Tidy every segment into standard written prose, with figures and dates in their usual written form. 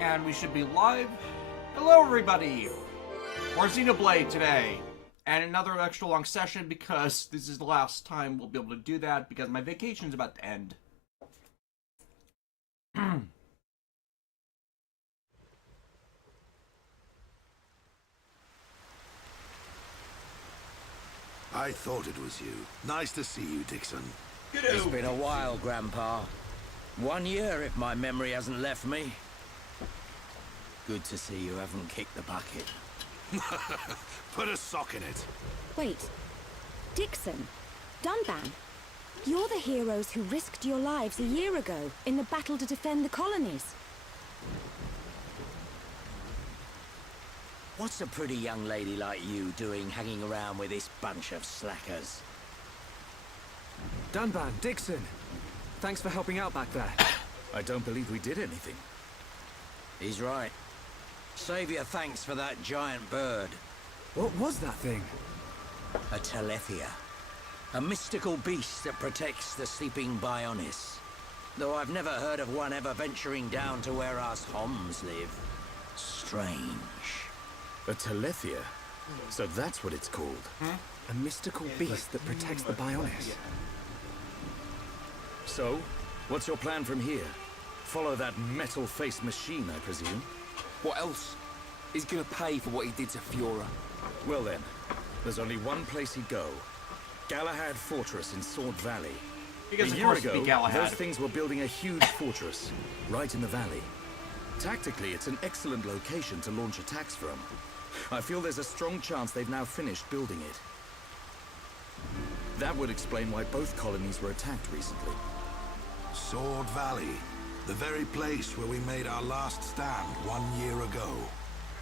And we should be live. Hello, everybody! We're Xenoblade today. And another extra long session because this is the last time we'll be able to do that because my vacation's about to end. I thought it was you. Nice to see you, Dixon. It's been a while, Grandpa. 1 year, if my memory hasn't left me. Good to see you haven't kicked the bucket. Put a sock in it. Wait. Dixon. Dunban. You're the heroes who risked your lives a year ago in the battle to defend the colonies. What's a pretty young lady like you doing hanging around with this bunch of slackers? Dunban, Dixon. Thanks for helping out back there. I don't believe we did anything. He's right. Save your thanks for that giant bird. What was that thing? A Telethia. A mystical beast that protects the sleeping Bionis. Though I've never heard of one ever venturing down to where us Homs live. Strange. A Telethia? So that's what it's called. A mystical beast that protects the Bionis. So, what's your plan from here? Follow that metal-faced machine, I presume? What else? He's gonna pay for what he did to Fiora. Well then, there's only one place he'd go. Galahad Fortress in Sword Valley. Because a of year course ago, it'd be Galahad. those things were building a huge fortress, right in the valley. Tactically, it's an excellent location to launch attacks from. I feel there's a strong chance they've now finished building it. That would explain why both colonies were attacked recently. Sword Valley. The very place where we made our last stand 1 year ago.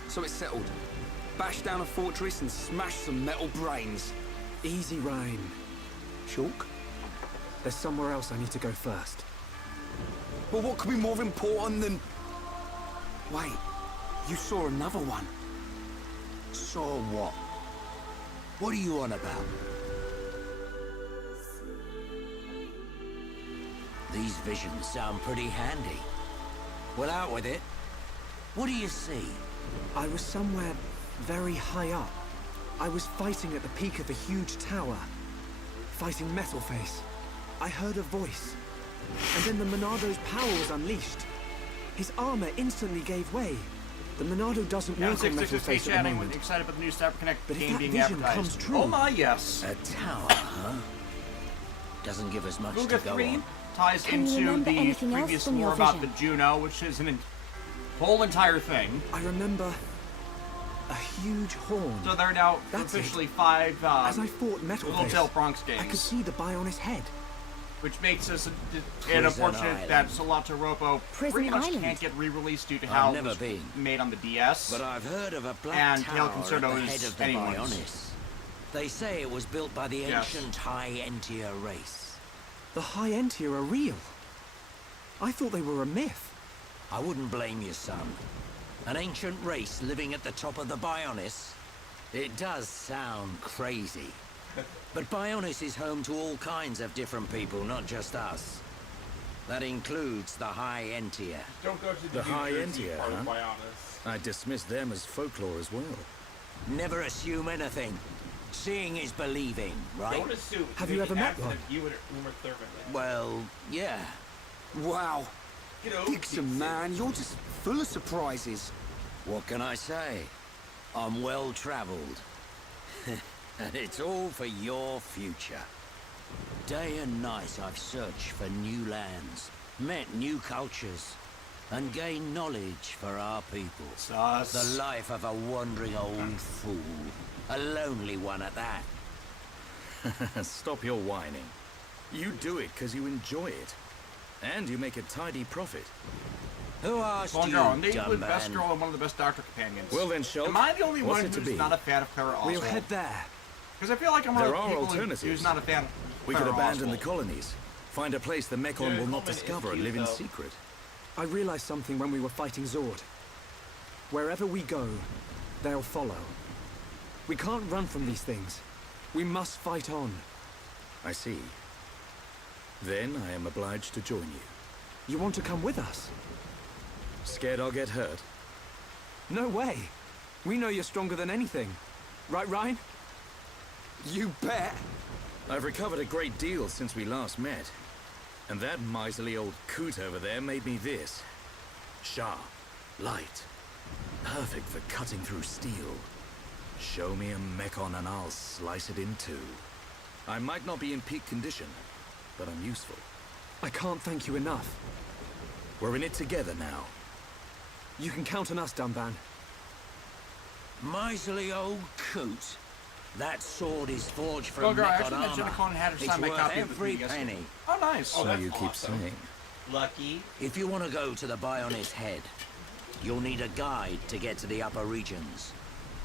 So it's settled. Bash down a fortress and smash some metal brains. Easy, Rhyme. Chalk? There's somewhere else I need to go first. But what could be more important than... Wait, you saw another one. Saw what? What are you on about? These visions sound pretty handy. Well, out with it. What do you see? I was somewhere very high up. I was fighting at the peak of a huge tower. Fighting Metalface. I heard a voice. And then the Monado's power was unleashed. His armor instantly gave way. The Monado doesn't work on Metalface at the moment. Excited about the new Cyber Connect But if game that being vision advertised. comes true... Oh my, yes. A tower, huh? Doesn't give us much Luga to go 3 on. ties Can you into remember the anything else previous from your lore about the vision? Juno, which is an whole entire thing. I remember... a huge horn. So there are now That's officially it. 5 As I fought Little Metalface, Tail Bronx I could games, see the Bionis head. which makes this an Prison unfortunate Island. that Solata Robo Prison pretty much Island. can't get re-released due to I've how it never was been. made on the DS. But I've heard of a black And tower Tail at Concerto the is head of the anyone's. Bionis. They say it was built by the Yes. ancient High Entia race. The High Entia are real. I thought they were a myth. I wouldn't blame you, son. An ancient race living at the top of the Bionis? It does sound crazy. But Bionis is home to all kinds of different people, not just us. That includes the High Entia. Don't go to The High New Jersey Entia, part of huh? Bionis. I dismiss them as folklore as well. Never assume anything. Seeing is believing, right? Don't assume. Have They you ever can met ask one? if You and Uma Thurman. Well, yeah. Wow. You know, Dixon, man, you're just full of surprises. What can I say? I'm well-traveled. And it's all for your future. Day and night I've searched for new lands, met new cultures, and gained knowledge for our people. Sus. The life of a wandering old fool. A lonely one at that. Stop your whining. You do it because you enjoy it. And you make a tidy profit. Who asked you, Bonjour, and they with dumb best man? girl and one of the best doctor companions. Well then, Shulk, Am I the only what's one it to who's be? not a fan of Clara We'll Oswald? head there. Because I feel like I'm one There of are the people alternatives. who's not a fan of We could Clara abandon the Oswald. colonies. Find a place the Mekon Yeah, will not Coleman is discover and cute, live in though. secret. I realized something when we were fighting Zord. Wherever we go, they'll follow. We can't run from these things. We must fight on. I see. Then I am obliged to join you. You want to come with us? Scared I'll get hurt? No way. We know you're stronger than anything. Right, Ryan? You bet. I've recovered a great deal since we last met. And that miserly old coot over there made me this. Sharp, light, perfect for cutting through steel. Show me a mechon and I'll slice it in two. I might not be in peak condition, but I'm useful. I can't thank you enough. We're in it together now. You can count on us, Dunban. Miserly old coot. That sword is forged Oh, from girl, I mechon actually mentioned armor. Conan had her It's sign my worth copy of the every thing yesterday. penny. Oh, nice. So that's you keep awesome. saying. Lucky. If you want to go to the Bionis head, you'll need a guide to get to the upper regions.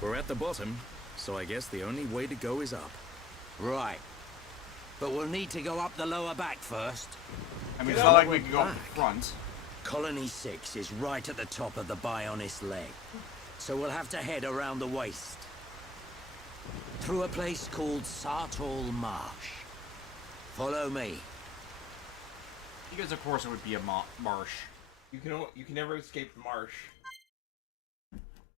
We're at the bottom, so I guess the only way to go is up. Right. But we'll need to go up the lower back first. I mean, it's not like we can go up the front. Colony 6 is right at the top of the Bionis leg. So we'll have to head around the waist. Through a place called Sartol Marsh. Follow me. Because of course it would be a marsh. You can never escape the marsh.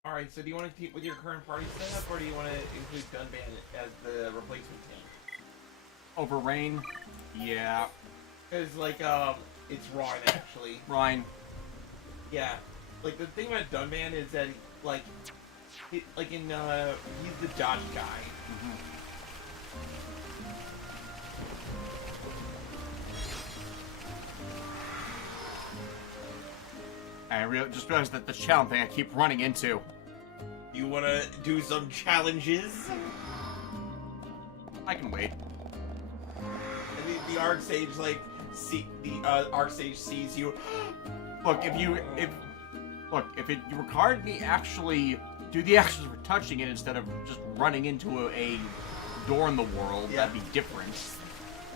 Alright, so do you want to keep with your current party setup, or do you want to include Dunban as the replacement tank? Over rain? Yeah. Because, like, it's Ryan, actually. Ryan. Yeah. Like, the thing about Dunban is that, like, he's the dodge guy. I just realized that the challenge thing I keep running into. You want to do some challenges? I can wait. And the Archsage, like, Archsage sees you. Look, if you required me actually do the actions for touching it instead of just running into a door in the world, Yeah. that'd be different.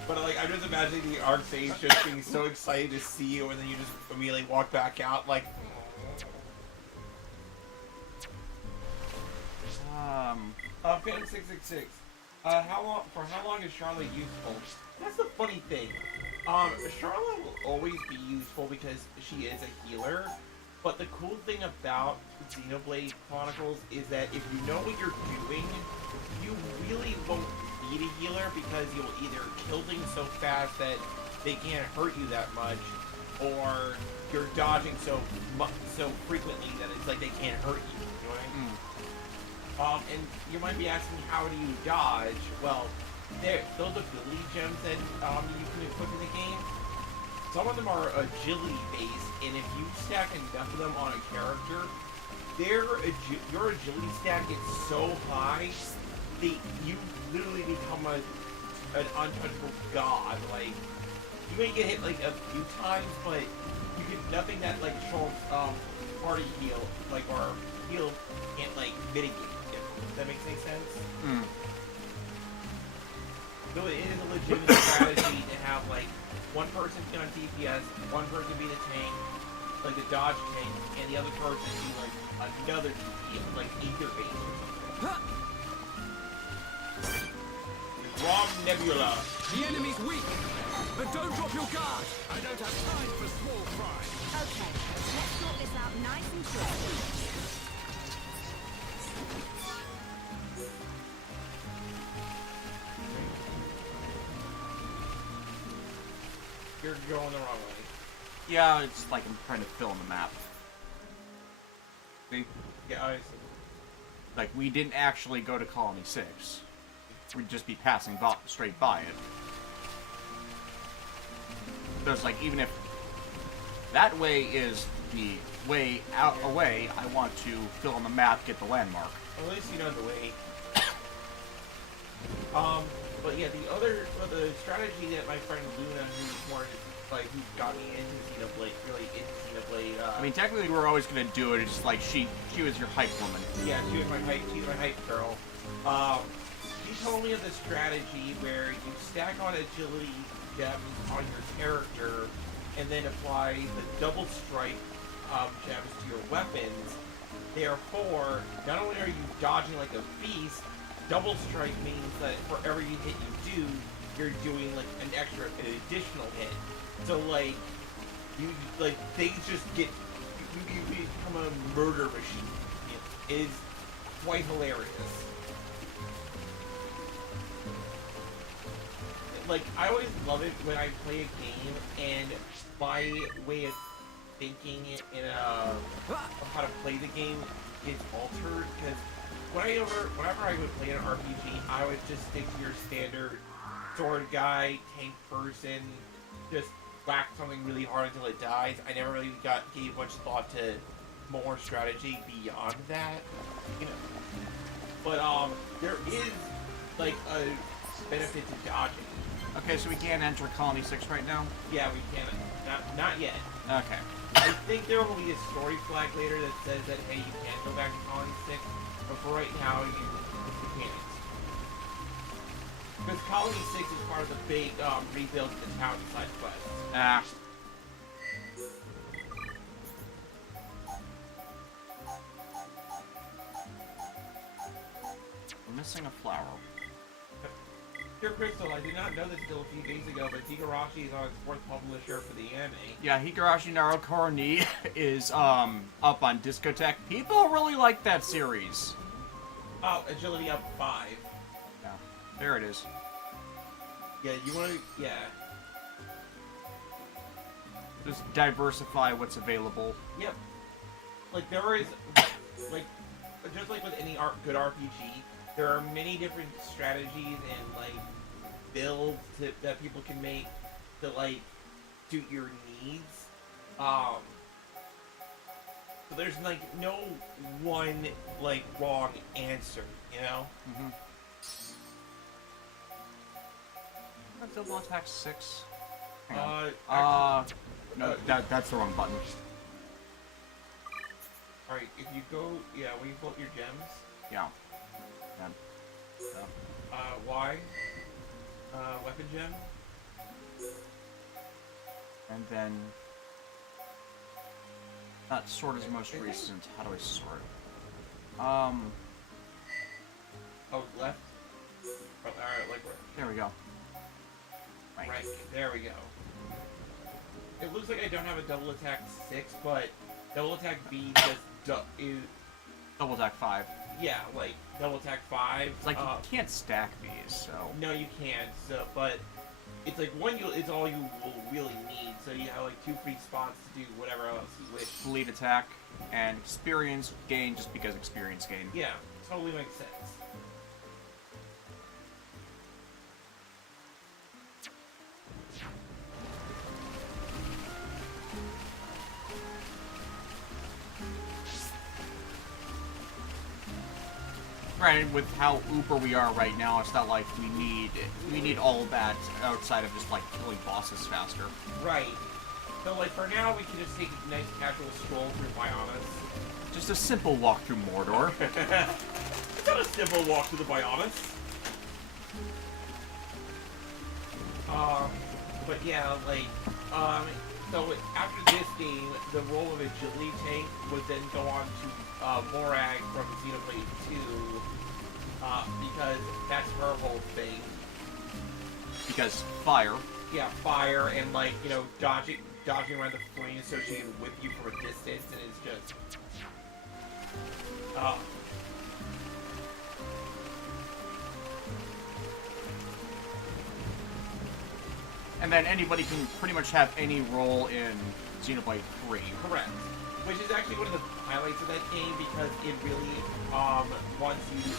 But, like, I'm just imagining the Archsage just being so excited to see you, and then you just immediately walk back out, like... Phantom 666. How long is Charlotte useful? That's the funny thing. Charlotte will always be useful because she is a healer. But the cool thing about Xenoblade Chronicles is that if you know what you're doing, you really won't need a healer because you'll either kill things so fast that they can't hurt you that much, or you're dodging so frequently that it's like they can't hurt you. You know what I mean? And you might be asking, how do you dodge? Well, those ability gems that you can equip in the game, some of them are agility based, and if you stack enough of them on a character, your agility stat gets so high that you literally become an untouchable god. Like, you may get hit like a few times, but you get nothing that like trumps party heal, like, or heal can't like mitigate. If that makes any sense. So it is a legitimate strategy to have like one person be on DPS, one person be the tank, like the dodge tank, and the other person be like another DPS, like Ether base or something. Rob Nebula. The enemy's weak, but don't drop your guard. I don't have time for small fry. Okay, let's sort this out nice and quick. You're going the wrong way. Yeah, it's like I'm trying to fill in the map. See? Yeah, I see. Like, we didn't actually go to Colony 6. We'd just be passing straight by it. There's like, even if that way is the way out away, I want to fill in the map, get the landmark. Well, at least you know the way. But yeah, the strategy that my friend Luna, who's more like, who got me into Xenoblade, really into Xenoblade. I mean, technically, we're always gonna do it. It's just like she was your hype woman. Yeah, she's my hype girl. She told me of the strategy where you stack on agility gems on your character, and then apply the double strike gems to your weapons. Therefore, not only are you dodging like a beast, double strike means that for every hit you do, you're doing like an additional hit. So like, things just get, you become a murder machine. It is quite hilarious. Like, I always love it when I play a game and my way of thinking of how to play the game is altered, because whenever I would play an RPG, I would just stick to your standard sword guy, tank person, just whack something really hard until it dies. I never really gave much thought to more strategy beyond that, you know. But there is like a benefit to dodging. Okay, so we can't enter Colony 6 right now? Yeah, we can. Not yet. Okay. I think there will be a story flag later that says that, hey, you can go back to Colony 6, but for right now, you can't. Because Colony 6 is part of the big rebuild of the town side quest. Ah. We're missing a flower. Dear Crystal, I did not know this until a few days ago, but Higurashi is on its fourth publisher for the anime. Yeah, Higurashi Naruto Ni is up on Discotheque. People really like that series. Oh, agility up 5. Yeah, there it is. Yeah, you want to... Yeah. Just diversify what's available. Yep. Like, there is... Like, just like with any good RPG, there are many different strategies and, like, builds that people can make to, like, suit your needs. So there's, like, no one, like, wrong answer, you know? Mm-hmm. Double attack 6? Hang on. No, that's the wrong button. Alright, if you go... Yeah, will you pull up your gems? Yeah. Y. Weapon gem. And then... That sword is the most recent. How do I sort? Oh, left? Alright, like where? There we go. Right, there we go. It looks like I don't have a double attack 6, but double attack B just is... Double attack 5. Yeah, like, double attack 5. It's like, you can't stack these, so... No, you can't, so, but... It's like, it's all you will really need, so you have, like, 2 free spots to do whatever else you wish. Bleed attack, and experience gain just because experience gain. Yeah, totally makes sense. Right, with how uber we are right now, it's not like we need all that outside of just like killing bosses faster. Right. So like for now, we can just take a nice casual stroll through Bionis. Just a simple walk through Mordor. It's not a simple walk through the Bionis. But yeah, like, so after this game, the role of agility tank would then go on to Morag from Xenoblade 2, because that's her whole thing. Because fire. Yeah, fire and like, you know, dodging around the flame associated with you from a distance, and it's just And then anybody can pretty much have any role in Xenoblade 3. correct. Which is actually one of the highlights of that game, because it really wants you...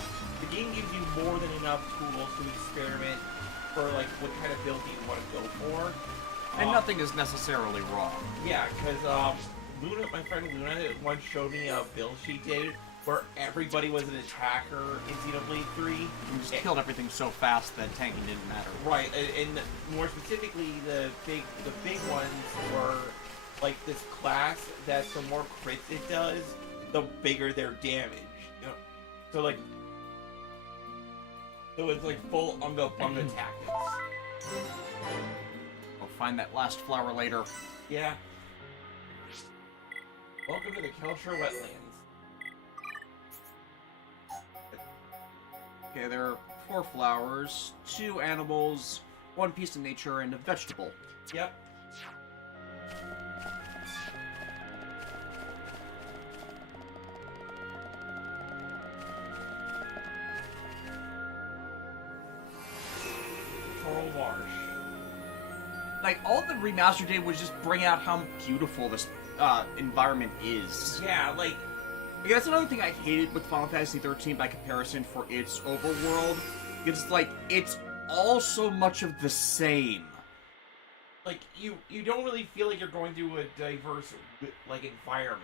The game gives you more than enough tools to experiment for like what kind of build you want to go for. And nothing is necessarily wrong. Yeah, because Luna, my friend Luna, once showed me a build she did where everybody was an attacker in Xenoblade 3. You just killed everything so fast that tanking didn't matter. Right, and more specifically, the big ones were like this class that the more crits it does, the bigger their damage. You know? So like, it's like full unga bunga tactics. We'll find that last flower later. Yeah. Welcome to the Kelshire Wetlands. Okay, there are 4 flowers, 2 animals, 1 piece of nature, and a vegetable. Yep. like, all the remaster did was just bring out how beautiful this environment is. Yeah, like, Like, that's another thing I hated with Final Fantasy 13 by comparison for its overworld. It's like, it's all so much of the same. like you don't really feel like you're going through a diverse, like, environment.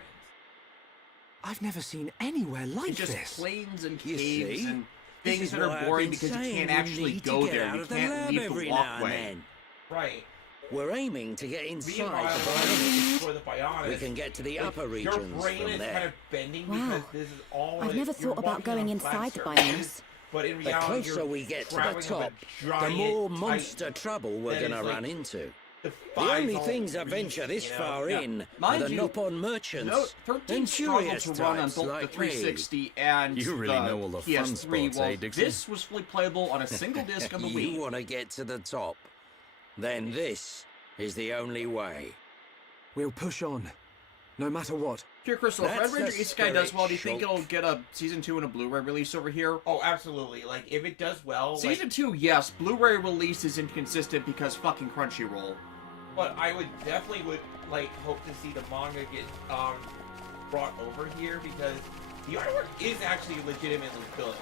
I've never seen anywhere like It's just this. plains and You caves see? and This things is that why are I've boring been because you saying can't you actually need to go get there. out You of the can't lab leave the every now and walkway. then. Right. We're aiming to get Being inside Bionis, the Bionis. explore the Bionis. We can get to the like, upper your regions brain from is there. kind of bending Wow. because this is all. I've never you're thought about walking going on flat inside the surfaces, Bionis. But in The reality, closer you're we get to the traveling up top, a the giant, more tight- monster trouble we're that gonna is, like, run into. The defies only all things I reason, venture this you know? far Yeah. in are Mind the you, Nopon merchants No, 13 and struggled curious to run on types both the like 360 and You really the know all the fun PS3. spots, While eh, Dixon? this was fully playable on a single disc on the You Wii. want to get to the top? Then this is the only way. We'll push on, no matter what. Pure Crystal, if Red That's Ranger the Isekai does well, do you spirit, think it'll get a Season 2 and a Blu-ray release over here? Oh, absolutely. Like, if it does well, Season 2, yes. Blu-ray release is inconsistent because fucking Crunchyroll. but I would definitely like hope to see the manga get brought over here because the artwork is actually legitimately good.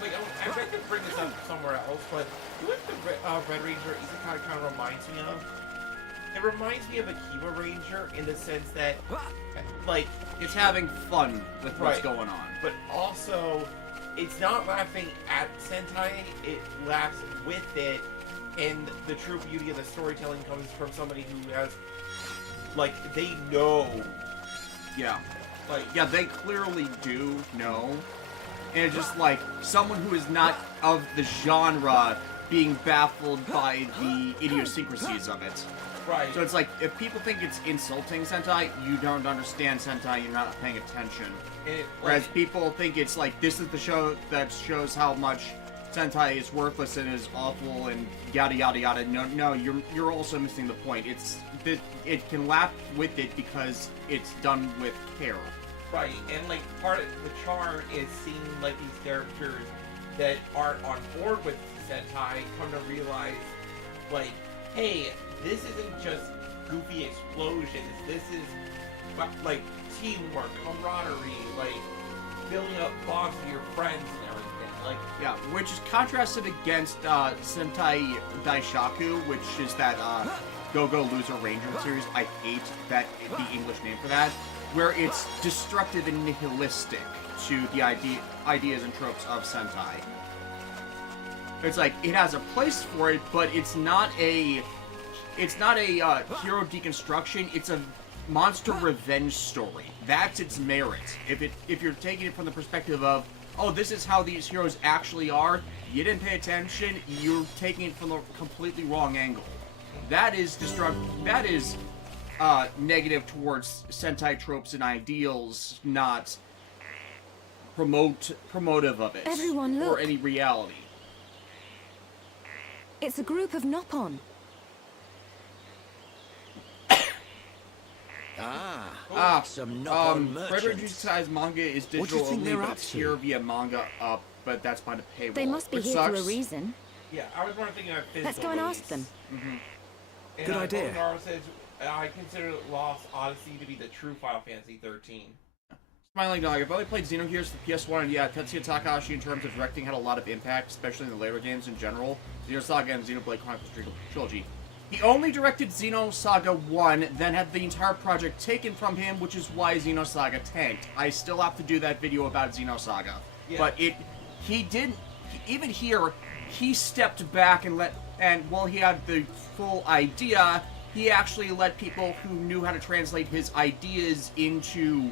Like, I tried to bring this up somewhere else, but you know what the Red Ranger Isekai kind of reminds me of? It reminds me of Akiba Ranger in the sense that, like, It's having fun with what's Right. going on. but also it's not laughing at Sentai, it laughs with it, and the true beauty of the storytelling comes from somebody who has, like, they know, Yeah. like, Yeah, they clearly do know. And it's just like someone who is not of the genre being baffled by the idiosyncrasies of it. right. So it's like, if people think it's insulting Sentai, you don't understand Sentai, you're not paying attention. And it, Whereas like, people think it's like, this is the show that shows how much Sentai is worthless and is awful and yada yada yada. No, you're also missing the point. It can laugh with it because it's done with care. right, and like part of the charm is seeing like these characters that aren't on board with Sentai come to realize, like, hey, this isn't just goofy explosions. This is like teamwork, camaraderie, like building up bonds with your friends and everything. Like, Yeah, which is contrasted against Sentai Daishaku, which is that Go-Go Loser Ranger series. I hate the English name for that, where it's destructive and nihilistic to the ideas and tropes of Sentai. It's like, it has a place for it, but it's not a hero deconstruction. It's a monster revenge story. That's its merit. If you're taking it from the perspective of, oh, this is how these heroes actually are, you didn't pay attention, you're taking it from the completely wrong angle. That is negative towards Sentai tropes and ideals, not promotive of it. Everyone, or look. any reality. It's a group of Nopon. Some Nopon Red Ranger merchants. Isekai's manga is What do you digital think only, they're but up it's to? here via manga up, but that's by the paywall. They must be which here sucks. for a reason. yeah, I was more thinking of physical Let's go and ask release. them. And, Good idea. Bolgaro says, I consider Lost Odyssey to be the true Final Fantasy 13. Smiling Dog, I've only played Xenogears to the PS1, and yeah, Tetsuya Takahashi in terms of directing had a lot of impact, especially in the later games in general. Xenosaga and Xenoblade Chronicles trilogy. He only directed Xenosaga 1, then had the entire project taken from him, which is why Xenosaga tanked. I still have to do that video about Xenosaga. Yeah. But even here, he stepped back and while he had the full idea, he actually let people who knew how to translate his ideas into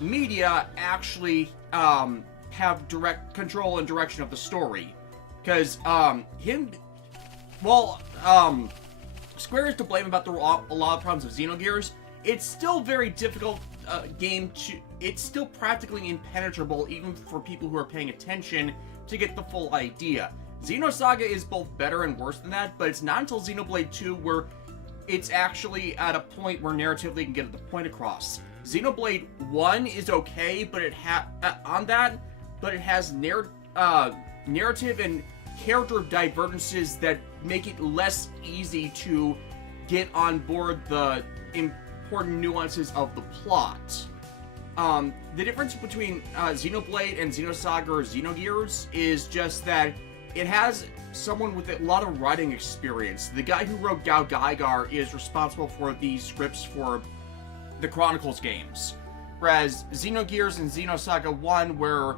media actually have direct control and direction of the story. Because Square is to blame about a lot of problems of Xenogears. It's still very difficult game to... It's still practically impenetrable even for people who are paying attention to get the full idea. Xenosaga is both better and worse than that, but it's not until Xenoblade 2 where it's actually at a point where narratively can get the point across. Xenoblade 1 is okay, but it has narrative and character divergences that make it less easy to get on board the important nuances of the plot. The difference between Xenoblade and Xenosaga or Xenogears is just that it has someone with a lot of writing experience. The guy who wrote Gao Gaigar is responsible for the scripts for the Chronicles games. Whereas Xenogears and Xenosaga 1 were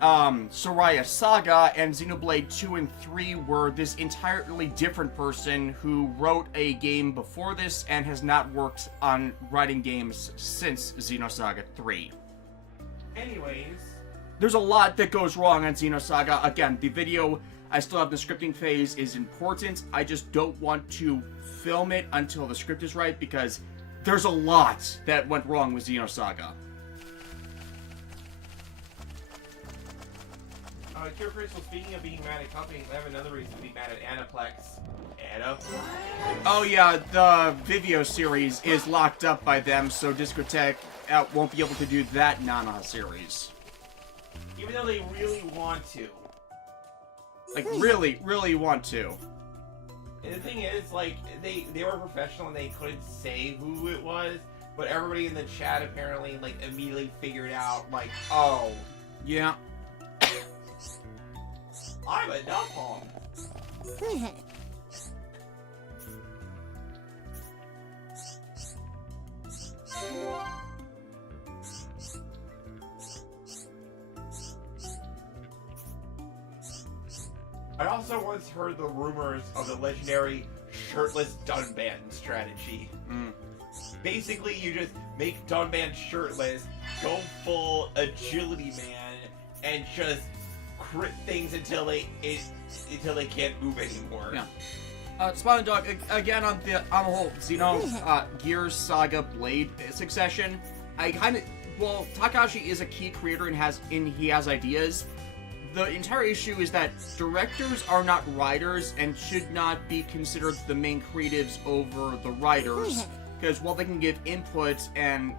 Soraya Saga, and Xenoblade 2 and 3 were this entirely different person who wrote a game before this and has not worked on writing games since Xenosaga 3. Anyways, there's a lot that goes wrong on Xenosaga. Again, the video I still have the scripting phase is important. I just don't want to film it until the script is right because there's a lot that went wrong with Xenosaga. Cure Crystal, speaking of being mad at companies, I have another reason to be mad at Aniplex. Oh yeah, the Vivio series is locked up by them, so Discotheque won't be able to do that Nana series. Even though they really want to. Like, really, really want to. And the thing is, like, they were professional and they couldn't say who it was, but everybody in the chat apparently, like, immediately figured out, like, oh. Yeah. I'm a napalm. I also once heard the rumors of the legendary shirtless Dunban strategy. Basically, you just make Dunban shirtless, go full agility man, and just crit things until they can't move anymore. Yeah. Spotted Dog, again on the whole Gears Saga Blade succession, Takahashi is a key creator and he has ideas. The entire issue is that directors are not writers and should not be considered the main creatives over the writers, because while they can give input and,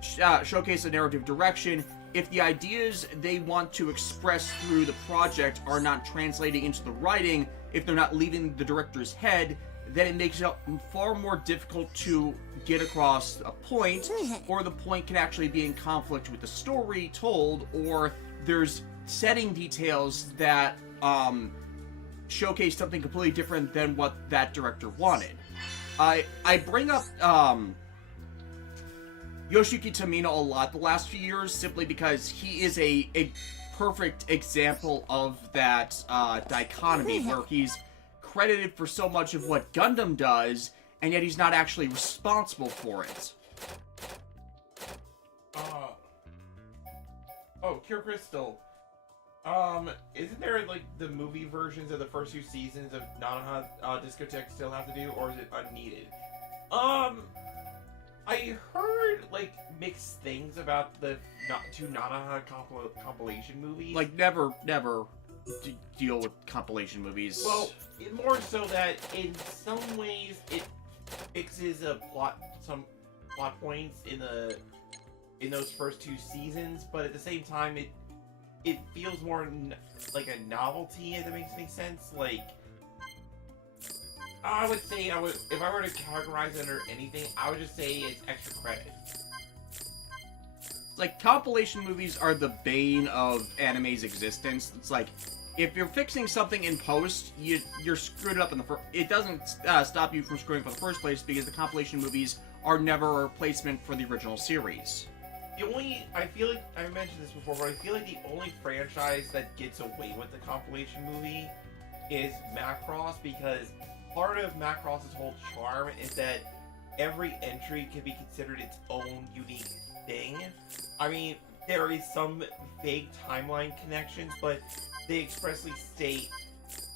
showcase a narrative direction, if the ideas they want to express through the project are not translating into the writing, if they're not leaving the director's head, then it makes it far more difficult to get across a point, or the point can actually be in conflict with the story told, or there's setting details that showcase something completely different than what that director wanted. I bring up Yoshiki Tamino a lot the last few years simply because he is a perfect example of that dichotomy where he's credited for so much of what Gundam does, and yet he's not actually responsible for it. Cure Crystal. Isn't there, like, the movie versions of the first 2 seasons of Nanoha Discotheque still have to do, or is it unneeded? I heard, like, mixed things about the 2 Nanoha compilation movies. Like, never deal with compilation movies. Well, more so that in some ways it fixes some plot points in those first 2 seasons, but at the same time it feels more like a novelty, if that makes any sense. Like, I would say if I were to categorize it under anything, I would just say it's extra credit. Like, compilation movies are the bane of anime's existence. It's like, if you're fixing something in post, you're screwed up in the first. It doesn't stop you from screwing up in the first place because the compilation movies are never a replacement for the original series. I feel like, I mentioned this before, but I feel like the only franchise that gets away with the compilation movie is Macross, because part of Macross's whole charm is that every entry can be considered its own unique thing. I mean, there is some vague timeline connections, but they expressly state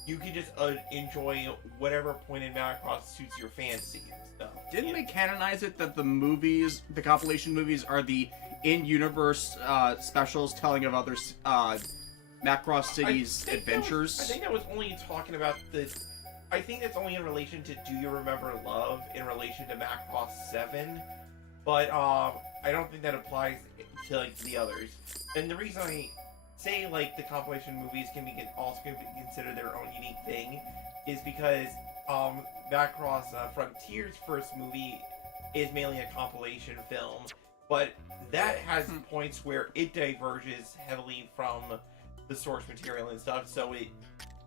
you can just enjoy whatever point in Macross suits your fancy and stuff. Didn't they canonize it that the compilation movies are the in-universe specials telling of other Macross cities' adventures? I think that was only talking about I think that's only in relation to Do You Remember Love in relation to Macross 7, but I don't think that applies to, like, the others. And the reason I say like the compilation movies can be also can be considered their own unique thing, is because Macross Frontier's first movie is mainly a compilation film, but that has points where it diverges heavily from the source material and stuff. So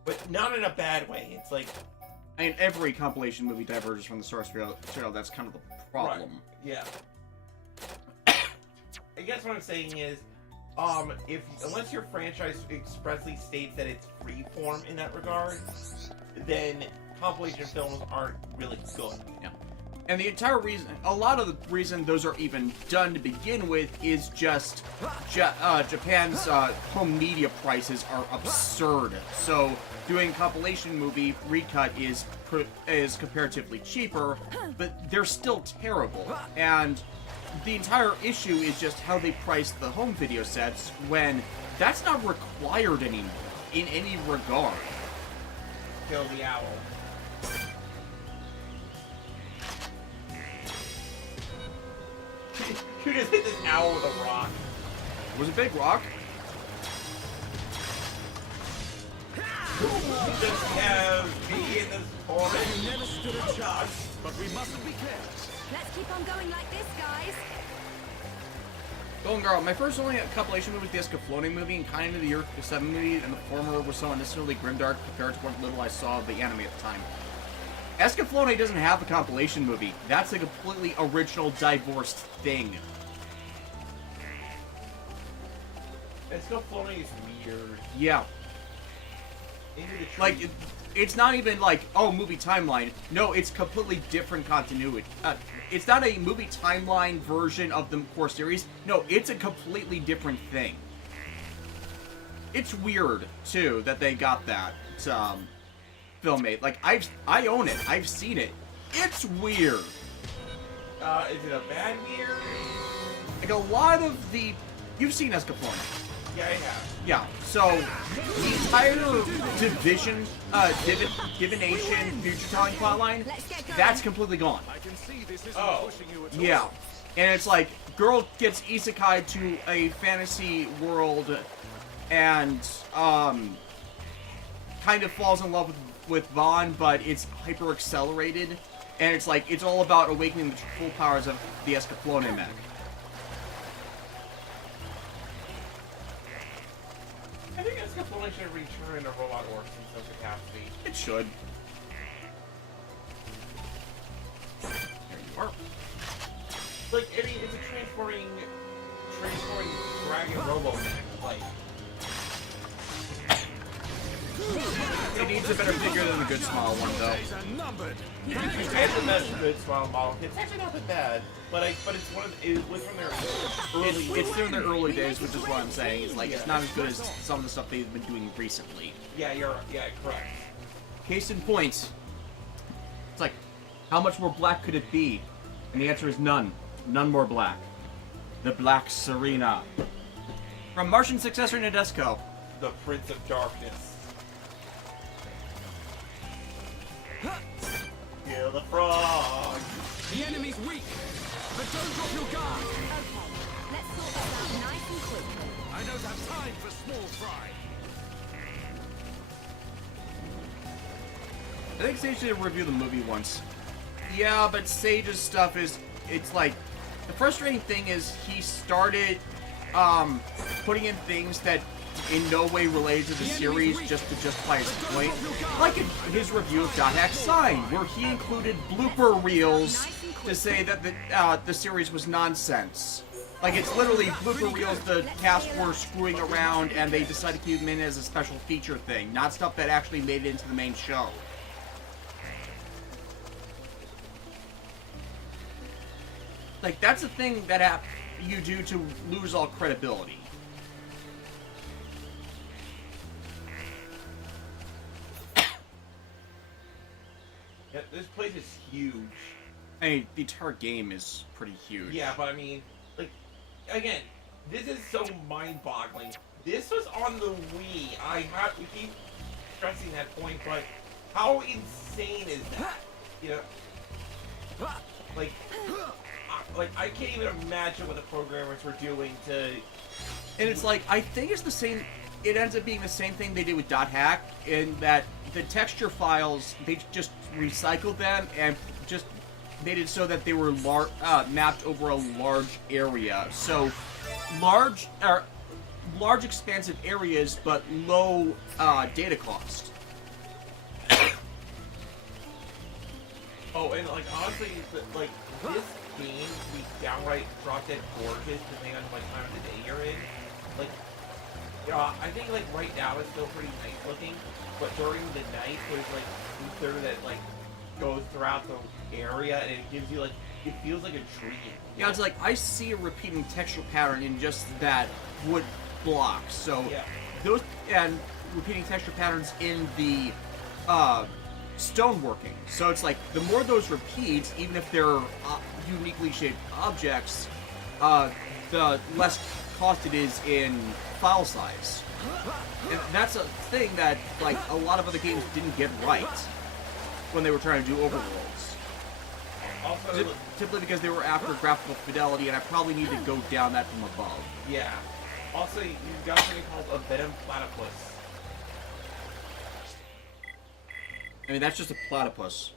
but not in a bad way. It's like, I mean, every compilation movie diverges from the source material. That's kind of the problem. right, yeah. I guess what I'm saying is, unless your franchise expressly states that it's freeform in that regard, then compilation films aren't really good. Yeah. And the entire reason, a lot of the reason those are even done to begin with is just Japan's home media prices are absurd. So doing a compilation movie recut is comparatively cheaper, but they're still terrible. And the entire issue is just how they price the home video sets when that's not required anymore in any regard. Kill the owl. You just hit this owl with a rock. It was a big rock. Just have me in this forest. Never stood a chance, but we mustn't be careless. Let's keep on going like this, guys. Golden Girl, my first only compilation movie was the Escaflowne movie, and kind of the Year 7 movie, and the former was so unnecessarily grimdark compared to what little I saw of the anime at the time. Escaflowne doesn't have a compilation movie. That's a completely original, divorced thing. Escaflowne is weird. Yeah. Like, it's not even like, oh, movie timeline. No, it's completely different continuity. It's not a movie timeline version of the core series. No, it's a completely different thing. It's weird, too, that they got that film made. Like, I own it. I've seen it. It's weird. Is it a bad weird? Like, a lot of the... You've seen Escaflowne. Yeah, I have. Yeah, so the entire divination future telling plotline, that's completely gone. I can see this isn't pushing you at all. Yeah, and it's like, girl gets isekai to a fantasy world and kind of falls in love with Vaughn, but it's hyper accelerated, and it's like, it's all about awakening the full powers of the Escaflowne mech. I think Escaflowne should return to Robot Orcs in some capacity. It should. There you are. Like, I mean, it's a transforming dragon robo like. It needs a better figure than the Good Smile one, though. It's the best good smile model. It's actually not that bad, but it's one of it was from their early. It's from their early days, which is what I'm saying. It's like, it's not as good as some of the stuff they've been doing recently. Yeah, correct. Case in point, it's like, how much more black could it be? And the answer is none. None more black. The Black Serena. From Martian successor Nadesco. The Prince of Darkness. Kill the frog. The enemy's weak, but don't drop your guard. Okay, let's sort this out nice and quickly. I don't have time for small fry. I think Sage did review the movie once. Yeah, but Sage's stuff is, it's like, the frustrating thing is he started putting in things that in no way related to the series just to justify his point. Like in his review of Dot Hack Sign, where he included blooper reels to say that the series was nonsense. Like, it's literally blooper reels the cast were screwing around and they decided to keep them in as a special feature thing, not stuff that actually made it into the main show. Like, that's the thing that you do to lose all credibility. Yeah, this place is huge. I mean, the entire game is pretty huge. Yeah, but I mean, like, again, this is so mind-boggling. This was on the Wii. We keep stressing that point, but how insane is that? You know, like I can't even imagine what the programmers were doing to. And it's like, I think it's the same. it ends up being the same thing they did with .hack, in that the texture files, they just recycled them and just made it so that they were mapped over a large area. So large expansive areas, but low data cost. Oh, and like honestly, like this game can be downright drop dead gorgeous depending on like time of the day you're in. Like, I think like right now it's still pretty nice looking, but during the night there's like ether that like goes throughout the area and it gives you like, it feels like a dream. Yeah, it's like I see a repeating texture pattern in just that wood block. So yeah. Those and repeating texture patterns in the stoneworking. So it's like the more those repeat, even if they're uniquely shaped objects, the less cost it is in file size. And that's a thing that like a lot of other games didn't get right when they were trying to do overworlds. Also, Simply because they were after graphical fidelity, and I probably need to go down that from above. yeah. Also, you've got something called a venom platypus. I mean, that's just a platypus.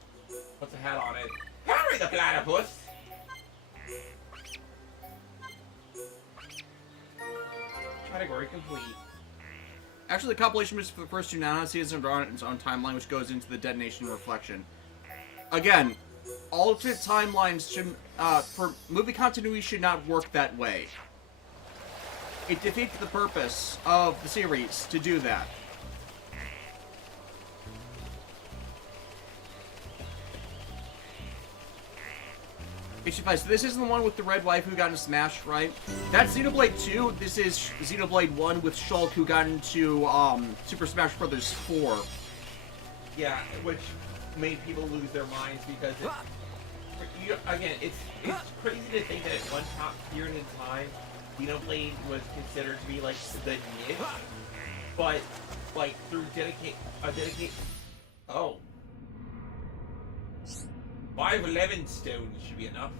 What's a hat on it? Harry the platypus! Category complete. Actually, the compilation was for the first 2 Nano seasons are on its own timeline, which goes into the detonation reflection. Again, alternate timelines should, for movie continuity should not work that way. It defeats the purpose of the series to do that. So this isn't the one with the red wife who got into Smash, right? That's Xenoblade 2. This is Xenoblade 1 with Shulk who got into Super Smash Bros. 4. Yeah, which made people lose their minds because again, it's crazy to think that at one period in time, Xenoblade was considered to be like the niche, but like through dedicate. Oh. 511 stones should be enough.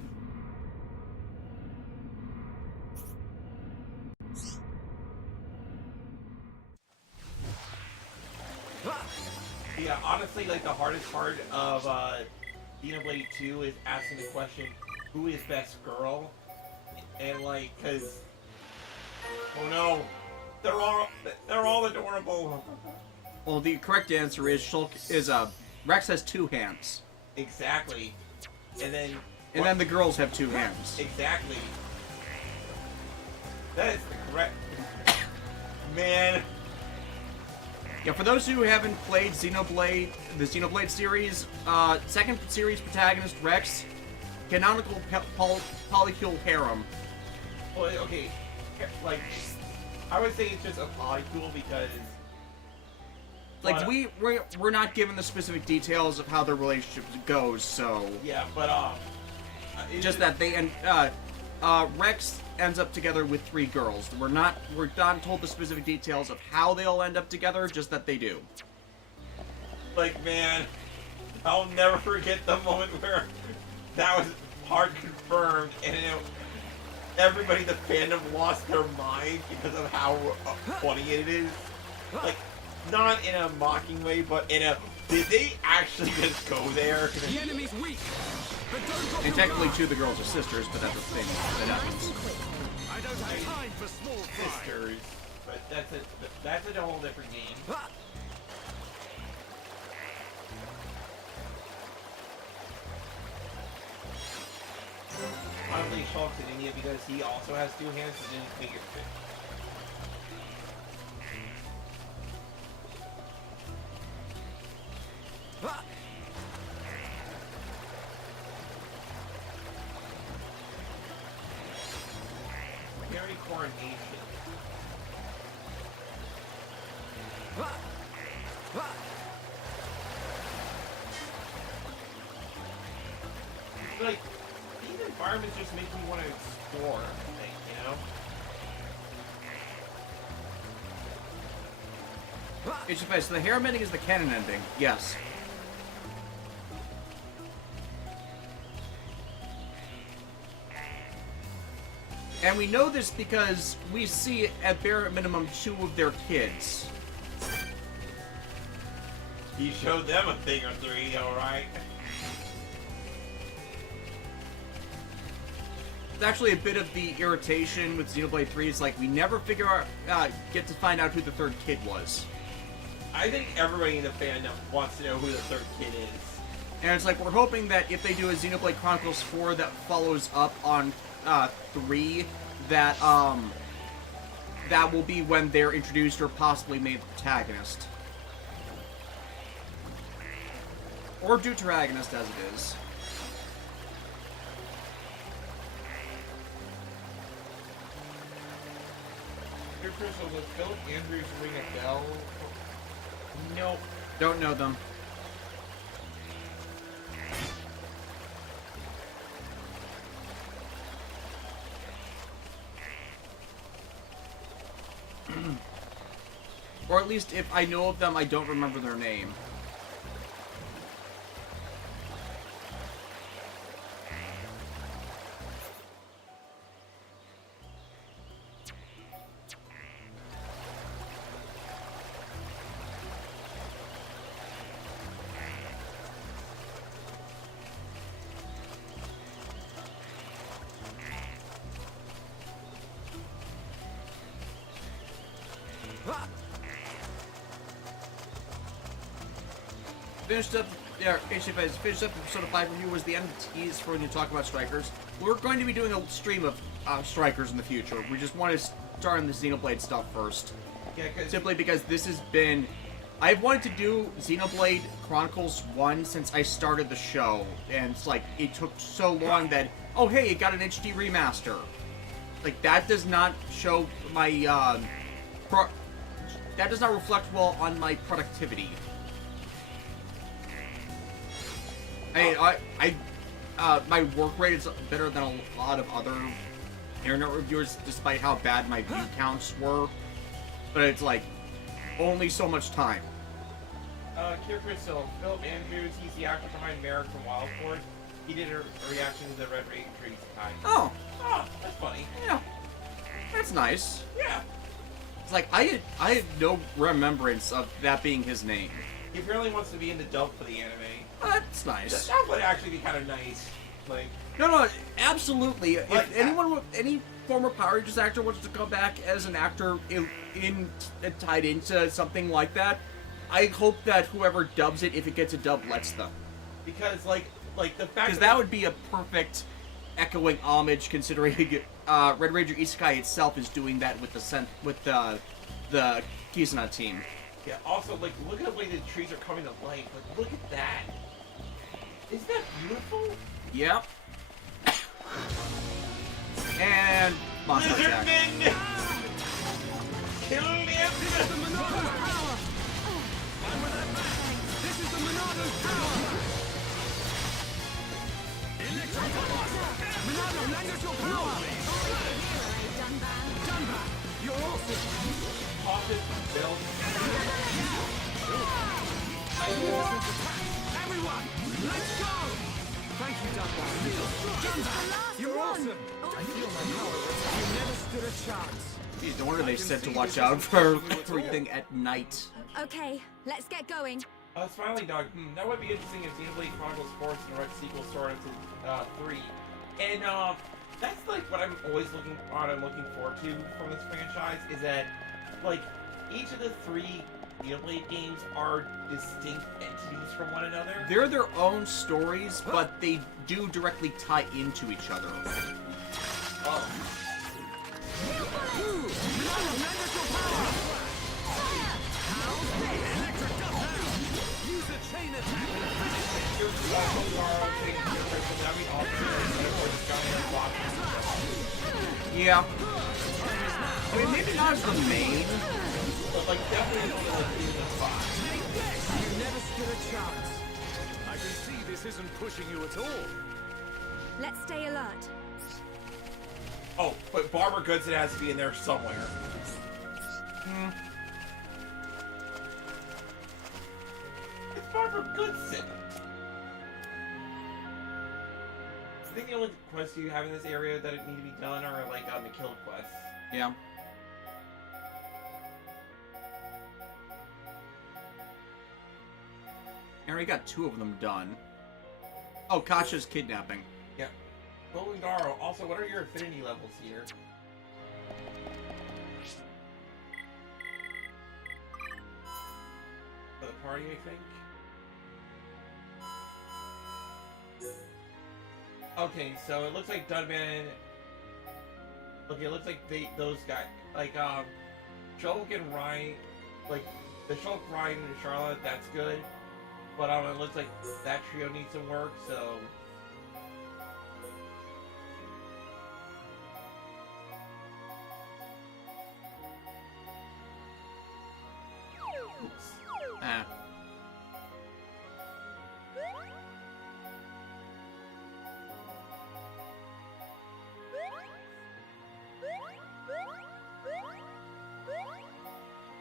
Yeah, honestly, like the hardest part of Xenoblade 2 is asking the question, who is best girl? And like, cause, oh no, they're all adorable. Well, the correct answer is Shulk is Rex has 2 hands. Exactly. And then the girls have 2 hands. Exactly. That is the correct man. Yeah, for those who haven't played Xenoblade, the Xenoblade series, second series protagonist Rex, canonical polycule harem. Well, okay, like I would say it's just a polycule because. Like, we're not given the specific details of how their relationship goes, so... Yeah, but, just that they, Rex ends up together with 3 girls. We're not told the specific details of how they all end up together, just that they do. Like, man, I'll never forget the moment where that was hard confirmed, and everybody in the fandom lost their mind because of how funny it is. Like, not in a mocking way, but in a, did they actually just go there? The enemy's weak, but don't drop And technically 2 of the girls are sisters, but that's a thing that happens. I don't have time for small fry. Sisters, but that's a whole different game. Honestly, Shulk's an India because he also has 2 hands and didn't figure it. Very coronation. Like, these environments just make me want to explore, I think, you know? It's just, so the harem ending is the canon ending, yes. And we know this because we see, at bare minimum, 2 of their kids. He showed them a thing or 3, alright? It's actually a bit of the irritation with Xenoblade 3 is like we never get to find out who the 3rd kid was. I think everybody in the fandom wants to know who the 3rd kid is. And it's like we're hoping that if they do a Xenoblade Chronicles 4 that follows up on 3, that that will be when they're introduced or possibly made the protagonist. Or deuteragonist as it is. Here, Crystal, does Philip Andrews ring a bell? Nope. Don't know them. Or at least if I know of them, I don't remember their name. Finished up, finished up episode 5 review was the end of the tease for when you talk about Strikers. We're going to be doing a stream of Strikers in the future. We just want to start on the Xenoblade stuff first. Yeah, simply because this has been... I've wanted to do Xenoblade Chronicles 1 since I started the show, and it's like, it took so long that, oh hey, it got an HD remaster. Like, that does not show my, that does not reflect well on my productivity. My work rate is better than a lot of other internet reviewers, despite how bad my view counts were. But it's like, only so much time. Kier Crystal, Philip Andrews, he's the actor behind Merrick from Wild Force. He did a reaction to the Red Ranger Isekai. Oh, that's funny. Yeah, that's nice. Yeah. It's like, I had no remembrance of that being his name. He apparently wants to be in the dub for the anime. That's nice. That would actually be kind of nice. Like, no, absolutely. Like If any former Power Rangers actor wants to come back as an actor tied into something like that, I hope that whoever dubs it, if it gets a dub, lets them. Because like the fact because that would be a perfect echoing homage, considering Red Ranger Isekai itself is doing that with the Kizuna team. Yeah. Also, like, look at the way the trees are coming to life. Like, look at that. Isn't that beautiful? Yep. And monster attack. Lizardmen! Kill them! This is the Monado's power! And with that bang, this is the Monado's power! Electric blast! Monado, lend us your power! Dunban, you're awesome! Pop it, Bill. Everyone, let's go! Thank you, Dunban. Dunban, you're awesome! I feel my power. You never stood a chance. Geez, no wonder they said to watch out for everything at night. Okay, let's get going. Smiley Dog, that would be interesting if Xenoblade Chronicles 4 and the right sequel started to 3. And that's like what I'm always looking forward to from this franchise, is that like each of the 3 Xenoblade games are distinct entities from one another. They're their own stories, but they do directly tie into each other. Oh. Yeah. I mean, maybe not as the main, but like definitely one of the in the spot. You never stood a chance. I can see this isn't pushing you at all. Let's stay alert. Oh, but Barbara Goodson has to be in there somewhere. It's Barbara Goodson. I think the only quests you have in this area that need to be done are like the kill quests. Yeah. I already got 2 of them done. Oh, Kasha's kidnapping. Yeah. Golden Garo. Also, what are your affinity levels here? For the party, I think. Okay, so it looks like Dunman. Okay, it looks like those guys, like Shulk and Ryan, like the Shulk, Ryan, and Charlotte. That's good, but it looks like that trio needs some work. So. Oops. Ah.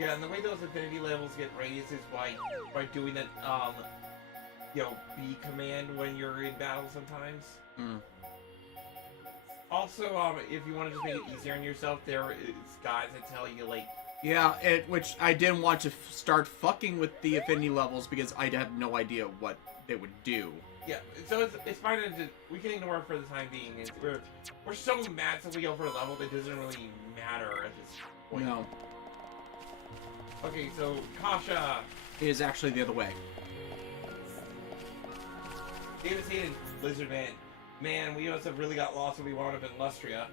Yeah, and the way those affinity levels get raised is by doing that, you know, B command when you're in battle sometimes. Mm. Also, if you want to just make it easier on yourself, there is guys that tell you, like... Yeah, which I didn't want to start fucking with the affinity levels because I had no idea what they would do. Yeah, so it's fine to we can ignore it for the time being. We're so massively over level that it doesn't really matter at this point. No. Okay, so Kasha Is actually the other way. David Hayden, Lizard Man. Man, we must have really got lost when we wound up in Lustria.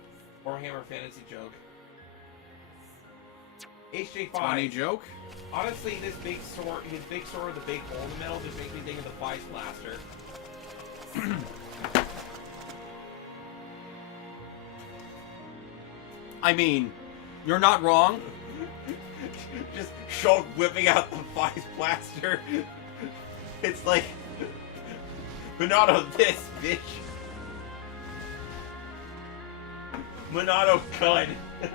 Warhammer Fantasy joke. HJ5. Funny joke. Honestly, his big sword with the big hole in the middle just makes me think of the Vice Blaster. I mean, you're not wrong. Just Shulk whipping out the Vice Blaster. It's like, Monado this, bitch. Monado gun. The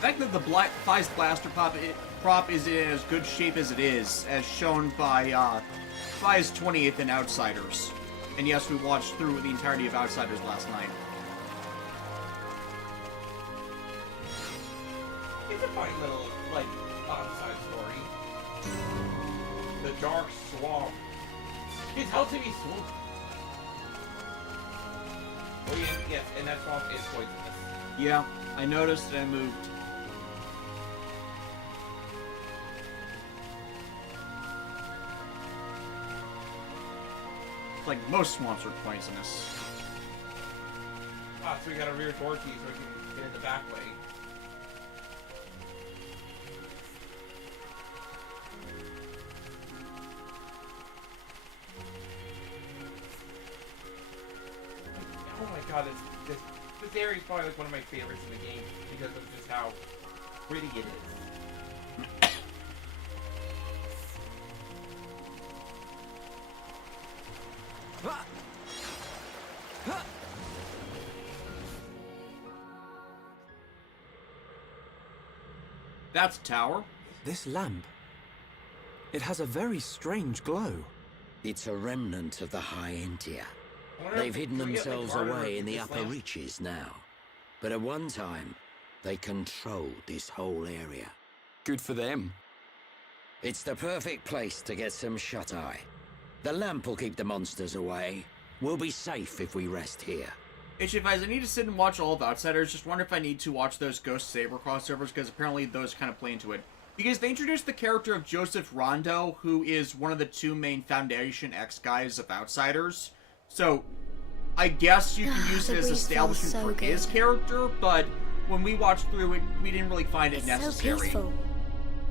fact that the Vice Blaster prop is in as good shape as it is, as shown by Fi's 28th in Outsiders. And yes, we watched through the entirety of Outsiders last night. It's a fine little, like, side story. The Dark Swamp. It's how to be swamp. Oh yeah, yes, and that swamp is poisonous. Yeah, I noticed and I moved. Like most swamps are poisonous. Ah, so we got a rear door key so we can get in the back way. Oh my god, this area is probably like one of my favorites in the game because of just how pretty it is. That's a tower. This lamp. It has a very strange glow. It's a remnant of the High Entia. I wonder They've if hidden we get, like, themselves harder away in with the this upper lamp. reaches now. But at one time, they controlled this whole area. Good for them. It's the perfect place to get some shut-eye. The lamp will keep the monsters away. We'll be safe if we rest here. If I need to sit and watch all of Outsiders, just wonder if I need to watch those Ghost Saber crossovers, because apparently those kind of play into it. Because they introduced the character of Joseph Rondo, who is one of the 2 main Foundation X guys of Outsiders. So, I guess you can use it as establishment so for good. his character, but when we watched through it, we didn't really find it It's necessary. so peaceful.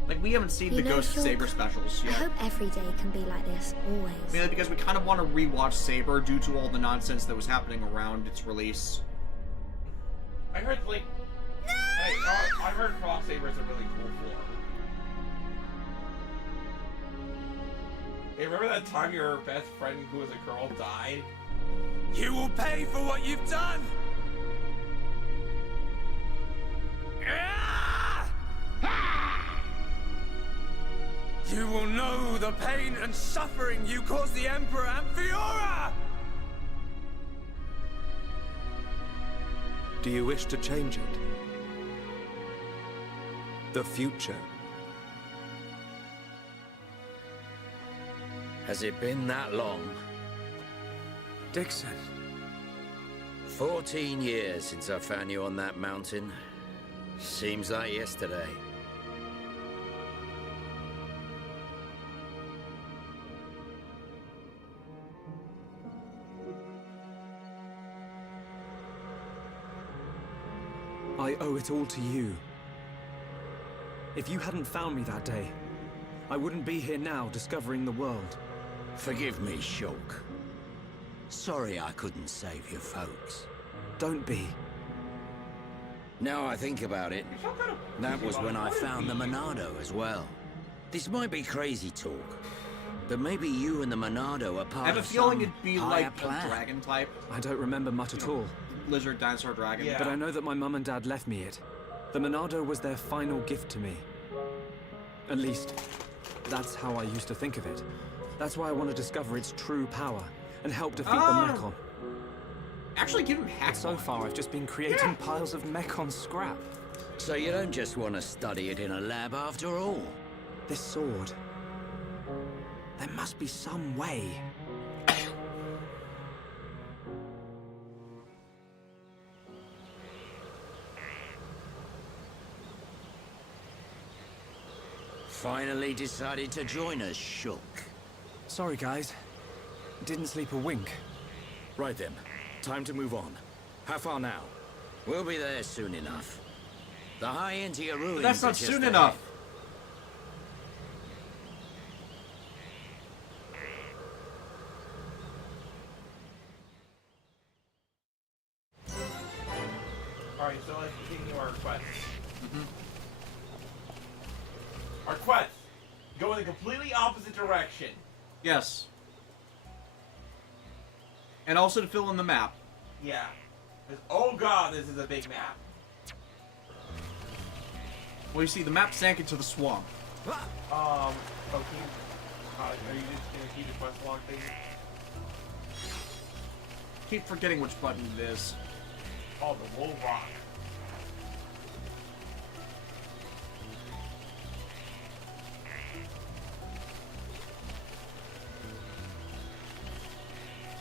Like, we haven't seen the You know, Ghost Shulk, Saber specials I yet. hope every day can be like this, always. Mainly because we kind of want to rewatch Saber due to all the nonsense that was happening around its release. I heard, like... I heard Cross Saber is a really cool form. Hey, remember that time your best friend who was a girl died? You will pay for what you've done! You will know the pain and suffering you caused the Emperor and Fiora! Do you wish to change it? The future. Has it been that long? Dixon. 14 years since I found you on that mountain. Seems like yesterday. I owe it all to you. If you hadn't found me that day, I wouldn't be here now discovering the world. Forgive me, Shulk. Sorry I couldn't save your folks. Don't be. Now I think about it, that was when I found the Monado as well. This might be crazy talk, but maybe you and the Monado are part I have a of feeling some it'd be higher like plan. a dragon type. I don't remember much at all, Lizard, dinosaur, dragon. Yeah. but I know that my mum and dad left me it. The Monado was their final gift to me. At least, that's how I used to think of it. That's why I want to discover its true power and help defeat the Mechon. Actually, give him hack. So far, I've just been creating piles of Mechon scrap. So you don't just want to study it in a lab after all? This sword. There must be some way. Finally decided to join us, Shulk. Sorry, guys. Didn't sleep a wink. Right then. Time to move on. How far now? We'll be there soon enough. The high end to your ruins. But that's are not just soon ahead. enough. Alright, so let's continue our quest. Our quest! Go in the completely opposite direction. Yes. And also to fill in the map. Yeah. 'Cause, oh god, this is a big map. Well, you see, the map sank into the swamp. Okay. Are you just gonna keep the quest log thing? Keep forgetting which button it is. Oh, the Wool Rock.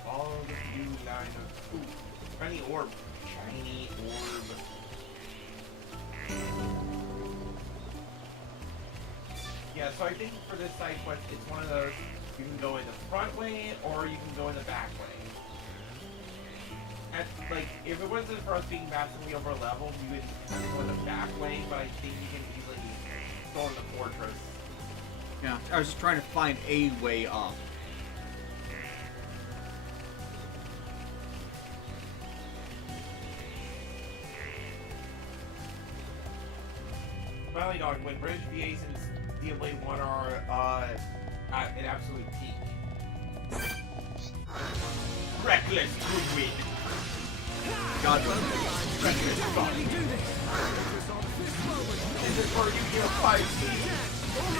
Follow the blue line of... Ooh, shiny orb. Shiny orb. Yeah, so I think for this side quest, it's one of those, you can go in the front way, or you can go in the back way. And, like, if it wasn't for us being massively over leveled, we would have to go in the back way, but I think you can easily go in the fortress. Yeah, I was just trying to find a way up. Finally, dog, when British VAs and Xenoblade 1 are at an absolute peak. Reckless goodwin. God, Reckless fun. This is for you, your 5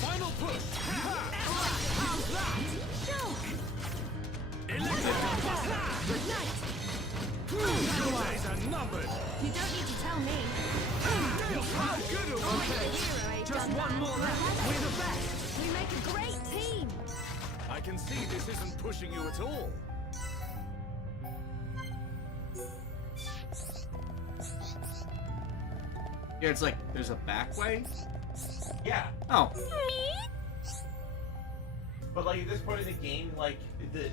Final push! Your days are numbered! You don't need to tell me. Okay, just one more left. We're the best. We make a great team. I can see this isn't pushing you at all. yeah, it's like, there's a back way? Yeah, Oh. but like at this point in the game, like the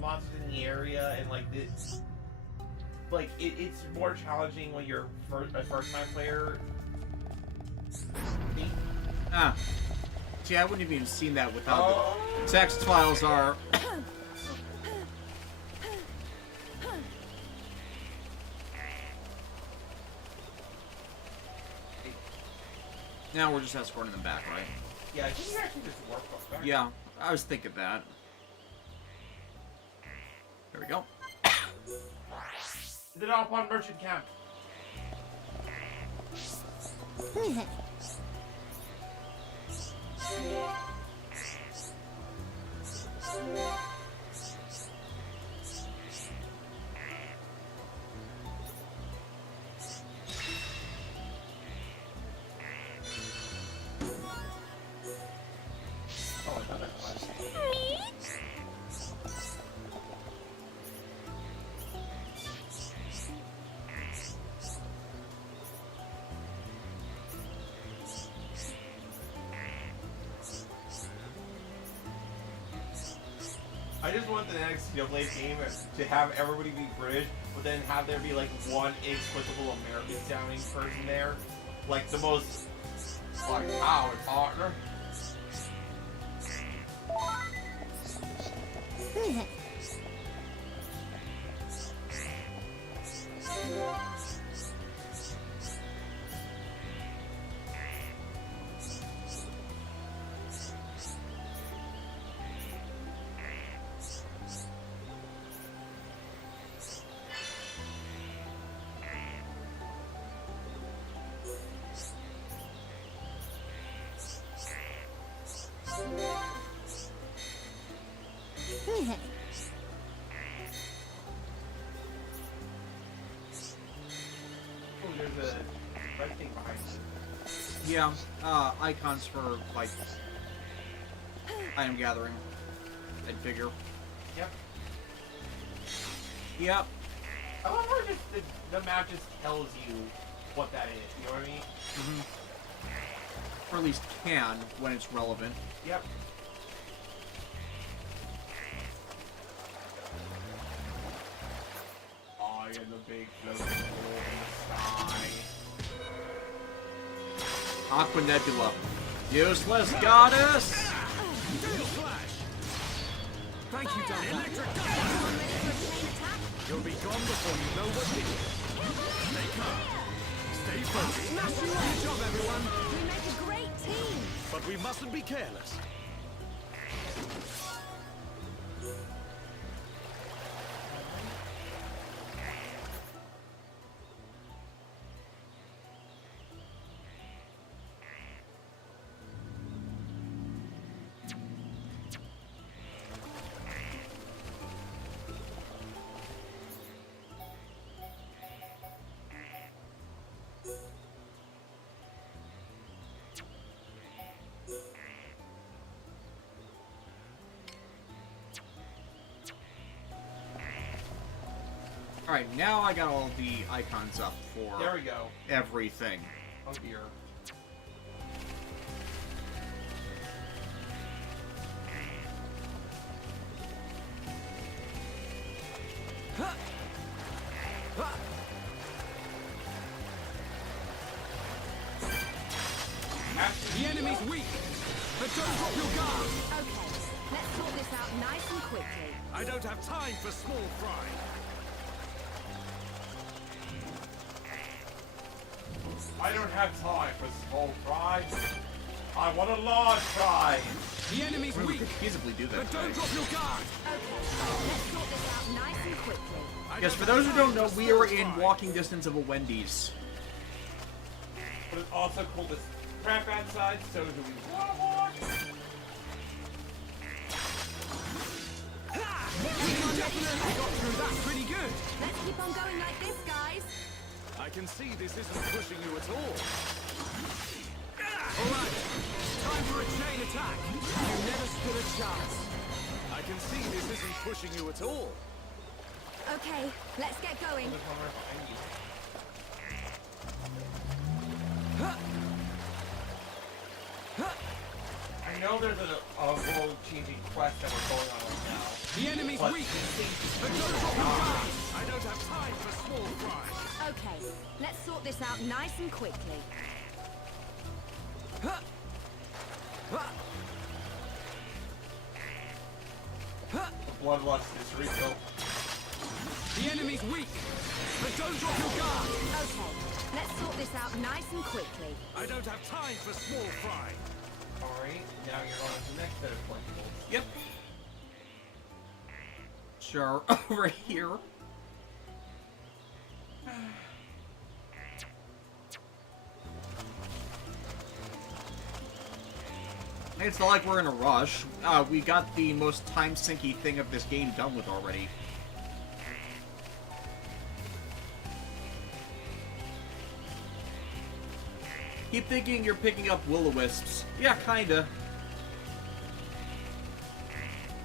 monsters in the area and like this, like it's more challenging when you're a first-time player. Ah. See, I wouldn't have even seen that without Oh. the text files are... Now we're just escorting them back, right? Yeah, I think you actually just warp up back. Yeah, I was thinking that. There we go. The Dalpon Merchant Camp. Oh, I thought it was. I just want the next Xenoblade game to have everybody be British, but then have there be like one inexplicable American sounding person there. Like the most like Howard partner. Oh, there's a red thing behind you. Yeah, icons for, like, item gathering and figure. Yep. Yep. I love how just the map just tells you what that is. You know what I mean? Or at least can, when it's relevant. Yep. I am the big floating hole in the sky. Aqua Nebula. Useless goddess! Thank you, Duncan. You'll be gone before you know what hit you. Stay calm. Stay focused. Good job, everyone. We make a great team. But we mustn't be careless. Alright, now I got all the icons up for There we go. everything. Oh dear. The enemy's weak, but don't drop your guard. Okay, let's sort this out nice and quickly. I don't have time for small fry. I don't have time for small fries. I want a large fry. The enemy's We weak, could feasibly do that. but don't drop your guard. Okay, let's sort this out nice and quickly. Yes, for those who don't know, we are in walking distance of a Wendy's. But it's also cold as crap outside, so do we want more? We definitely got through that pretty good. Let's keep on going like this, guys. I can see this isn't pushing you at all. All right, time for a chain attack. You never stood a chance. I can see this isn't pushing you at all. Okay, let's get going. There's one right behind you. I know there's a world-changing quest that we're going on right now. The enemy's But weak, this thing but don't drop your guard. I don't have time for small fry. Okay, let's sort this out nice and quickly. bloodlust is real. The enemy's weak, but don't drop your guard. Okay, let's sort this out nice and quickly. I don't have time for small fry. Alright, now you're on to the next set of collectibles. Yep. Sure, over here. It's not like we're in a rush. We got the most time-sinky thing of this game done with already. Keep thinking you're picking up will-o-wisps. Yeah, kinda.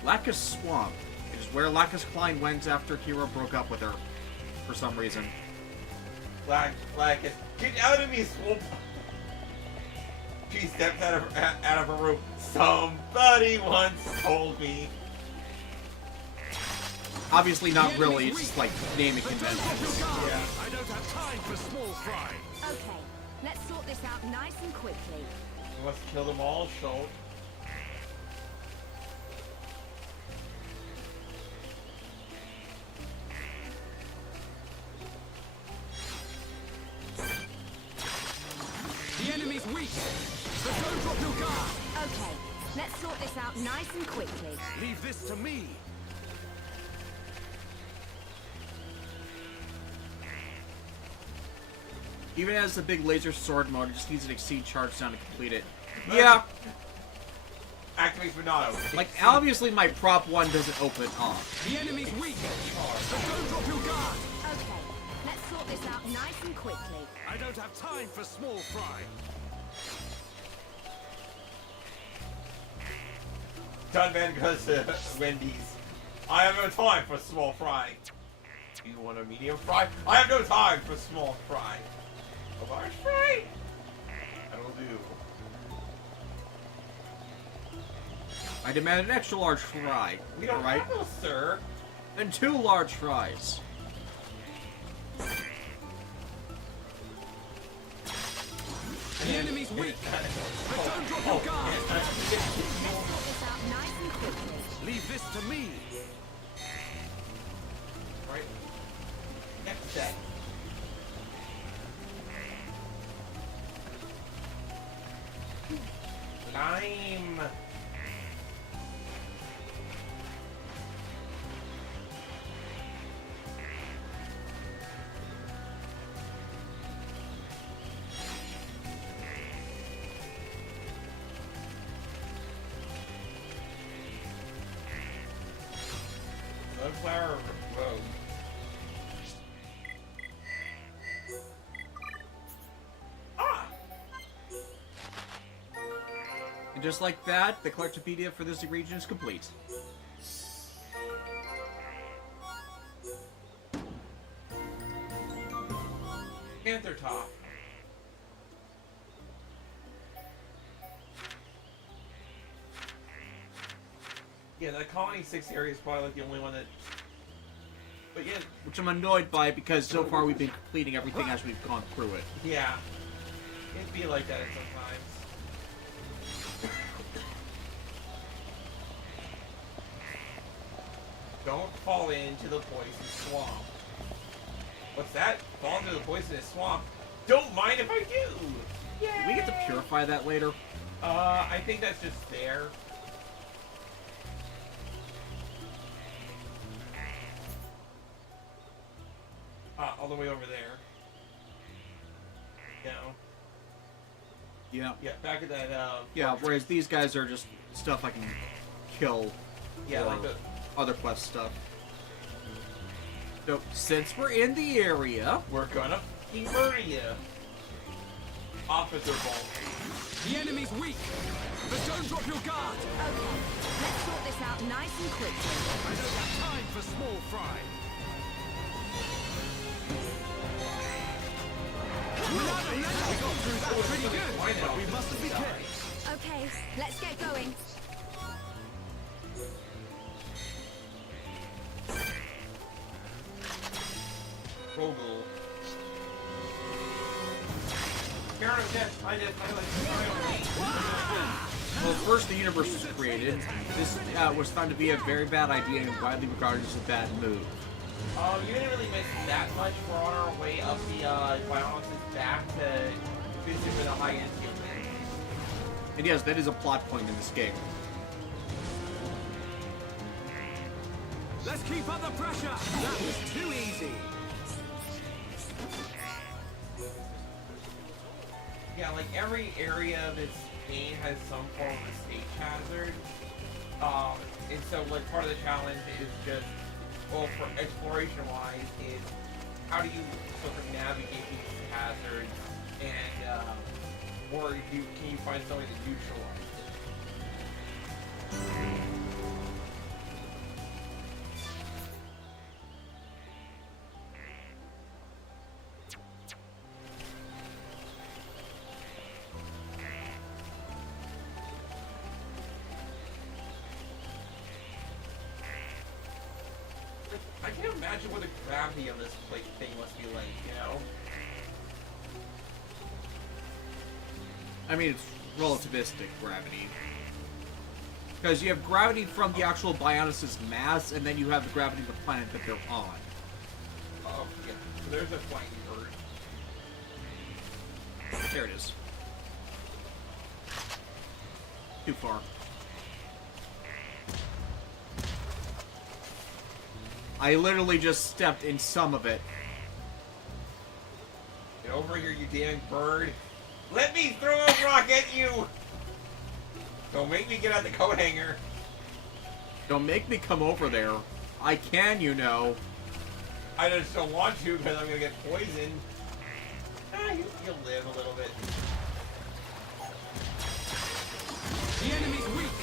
Lacus Swamp. It is where Lacus Klein went after Kira broke up with her. For some reason. Lacus, get out of me, swamp! She steps out of her room. Somebody once told me. Obviously not really, it's just like naming conventions. Yeah. I don't have time for small fry. Okay, let's sort this out nice and quickly. We must kill them all, so. The enemy's weak. So don't drop your guard. Okay, let's sort this out nice and quickly. Leave this to me. Even as the big laser sword mode, it just needs an exceed charge down to complete it. Yeah, Activate Renato. like obviously my prop 1 doesn't open up. The enemy's weak. So don't drop your guard. Okay, let's sort this out nice and quickly. I don't have time for small fry. John Van goes to Wendy's. I have no time for small fry. You want a medium fry? I have no time for small fry. A large fry? That'll do. I demand an extra large fry. We don't right? have those, sir. And 2 large fries. The enemy's weak. But don't drop your guard. Let's sort this out nice and quickly. Leave this to me. Right. Next set. Lime. Sunflower Road. Ah! And just like that, the collectopedia for this region is complete. Panther Top. Yeah, that Colony 6 area is probably like the only one that... But yeah, Which I'm annoyed by because so far we've been completing everything as we've gone through it. yeah. It'd be like that sometimes. Don't fall into the poison swamp. What's that? Fall into the poisonous swamp. Don't mind if I do! Do we get to purify that later? I think that's just there. All the way over there. No. Yeah. Yeah, back at that, Yeah, whereas these guys are just stuff I can kill. yeah, or like the... other quest stuff. So, since we're in the area, We're gonna fucking murder you. Officer Bolt. The enemy's weak. But don't drop your guard. Okay, let's sort this out nice and quickly. I don't have time for small fry. We got through that pretty good, Why not? but we mustn't be careful. Okay, let's get going. Rogel. Karen, yes, I did. well, first the universe was created. This was found to be a very bad idea and widely regarded as a bad move. You didn't really miss that much. We're on our way up the Bionis' back to visit with a high-end human. And yes, that is a plot point in this game. Let's keep up the pressure. That was too easy. Yeah, like every area of this game has some form of a stage hazard. And so like part of the challenge is just, well, for exploration-wise, is how do you sort of navigate these hazards, and or can you find some way to neutralize it? I can't imagine what the gravity of this thing must be like, you know? I mean, it's relativistic gravity. Because you have gravity from the actual Bionis' mass, and then you have the gravity of the planet that they're on. Oh, yeah. So there's a flying bird. There it is. Too far. I literally just stepped in some of it. Get over here, you damn bird. Let me throw a rock at you! Don't make me get out the coat hanger. Don't make me come over there. I can, you know. I just don't want to because I'm gonna get poisoned. Ah, you'll live a little bit. The enemy's weak,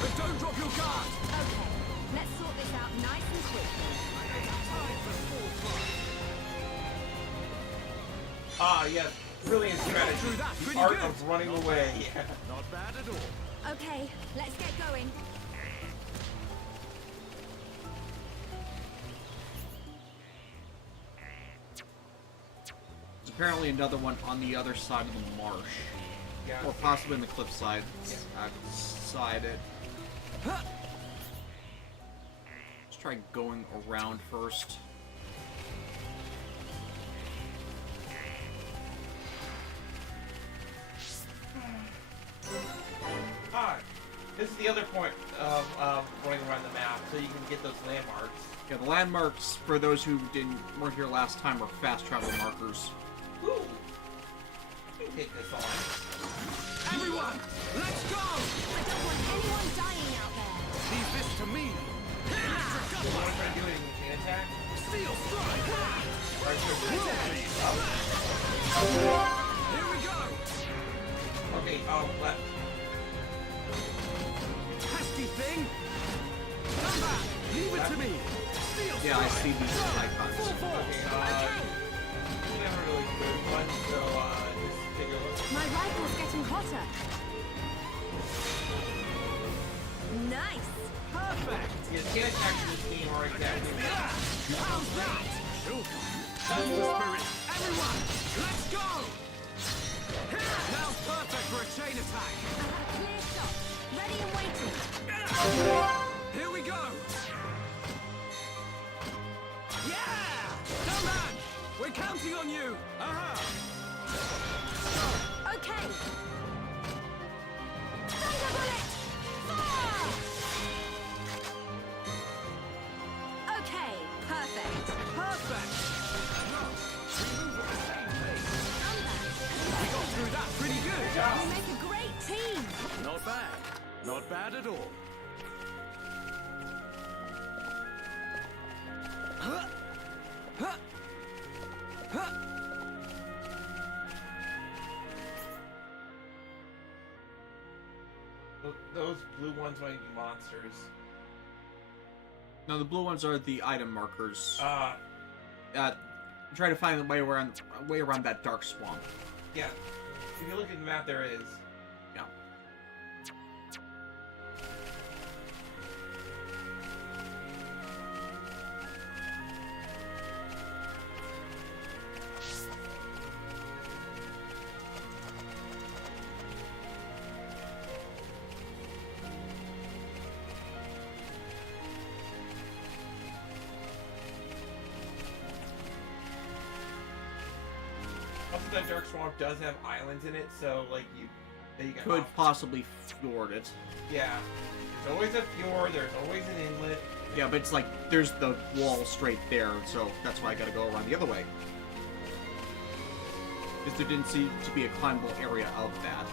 but don't drop your guard. Okay, let's sort this out nice and quickly. Ah, yes. Brilliant strategy. The art of running away. Not bad at all. Okay, let's get going. There's apparently another one on the other side of the marsh. Yeah. Or possibly in the cliffside. Side it. Let's try going around first. Ah, this is the other point of running around the map, so you can get those landmarks. Yeah, the landmarks, for those who weren't here last time, are fast travel markers. Ooh. You can take this on. Everyone, let's go! I don't want anyone dying out there. Leave this to me. You want to try to do anything with chain attack? Steel strike! Or should we Here we go! Okay, left. Pesky thing! Come back! Leave it to me! Steel Yeah, I strike! see these icons. Full force! Okay, never really good one, so just take a look. My rifle's getting hotter. Nice. Perfect! Yeah, chain attacks in this game are exactly that. How's that? That's the spirit! Everyone, let's go! Now perfect for a chain attack! I have a clear shot. Ready and waiting. Here we go! Yeah! Come on! We're counting on you! Okay. Thunder bullet! Fire! Okay, perfect. Perfect! I'm back. We got through that pretty good! We make a great team. Not bad. Not bad at all. Those blue ones might be monsters. No, the blue ones are the item markers. Uh, Try to find the way around that dark swamp. yeah. If you look at the map, there is. Yeah. Also, that dark swamp does have islands in it, so like you can Could possibly fjord it. Yeah. There's always a fjord. There's always an inlet. Yeah, but it's like there's the wall straight there, so that's why I gotta go around the other way. because there didn't seem to be a climbable area of that.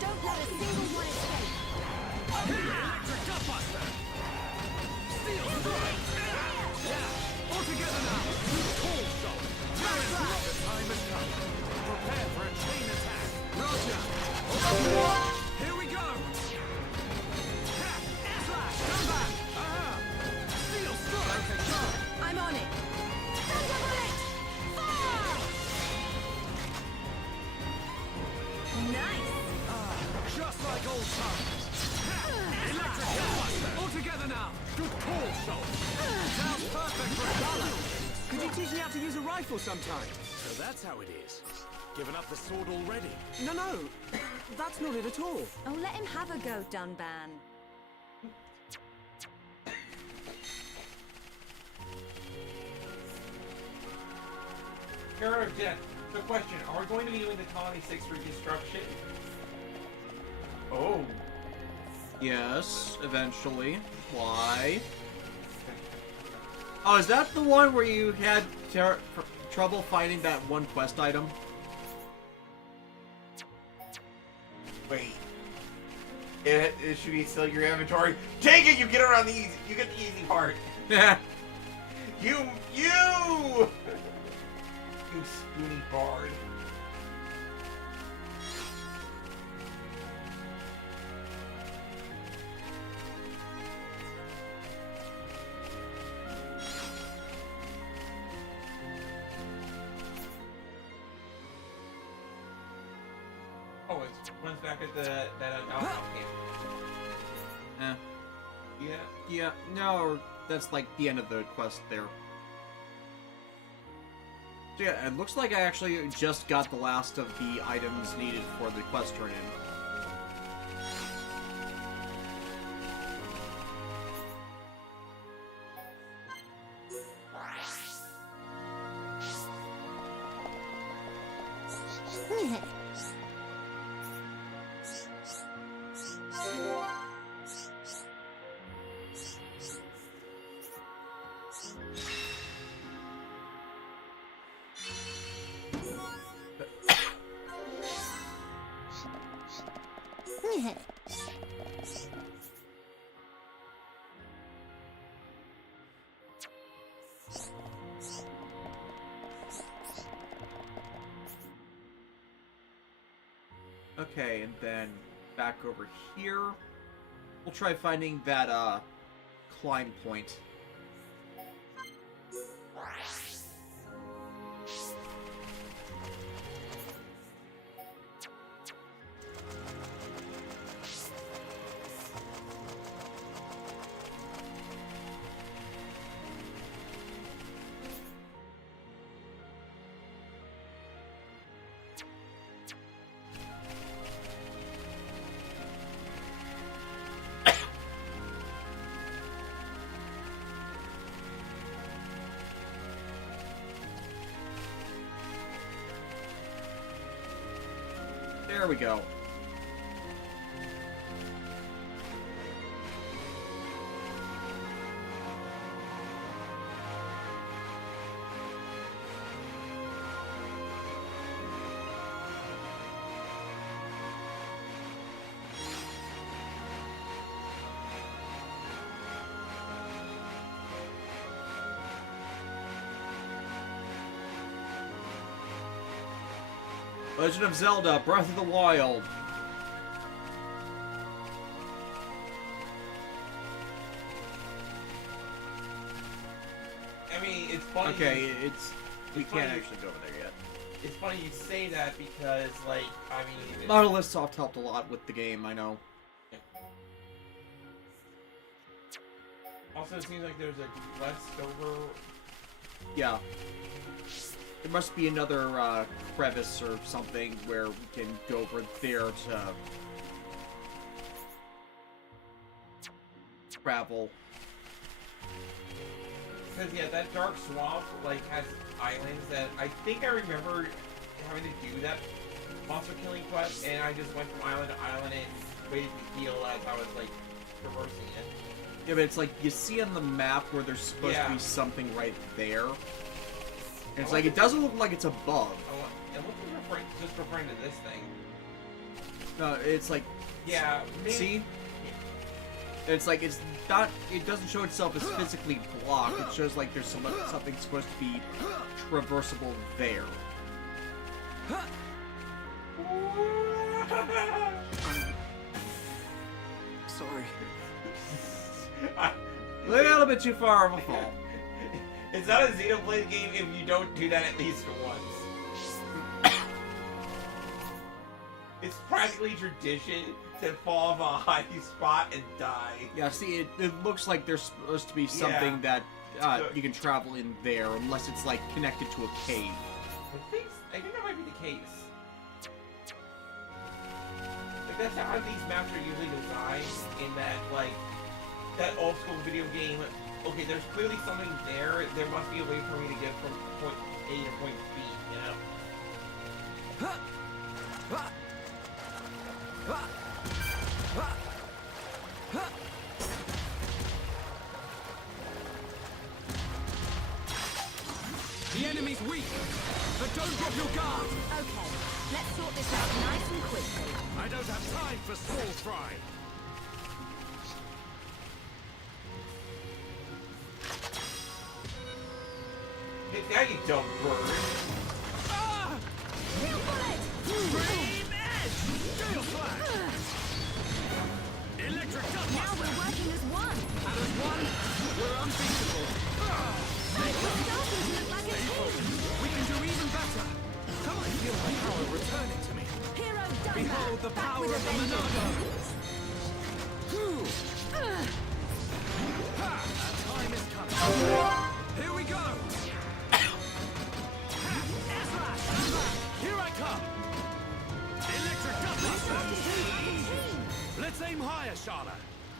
Don't let a single one escape. Electric Gutbuster! Steel Strike! Yeah! All together now! Cold Shot! The time has come. Prepare for a chain attack. Roger! Here we go! Air Slash! Come back! Steel Strike! Okay, go! I'm on it. Thunder Bullet! Fire! Nice. Just like old times. Electric Gutbuster! All together now! Good call, Soul! Sounds perfect for a dollar! Could you teach me how to use a rifle sometime? So that's how it is. Given up the sword already. No, that's not it at all. Oh, let him have a go, Dunban. Hero of Death. The question, are we going to be doing the Colony 6 reconstruction? Oh. Yes, eventually. Why? Oh, is that the one where you had trouble finding that one quest item? Wait. It should be still your inventory. Take it! You get around the easy. You get the easy part. You spoony bard. Oh, one's back at that camp. Eh. Yeah. Yeah, no, that's like the end of the quest there. So yeah, it looks like I actually just got the last of the items needed for the quest turn-in. Okay, and then back over here, we'll try finding that, climb point. There we go. Legend of Zelda, Breath of the Wild. I mean, it's funny. Okay, it's We It's can't funny- actually go over there yet. It's funny you say that because, like, I mean... Monolith Soft helped a lot with the game, I know. Also, it seems like there's a quest over... Yeah. There must be another crevice or something where we can go over there to travel. Because, yeah, that dark swamp, like, has islands that I think I remember having to do that monster killing quest, and I just went from island to island and waited to heal as I was, like, traversing it. Yeah, but it's like, you see on the map where there's supposed to Yeah. be something right there. And it's like, it doesn't look like it's above. It looks like just referring to this thing. No, it's like, Yeah, maybe... see? It's like, it's not, it doesn't show itself as physically blocked. It shows like there's something supposed to be traversable there. Sorry. A little bit too far of a fall. It's not a Xenoblade game if you don't do that at least once. It's practically tradition to fall off a high spot and die. Yeah, see, it looks like there's supposed to be something that you can travel in there, unless it's like connected to a cave. I think that might be the case. Like, that's how these maps are usually designed, in that, like, that old school video game, okay, there's clearly something there, there must be a way for me to get from point A to point B, you know? The enemy's weak, but don't drop your guard. Okay, let's sort this out nice and quickly. I don't have time for small fry. Hey, now you dumb bird. Ah! Real bullet! Flame edge! Gale flash! Electric Now gunbuster! we're working as one. And as one, we're unbeatable. Ah! We're starting to look like a team. We can do even better. Come on, feel my power returning to me. Hero done Behold that. the Back power with of the a vengeance. Monado! Ha! Our time is coming. Here we go! Airslash! Here I come! Electric gunbuster! Let's aim higher, Shala.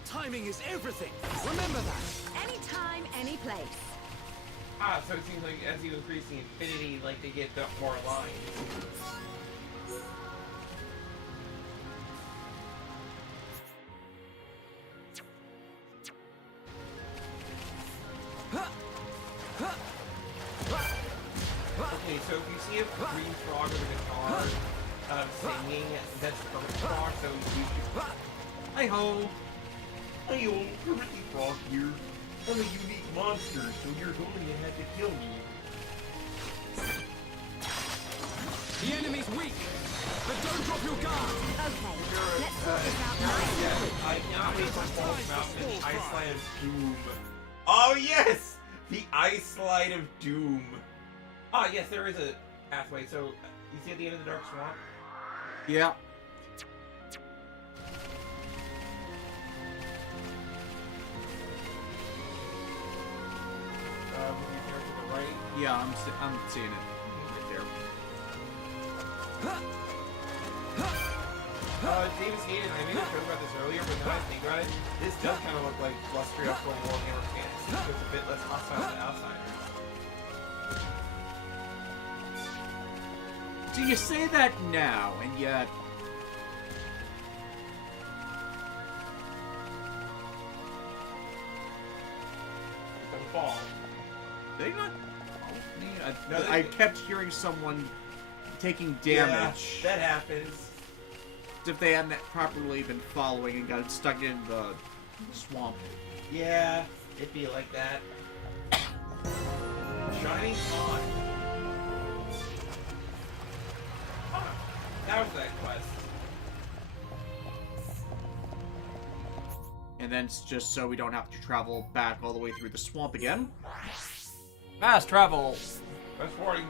Timing is everything. Remember that. Anytime, any place. Ah, so it seems like as you increase the infinity, like, they get more aligned. Okay, so if you see a green frog with a guitar singing, that's the perfect frog, so you should... Hi-ho! Hey, old Percy Frog here. I'm a unique monster, so you're going to have to kill me. The enemy's weak, but don't drop your guard. Okay, let's sort this out nice and quick. I cannot wait for False Mountain, Ice Slide of Doom. Oh yes! The Ice Slide of Doom. Ah, yes, there is a pathway. So, you see at the end of the Dark Swamp? Yeah. Move your character to the right. Yeah, I'm seeing it right there. Davis Hayden, I made a joke about this earlier, but now I think about it, this does kind of look like Lustria from Warhammer Fantasy, so it's a bit less hostile to outsiders. Do you say that now, and yet... Don't fall. They not... No, I kept hearing someone taking damage. Yeah, that happens. As if they hadn't properly been following and got stuck in the swamp. Yeah, it'd be like that. Shining on. Ah, that was that quest. And then it's just so we don't have to travel back all the way through the swamp again. Fast travel! Best warning.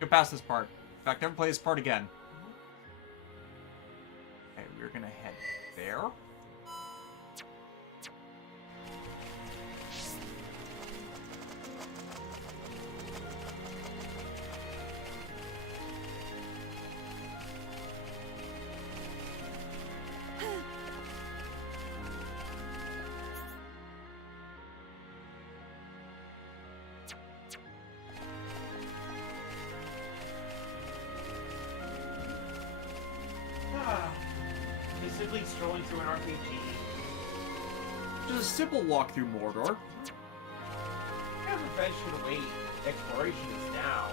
Get past this part. In fact, never play this part again. Okay, we're gonna head there. He's simply strolling through an RPG. Just a simple walk through Mordor. Kind of revenge can wait. Exploration is now.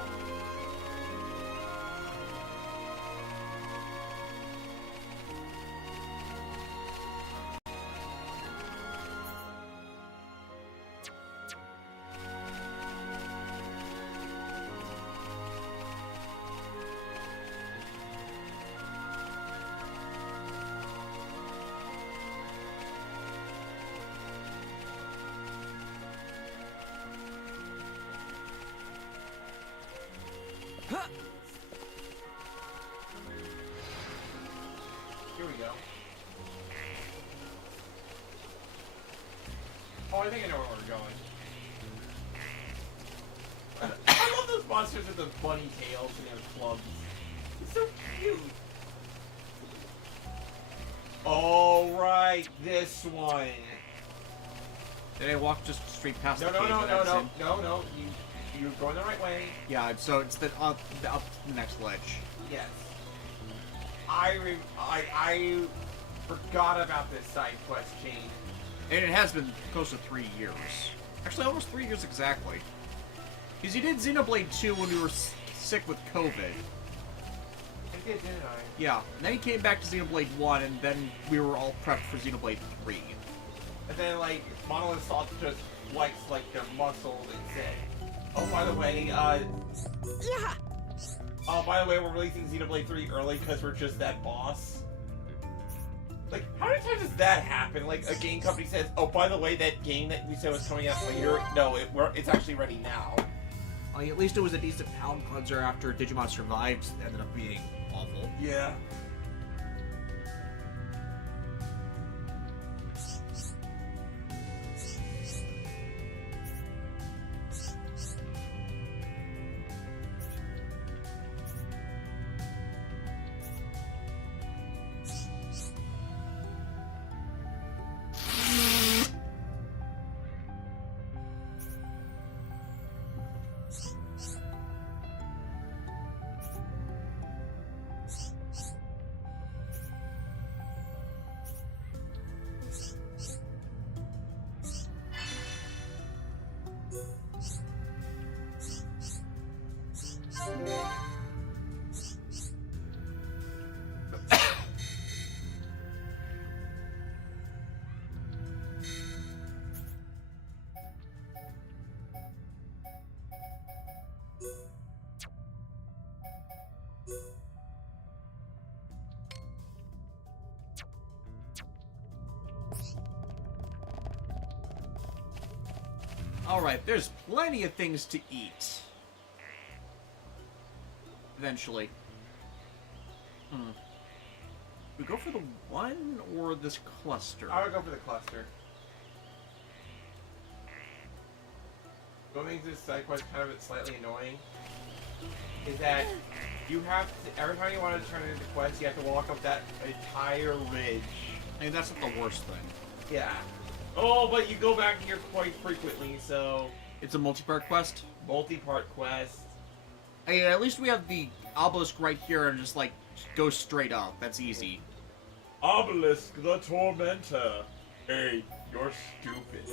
Here we go. Oh, I think I know where we're going. I love those monsters with the bunny tails and their clubs. It's so cute. Oh, right, this one. Did I walk just straight past No, the cave? no. You're going the right way. Yeah, so it's the up the next ledge. Yes. I forgot about this side quest chain. And it has been close to 3 years. Actually, almost 3 years exactly. Because you did Xenoblade 2 when we were sick with COVID. I did, didn't I? Yeah. And then he came back to Xenoblade 1, and then we were all prepped for Xenoblade 3. And then, like, Monolith Salt just flexed, like, their muscle and said, oh, by the way, we're releasing Xenoblade 3 early because we're just that boss. Like, how many times does that happen? Like, a game company says, oh, by the way, that game that we said was coming out later, no, it's actually ready now. At least it was a decent palate cleanser after Digimon Survived ended up being awful. Yeah. Alright, there's plenty of things to eat. Eventually. We go for the one or this cluster? I would go for the cluster. The only thing this side quest kind of slightly annoying is that you have to, every time you want to turn it into quest, you have to walk up that entire ridge. I mean, that's not the worst thing. Yeah. Oh, but you go back here quite frequently, so It's a multi-part quest? multi-part quest. Hey, at least we have the obelisk right here and just, like, go straight up. That's easy. Obelisk the Tormentor. Hey, you're stupid.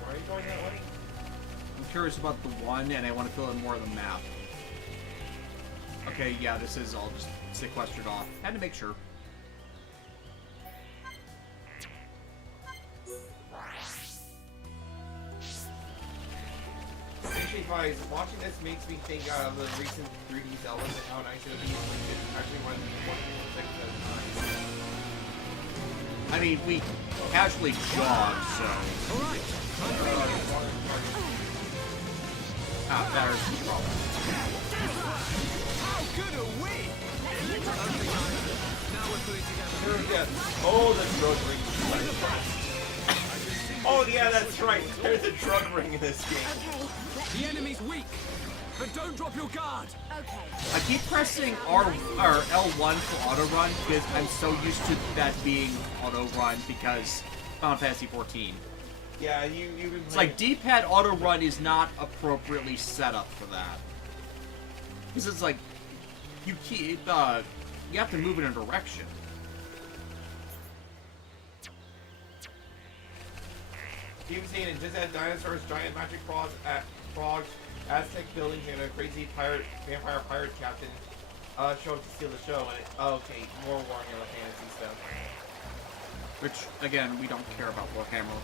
Why are you going that way? I'm curious about the one, and I want to fill in more of the map. Okay, yeah, this is all just sequestered off. Had to make sure. guys, watching this makes me think of the recent 3D Zelda and how nice it would be if we could actually run 1.6 at a time. I mean, we casually jog, so. There's the problem. How good are we? Now we're putting together. Oh, the drug ring. Oh yeah, that's right. There's a drug ring in this game. Okay, The enemy's weak, but don't drop your guard. okay. I keep pressing L1 for auto run because I'm so used to that being auto run because Final Fantasy 14. Yeah, you've been It's like D-pad auto run is not appropriately set up for that. Because it's like you have to move in a direction. You've seen it. Just as dinosaurs, giant magic frogs, Aztec buildings, and a crazy vampire pirate captain show up to steal the show. And okay, more Warhammer Fantasy stuff. Which, again, we don't care about Warhammer.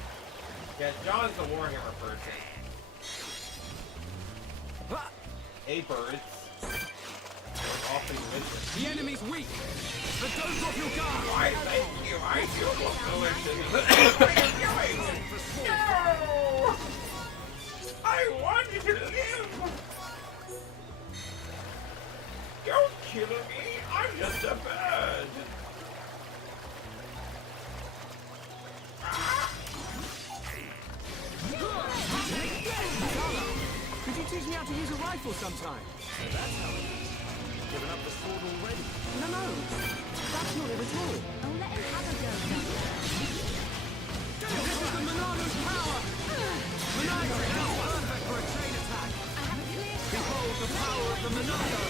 Yeah, John's the Warhammer person. Hey, birds. Awfully delicious. The enemy's weak, but don't drop your guard. Why, thank you. I feel delicious. No! I want you to live. Don't kill me. I'm just a bird. Could you teach me how to use a rifle sometime? So that's how it is. Given up the sword already? No, that's not it at all. Oh, let him have a go. This is the Monado's power! Monado is perfect for a chain attack! I have a clear shot. Behold the power of the Monado!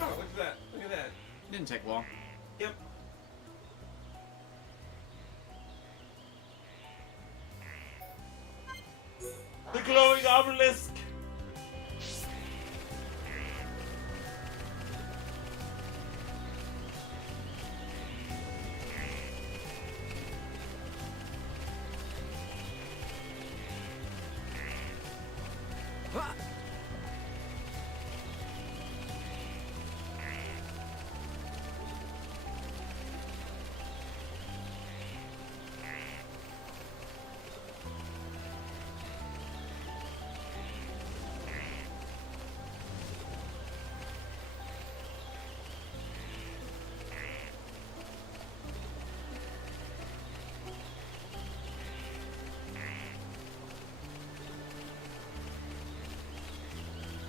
Oh, look at that. Look at that. Didn't take long. Yep. The glowing obelisk!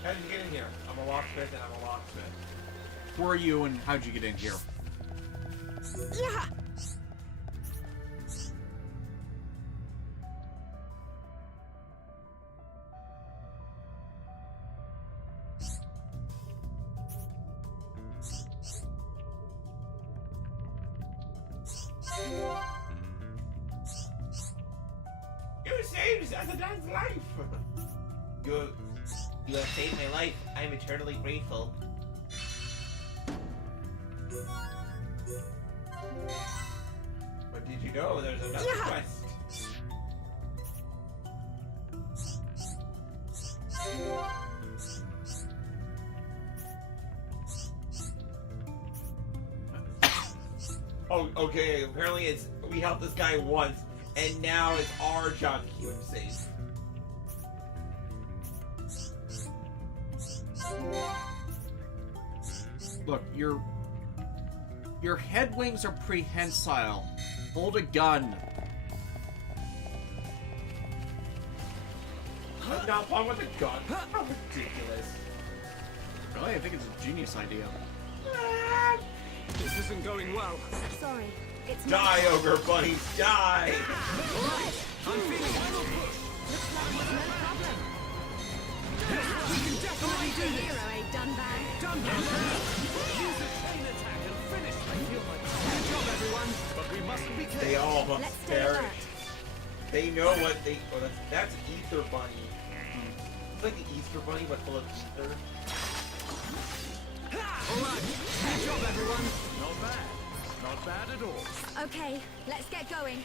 How did you get in here? I'm a locksmith and I'm a locksmith. Who are you and how'd you get in here? Yeah. You saved Azadon's life! You have saved my life. I am eternally grateful. But did you know there's another quest? Oh, okay. Apparently it's we helped this guy once, and now it's our job to keep him safe. Look, your head wings are prehensile. Hold a gun. Now fun with a gun. How ridiculous. Really? I think it's a genius idea. This isn't going well. Sorry, it's Die, ogre bunnies, die! I'm feeling a little push. Looks like it's no problem. We can definitely do this. Hero, eh, Dunban? Done. Use a chain attack and finish. I feel like good job, everyone. But we mustn't be careful. They all Let's stay stare. alert. They know what they. Oh, that's Ether Bunny. It's like the Easter Bunny, but full of ether. Alright, good job, everyone. Not bad. Not bad at all. Okay, let's get going.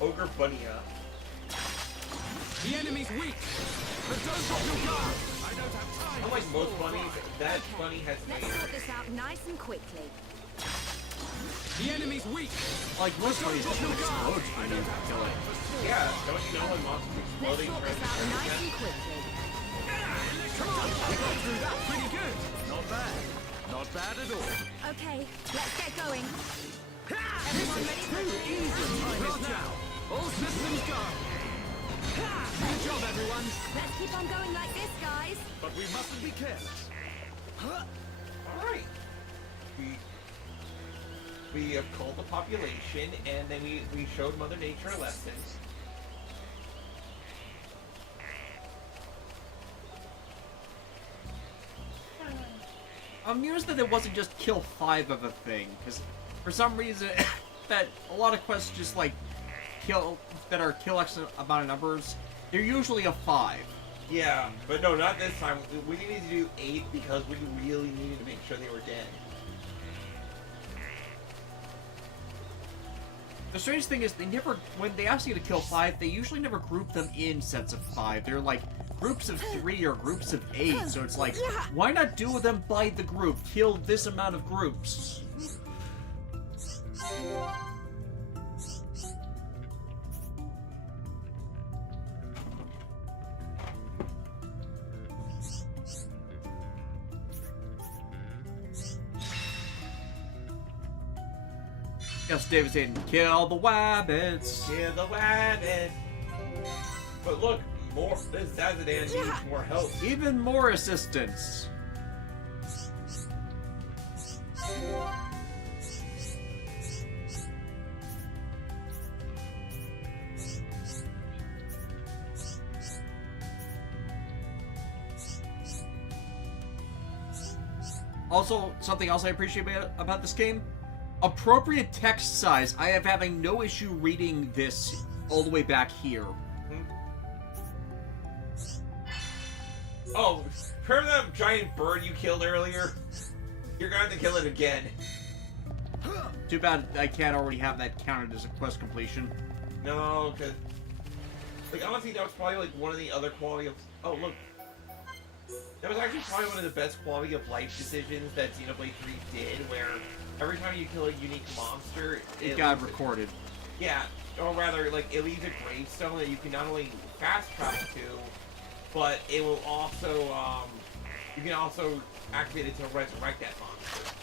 Ogre Bunny-a. The enemy's weak, but don't drop your guard. I don't have time. Unlike most bunnies, that Okay, bunny has let's made. sort this out nice and quickly. The enemy's weak. Like most bunnies, it explodes when you kill it. Yeah, don't you know when monsters Let's exploding? sort this out nice and quickly. Come on, we got through that pretty good. Not bad. Not bad at all. Okay, let's get going. Everyone ready for Too easy. Time is now. All systems go. Good job, everyone. Let's keep on going like this, guys. But we mustn't be careless. Alright. We have culled the population, and then we showed Mother Nature a lesson. I'm amused that it wasn't just kill 5 of a thing, because for some reason, that a lot of quests just like kill that are kill X amount of numbers, they're usually a 5. Yeah, but no, not this time. We needed to do 8 because we really needed to make sure they were dead. The strange thing is, when they ask you to kill 5, they usually never group them in sets of 5. They're like groups of 3 or groups of 8, so it's like, why not do them by the group? Kill this amount of groups. Yes, David saying, kill the wabbits. Yeah, the wabbit. But look, this Zazadan needs more help. Even more assistance. Also, something else I appreciate about this game, appropriate text size. I am having no issue reading this all the way back here. Oh, remember that giant bird you killed earlier? You're gonna have to kill it again. Too bad I can't already have that counted as a quest completion. No, because... Like, honestly, that was probably, like, one of the other quality of... Oh, look. That was actually probably one of the best quality of life decisions that Xenoblade 3 did, where every time you kill a unique monster... It got recorded. Yeah, or rather, like, it leaves a gravestone that you can not only fast travel to, but it will also, you can also activate it to resurrect that monster.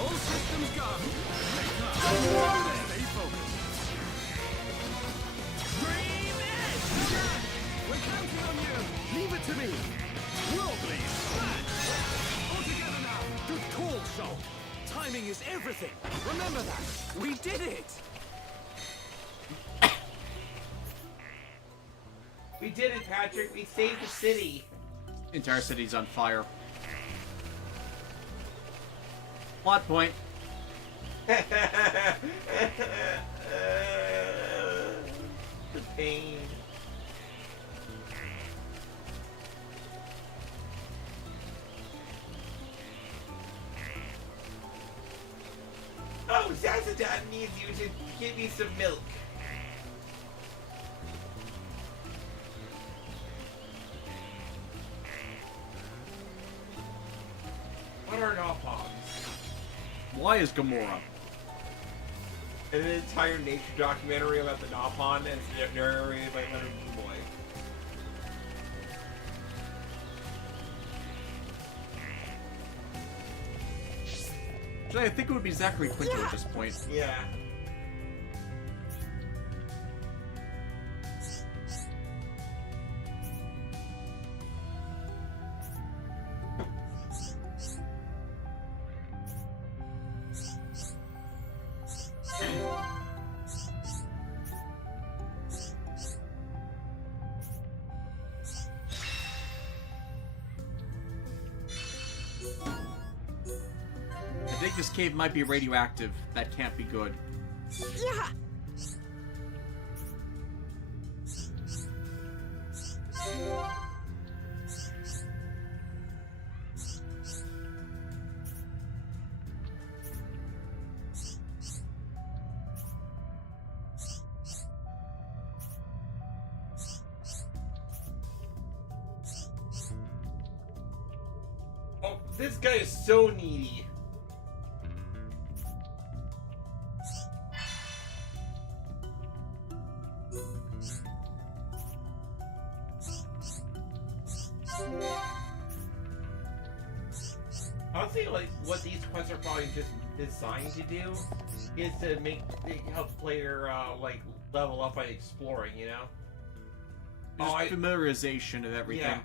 All systems go. Stay focused. Dream Edge! We're counting on you. Leave it to me. Worldly smash! All together now. Good call, Soul. Timing is everything. Remember that. We did it. We did it, Patrick. We saved the city. The entire city's on fire. Plot point. The pain. Oh, Zazadan needs you to give me some milk. What are Nopons? Why is Gamora? And an entire nature documentary about the Nopon and it's narrated by Leonard Nimoy. Actually, I think it would be Zachary Quinto at this point. Yeah. think this cave might be radioactive. That can't be good. Yeah. Oh, this guy is so needy. Honestly, like what these quests are probably just designed to do is to help the player like level up by exploring, you know. Just familiarization of everything. Yeah.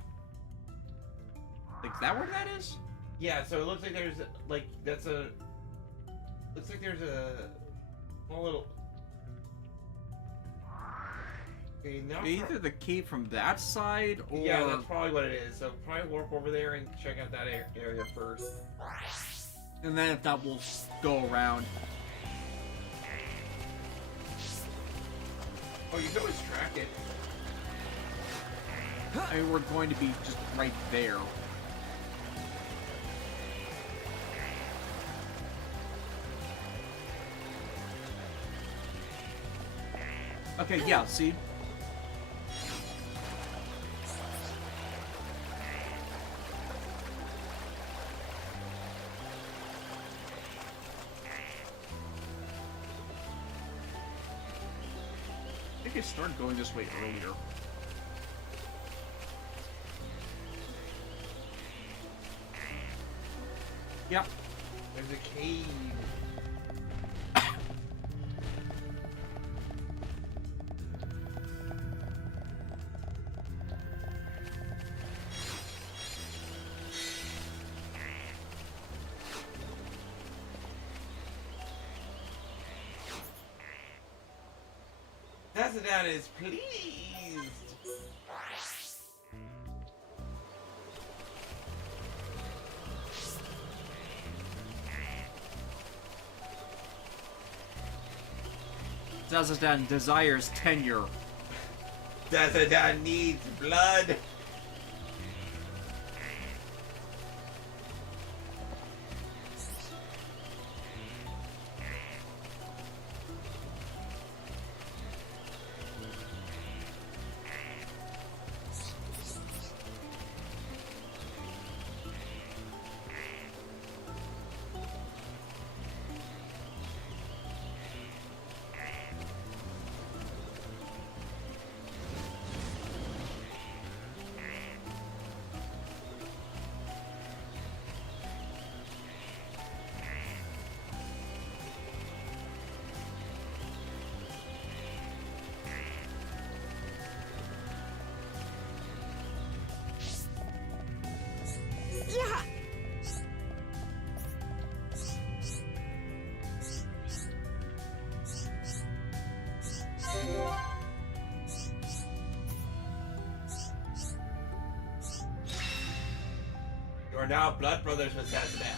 Like, is that where that is? Yeah, so it looks like there's like looks like there's a little. Okay, now Either the cave from that side, or... yeah, that's probably what it is. So probably walk over there and check out that area first. And then if not, we'll go around. Oh, you can always track it. I mean, we're going to be just right there. Okay, yeah, see? I think I started going this way earlier. Yeah. There's a cave. That is pleased. Zazadan desires tenure. Dazadan needs blood. Yeah. You are now blood brothers with Zazadan.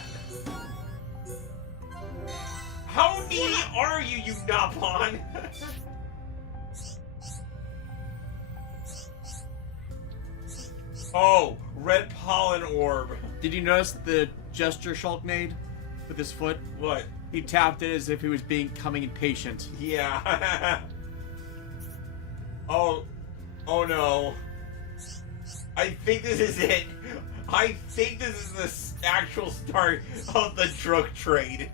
How needy are you, you Nabon? Oh, red pollen orb. Did you notice the gesture Shulk made with his foot? What? He tapped it as if he was becoming impatient. Yeah. Oh no. I think this is it. I think this is the actual start of the drug trade.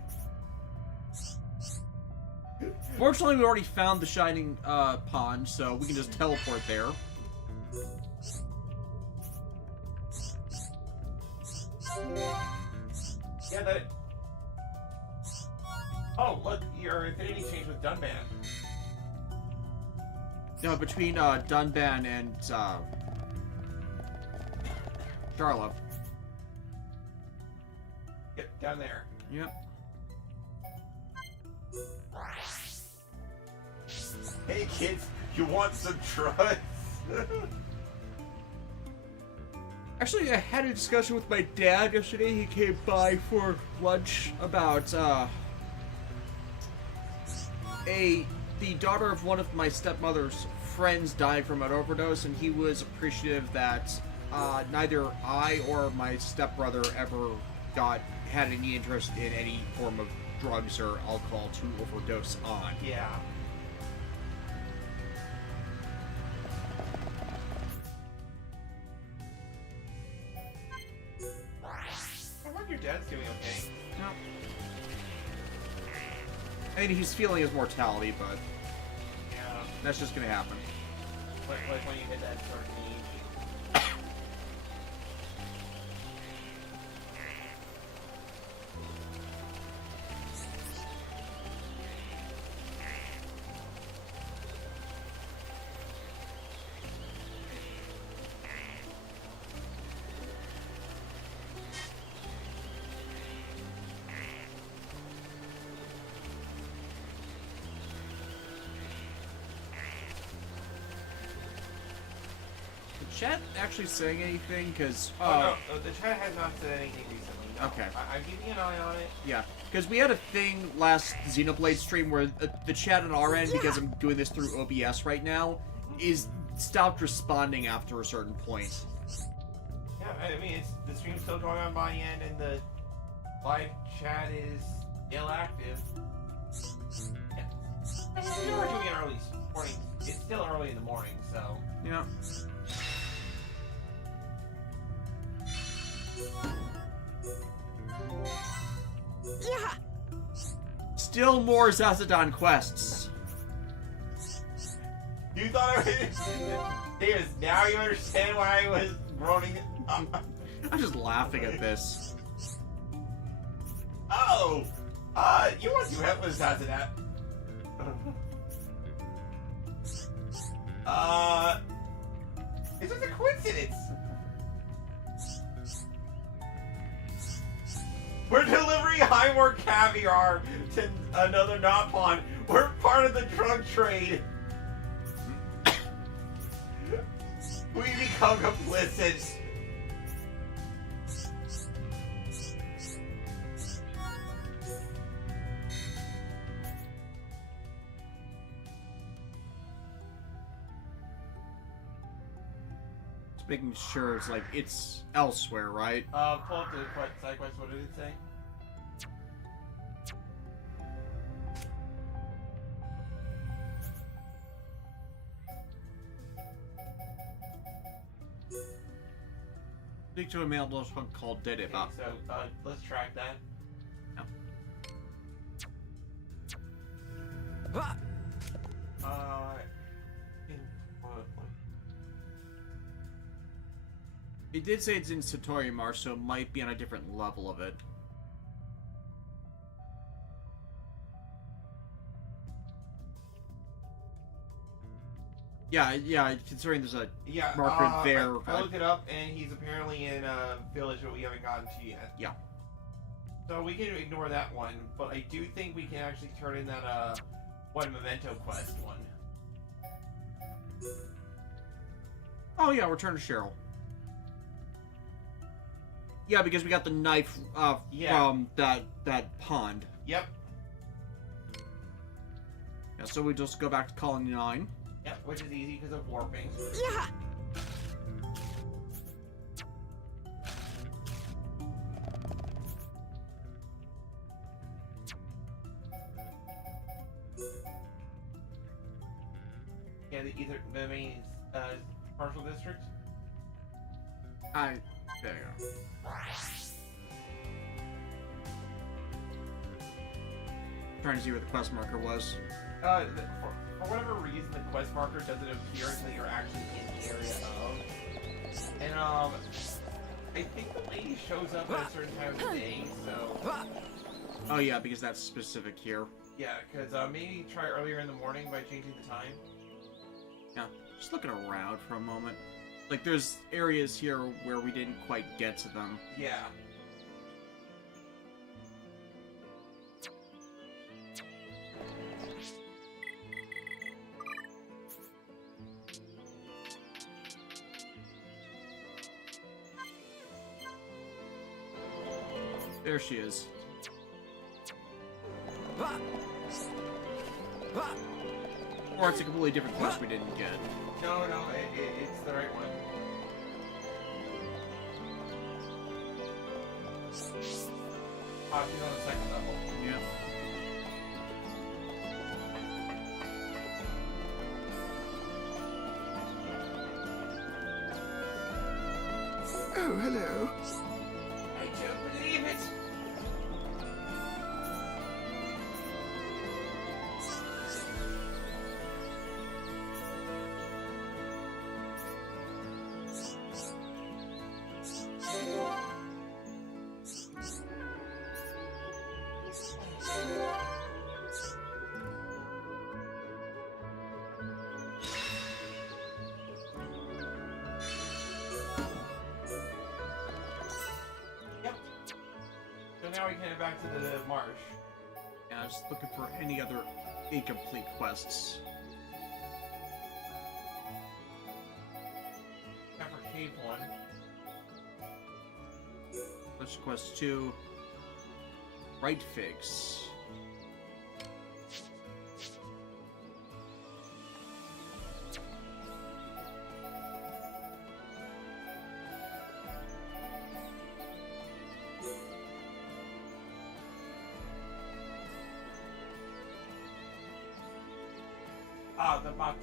Fortunately, we already found the shining pond, so we can just teleport there. Yeah, that. Oh, look, your affinity changed with Dunban. No, between Dunban and Charlotte. Yep, down there. Yep. Hey kids, you want some drugs? Actually, I had a discussion with my dad yesterday. He came by for lunch about, the daughter of one of my stepmother's friends died from an overdose, and he was appreciative that, neither I or my stepbrother ever had any interest in any form of drugs or alcohol to overdose on. Yeah. I wonder your dad's doing okay. No. I mean, he's feeling his mortality, but Yeah. that's just gonna happen. Like when you hit that certain age. Is chat actually saying anything? Because, Oh, no, the chat has not said anything recently. No. Okay. I'm keeping an eye on it. yeah. Because we had a thing last Xenoblade stream where the chat on our end, because I'm doing this through OBS right now, is stopped responding after a certain point. Yeah, I mean, the stream's still going on my end, and the live chat is still active. Yeah. I mean, we are doing it early morning. It's still early in the morning, so. Yeah. Yeah. Still more Zazadon quests. You thought I was. Davis, now you understand why I was groaning. I'm just laughing at this. Oh! You want to help us out to that? It's just a coincidence. We're delivering high more caviar to another knot pond. We're part of the drug trade. We become complicit. Just making sure it's like it's elsewhere, right? Pull up the side quest. What did it say? Speak to a male one called Dedeba. Okay, so let's track that. It did say it's in Satori Marsh, so it might be on a different level of it. Yeah, considering there's a marker there. I looked it up, and he's apparently in a village that we haven't gotten to yet. Yeah. So we can ignore that one, but I do think we can actually turn in that one memento quest one. Oh yeah, return to Cheryl. Yeah, because we got the knife from that pond. Yep. Yeah, so we just go back to Colony 9. Yep, which is easy because of warping. Yeah. Yeah, the main partial district. There you go. Trying to see where the quest marker was. For whatever reason, the quest marker doesn't appear until you're actually in the area of. And I think the lady shows up at a certain time of the day, so. Oh yeah, because that's specific here. Yeah, because maybe try earlier in the morning by changing the time. Yeah, just looking around for a moment. Like, there's areas here where we didn't quite get to them. Yeah. There she is. Or it's a completely different quest we didn't get. No, it's the right one. She's on the second level. Yeah. Oh, hello. I don't believe it. Yep. So now we can head back to the marsh. Yeah, I was looking for any other incomplete quests. Except for Cave 1. Let's quest 2. Right fix. Ah, the Batu.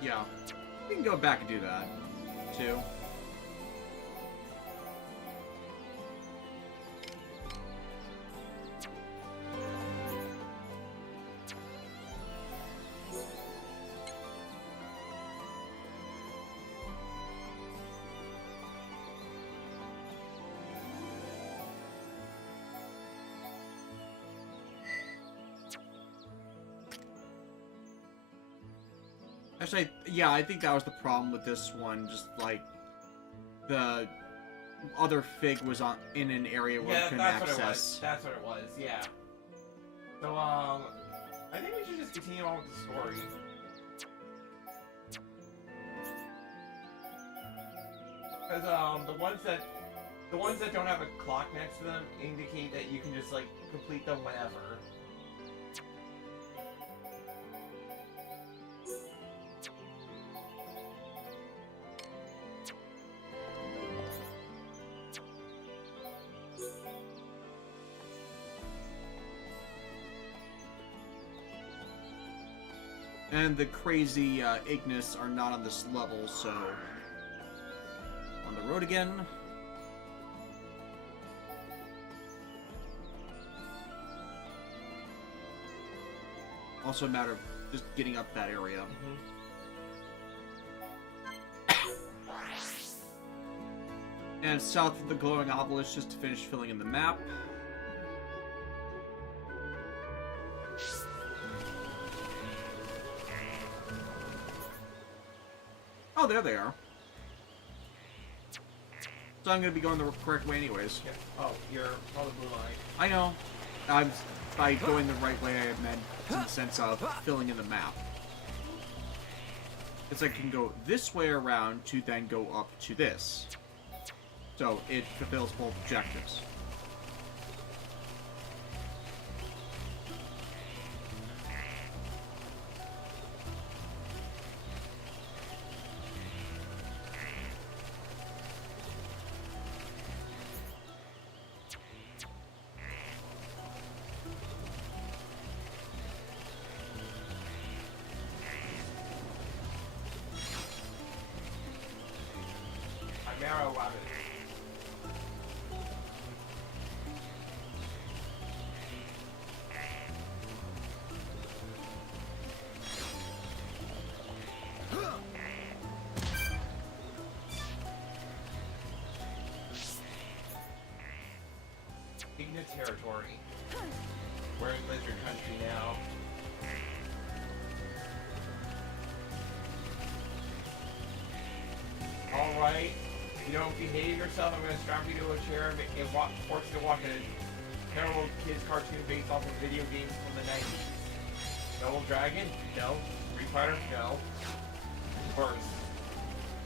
Yeah. We can go back and do that, too. Actually, yeah, I think that was the problem with this one. Just like the other fig was in an area where we couldn't access. That's what it was. Yeah. So I think we should just continue on with the story. Because the ones that don't have a clock next to them indicate that you can just like complete them whenever. And the crazy Ignis are not on this level, so... On the road again. Also a matter of just getting up that area. And south of the glowing obelisk just to finish filling in the map. Oh, there they are. So I'm gonna be going the correct way anyways. Yeah. Oh, you're on the blue line. I know. By going the right way, I meant in the sense of filling in the map. It's like I can go this way around to then go up to this. So it fulfills both objectives. Chimera weapon. Ignis territory. We're in Lizard Country now. Alright. You don't behave yourself, I'm gonna strap you to a chair and force you to watch a terrible kids cartoon based off of video games from the 90s. Double Dragon? No. Street Fighter? No. Burst.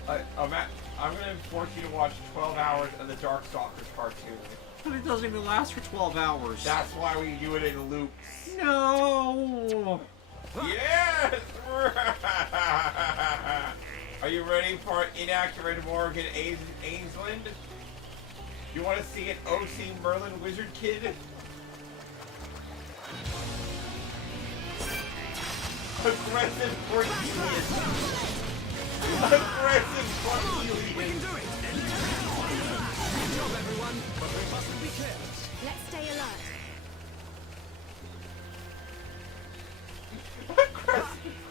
I'm gonna force you to watch 12 hours of the Darkstalkers cartoon. But it doesn't even last for 12 hours. That's why we do it in loops. No! Yes! Are you ready for an inaccurate Morgan Ainsland? You want to see an OC Merlin wizard kid? Aggressive Cornelius. Aggressive Cornelius. We can do it! Good job, everyone, but we mustn't be careless. Let's stay alert.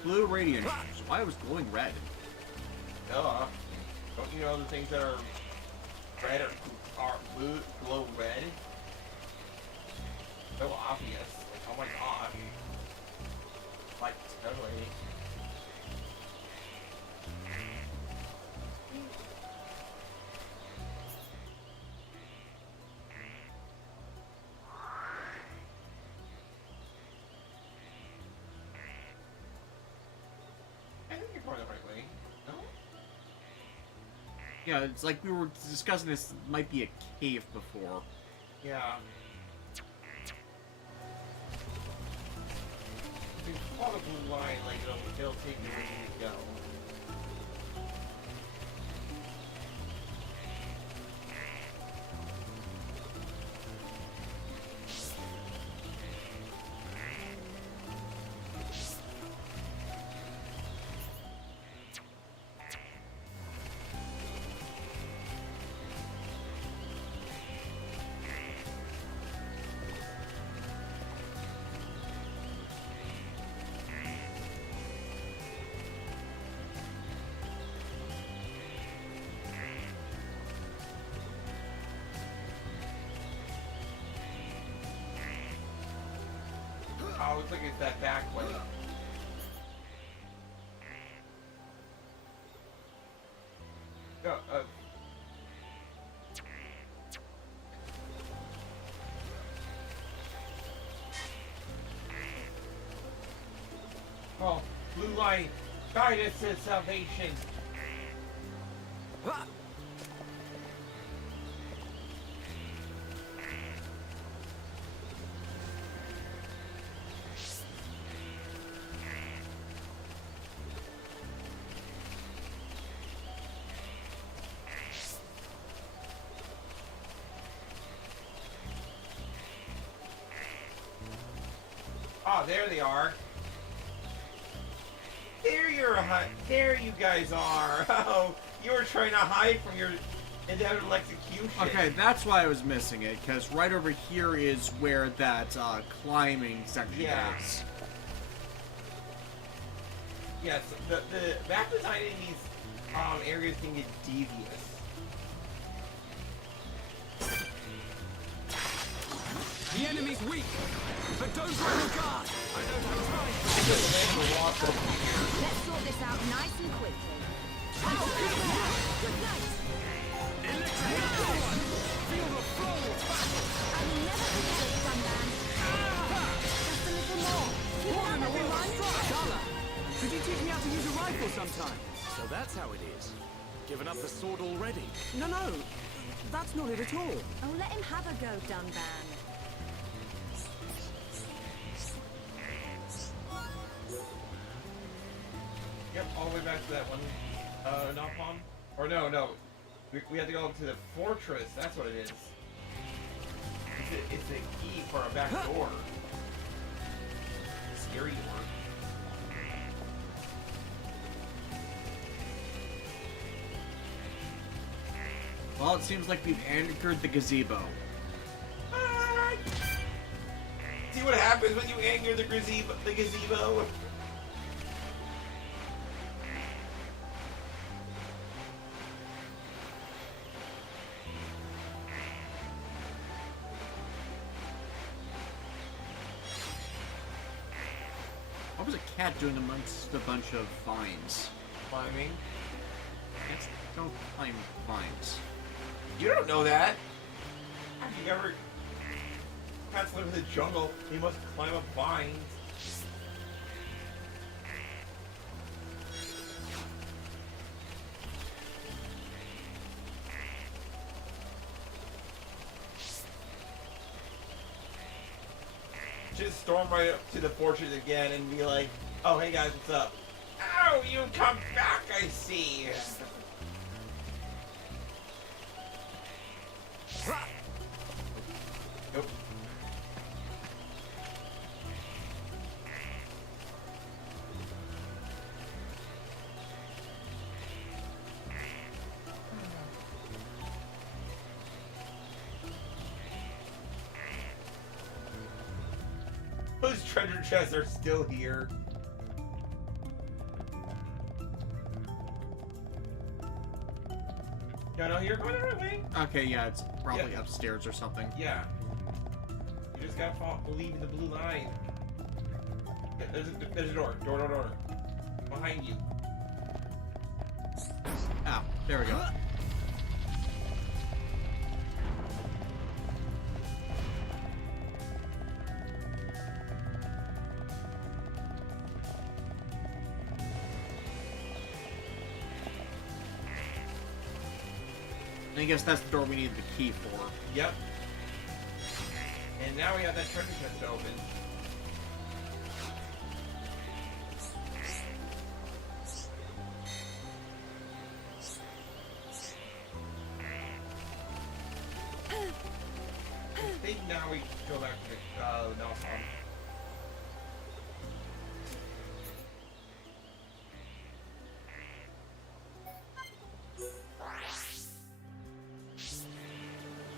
Blue radiant. So why was glowing red? Duh. Don't you know the things that are red are blue, glow red? So obvious. Like, oh my god. Like, totally. I think you're going the right way. No? Yeah, it's like we were discussing this might be a cave before. Yeah. If you follow the blue line, like, it'll take you where you need to go. Oh, looks like it's that back way. Oh, blue light, guide us to salvation. Oh, there they are. There you guys are. Oh, you were trying to hide from your inevitable execution. Okay, that's why I was missing it, because right over here is where that climbing section is. Yes, the map design in these areas can get devious. The enemy's weak, but don't throw your guard. I don't have time. Let's sort this out nice and quickly. Good night. Feel the flow of battle. I will never forget it, Sundan. Just a little more. Keep it up, everyone. Shala, could you teach me how to use a rifle sometime? So that's how it is. Given up the sword already. No, that's not it at all. Oh, let him have a go, Dunban. Yep, all the way back to that one. Napalm? Or no. We have to go up to the fortress. That's what it is. It's a key for a back door. Scary door. Well, it seems like we've anchored the gazebo. See what happens when you anchor the gazebo? What was a cat doing amongst a bunch of vines? Climbing. Cats don't climb vines. You don't know that. Have you ever... Cats live in the jungle. They must climb up vines. just storm right up to the fortress again and be like, "Oh, hey guys, what's up?" "Oh, you come back, I see." Nope. Those treasure chests are still here. No, you're going the right way. Okay, yeah, it's probably Yeah. upstairs or something. Yeah. You just gotta believe in the blue line. There's a door. Door. Behind you. Ah, there we go. I guess that's the door we needed the key for. Yep. And now we have that treasure chest to open. I think now we go back to the Nelson.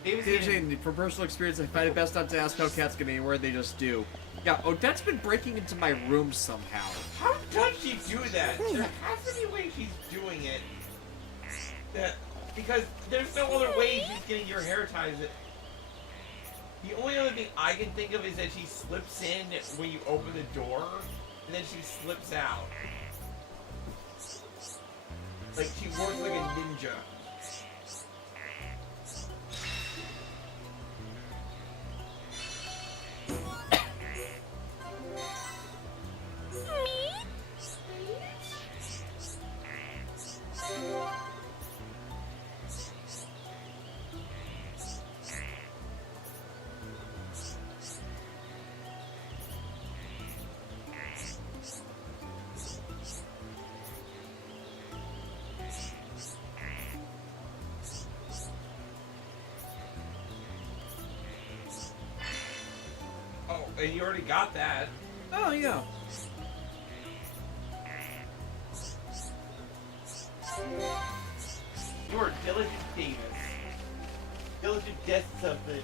Dave's saying, from personal experience, I find it best not to ask how cats get anywhere, they just do. Yeah, Odette's been breaking into my room somehow. How does she do that? There has to be a way she's doing it. Because there's no other way she's getting your hair ties. The only other thing I can think of is that she slips in when you open the door, and then she slips out. Like she works like a ninja. Oh, and you already got that. Oh, yeah. You are diligent Davis. Diligent guests of the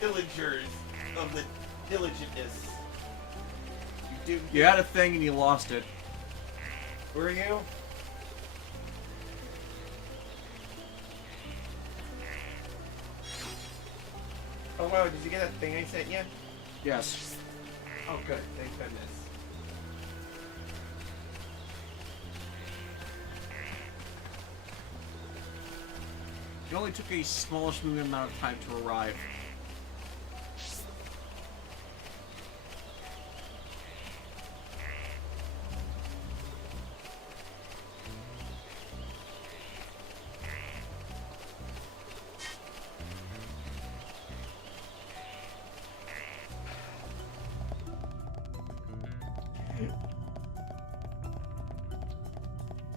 villagers of the diligentness. You do. You had a thing and you lost it. Where are you? Oh wow, did you get that thing I sent you? Yes. Oh good, thank goodness. It only took a smallish amount of time to arrive.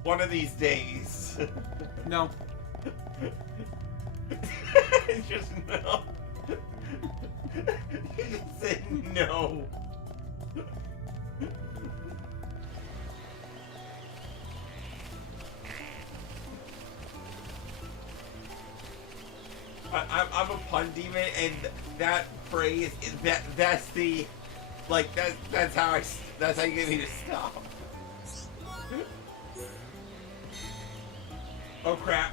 One of these days. No. Just no. You just said no. I'm a pun demon, and that phrase is that's the like that's how you get me to stop. Oh crap.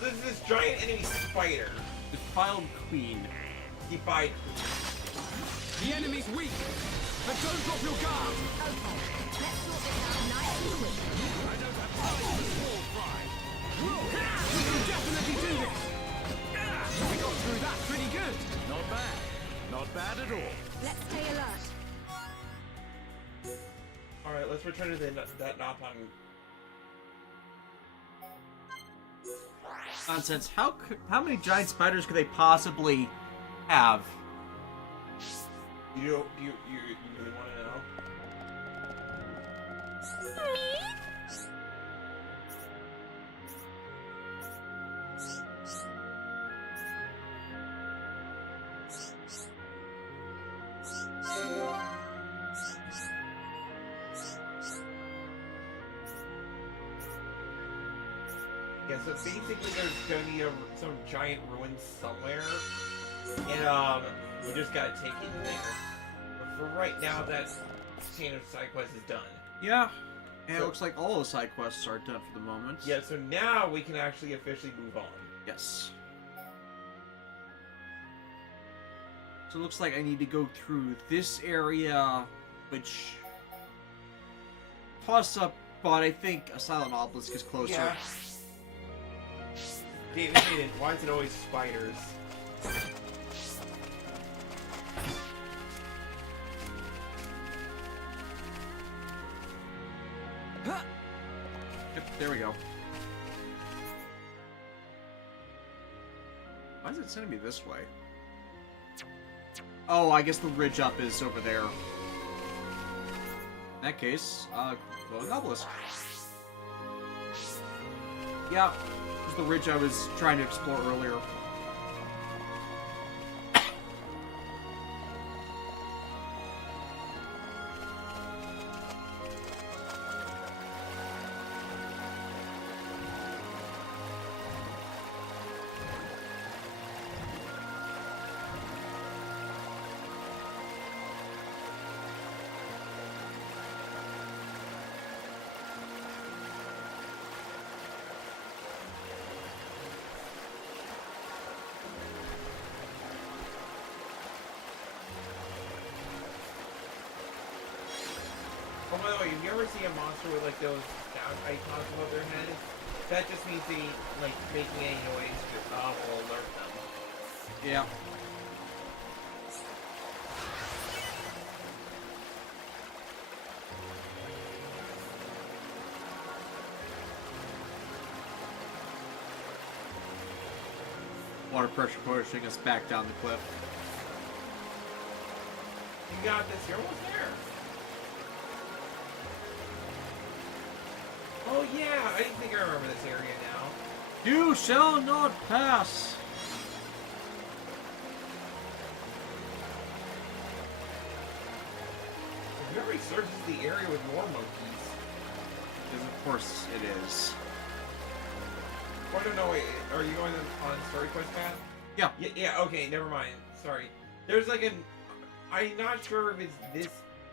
There's this giant enemy spider. Defiled Queen. Defied. The enemy's weak, but don't drop your guard. Okay, let's sort this out nice and quick. I don't have time for small fry. We can definitely do this. We got through that pretty good. Not bad. Not bad at all. Let's stay alert. Alright, let's return to that knock on. Nonsense. How many giant spiders could they possibly have? You really want to know? Yeah, so basically there's gonna be some giant ruins somewhere, and you just gotta take it there. But for right now, that chain of side quest is done. Yeah. And it looks like all the side quests are done for the moment. Yeah, so now we can actually officially move on. Yes. So it looks like I need to go through this area, which toss up, but I think Asylum Obelisk is closer. Yeah. David, why is it always spiders? Yep, there we go. Why is it sending me this way? Oh, I guess the ridge up is over there. In that case, glowing obelisk. Yeah, this is the ridge I was trying to explore earlier. Oh, by the way, if you ever see a monster with like those sound icons above their head, that just means they like making any noise will alert them. Yeah. Water pressure pushing us back down the cliff. You got this. You're almost there. Oh yeah, I think I remember this area now. You shall not pass! It very searches the area with more monkeys. Because of course it is. Oh, no, wait. Are you going on story quest path? Yeah. Yeah, okay, never mind. Sorry. There's like I'm not sure if it's this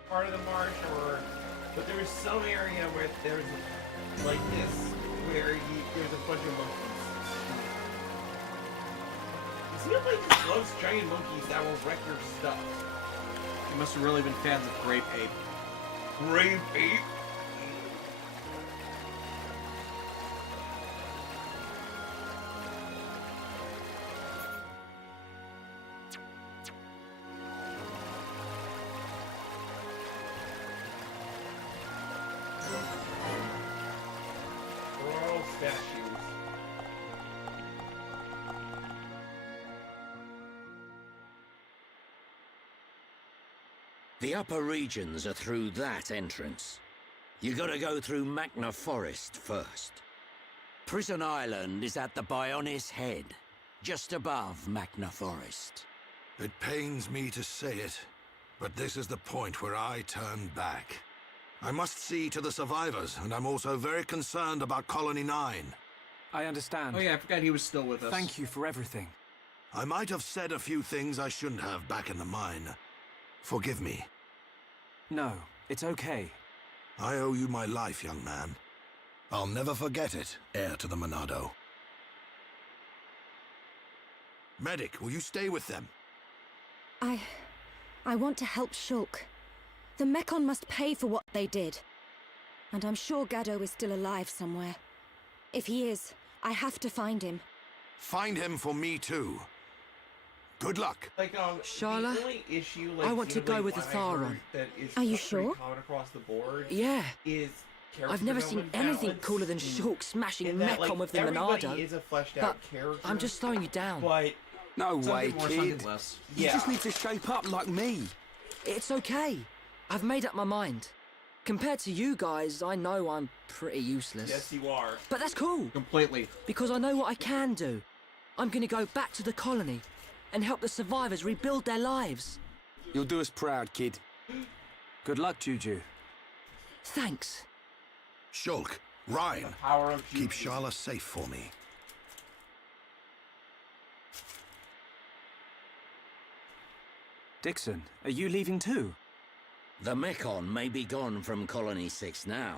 part of the marsh or... But there's some area where there's like this, where there's a bunch of monkeys. Xenoblade just loves giant monkeys that will wreck your stuff. You must have really been fans of Grape Ape. Grape Ape? Statues. The upper regions are through that entrance. You gotta go through Magna Forest first. Prison Island is at the Bionis head, just above Magna Forest. It pains me to say it, but this is the point where I turn back. I must see to the survivors, and I'm also very concerned about Colony 9. I understand. Oh yeah, I forgot he was still with us. Thank you for everything. I might have said a few things I shouldn't have back in the mine. Forgive me. No, it's okay. I owe you my life, young man. I'll never forget it, heir to the Monado. Medic, will you stay with them? I want to help Shulk. The Mekon must pay for what they did. And I'm sure Gaddo is still alive somewhere. If he is, I have to find him. Find him for me too. Good luck. Like, Sharla, the only issue, like, I want to go with the Xenoblade One I Tharon. heard that is Are you pretty sure? common across the board Yeah. is I've never seen development anything balance cooler than Shulk smashing in that, Mechon like, with the everybody Monado. is a fleshed But out character. I'm just slowing you down. But No way, Something more, kid. something less. You yeah, just need to shape up like me. It's okay. I've made up my mind. Compared to you guys, I know I'm pretty useless. yes, you are. But that's cool, Completely. because I know what I can do. I'm gonna go back to the colony and help the survivors rebuild their lives. You'll do us proud, kid. Good luck, Juju. Thanks. Shulk, Ryan, Power of keep Juju. Sharla safe for me. Dixon, are you leaving too? The Mechon may be gone from Colony 6 now,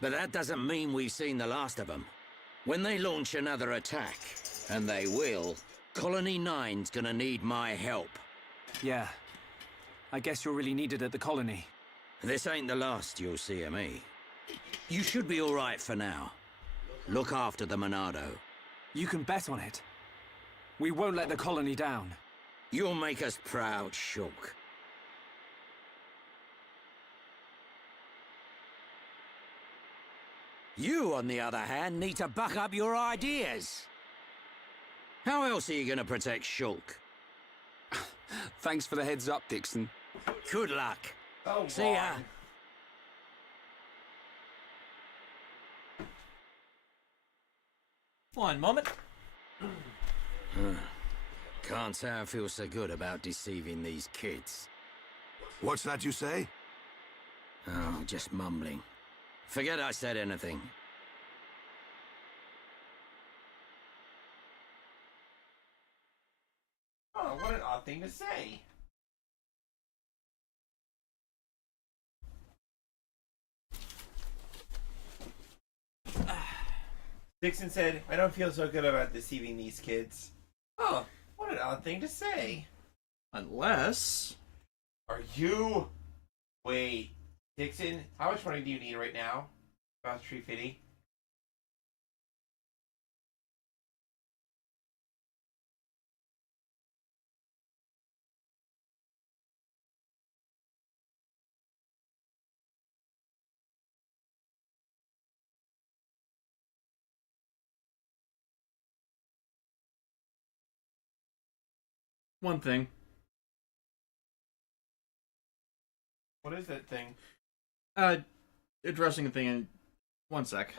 but that doesn't mean we've seen the last of them. When they launch another attack, and they will, Colony 9's gonna need my help. Yeah. I guess you're really needed at the colony. This ain't the last you'll see of me. You should be all right for now. Look after the Monado. You can bet on it. We won't let the colony down. You'll make us proud, Shulk. You, on the other hand, need to buck up your ideas. How else are you gonna protect Shulk? Thanks for the heads up, Dixon. Good luck. Oh, See ya. Ron. One moment. Can't say I feel so good about deceiving these kids. What's that you say? Oh, just mumbling. Forget I said anything. Oh, what an odd thing to say. Dixon said, I don't feel so good about deceiving these kids. Oh, what an odd thing to say. Unless... Are you... Wait, Dixon, how much money do you need right now? About 350? One thing. What is that thing? Addressing a thing in... One sec.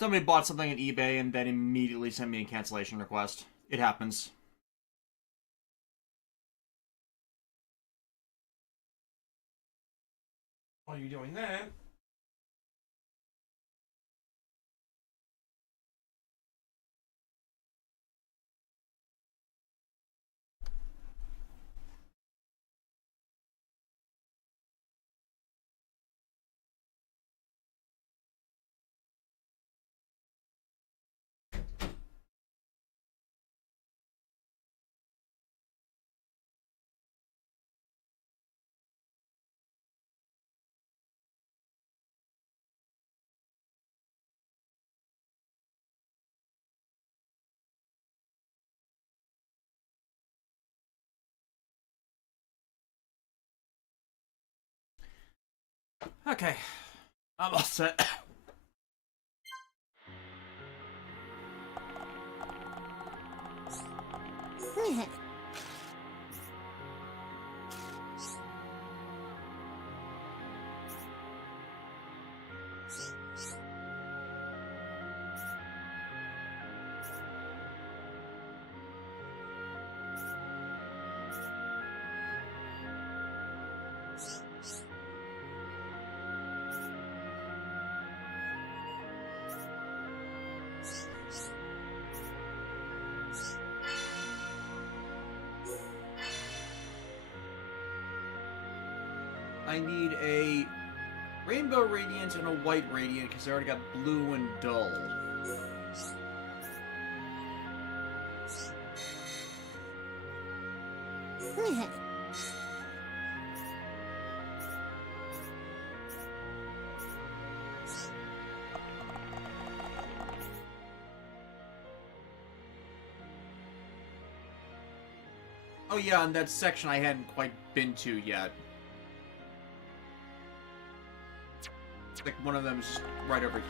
Somebody bought something on eBay and then immediately sent me a cancellation request. It happens. While you're doing that... Okay. I'm all set. I need a rainbow radiant and a white radiant because I already got blue and dull. Oh yeah, and that section I hadn't quite been to yet. like one of them is just right over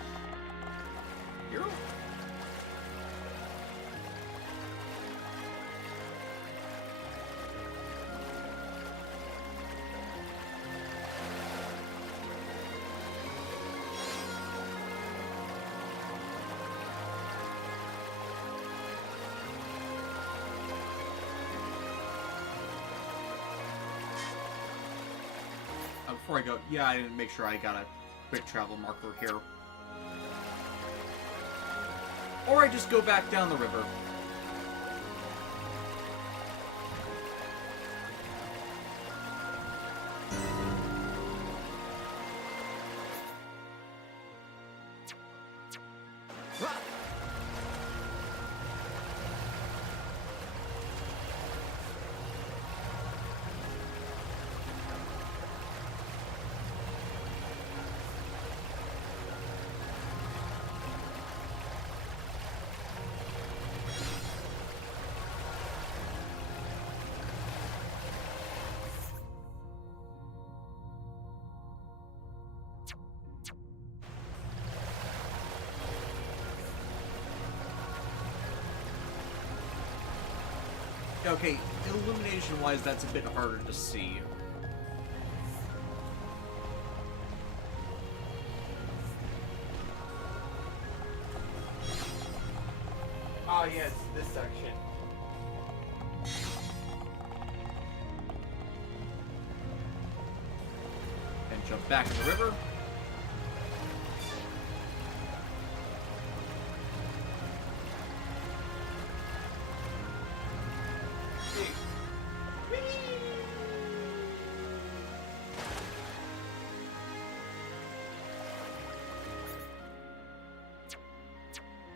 here. Before I go, yeah, I didn't make sure I got a quick travel marker here. Or I just go back down the river. Okay, illumination-wise, that's a bit harder to see. Oh, yes, this section. And jump back in the river.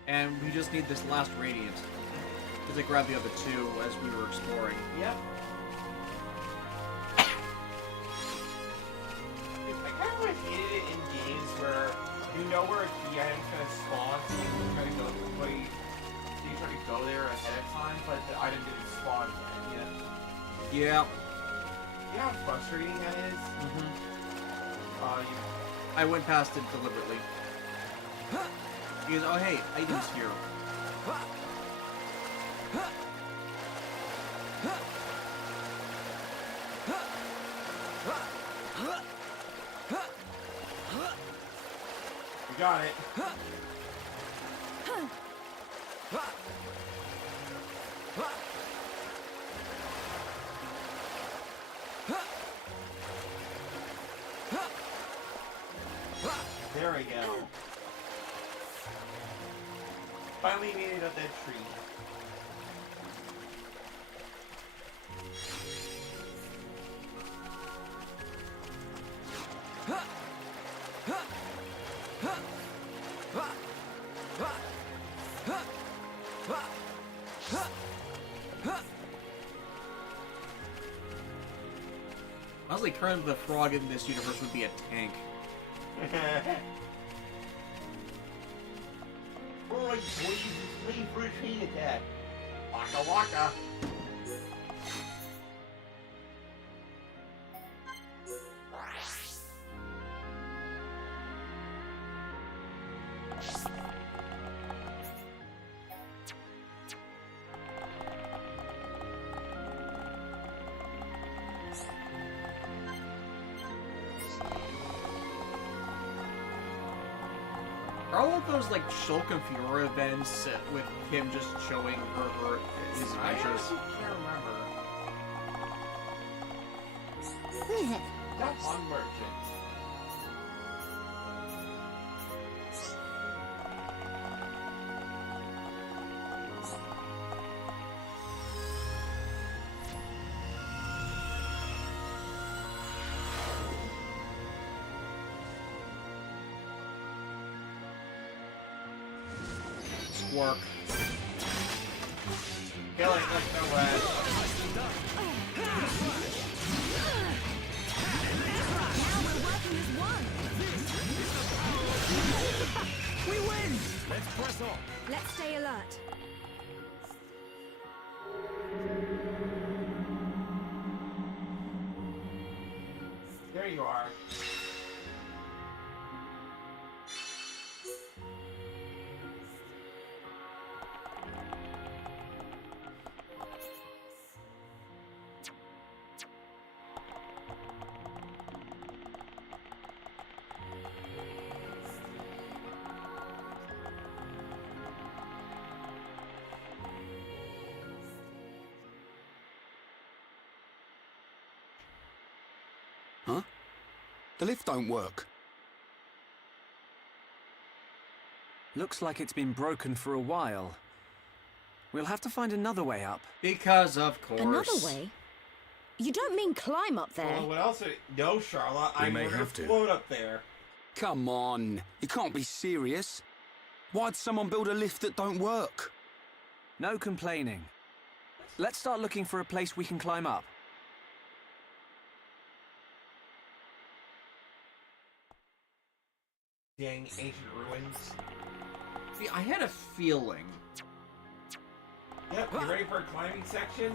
And we just need this last radiant. Because I grabbed the other two as we were exploring. Yep. I kind of always hated it in games where you know where a key item's gonna spawn, so you try to go to the way, so you try to go there ahead of time, but the item didn't spawn yet. Yeah. You know how frustrating that is? I went past it deliberately. Because, oh hey, items here. You got it. There we go. Finally made it up that tree. Honestly, currently the frog in this universe would be a tank. Boy, leave for a tree attack. Waka waka. Are all of those like Shulk and Fiora events with him just showing her his I adventures? honestly can't remember. That's on merchant. Work. Kill it, let's go ahead. We win! Let's press on. Let's stay alert. There you are. The lift don't work. Looks like it's been broken for a while. We'll have to find another way up. Because, of course. Another way? You don't mean climb up there? Well, what else? No, Charlotte. We I'm may gonna have to. float up there. Come on, you can't be serious. Why'd someone build a lift that don't work? No complaining. Let's start looking for a place we can climb up. Dang ancient ruins. See, I had a feeling. Yep, you ready for a climbing section?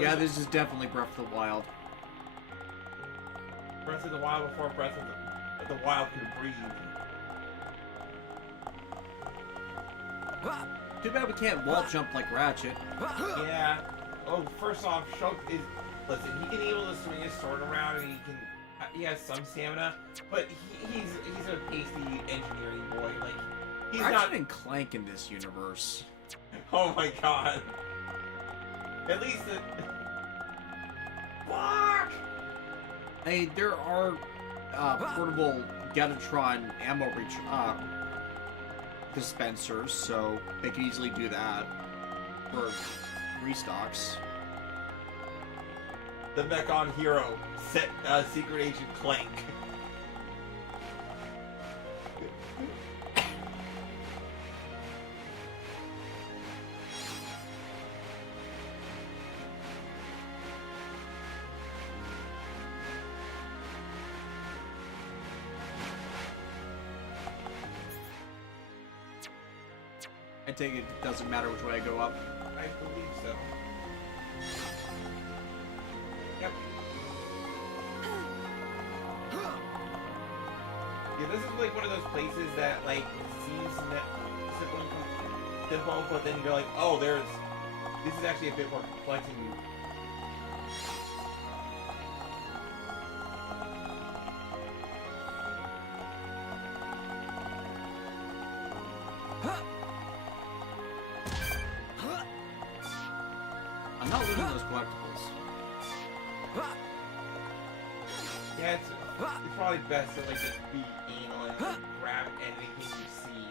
Yeah, this is definitely Breath of the Wild. Breath of the Wild before Breath of the Wild could breathe. Too bad we can't wall jump like Ratchet. Yeah. Oh, first off, Shulk is... Listen, he can be able to swing his sword around and he has some stamina, but he's a pasty engineering boy. Like, he's Ratchet not... and Clank in this universe. Oh my god. At least it... Fuck! Hey, there are portable Gatatron ammo dispensers, so they can easily do that for restocks. The Mechon hero, Secret Agent Clank. I take it doesn't matter which way I go up. I believe so. Yep. Yeah, this is like one of those places that like seems simple, but then you're like, oh, this is actually a bit more complex than you. I'm not looting those collectibles. Yeah, it's probably best to like just be anal and like, grab anything you see.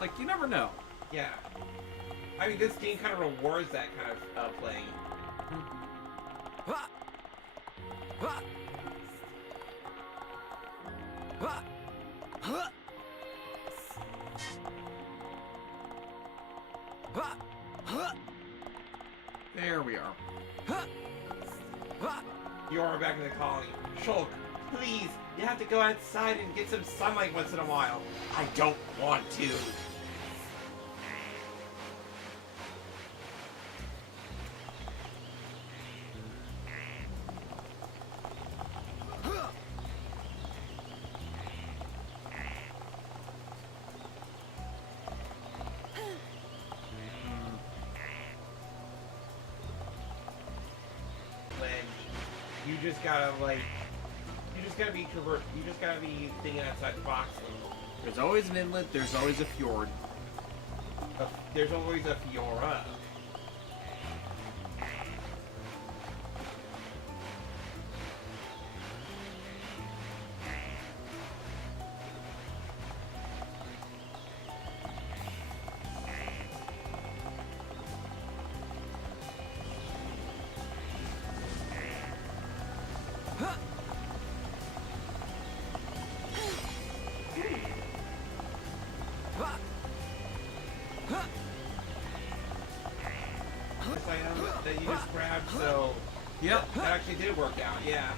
Like, you never know. Yeah. I mean, this game kind of rewards that kind of playing. There we are. You are back in the colony. Shulk, please, you have to go outside and get some sunlight once in a while. I don't want to. You just gotta be thinking outside the box a little. There's always an inlet, there's always a fjord. There's always a Fiora. This item that you just grabbed, so Yep. that actually did work out, yeah.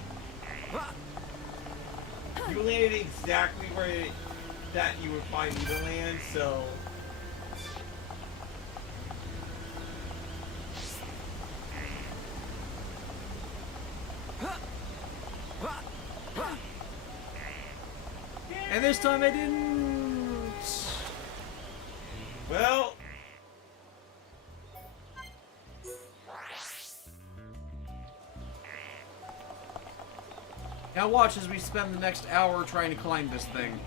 You landed exactly where that you would find me to land, so And this time I didn't. well, Now watch as we spend the next hour trying to climb this thing.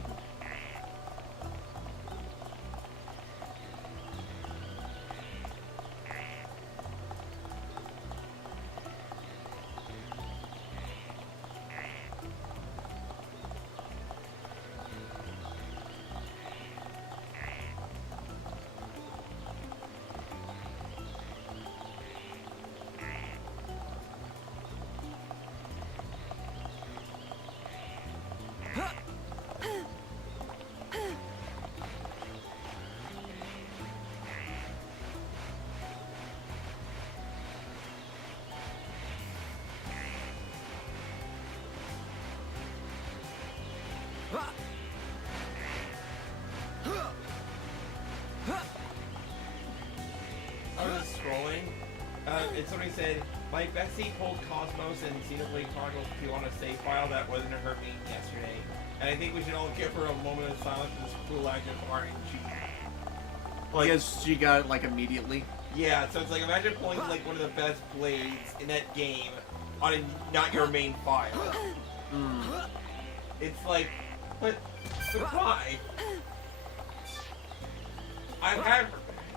and somebody said, my bestie pulled Cosmos and Xenoblade Chronicles 2 on a save file that wasn't her main yesterday. And I think we should all give her a moment of silence for this cool act of RNG. I guess she got it, like, immediately. Yeah, so it's like, imagine pulling, like, one of the best blades in that game on a, not your main file. It's like, but why? I've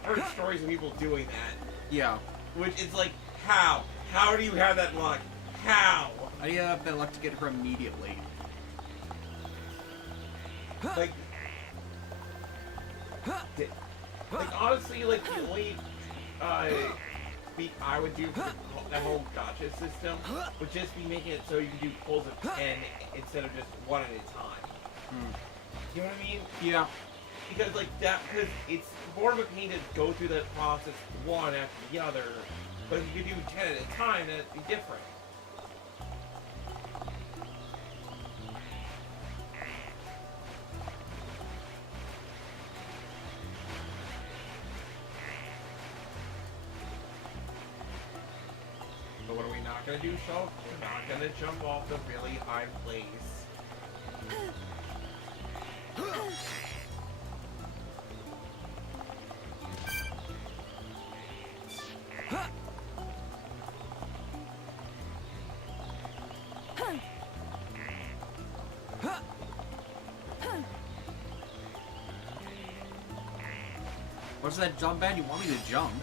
heard stories of people doing that. Yeah. Which is like, how? How do you have that luck? How? How do you have that luck to get her immediately? Like honestly, like the only speak I would do for that whole gotcha system would just be making it so you can do pulls of 10 instead of just one at a time. You know what I mean? Yeah. Because like that, because it's more of a pain to go through that process one after the other. But if you could do 10 at a time, that'd be different. But what are we not gonna do, Shulk? We're not gonna jump off the really high place. What's that jump band? You want me to jump?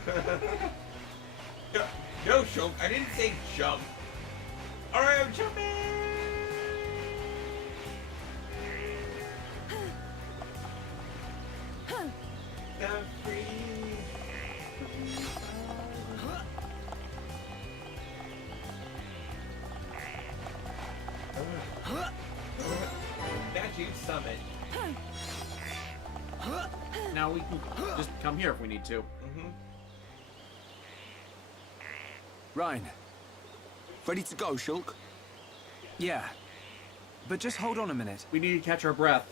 No, Shulk, I didn't say jump. Alright, I'm jumping! I'm free. Statue Summit. Now we can just come here if we need to. Ryan. Ready to go, Shulk? Yeah. But just hold on a minute. We need to catch our breath.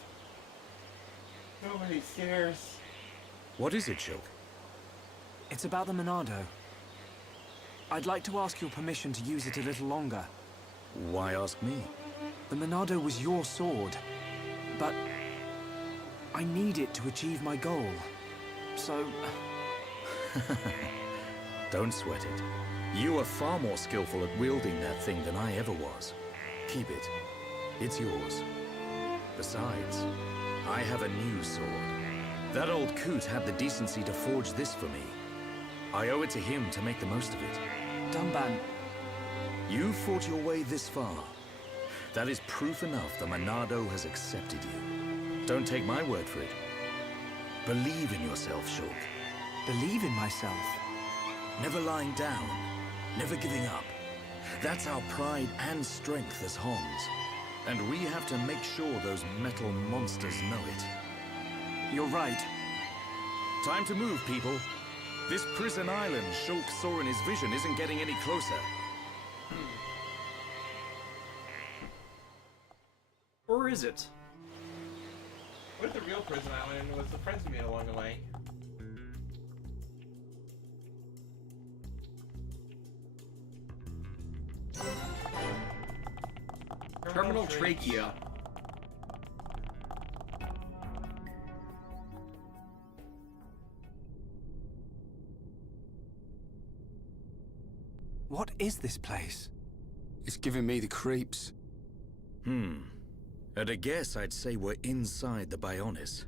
So many stairs. What is it, Shulk? It's about the Monado. I'd like to ask your permission to use it a little longer. Why ask me? The Monado was your sword, but I need it to achieve my goal. So... Don't sweat it. You are far more skillful at wielding that thing than I ever was. Keep it. It's yours. Besides, I have a new sword. That old coot had the decency to forge this for me. I owe it to him to make the most of it. Dunban... You fought your way this far. That is proof enough the Monado has accepted you. Don't take my word for it. Believe in yourself, Shulk. Believe in myself. Never lying down. Never giving up. That's our pride and strength as Hons. And we have to make sure those metal monsters know it. You're right. Time to move, people. This prison island Shulk saw in his vision isn't getting any closer. Or is it? What if the real prison island was the friends we made along the way? Terminal trachea. What is this place? It's giving me the creeps. At a guess, I'd say we're inside the Bionis.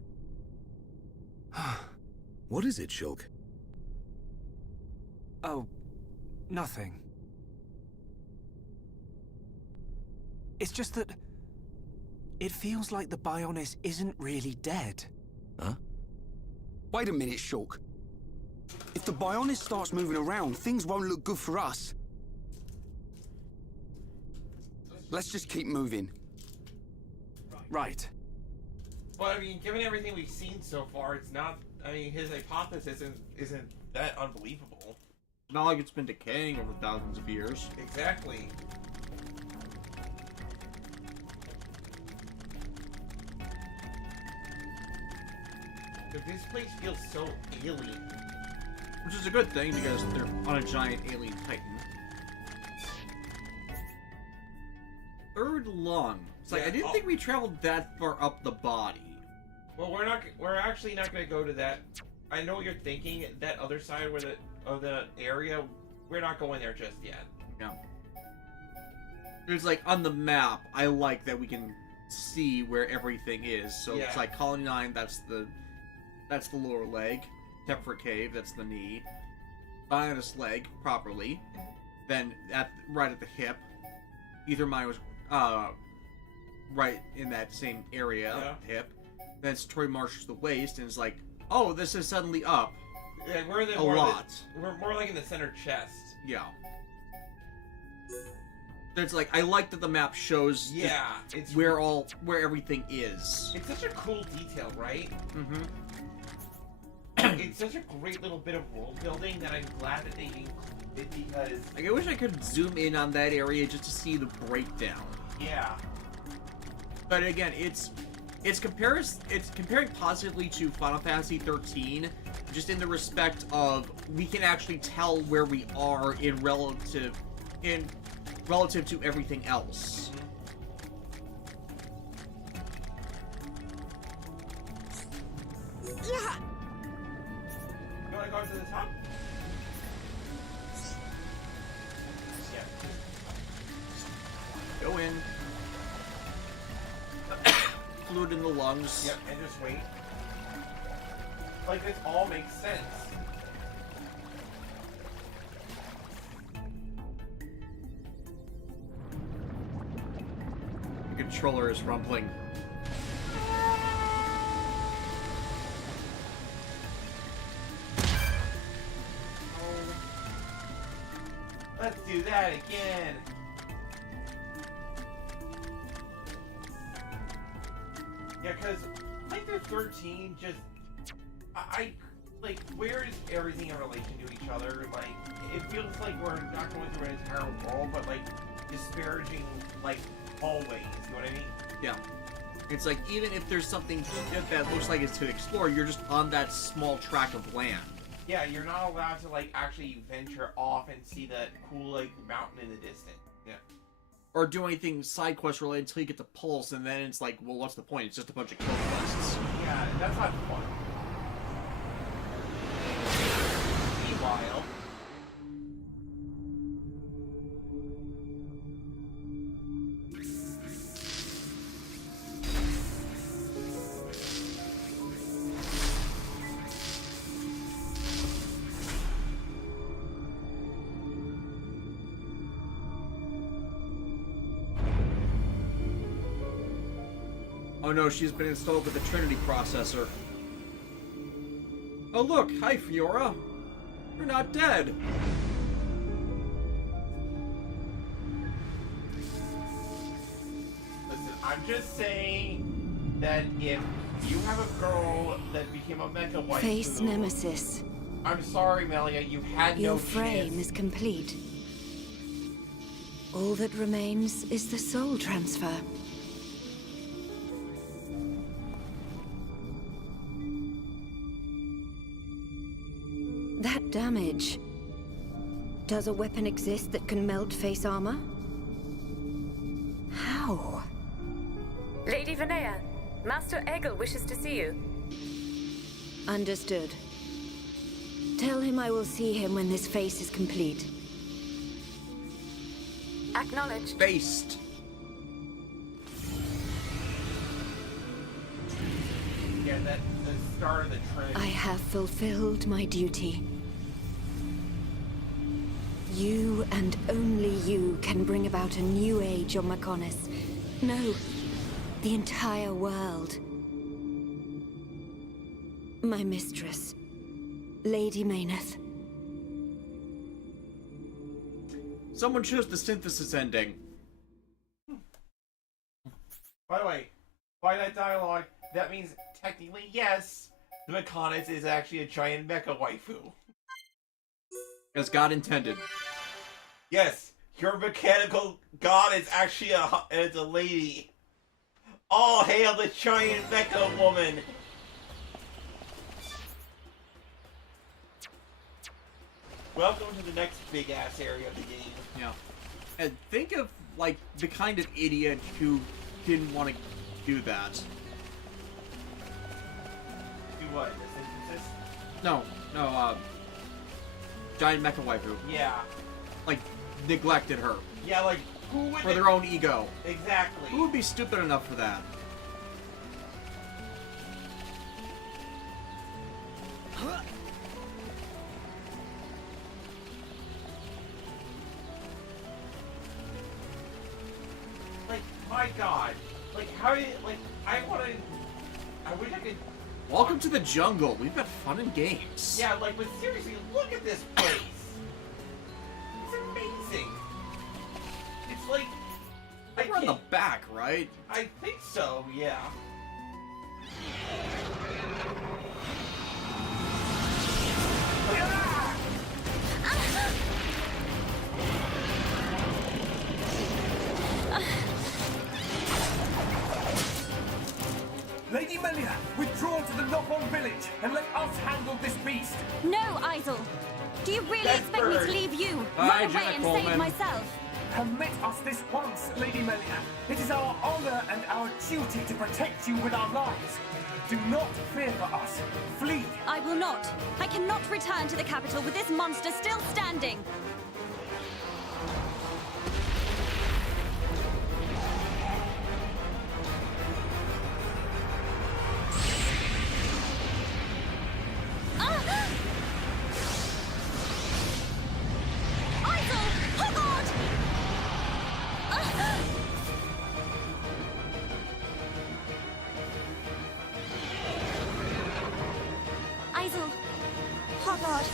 What is it, Shulk? Oh, nothing. It's just that... it feels like the Bionis isn't really dead. Huh? Wait a minute, Shulk. If the Bionis starts moving around, things won't look good for us. Let's just keep moving. Right. Well, I mean, given everything we've seen so far, it's not... I mean, his hypothesis isn't that unbelievable. Not like it's been decaying over thousands of years. Exactly. But this place feels so alien. Which is a good thing, because they're on a giant alien titan. Third lung. It's like, Yeah, I didn't think we traveled that far up the body. Well, we're actually not gonna go to that. I know what you're thinking. That other side where of the area, we're not going there just yet. Yeah. It's like, on the map, I like that we can see where everything is. So Yeah. it's like, Colony 9, that's the lower leg. Tefra Cave, that's the knee. Bionis leg, properly. Then, right at the hip. Either mine was, right in that same area, hip. Then it's Troy Marsh's the waist, and it's like, oh, this is suddenly up. Yeah, we're A lot. We're more like in the center chest. Yeah. It's like, I like that the map shows Yeah, it's where everything is. It's such a cool detail, right? Mm-hmm. It's such a great little bit of world building that I'm glad that they included because Like, I wish I could zoom in on that area just to see the breakdown. yeah. But again, it's comparing positively to Final Fantasy 13, just in the respect of we can actually tell where we are in relative to everything else. Yeah. You wanna go to the top? Yeah. Go in. Fluid in the lungs. Yep, and just wait. Like, this all makes sense. The controller is rumbling. Let's do that again. Yeah, because Micro 13 just... I like, where is everything in relation to each other? Like, it feels like we're not going through an entire world, but, like, disparaging, like, hallways, you know what I mean? Yeah. It's like, even if there's something that looks like it's to explore, you're just on that small tract of land. Yeah, you're not allowed to, like, actually venture off and see that cool, like, mountain in the distance. Yeah. Or do anything side quest related until you get to Pulse, and then it's like, well, what's the point? It's just a bunch of kill quests. Yeah, that's not fun. Meanwhile... Oh no, she's been installed with the Trinity processor. Oh look, hi Fiora. You're not dead. Listen, I'm just saying that if you have a girl that became a mecha wife, Face Nemesis. I'm sorry, Melia, you had Your no frame chance. is complete. All that remains is the soul transfer. That damage. Does a weapon exist that can melt face armor? How? Lady Vinaya, Master Egil wishes to see you. Understood. Tell him I will see him when this face is complete. Acknowledged. Based. Yeah, the start of the trend. I have fulfilled my duty. You and only you can bring about a new age on Mechonis. No, the entire world. My mistress, Lady Mayneth. Someone chose the synthesis ending. By the way, by that dialogue, that means technically, yes, the Mechonis is actually a giant mecha waifu. As God intended. Yes, your mechanical god is actually is a lady. All hail the giant mecha woman. Welcome to the next big ass area of the game. Yeah. And think of, like, the kind of idiot who didn't want to do that. Do what? The synthesis? No, giant mecha waifu. Yeah. Like, neglected her. Yeah, like, who would... For their own ego. Exactly. Who would be stupid enough for that? Like, my god. Like, how do you... Like, I wish I could... Welcome to the jungle. We've got fun and games. Yeah, like, but seriously, look at this place. It's amazing. It's like... We're on the back, right? I think so, yeah. Lady Melia, withdraw to the Nopon village and let us handle this beast. No, Isel. Do you really That's expect me bird. to leave you? Bye, Run away Jenna and Coleman. save myself? Permit us this once, Lady Melia. It is our honor and our duty to protect you with our lives. Do not fear for us. Flee. I will not. I cannot return to the capital with this monster still standing. Isel! Hoggard! Isel, Hoggard,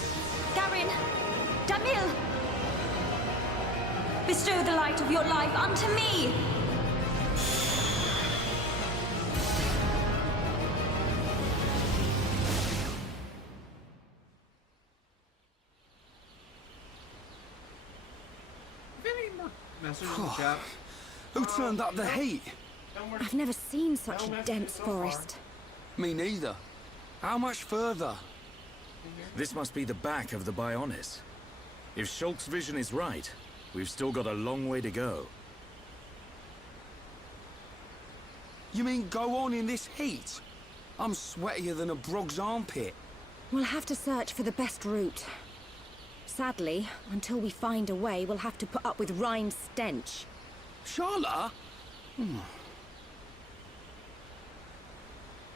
Garin, Damil! Bestow the light of your life unto me! Any more messages in the chat? Who turned up the heat? I've never seen such a dense forest. Me neither. How much further? This must be the back of the Bionis. If Shulk's vision is right, we've still got a long way to go. You mean go on in this heat? I'm sweatier than a brog's armpit. We'll have to search for the best route. Sadly, until we find a way, we'll have to put up with Rhine's stench. Charlotte? I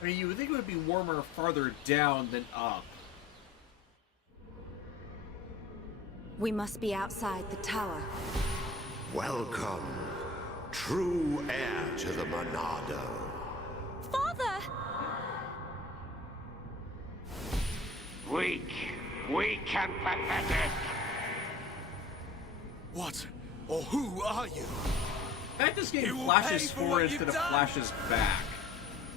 mean, you would think it would be warmer farther down than up. We must be outside the tower. Welcome, true heir to the Monado. Father! Weak and pathetic. What? Or who are you? I bet this game You will flashes pay for forward what instead you've of done. flashes back.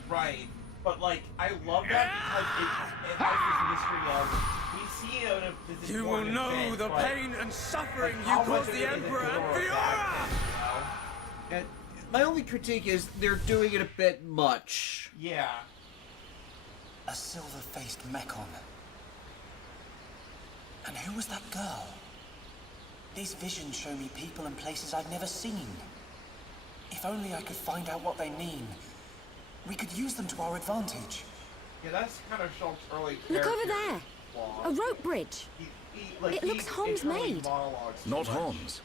Right. But, like, I love that because it has this mystery of... We see it of this You will important know event, the but, pain and suffering like, you how much caused of the it is Emperor and ignored Fiora! back then, And my only critique is they're doing it a bit much. you know? Yeah. A silver-faced Mekon. And who was that girl? These visions show me people and places I've never seen. If only I could find out what they mean. We could use them to our advantage. Yeah, that's kind of Shulk's early Look over character there! flaw. A rope bridge! It looks Hom's made. Not Homs.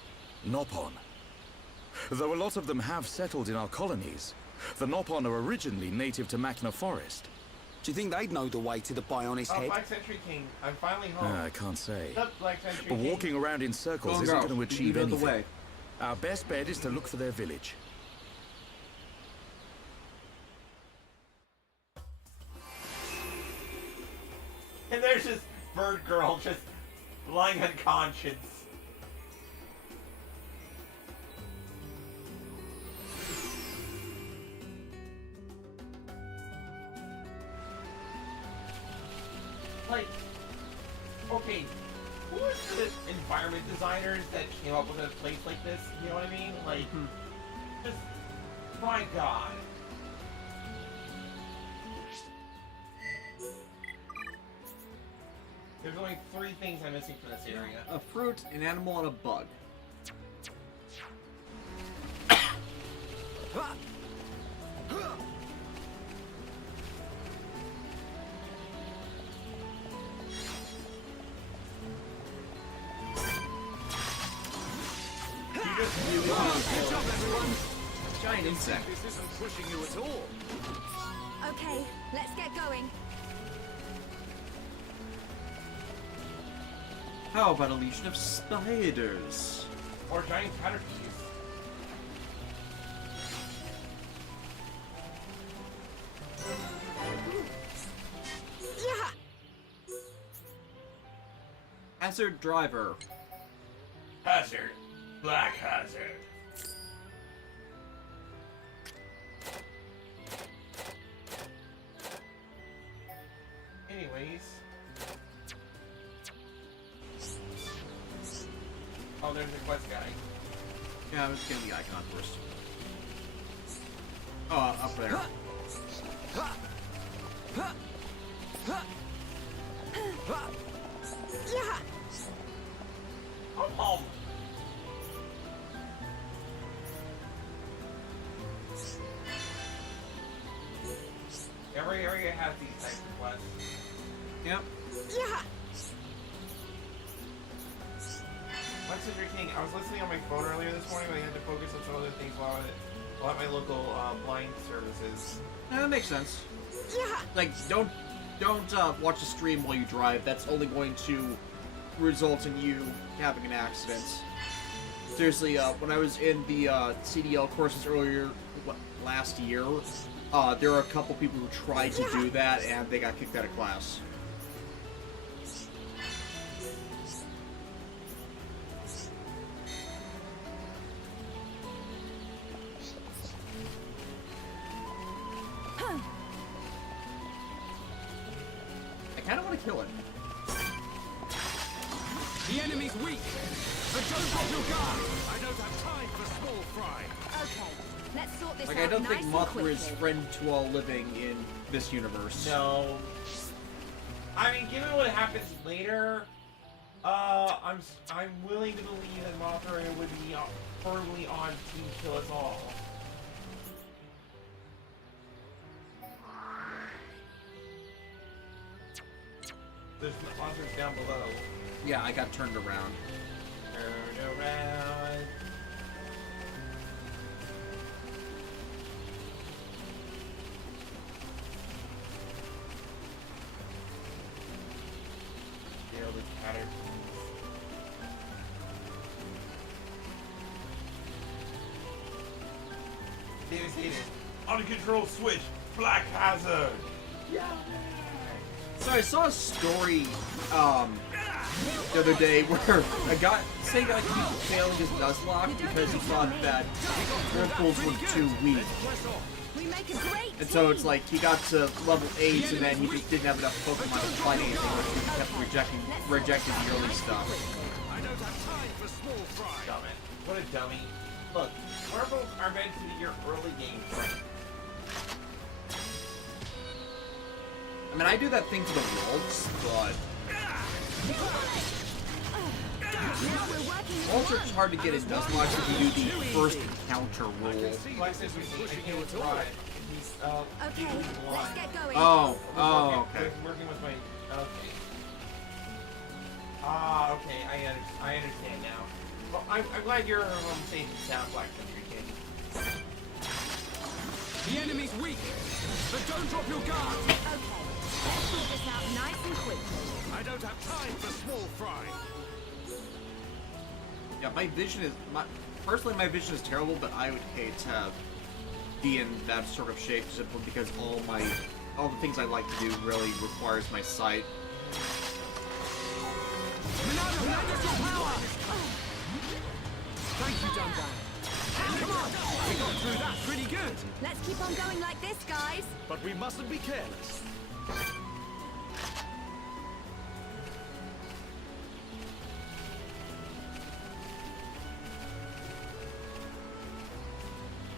Nopon. Though a lot of them have settled in our colonies, the Nopon are originally native to Machna Forest. Do you think they'd know the way to the Bionis head? Black Century King, I'm finally home. I can't say. Not Black Century But King. walking around in circles Go on, isn't girl. going to You achieve know the anything. way. Our best bet is to look for their village. And there's this bird girl just lying unconscious. Like, okay, who are the environment designers that came up with a place like this? You know what I mean? Like, just, my god. There's only 3 things I'm missing from this area. A fruit, an animal, and a bug. Catch up, everyone! Giant insect. This isn't pushing you at all. Okay, let's get going. How about a legion of spiders? Or giant caterpillars. Hazard driver. Hazard. Black hazard. Anyways. Oh, there's the quest guy. Yeah, I was getting the icon first. Oh, up there. I'm home. Every area has these types of quests. Yep. Messenger King, I was listening on my phone earlier this morning, but I had to focus on some other things while at my local blind services. Yeah, that makes sense. Like, don't watch the stream while you drive. That's only going to result in you having an accident. Seriously, when I was in the CDL courses earlier last year, there were a couple people who tried to do that and they got kicked out of class. I kind of want to kill him. The enemy's weak! But don't drop your guard! I don't have time for small fry! Okay, let's sort this Like, out I don't nice think and Mothra is quickly. friend to all living in this universe. No. I mean, given what happens later, I'm willing to believe that Mothra would be firmly on Team Kill Us All. There's monsters down below. Yeah, I got turned around. Turn around. Deal with caterpillars. David, uncontrolled switch, black hazard. So I saw a story the other day where a guy keep failing his Nuzlocke because he thought that whirlpools were too weak. We make a great And so it's like he got to level 8 and then he just didn't have enough Pokemon to fight anything, which he kept rejecting the early stuff. I don't have time for small fry! Dummy. What a dummy. Look, whirlpools are meant to be your early game friend. I mean, I do that thing for the worlds, but Ultra's hard to get in Nuzlocke if you do the first encounter rule. Okay, let's get going. Oh, okay. I'm working with my... Okay. Ah, okay, I understand now. Well, I'm glad you're safe and sound, Black Country King. The enemy's weak! But don't drop your guard! Okay, let's sort this out nice and quickly. I don't have time for small fry! Yeah, my vision is... Personally, my vision is terrible, but I would hate to be in that sort of shape simply because all the things I like to do really requires my sight. Thank you, Dunban. Come on! We got through that pretty good! Let's keep on going like this, guys. But we mustn't be careless.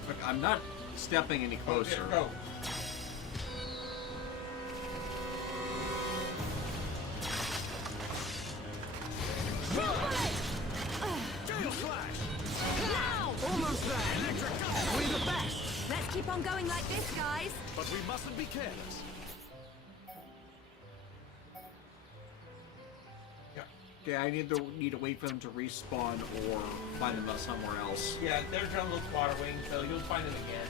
Look, I'm not stepping any closer. Go. Almost there! We're the best! Let's keep on going like this, guys. But we mustn't be careless. Okay, I need to wait for them to respawn or find them somewhere else. Yeah, they're jungle squatter wings, so you'll find them again.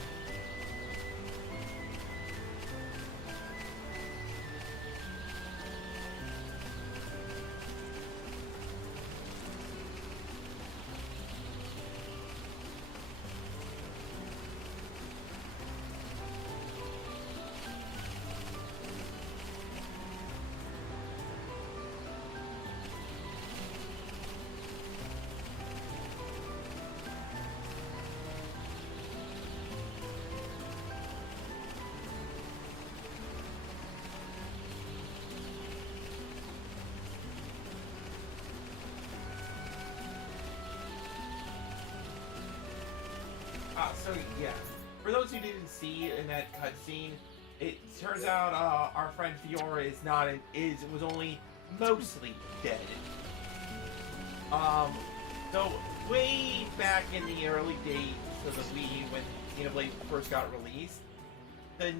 So yeah, for those who didn't see in that cutscene, it turns out our friend Fiora was only mostly dead. So way back in the early days of the Wii, when Xenoblade first got released, the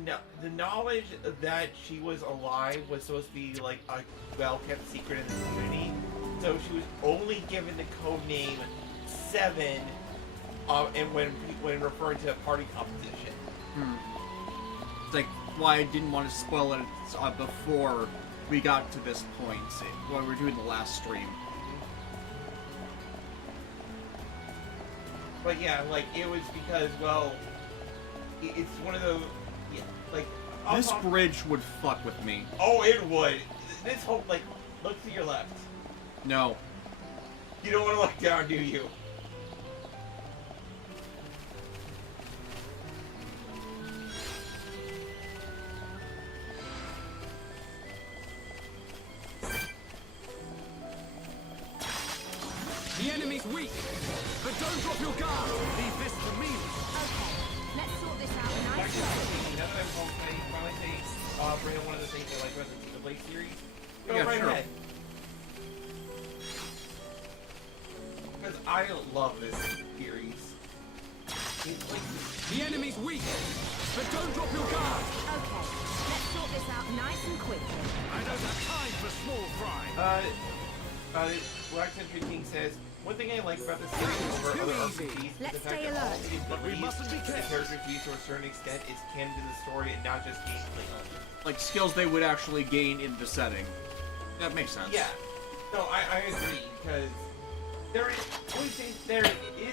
knowledge that she was alive was supposed to be like a well-kept secret in the community. So she was only given the code name 7. And when referring to a party composition. It's like why I didn't want to spoil it before we got to this point, when we were doing the last stream. But yeah, like it was because, well, it's one of those, yeah, like This bridge would fuck with me. Oh, it would. This whole, like, look to your left. No. You don't want to look down, do you? The enemy's weak, but don't drop your guard. Leave this to me. Okay, let's sort this out nice. That's what I'm going to say. Finally say, bring up one of the things I like about the Xenoblade series. Go Yeah, right sure. ahead. Because I love this series. It's like, The enemy's weak, but don't drop your guard. Okay, let's sort this out nice and quick. I don't have time for small fry. Black Century King says, one thing I like about this series over other RPGs is Let's the fact stay that all alert. the But we mustn't be abilities the careless. characters use to a certain extent is canon to the story and not just gameplay only. Like skills they would actually gain in the setting. That makes sense. Yeah. No, I agree, because there is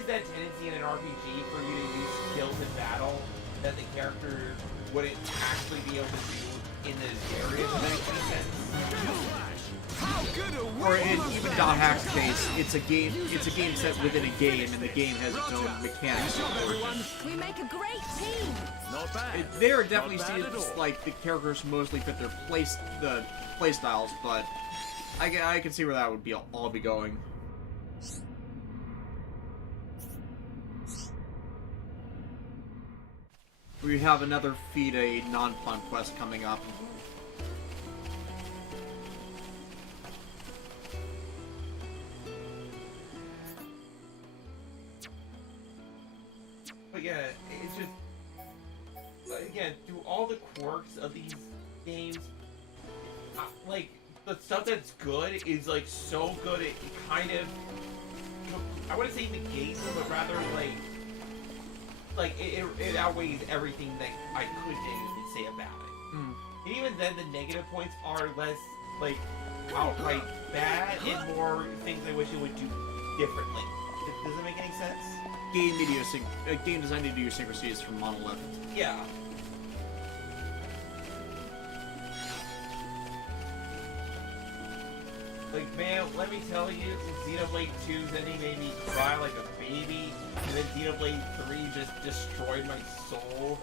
that tendency in an RPG for you to use skills in battle that the character wouldn't actually be able to do in those areas, if that makes any sense. How good are we? Or in even Dot Hack's case, it's a game set within a game, and the game has its own mechanics. We make a great team. Not bad. There are definitely Not bad scenes at all. like the characters mostly fit their play styles, but I can see where that would be all be going. We have another feed a non-fun quest coming up. But yeah, it's just, again, through all the quirks of these games, like, the stuff that's good is, like, so good it kind of, I wouldn't say negates them, but rather, like it outweighs everything that I could negatively say about it. And even then, the negative points are less, like, outright bad and more things I wish it would do differently. Does that make any sense? Game design idiosyncrasies from Monolith. Yeah. Like, man, let me tell you, Xenoblade 2's ending made me cry like a baby, and then Xenoblade 3 just destroyed my soul.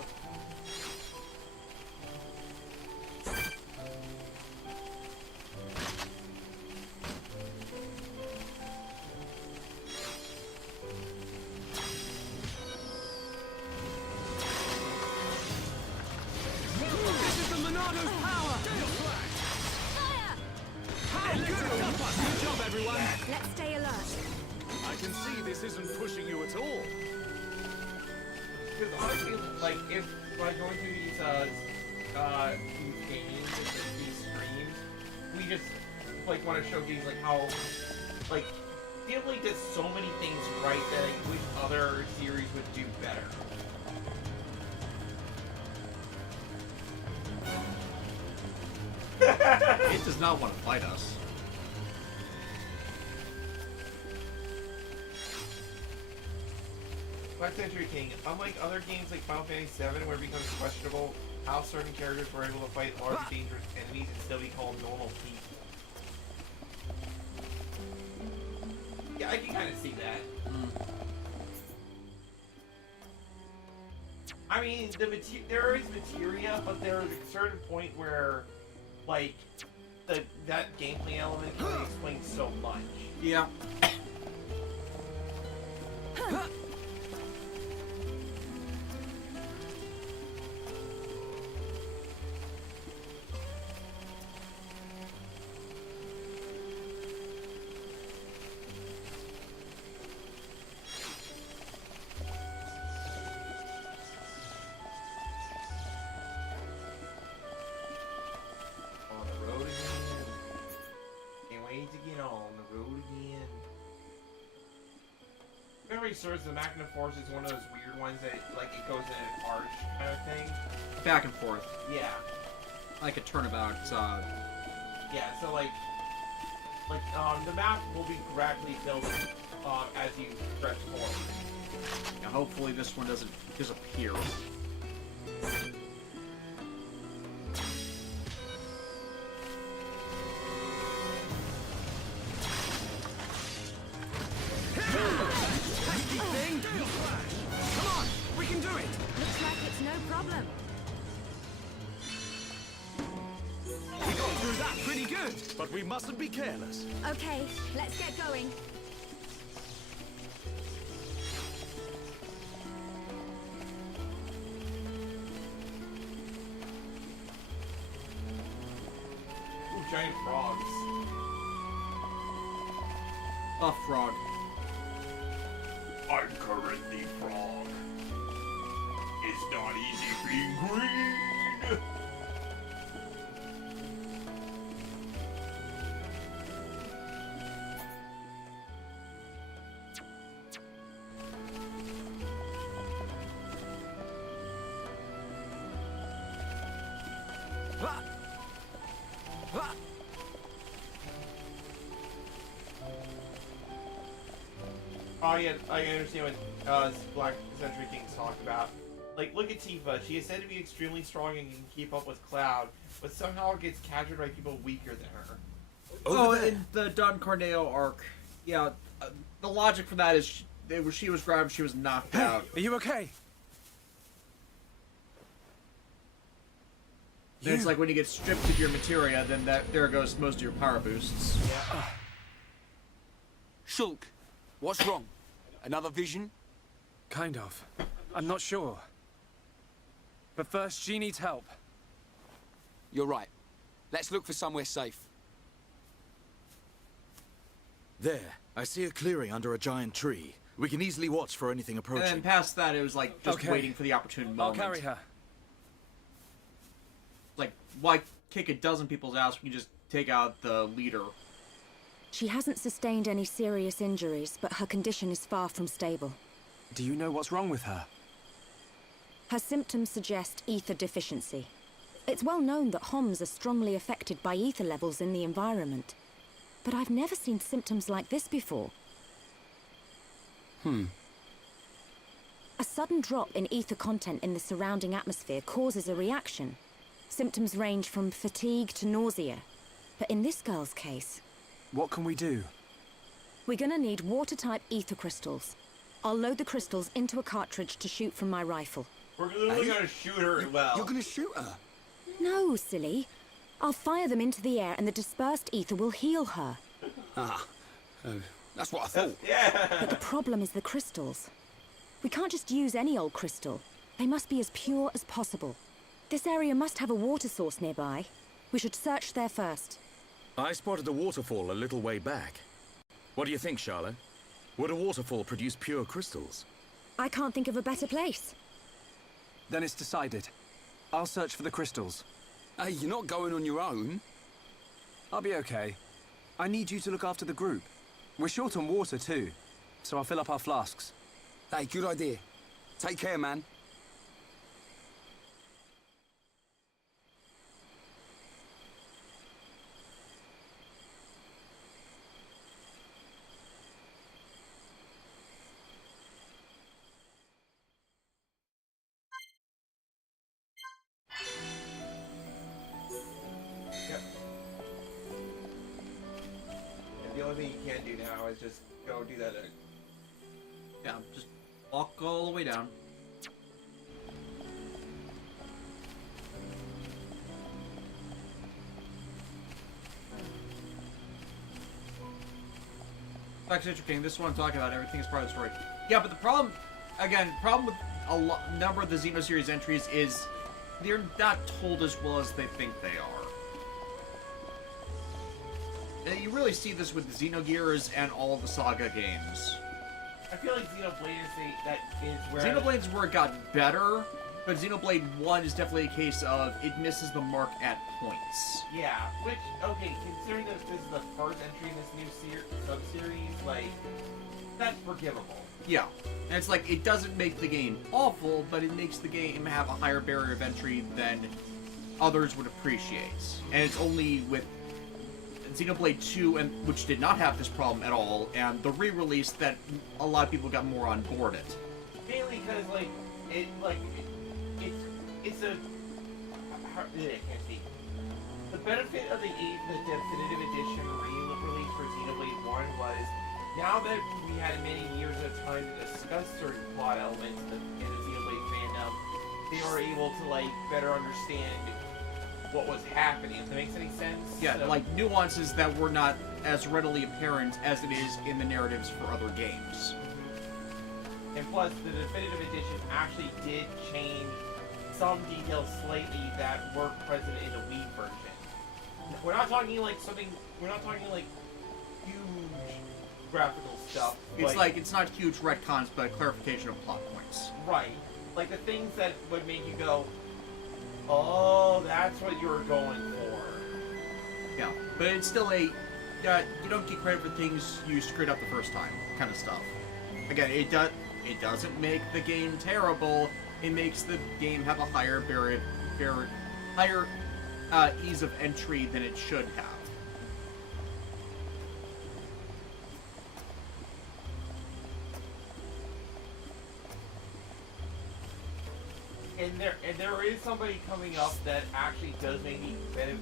This is the Monado's power. Fire! How good are we? Good job, everyone. Let's stay alert. I can see this isn't pushing you at all. Because honestly, like, if by going through these games and these streams, we just like want to showcase like how like Xenoblade does so many things right that I wish other series would do better. It does not want to fight us. Black Century King, unlike other games like Final Fantasy VII, where it becomes questionable how certain characters were able to fight large, dangerous enemies and still be called normal people. Yeah, I can kind of see that. I mean, there is materia, but there is a certain point where, like, that gameplay element can explain so much. Yeah. Serves the Machina Force is one of those weird ones that, like, it goes in an arch kind of thing. Back and forth. Yeah. Like a turnabout. Yeah, so, like, the map will be gradually filled as you stretch forward. Yeah, hopefully this one doesn't disappear. But we mustn't be careless. Okay, let's get going. Ooh, giant frogs. A frog. I'm currently frog. It's not easy being green. Oh yeah, I understand what Black Century King's talked about. Like, look at Tifa. She is said to be extremely strong and can keep up with Cloud, but somehow gets captured by people weaker than her. Oh, in the Don Corneo arc. Yeah, the logic for that is she was grabbed, she was knocked out. Are you okay? Then it's like when you get stripped of your materia, then there goes most of your power boosts. Yeah. Shulk, what's wrong? Another vision? Kind of. I'm not sure. But first, she needs help. You're right. Let's look for somewhere safe. There, I see a clearing under a giant tree. We can easily watch for anything approaching. And then past that, it was like just waiting for the opportune moment. I'll carry her. Like, why kick a dozen people's ass when you just take out the leader? She hasn't sustained any serious injuries, but her condition is far from stable. Do you know what's wrong with her? Her symptoms suggest ether deficiency. It's well known that Homs are strongly affected by ether levels in the environment. But I've never seen symptoms like this before. A sudden drop in ether content in the surrounding atmosphere causes a reaction. Symptoms range from fatigue to nausea. But in this girl's case... What can we do? We're gonna need water-type ether crystals. I'll load the crystals into a cartridge to shoot from my rifle. We're literally gonna shoot her as well. You're gonna shoot her? No, silly. I'll fire them into the air and the dispersed ether will heal her. That's what I thought. Yeah. But the problem is the crystals. We can't just use any old crystal. They must be as pure as possible. This area must have a water source nearby. We should search there first. I spotted a waterfall a little way back. What do you think, Charlotte? Would a waterfall produce pure crystals? I can't think of a better place. Then it's decided. I'll search for the crystals. Hey, you're not going on your own. I'll be okay. I need you to look after the group. We're short on water too, so I'll fill up our flasks. Hey, good idea. Take care, man. Yep. And the only thing you can't do now is just go do that. Yeah, just walk all the way down. Actually, King, this is what I'm talking about. Everything is part of the story. Yeah, but the problem, again, problem with a number of the Xeno series entries is they're not told as well as they think they are. And you really see this with the Xenogears and all of the Saga games. I feel like Xenoblade is where Xenoblade's where it got better, but Xenoblade 1 is definitely a case of it misses the mark at points. Yeah, which, okay, considering that this is the first entry in this new sub-series, like, that's forgivable. Yeah, and it's like, it doesn't make the game awful, but it makes the game have a higher barrier of entry than others would appreciate. And it's only with Xenoblade 2, which did not have this problem at all, and the re-release that a lot of people got more on board it. Mainly because, it's a... I can't speak. The benefit of the Definitive Edition re-release for Xenoblade 1 was, now that we had many years of time to discuss certain plot elements in the Xenoblade fandom, they were able to, better understand what was happening, if that makes any sense. Yeah, so, like nuances that were not as readily apparent as it is in the narratives for other games. And plus, the Definitive Edition actually did change some details slightly that weren't present in the Wii version. We're not talking we're not talking huge graphical stuff. It's not huge retcons, but clarification of plot points. Right. Like the things that would make you go, oh, that's what you were going for. Yeah, but it's still you don't get credit for things you screwed up the first time, kind of stuff. Again, it doesn't make the game terrible. It makes the game have a higher higher ease of entry than it should have. And there is somebody coming up that actually does make me better.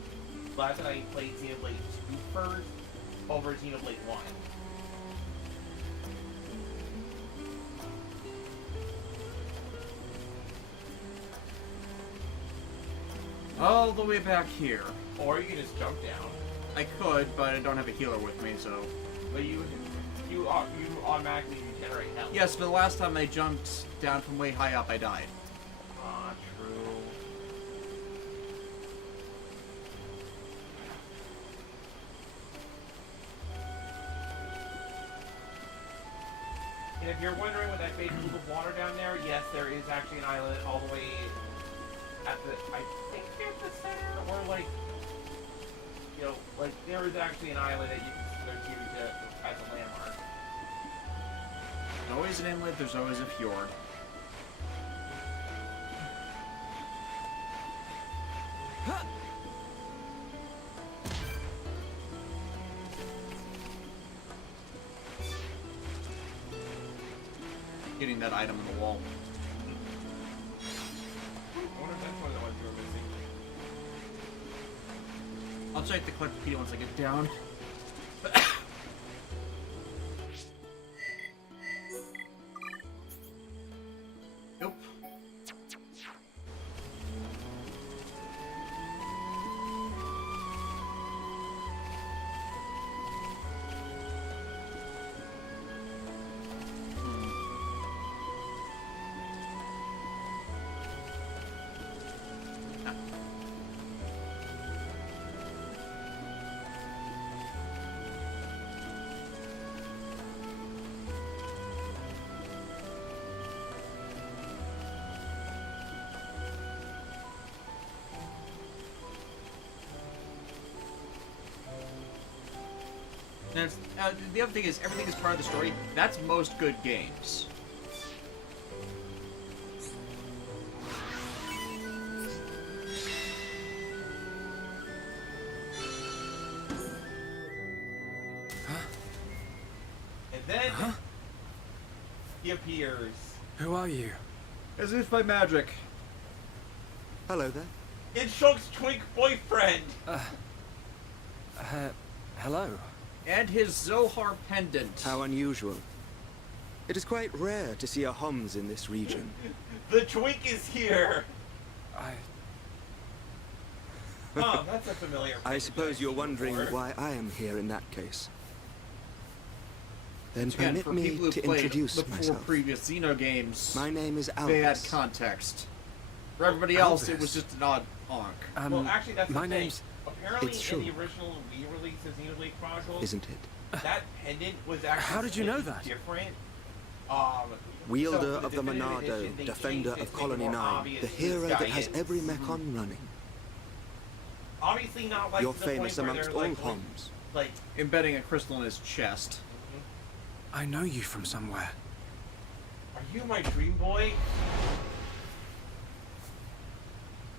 Last night I played Xenoblade 2 first over Xenoblade 1. All the way back here. Or you can just jump down. I could, but I don't have a healer with me, so... But you automatically regenerate health. Yes, but the last time I jumped down from way high up, I died. Ah, true. And if you're wondering what that big pool of water down there, yes, there is actually an island all the way at the, I think at the center, or there is actually an island that you can go to as a landmark. There's always an inlet, there's always a fjord. Getting that item on the wall. I wonder if that's one of the ones you were missing. I'll check the Collectopedia once I get down. Nope. And the other thing is, everything is part of the story. That's most good games. And then he appears. Who are you? As if by magic. Hello there. It's Shulk's twink boyfriend. Hello. And his Zohar pendant. How unusual. It is quite rare to see a Homs in this region. The twink is here. Oh, that's a familiar. I suppose you're wondering why I am here in that case. Then Again, permit for me people who to played introduce the 4 myself. previous Xeno games, My name is Albus. they had context. For everybody else, it was just an odd honk. Well, actually, that's my the thing. name's... Apparently, It's in the true. original re-release of Xenoblade Chronicles, Isn't it? that pendant was actually How did you know that? different. Wielder So, of the definitive Monado, edition, they defender changed it of to Colony make it more 9, obvious the who hero this that guy has is. every Mechon running. Obviously not like You're to the point famous where amongst they're, all like, Homs. Like, Embedding a crystal in his chest. I know you from somewhere. are you my dream boy?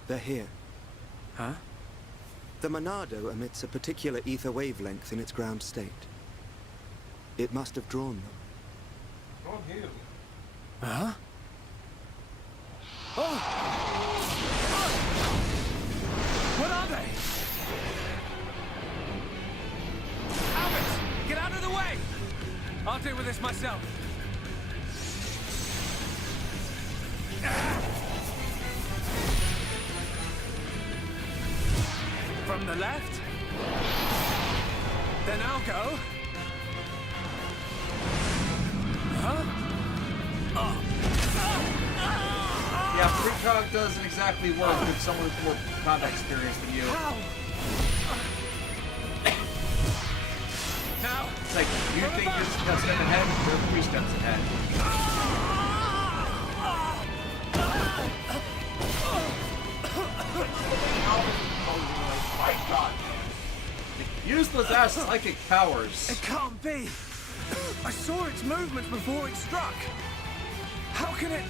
They're here. Huh? The Monado emits a particular ether wavelength in its ground state. It must have drawn them. Oh, who? Huh? Oh! What are they? Albus! Get out of the way! I'll deal with this myself. From the left? Then I'll go. Huh? Yeah, precog doesn't exactly work with someone with more combat experience than you. How? Now. It's like, you think you're a step ahead, you're 3 steps ahead. Useless ass psychic powers. It can't be. I saw its movements before it struck. How can it...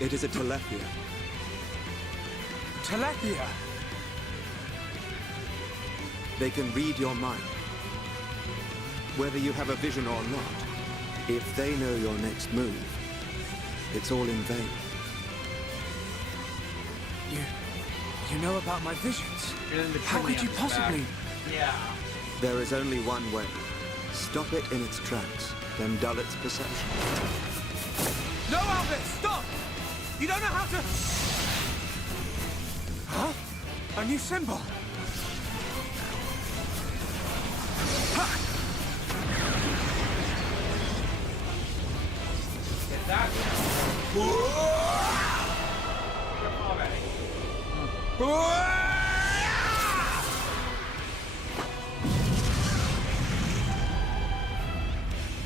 It is a Telethia. Telethia? They can read your mind. Whether you have a vision or not, if they know your next move, it's all in vain. You know about my visions? And the How tree could you on his possibly... back. Yeah. There is only one way. Stop it in its tracks, then dull its perception. No, Albert, stop! You don't know how to... Huh? A new symbol? Ha! Is that...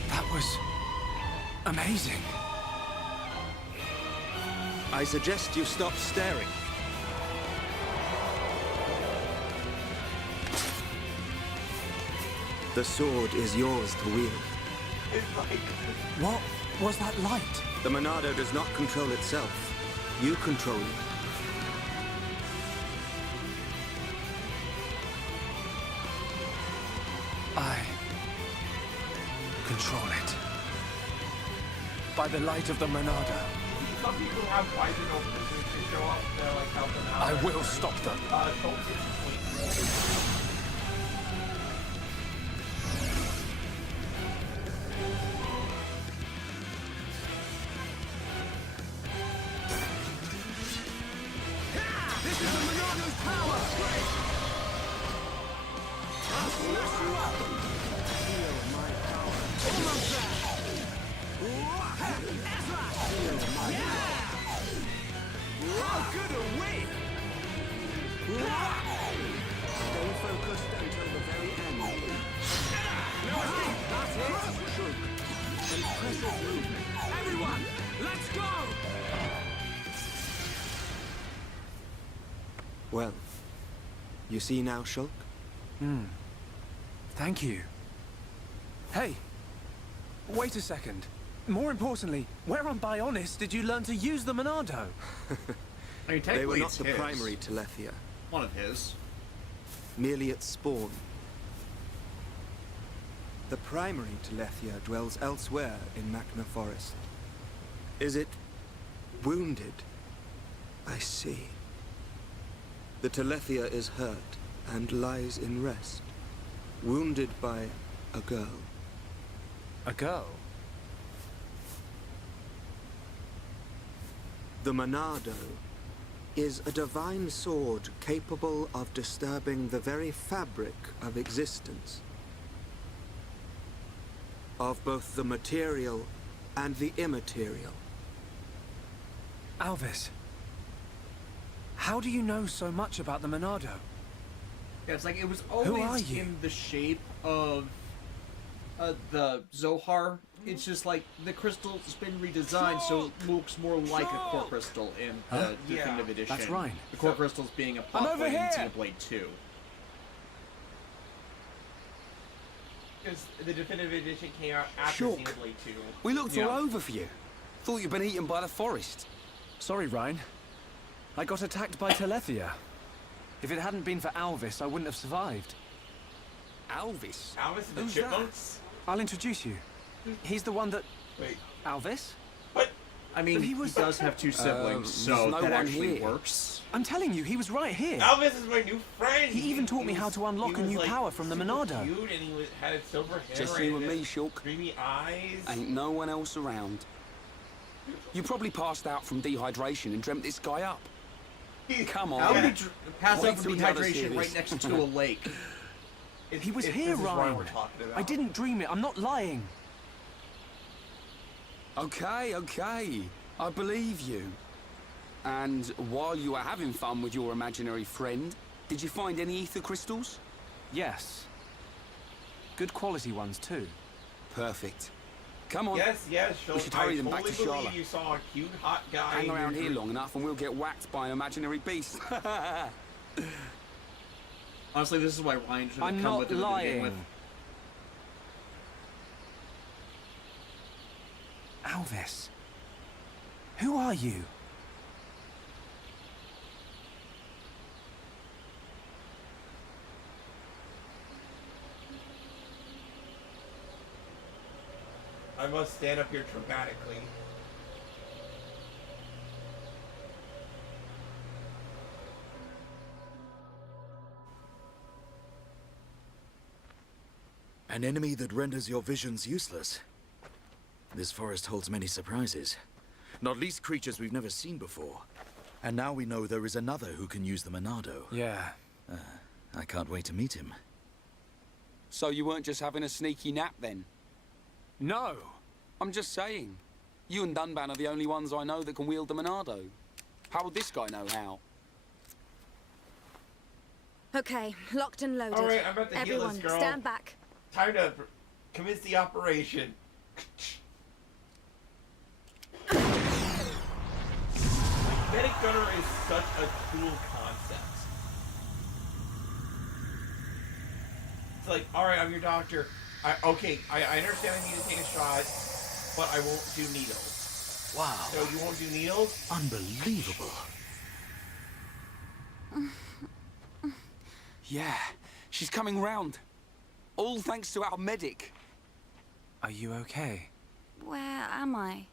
That was... amazing. I suggest you stop staring. The sword is yours to wield. What was that light? The Monado does not control itself. You control it. I... control it. By the light of the Monado. Some people have poison openers to show up to, like, help them out. I will stop them. Don't disappoint. This is the Monado's power! I'll smash you up! Feel my power. Almost there! Ezra! Feel my power. How good a win! Stay focused until the very end. No escape! That's it! Shulk. Impressive movement. Everyone, let's go! Well, you see now, Shulk? Thank you. Hey, wait a second. More importantly, where on Bionis did you learn to use the Monado? I mean, They were technically not it's the his. primary Telethia, One of his. merely its spawn. The primary Telethia dwells elsewhere in Machna Forest. Is it wounded? I see. The Telethia is hurt and lies in rest, wounded by a girl. A girl? The Monado is a divine sword capable of disturbing the very fabric of existence. Of both the material and the immaterial. Alvis, how do you know so much about the Monado? Yeah, it's like it was Who are always you? in the shape of the Zohar. It's just like the crystal's been redesigned so it looks more like a core crystal in the definitive edition. That's right. The core crystal's being a plot over point in here! Xenoblade 2. Because the definitive edition came out after Shock. Xenoblade 2. We looked Yeah. all over for you. Thought you'd been eaten by the forest. Sorry, Ryan. I got attacked by Telethia. If it hadn't been for Alvis, I wouldn't have survived. Alvis? Alvis and the Who's Chipmunks? I'll introduce you. He's the one that... Wait. Alvis? I mean, But he does have two siblings, so there's no that one actually here. works. I'm telling you, he was right here. Alvis is my new friend! He even taught me how to unlock a was, new like, power from the super Monado. Cute, and he had a silver hair Just and you and me, Shulk. dreamy eyes. Ain't no one else around. You probably passed out from dehydration and dreamt this guy up. Come on. How would he pass Wait out from till the others hear dehydration right this. next to a lake? He was This here, is why Ryan. we're talking about. I didn't dream it. I'm not lying. Okay, okay. I believe you. And while you were having fun with your imaginary friend, did you find any ether crystals? Yes. Good quality ones, too. Perfect. Come on. Yes, Sean. We should hurry I them back totally to Charlotte. believe you saw a cute, hot guy. Hang in around your here group. long enough and we'll get whacked by an imaginary beast. Honestly, this is why Ryan should have I'm come not with it to begin with. lying. Alvis. Who are you? I must stand up here dramatically. An enemy that renders your visions useless. This forest holds many surprises. Not least creatures we've never seen before. And now we know there is another who can use the Monado. Yeah. I can't wait to meet him. So you weren't just having a sneaky nap then? No. I'm just saying. You and Dunban are the only ones I know that can wield the Monado. How would this guy know how? Okay, locked and loaded. Alright, I'm about to heal Everyone, this girl. stand back. Time to commence the operation. Medic Gunner is such a cool concept. It's like, alright, I'm your doctor. I understand I need to take a shot, but I won't do needles. Wow. So you won't do needles? Unbelievable. Yeah, she's coming round. All thanks to our medic. Are you okay? Where am I?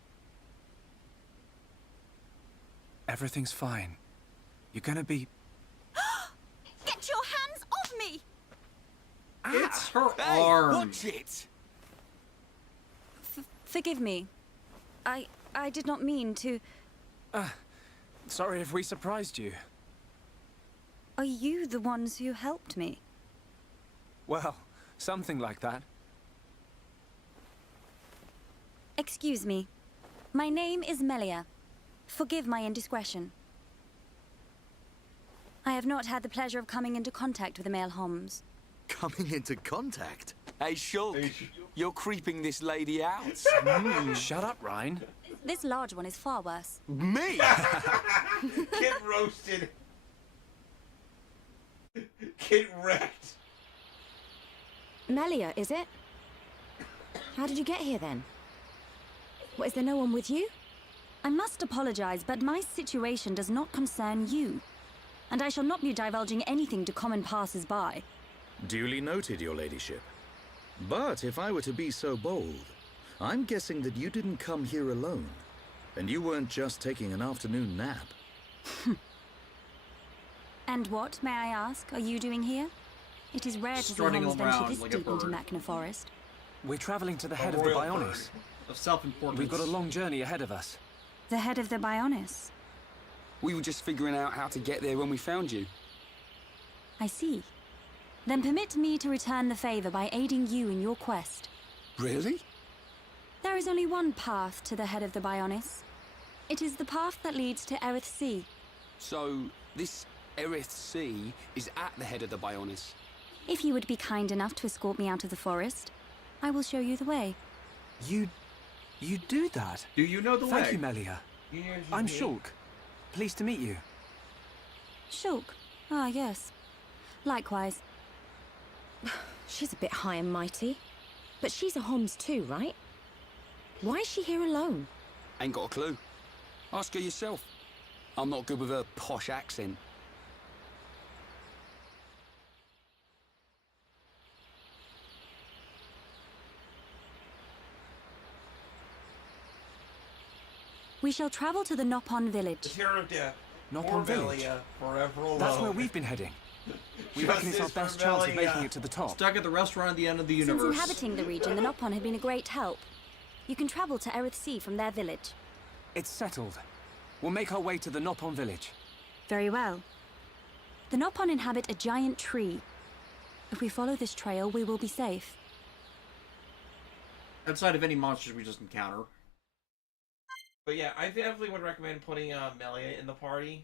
Everything's fine. You're gonna be... Get your hands off me! It's her Hey, arm. watch it! Forgive me. I did not mean to... Sorry if we surprised you. Are you the ones who helped me? Well, something like that. Excuse me. My name is Melia. Forgive my indiscretion. I have not had the pleasure of coming into contact with the male Homs. Coming into contact? Hey, Shulk, you're creeping this lady out. Shut up, Ryan. This large one is far worse. Me? Get roasted. Get wrecked. Melia, is it? How did you get here then? What, is there no one with you? I must apologize, but my situation does not concern you. And I shall not be divulging anything to common passers-by. Duly noted, your ladyship. But if I were to be so bold, I'm guessing that you didn't come here alone. And you weren't just taking an afternoon nap. And what, may I ask, are you doing here? It is rare to see Homs venture this deep into Machna Forest. We're traveling to the head of the Bionis. Of self-importance. We've got a long journey ahead of us. The head of the Bionis? We were just figuring out how to get there when we found you. I see. Then permit me to return the favor by aiding you in your quest. Really? There is only one path to the head of the Bionis. It is the path that leads to Erith Sea. So, this Erith Sea is at the head of the Bionis. If you would be kind enough to escort me out of the forest, I will show you the way. You do that? Do you know the way? Thank you, Melia. I'm Shulk. Pleased to meet you. Shulk? Ah, yes. Likewise. She's a bit high and mighty. But she's a Homs too, right? Why is she here alone? Ain't got a clue. Ask her yourself. I'm not good with her posh accent. We shall travel to the Nopon village. The hero of death. Nopon village? Forever alone. That's where we've been heading. We reckon it's our best chance of making it to the top. Stuck at the restaurant at the end of the universe. Since inhabiting the region, the Nopon have been a great help. You can travel to Erith Sea from their village. It's settled. We'll make our way to the Nopon village. Very well. The Nopon inhabit a giant tree. If we follow this trail, we will be safe. Outside of any monsters we just encounter. But yeah, I definitely would recommend putting Melia in the party.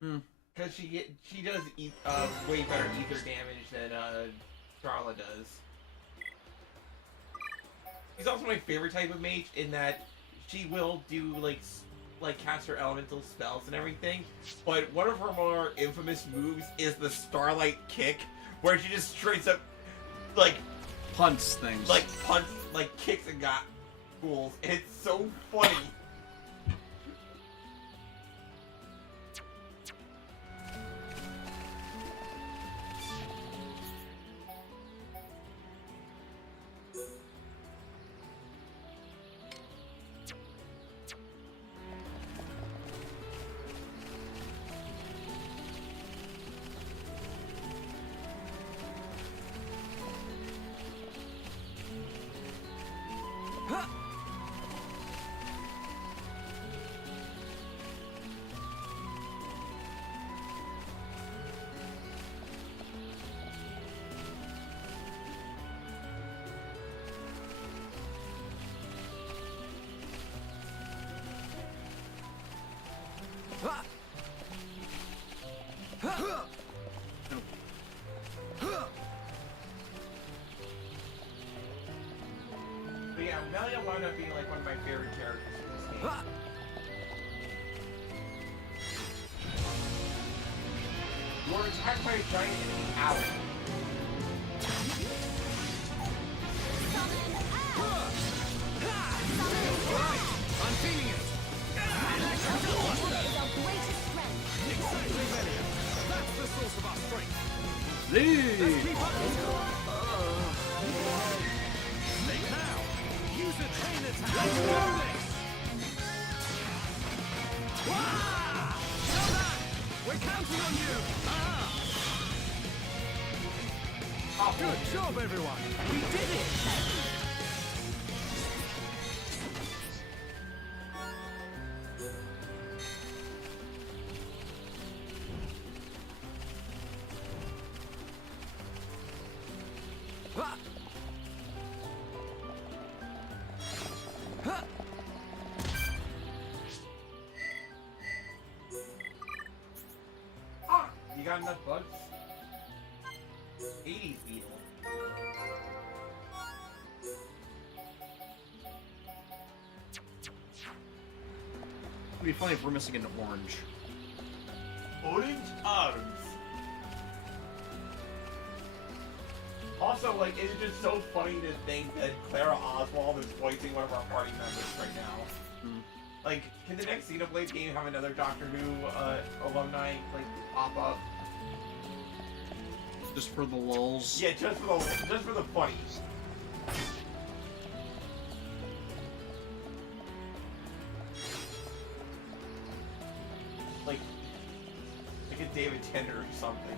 Because she does way better ether damage than Charla does. She's also my favorite type of mage in that she will do like cast her elemental spells and everything. But one of her more infamous moves is the Starlight Kick, where she just straight up punts things. Kicks and got fools. And it's so funny. But yeah, Melia wound up being like one of my favorite characters in this game. You are attacked by a giant enemy owl. I'm feeling it! Exactly, Melia. That's the source of our strength. Let's keep up this Think now! Use a chain attack! Let's do this! Wow! Show that! We're counting on you! Good job, everyone! We did it! You got enough bugs? 80s beetle. It'd be funny if we're missing an orange. Orange arms. Also, like, it's just so funny to think that Clara Oswald is voicing one of our party members right now. Like, can the next Xenoblade game have another Doctor Who alumni, like, pop up? Just for the lulz. Yeah, just for the funnies. Like a David Tennant or something.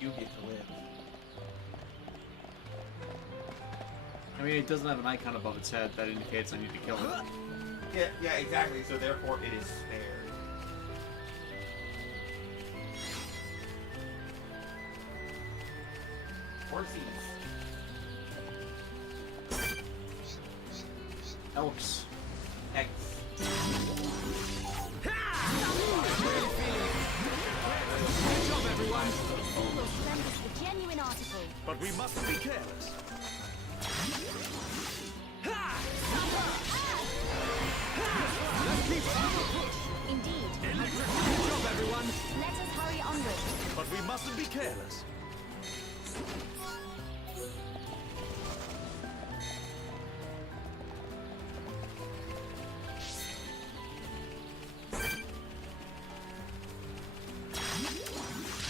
You get to live. I mean, it doesn't have an icon above its head that indicates I need to kill it. Yeah, exactly. So therefore, it is spared. Horsies. Elks. X. Good job, everyone. We will send us the genuine article. But we mustn't be careless. Let's keep up the push. Indeed. Good job, everyone. Let us hurry onward. But we mustn't be careless.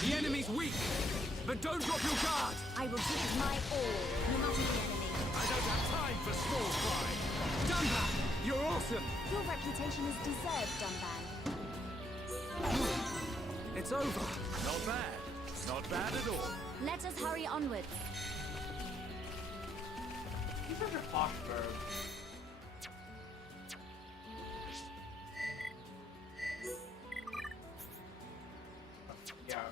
The enemy's weak, but don't drop your guard. I will give my all, no matter the enemy. I don't have time for small fry. Dunban, you're awesome. Your reputation is deserved, Dunban. It's over. Not bad. Not bad at all. Let us hurry onwards. He's such a posh bird. Yeah.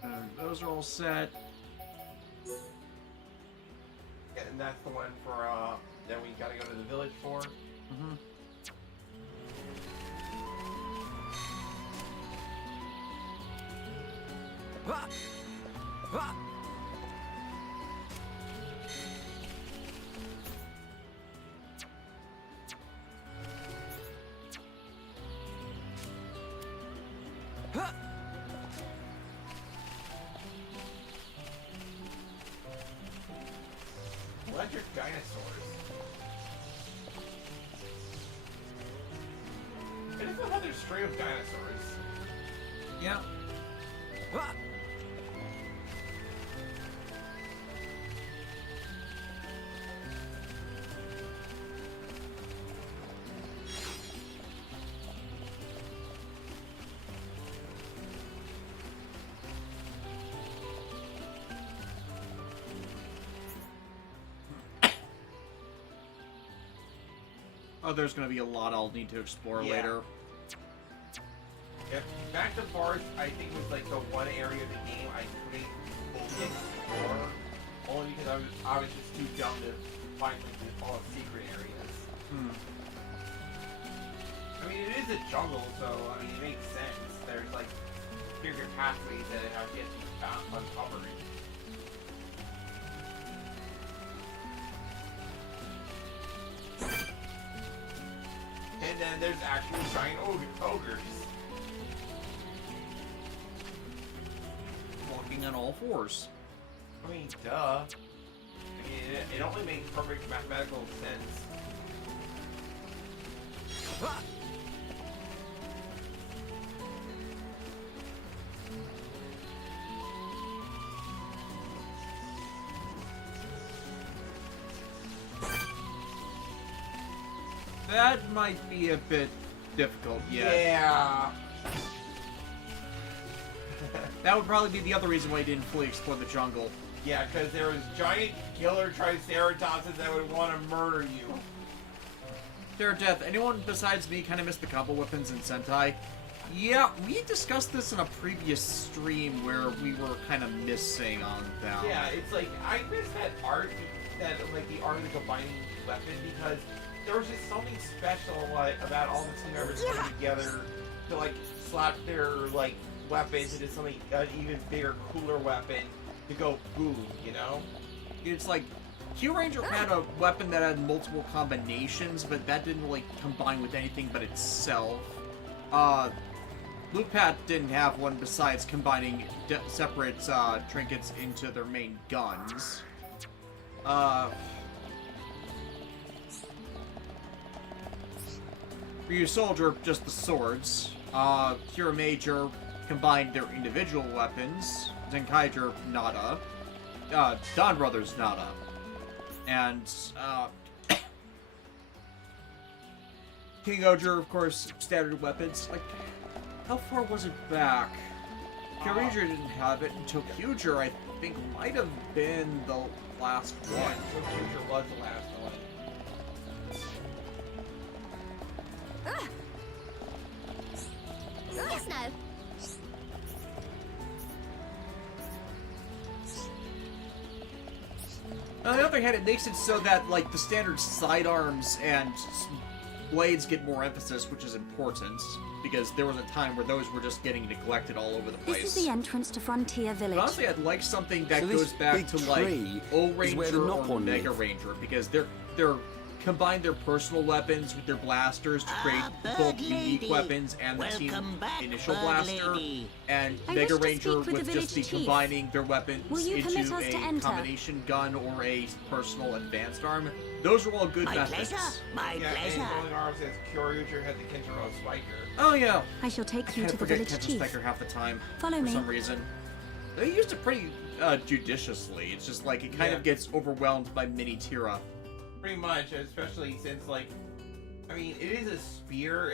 And those are all set. Yeah, and that's the one for, that we gotta go to the village for. Mm-hmm. Ah! Ah! Ah! Electric dinosaurs. I just love how they're straight up dinosaurs. Yeah. Ah! Oh, there's gonna be a lot I'll need to explore later. Yeah, back to forest, I think was like the one area of the game I couldn't fully explore, only because I was just too dumb to find like all the secret areas. I mean, it is a jungle, so I mean it makes sense. There's like secret pathways that have yet to be found uncovered. And then there's actual giant ogres. Walking on all fours. I mean, duh. I mean, it only makes perfect mathematical sense. Ah! That might be a bit difficult, Yeah. That would probably be the other reason why you didn't fully explore the jungle. Yeah, because there was giant killer triceratopses that would want to murder you. Dear Death, anyone besides me kind of missed the combo weapons in Sentai? Yeah, we discussed this in a previous stream where we were kind of missing on them. Yeah, it's like, I miss that art, the art of the combining weapon, because there was just something special, about all the team members coming together to, slap their, weapons into something, an even bigger, cooler weapon to go boom, you know? It's like, Q Ranger had a weapon that had multiple combinations, but that didn't really combine with anything but itself. Luke Pat didn't have one besides combining separate trinkets into their main guns. Ryu Soldier, just the swords. Kira Major combined their individual weapons. Zenkaiger, nada. Don Brothers, nada. And, King Oger, of course, standard weapons. Like, how far was it back? Kyuranger didn't have it, and Tokyuger, I think, might have been the last one. Yeah, Tokyuger was the last one. Yes, no. On the other hand, it makes it so that, like, the standard sidearms and blades get more emphasis, which is important, because there was a time where those were just getting neglected all over the place. This is the entrance to Frontier Village. But honestly, I'd like something that So goes back to, like, O is where the Ranger or Nopon Mega live. Ranger, because they're combine their personal weapons with their blasters to create both unique weapons and the team initial blaster. And I Mega wish to Ranger speak with would the just be village chief. combining their weapons Will you permit into us to a enter? combination gun or a personal advanced arm. Those are all good methods. And Rolling Arm says Kyoryuger had the Kenjiro Spiker. Oh yeah. I shall take you I to the forget village Kevin chief. Spiker half the time Follow for me. some reason. They used it pretty judiciously. It's just like it kind of gets overwhelmed by mini Tira. Pretty much, especially since, I mean, it is a spear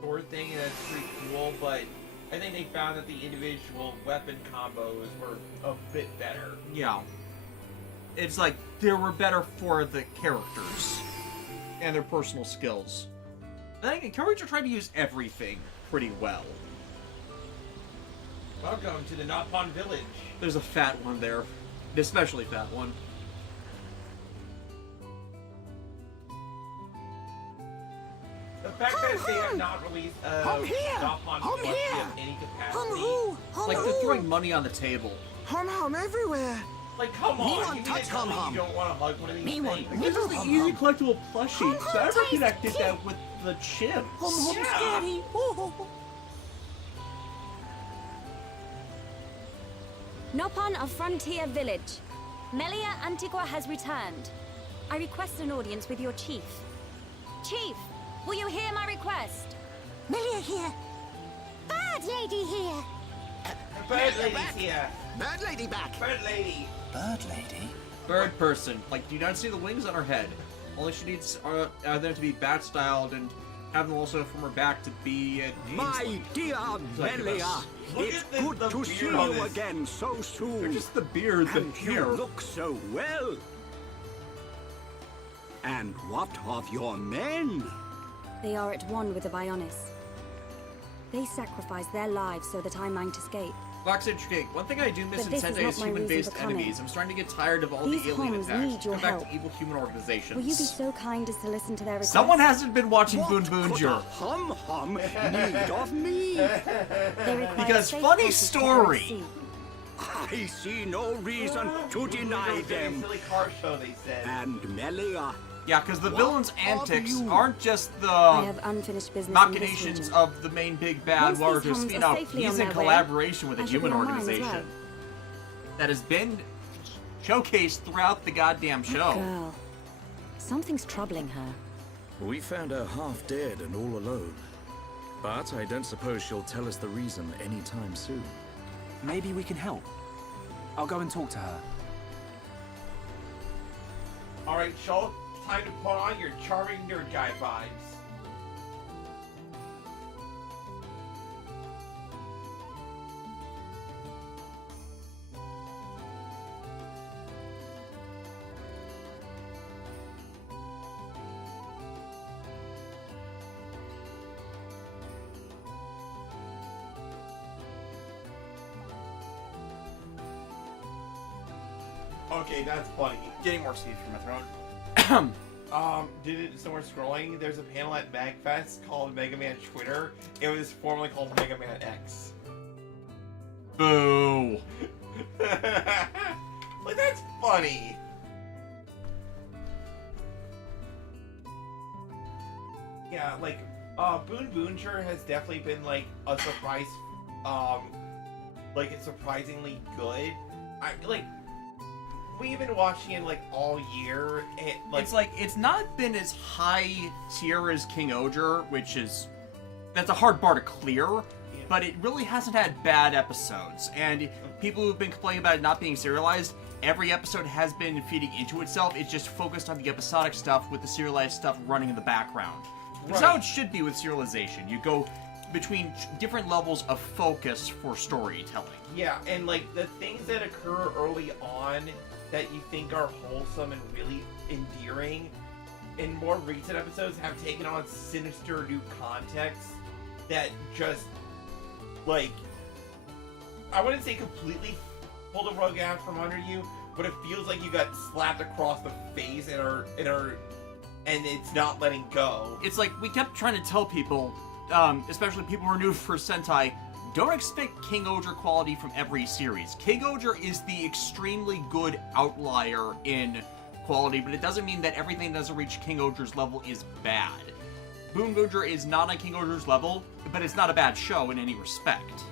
sword thing, and that's pretty cool, but I think they found that the individual weapon combos were a bit better. Yeah. It's like they were better for the characters and their personal skills. I think Kyoryuger tried to use everything pretty well. Welcome to the Nopon Village. There's a fat one there. An especially fat one. The fact that they have not released Nopon Village in any capacity. Like they're throwing money on the table. Hum everywhere. Like, come on, you mean to tell me Hum-Hum. you don't want to hug one of these things? This is the easy collectible plushie. Better connected that with the chips. Yeah. Nopon of Frontier Village. Melia Antigua has returned. I request an audience with your chief. Chief, will you hear my request? Melia here. Bird lady here. Bird lady's here. Bird lady back. Bird lady. Bird lady? Bird person. Like, do you not see the wings on her head? Only she needs them to be bat-styled and have them also from her back to be My dear Melia, it's good to see you again so soon. They're just the beard, the and hair. you look so well. And what of your men? They are at one with the Bionis. They sacrificed their lives so that I might escape. Fox Edge King. One thing I do miss But in this is Sendai not is my reason human-based for coming. enemies. I'm starting to get tired of all These the alien homes attacks. need your Come back help. to evil human organizations. Will you be so kind as to listen to their request? Someone hasn't been watching Boon Could a Boonjer. hum need of me? They require Because safe funny passage to story. sea. I see no reason to deny them. Silly car show, they said. And Melia, Yeah, because the What villain's of antics you? aren't just I the have unfinished business in machinations this region. of the main big bad Once these Lord homes are Espino. safely He's on in their way, collaboration with a I shall be human on mine as organization well. that has been showcased throughout the goddamn show. Girl, something's troubling her. We found her half dead and all alone. But I don't suppose she'll tell us the reason anytime soon. Maybe we can help. I'll go and talk to her. Alright, Shulk, time to put on your charming nerd guy vibes. Okay, that's funny. Getting more seeds from my throat. Someone scrolling, there's a panel at MagFest called Mega Man Twitter. It was formerly called Mega Man X. Boo. Like, that's funny. Yeah, like, Booncher has definitely been, like, a surprise, like, it's surprisingly good. We've been watching it, like, all year. It's not been as high tier as King Oger, that's a hard bar to clear, but it really hasn't had bad episodes. And people who've been complaining about it not being serialized, every episode has been feeding into itself. It's just focused on the episodic stuff with the serialized stuff running in the background. That's how it should be with serialization. You go between different levels of focus for storytelling. Yeah, and, like, the things that occur early on that you think are wholesome and really endearing in more recent episodes have taken on sinister new contexts that just, like, I wouldn't say completely pull the rug out from under you, but it feels like you got slapped across the face and it's not letting go. It's like we kept trying to tell people, especially people who are new for Sentai, don't expect King Oger quality from every series. King Oger is the extremely good outlier in quality, but it doesn't mean that everything that doesn't reach King Oger's level is bad. Boon Oger is not on King Oger's level, but it's not a bad show in any respect.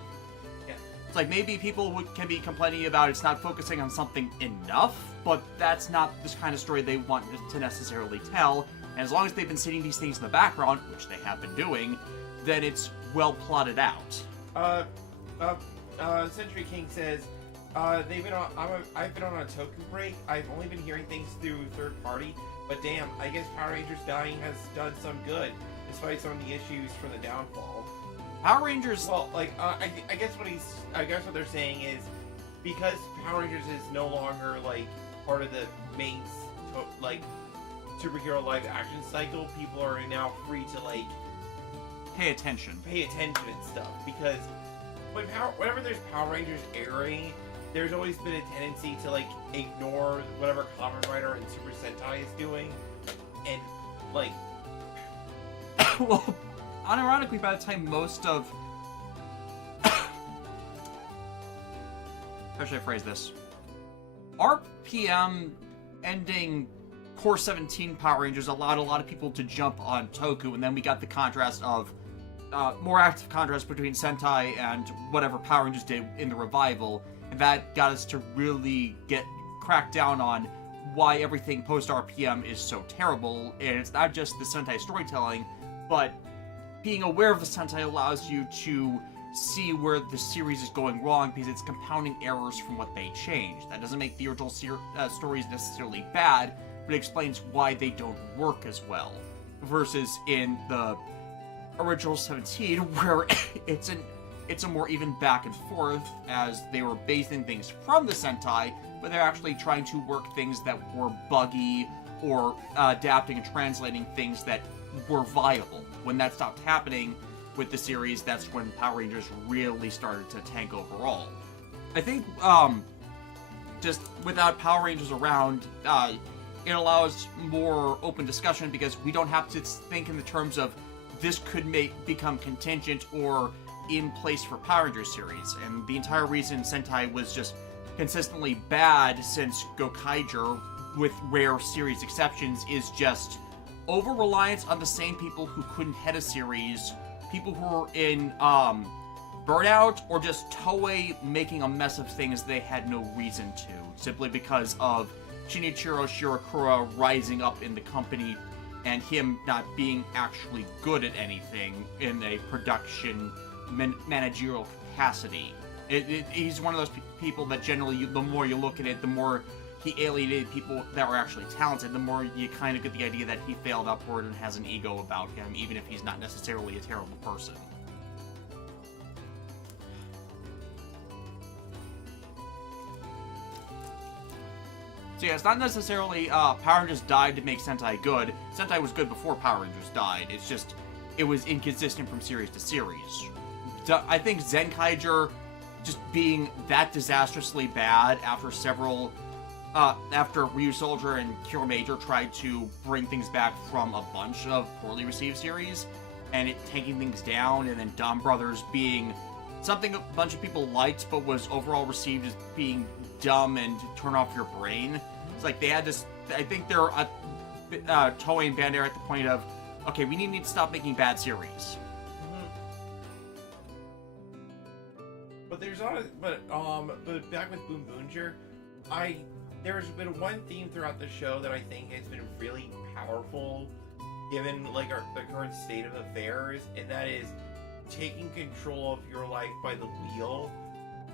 Yeah. It's like maybe people can be complaining about it's not focusing on something enough, but that's not this kind of story they want to necessarily tell. And as long as they've been seeing these things in the background, which they have been doing, then it's well plotted out. Century King says, I've been on a Toku break. I've only been hearing things through third party, but damn, I guess Power Rangers dying has done some good, despite some of the issues from the downfall. Power Rangers. Well, like, I guess what they're saying is because Power Rangers is no longer like part of the main like superhero live action cycle, people are now free to like pay attention and stuff, because whenever there's Power Rangers airing, there's always been a tendency to like ignore whatever Kamen Rider and Super Sentai is doing, and like well, unironically, by the time most of how should I phrase this? RPM ending Core 17 Power Rangers allowed a lot of people to jump on Toku, and then we got the contrast of more active contrast between Sentai and whatever Power Rangers did in the revival, and that got us to really crack down on why everything post RPM is so terrible. And it's not just the Sentai storytelling, but being aware of the Sentai allows you to see where the series is going wrong, because it's compounding errors from what they changed. That doesn't make the original stories necessarily bad, but it explains why they don't work as well. Versus in the original 17, where it's a more even back and forth, as they were basing things from the Sentai, but they're actually trying to work things that were buggy, or adapting and translating things that were viable. When that stopped happening with the series, that's when Power Rangers really started to tank overall. I think just without Power Rangers around, it allows more open discussion, because we don't have to think in the terms of this could become contingent or in place for Power Rangers series. And the entire reason Sentai was just consistently bad since Gokaiger, with rare series exceptions, is just over-reliance on the same people who couldn't head a series, people who were in burnout, or just Toei making a mess of things they had no reason to, simply because of Shinichiro Shirakura rising up in the company and him not being actually good at anything in a production managerial capacity. He's one of those people that generally, the more you look at it, the more he alienated people that were actually talented, the more you kind of get the idea that he failed upward and has an ego about him, even if he's not necessarily a terrible person. So yeah, it's not necessarily Power Rangers died to make Sentai good. Sentai was good before Power Rangers died. It's just, it was inconsistent from series to series. I think Zenkaiger just being that disastrously bad after several after Ryu Soldier and Cure Major tried to bring things back from a bunch of poorly received series, and it taking things down, and then Dawn Brothers being something a bunch of people liked, but was overall received as being dumb and turn off your brain. It's like they had this. I think they're Toei and Bandai are at the point of, okay, we need to stop making bad series. But there's not. But back with Xenoventure, there's been one theme throughout the show that I think has been really powerful, given like the current state of affairs, and that is taking control of your life by the wheel.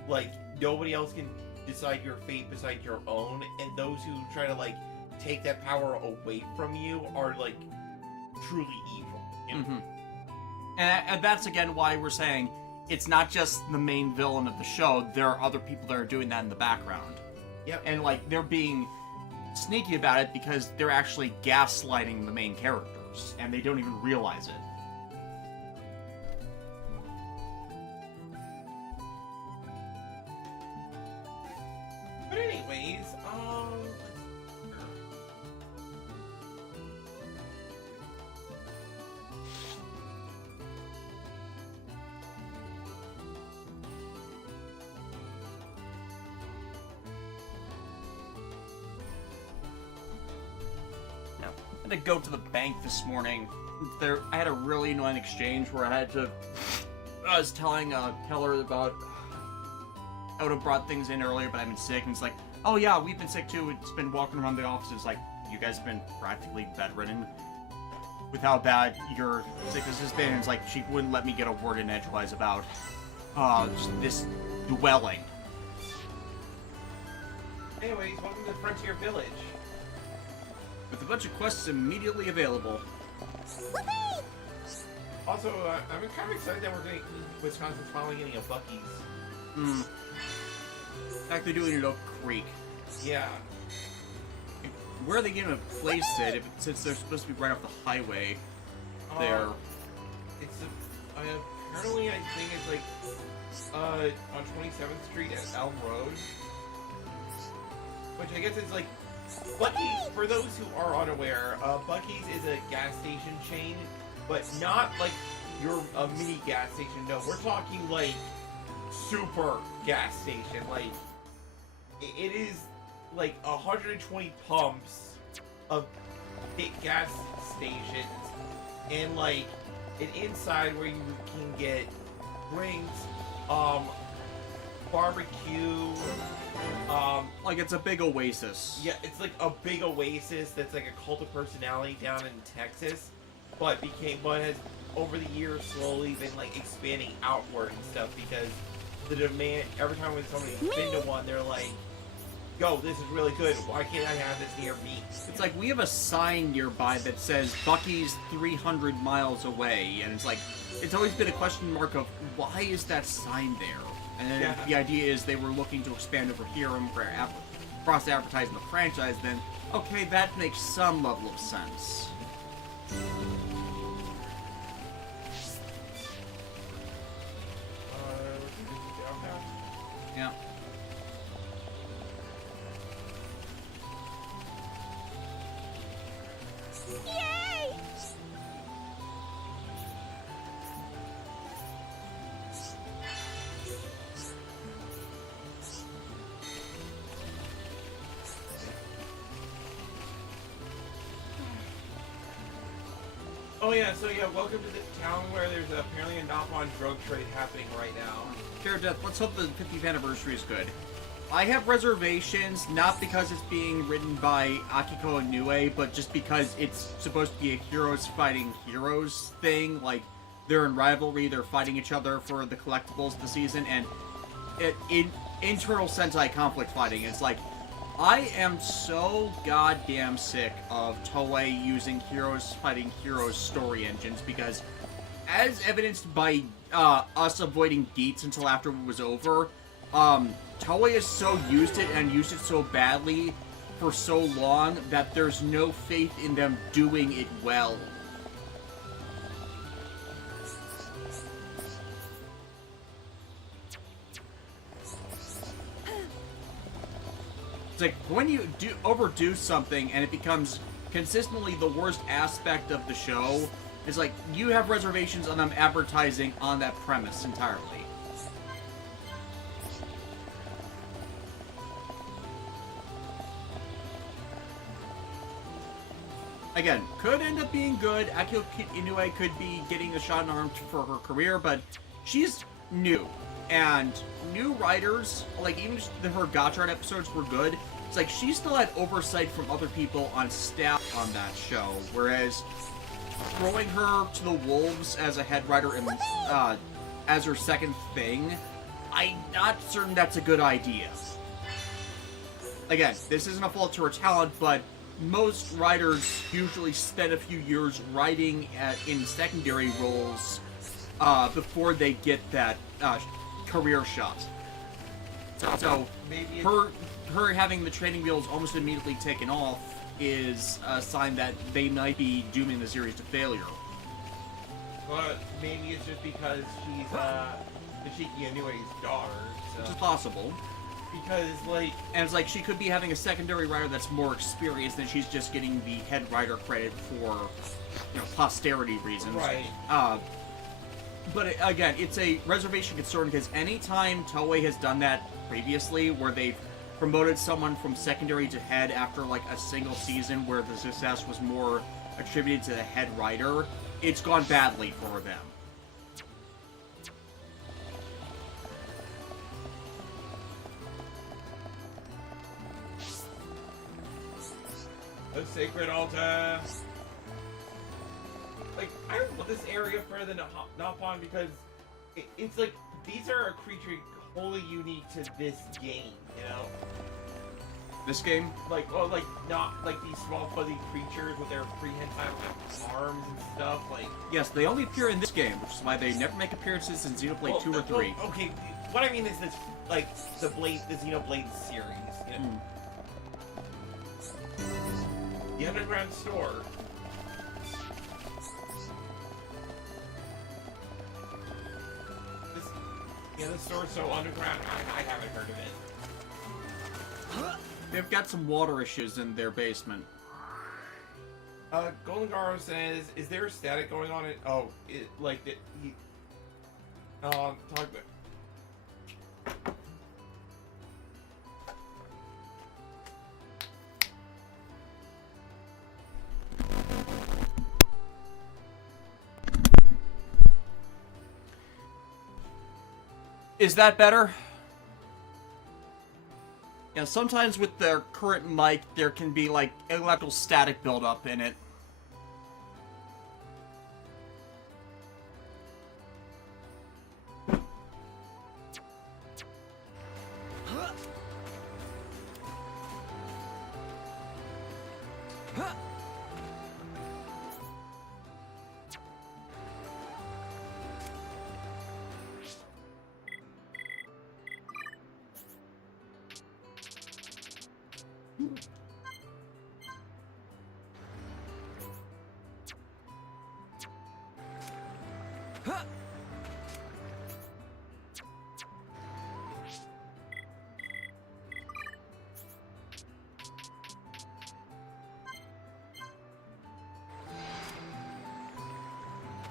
Like nobody else can decide your fate besides your own, and those who try to like take that power away from you are like truly evil. You know? And that's again why we're saying it's not just the main villain of the show. There are other people that are doing that in the background. Yep. And like they're being sneaky about it because they're actually gaslighting the main characters, and they don't even realize it. But anyways, I had to go to the bank this morning. I had a really annoying exchange where I was telling Keller about I would have brought things in earlier, but I've been sick, and it's like, oh yeah, we've been sick too. It's been walking around the office. It's like, you guys have been practically bedridden with how bad your sickness has been. And it's like, she wouldn't let me get a word in edgewise about just this dwelling. anyways, welcome to Frontier Village. With a bunch of quests immediately available. Also, I'm kind of excited that we're going to Wisconsin's finally getting a Buc-ee's. In fact, they're doing it at Oak Creek. Yeah. Where are they going to place it since they're supposed to be right off the highway there? It's apparently I think it's like on 27th Street at Elm Road. Which I guess is like Buc-ee's, for those who are unaware, Buc-ee's is a gas station chain, but not like your mini gas station. No, we're talking like super gas station. Like it is like 120 pumps of big gas stations, and like an inside where you can get drinks, barbecue. Like it's a big oasis. Yeah, it's like a big oasis that's like a cult of personality down in Texas, but has over the years slowly been like expanding outward and stuff because the demand every time when somebody's been to one, they're like, yo, this is really good. Why can't I have this near me? It's like we have a sign nearby that says Buc-ee's 300 miles away, and it's like it's always been a question mark of why is that sign there? And the idea is they were looking to expand over here and cross-advertising the franchise, then, okay, that makes some level of sense. Yeah. Yay! Oh yeah, so yeah, welcome to this town where there's apparently a knock-on drug trade happening right now. Fair Death, let's hope the 50th anniversary is good. I have reservations, not because it's being written by Akiko Inoue, but just because it's supposed to be a heroes fighting heroes thing. Like, they're in rivalry, they're fighting each other for the collectibles this season, and in internal Sentai conflict fighting, it's like, I am so goddamn sick of Toei using heroes fighting heroes story engines, because as evidenced by us avoiding Deets until after it was over, Toei has so used it and used it so badly for so long that there's no faith in them doing it well. It's like when you overdo something and it becomes consistently the worst aspect of the show, it's like you have reservations on them advertising on that premise entirely. Again, could end up being good. Akio Inoue could be getting a shot in the arm for her career, but she's new. And new writers, like even just her Gotchard episodes were good. It's like she still had oversight from other people on staff on that show, whereas throwing her to the wolves as a head writer and as her second thing, I'm not certain that's a good idea. Again, this isn't a fault to her talent, but most writers usually spend a few years writing in secondary roles before they get that career shot. So her having the training wheels almost immediately taken off is a sign that they might be dooming the series to failure. But maybe it's just because she's Nishiki Inoue's daughter. So. Which is possible. Because, like... And it's like, she could be having a secondary writer that's more experienced than she's just getting the head writer credit for, you know, posterity reasons. Right. But again, it's a reservation concern because anytime Toei has done that previously, where they've promoted someone from secondary to head after, like, a single season where the success was more attributed to the head writer, it's gone badly for them. The sacred altar. Like, I don't want this area further than Nopon because it's like these are a creature wholly unique to this game, you know? This game? Like, well, like, not like these small fuzzy creatures with their prehensile arms and stuff, like... Yes, they only appear in this game, which is why they never make appearances in Xenoblade 2 or 3. Okay, what I mean is this, like, the Xenoblade series, you know? The underground store. This store's so underground, I haven't heard of it. They've got some water issues in their basement. Golden Garo says, is there a static going on? Talk about... Is that better? Yeah, sometimes with their current mic, there can be, like, electrical static buildup in it.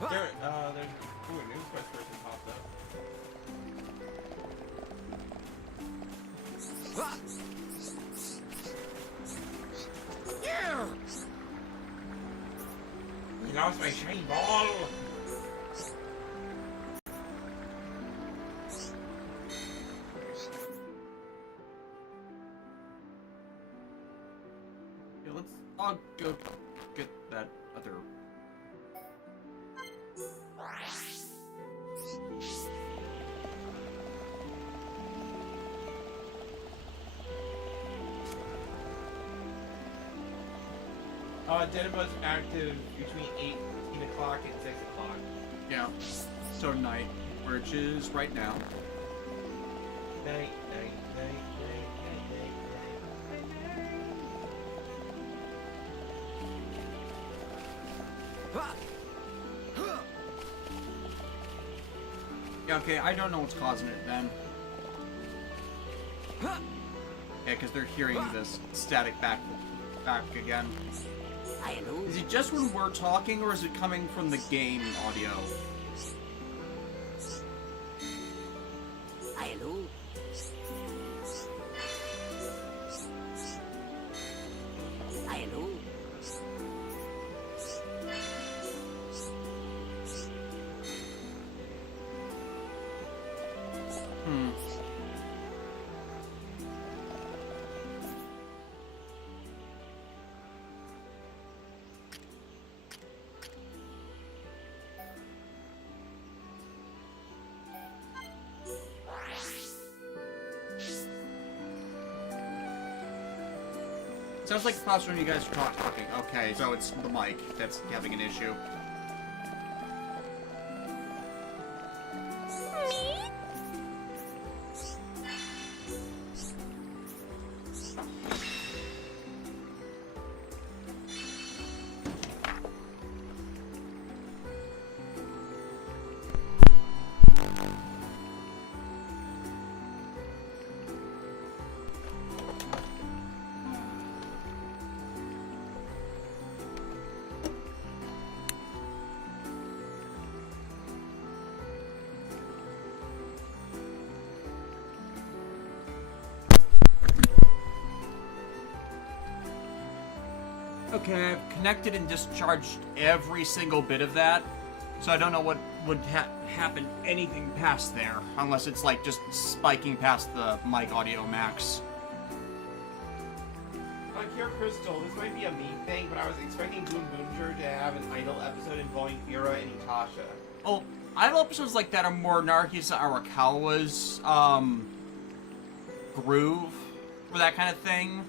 There's a news quest person popped up. Yeah! You lost my shiny ball! Yeah, I'll go get that other... Denebus active between 18 o'clock and 6 o'clock. Yeah, so night, which is right now. Night. Yeah, okay, I don't know what's causing it then. Yeah, because they're hearing this static back again. Is it just when we're talking, or is it coming from the game audio? Hello. Hello. Sounds like it's possible when you guys are talking. Okay, so it's the mic that's having an issue. Okay, I've connected and discharged every single bit of that, so I don't know what would happen anything past there, unless it's like just spiking past the mic audio max. Here, Crystal, this might be a me thing, but I was expecting Xenoventure to have an idol episode involving Fira and Itasha. Oh, idol episodes like that are more Naruhisa Arakawa's groove for that kind of thing.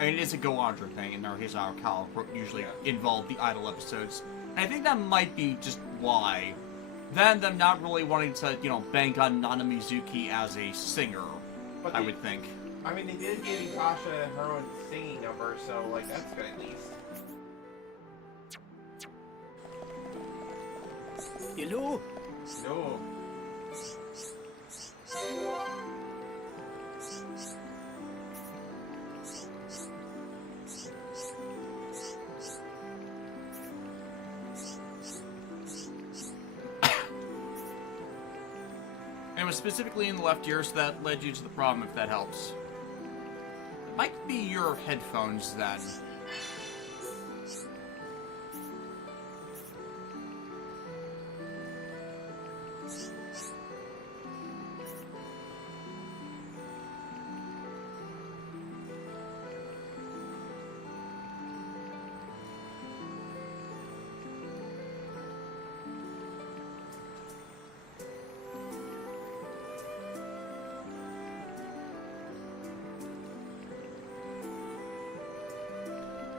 I mean, it is a Go-Andra thing, and Naruhisa Arakawa usually involve the idol episodes. And I think that might be just why. Then them not really wanting to, you know, bank on Nana Mizuki as a singer, But I would think. I mean, they did give Itasha her own singing number, so, like, that's good at least. Hello? No. And it was specifically in the left ear, so that led you to the problem, if that helps. It might be your headphones, then.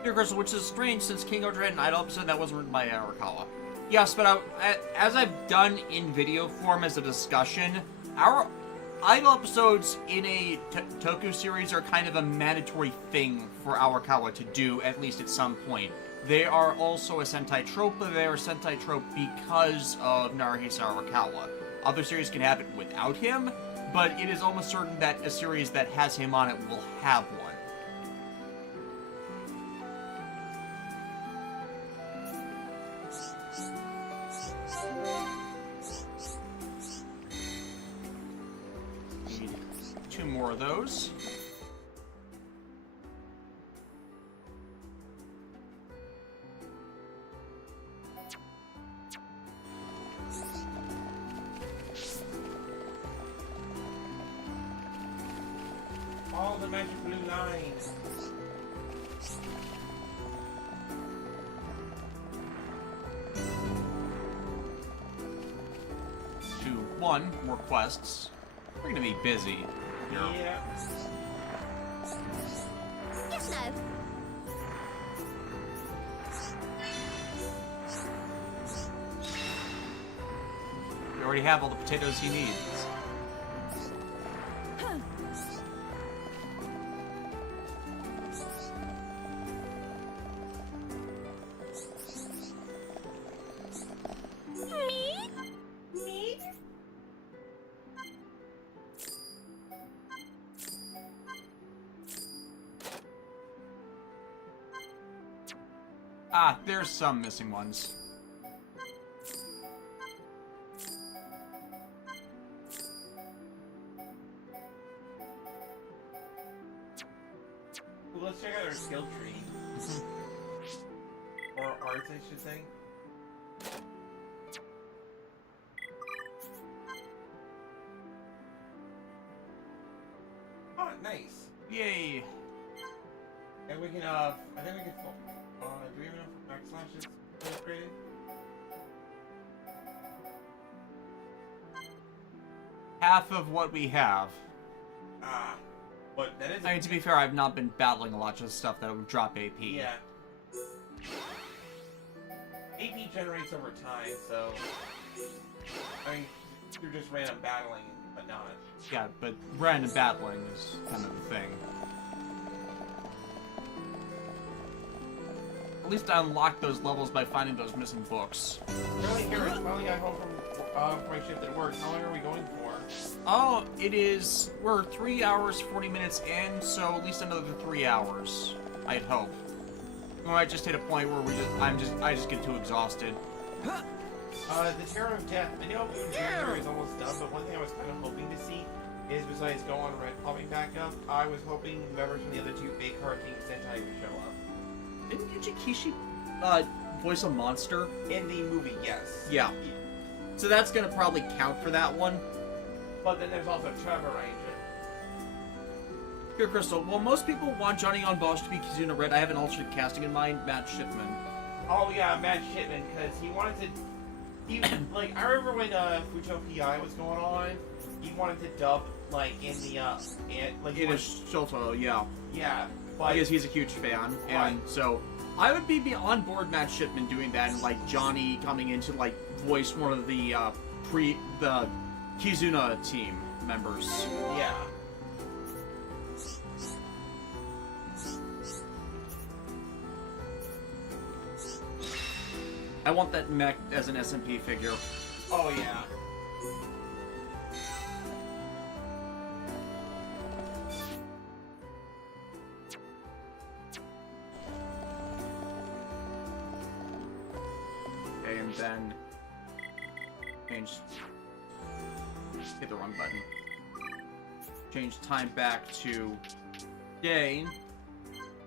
Dear Crystal, which is strange since King Odra had an idol episode that wasn't written by Arakawa. Yes, but as I've done in video form as a discussion, our idol episodes in a Toku series are kind of a mandatory thing for Arakawa to do, at least at some point. They are also a Sentai trope, but they are a Sentai trope because of Naruhisa Arakawa. Other series can have it without him, but it is almost certain that a series that has him on it will have one. Need 2 more of those. All the magic blue lines. To 1 more quests. We're gonna be busy here. Yeah. Yes, no. You already have all the potatoes he needs. Ah, there's some missing ones. Well, let's check out our skill tree. Or arts, I should say. Oh, nice. Yay. And we can, I think we can, do we have enough backslashes upgraded? Half of what we have. Ah. But that is. I mean, to be fair, I've not been battling a lot of stuff that would drop AP. Yeah. AP generates over time, so. I mean, you're just random battling, but not. Yeah, but random battling is kind of the thing. At least I unlocked those levels by finding those missing books. Really, Garrett, finally got home from my shift at work. How long are we going for? Oh, we're 3 hours, 40 minutes in, so at least another 3 hours, I'd hope. We might just hit a point where I just get too exhausted. The Terror of Death. I know Xenoventure is almost done, but one thing I was kind of hoping to see is, besides go on Red popping back up, I was hoping members from the other two big cartoon Sentai would show up. Didn't Yuji voice a monster? In the movie, yes. Yeah. So that's gonna probably count for that one. But then there's also Trevor Ranger. Here, Crystal, while most people want Johnny on Bosch to be Kizuna Red, I have an alternate casting in mind, Matt Shipman. Oh yeah, Matt Shipman, because he wanted to... like, I remember when Fujo PI was going on, he wanted to dub, like, in the, in his Shoto, yeah. Yeah, but... Because he's a huge fan, and so... I would be on board Matt Shipman doing that, and, like, Johnny coming in to, like, voice one of the, the Kizuna team members. Yeah. I want that mech as an SMP figure. Oh, yeah. Okay, and then change. Hit the wrong button. Change time back to day.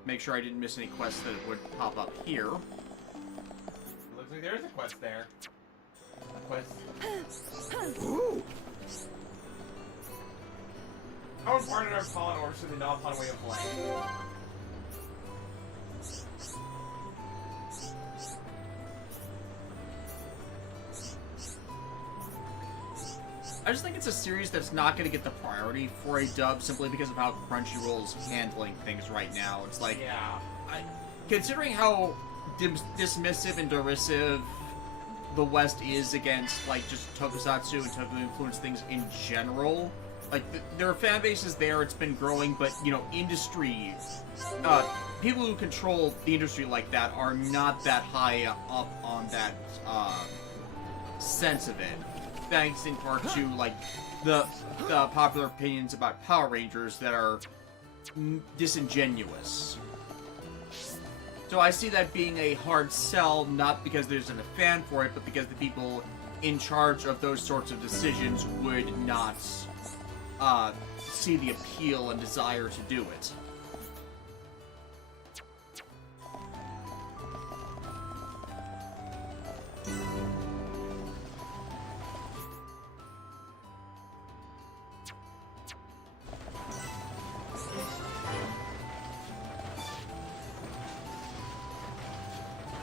Make sure I didn't miss any quests that would pop up here. Looks like there is a quest there. A quest. Ooh. How important are pollen orbs to the non-pollen way of life? I just think it's a series that's not going to get the priority for a dub simply because of how Crunchyroll's handling things right now. It's like, yeah, considering how dismissive and derisive the West is against, like, just tokusatsu and toku influenced things in general, like, there are fan bases there, it's been growing, but, you know, industry, people who control the industry like that are not that high up on that, sense of it. Thanks in part to, like, the popular opinions about Power Rangers that are disingenuous. So I see that being a hard sell, not because there isn't a fan for it, but because the people in charge of those sorts of decisions would not see the appeal and desire to do it.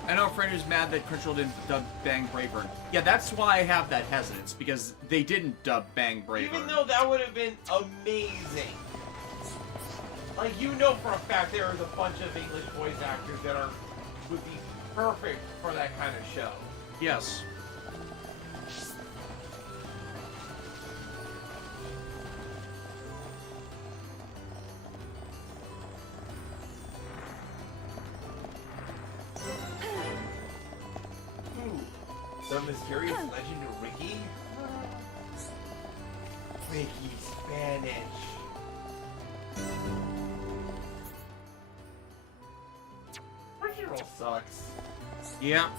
I know a friend who's mad that Crunchyroll didn't dub Bang Braveburn. Yeah, that's why I have that hesitance, because they didn't dub Bang Braveburn. Even though that would have been amazing. Like, you know for a fact there is a bunch of English voice actors that would be perfect for that kind of show. Yes. The mysterious legend of Ricky? Ricky Spanish. Crunchyroll sucks. Yeah.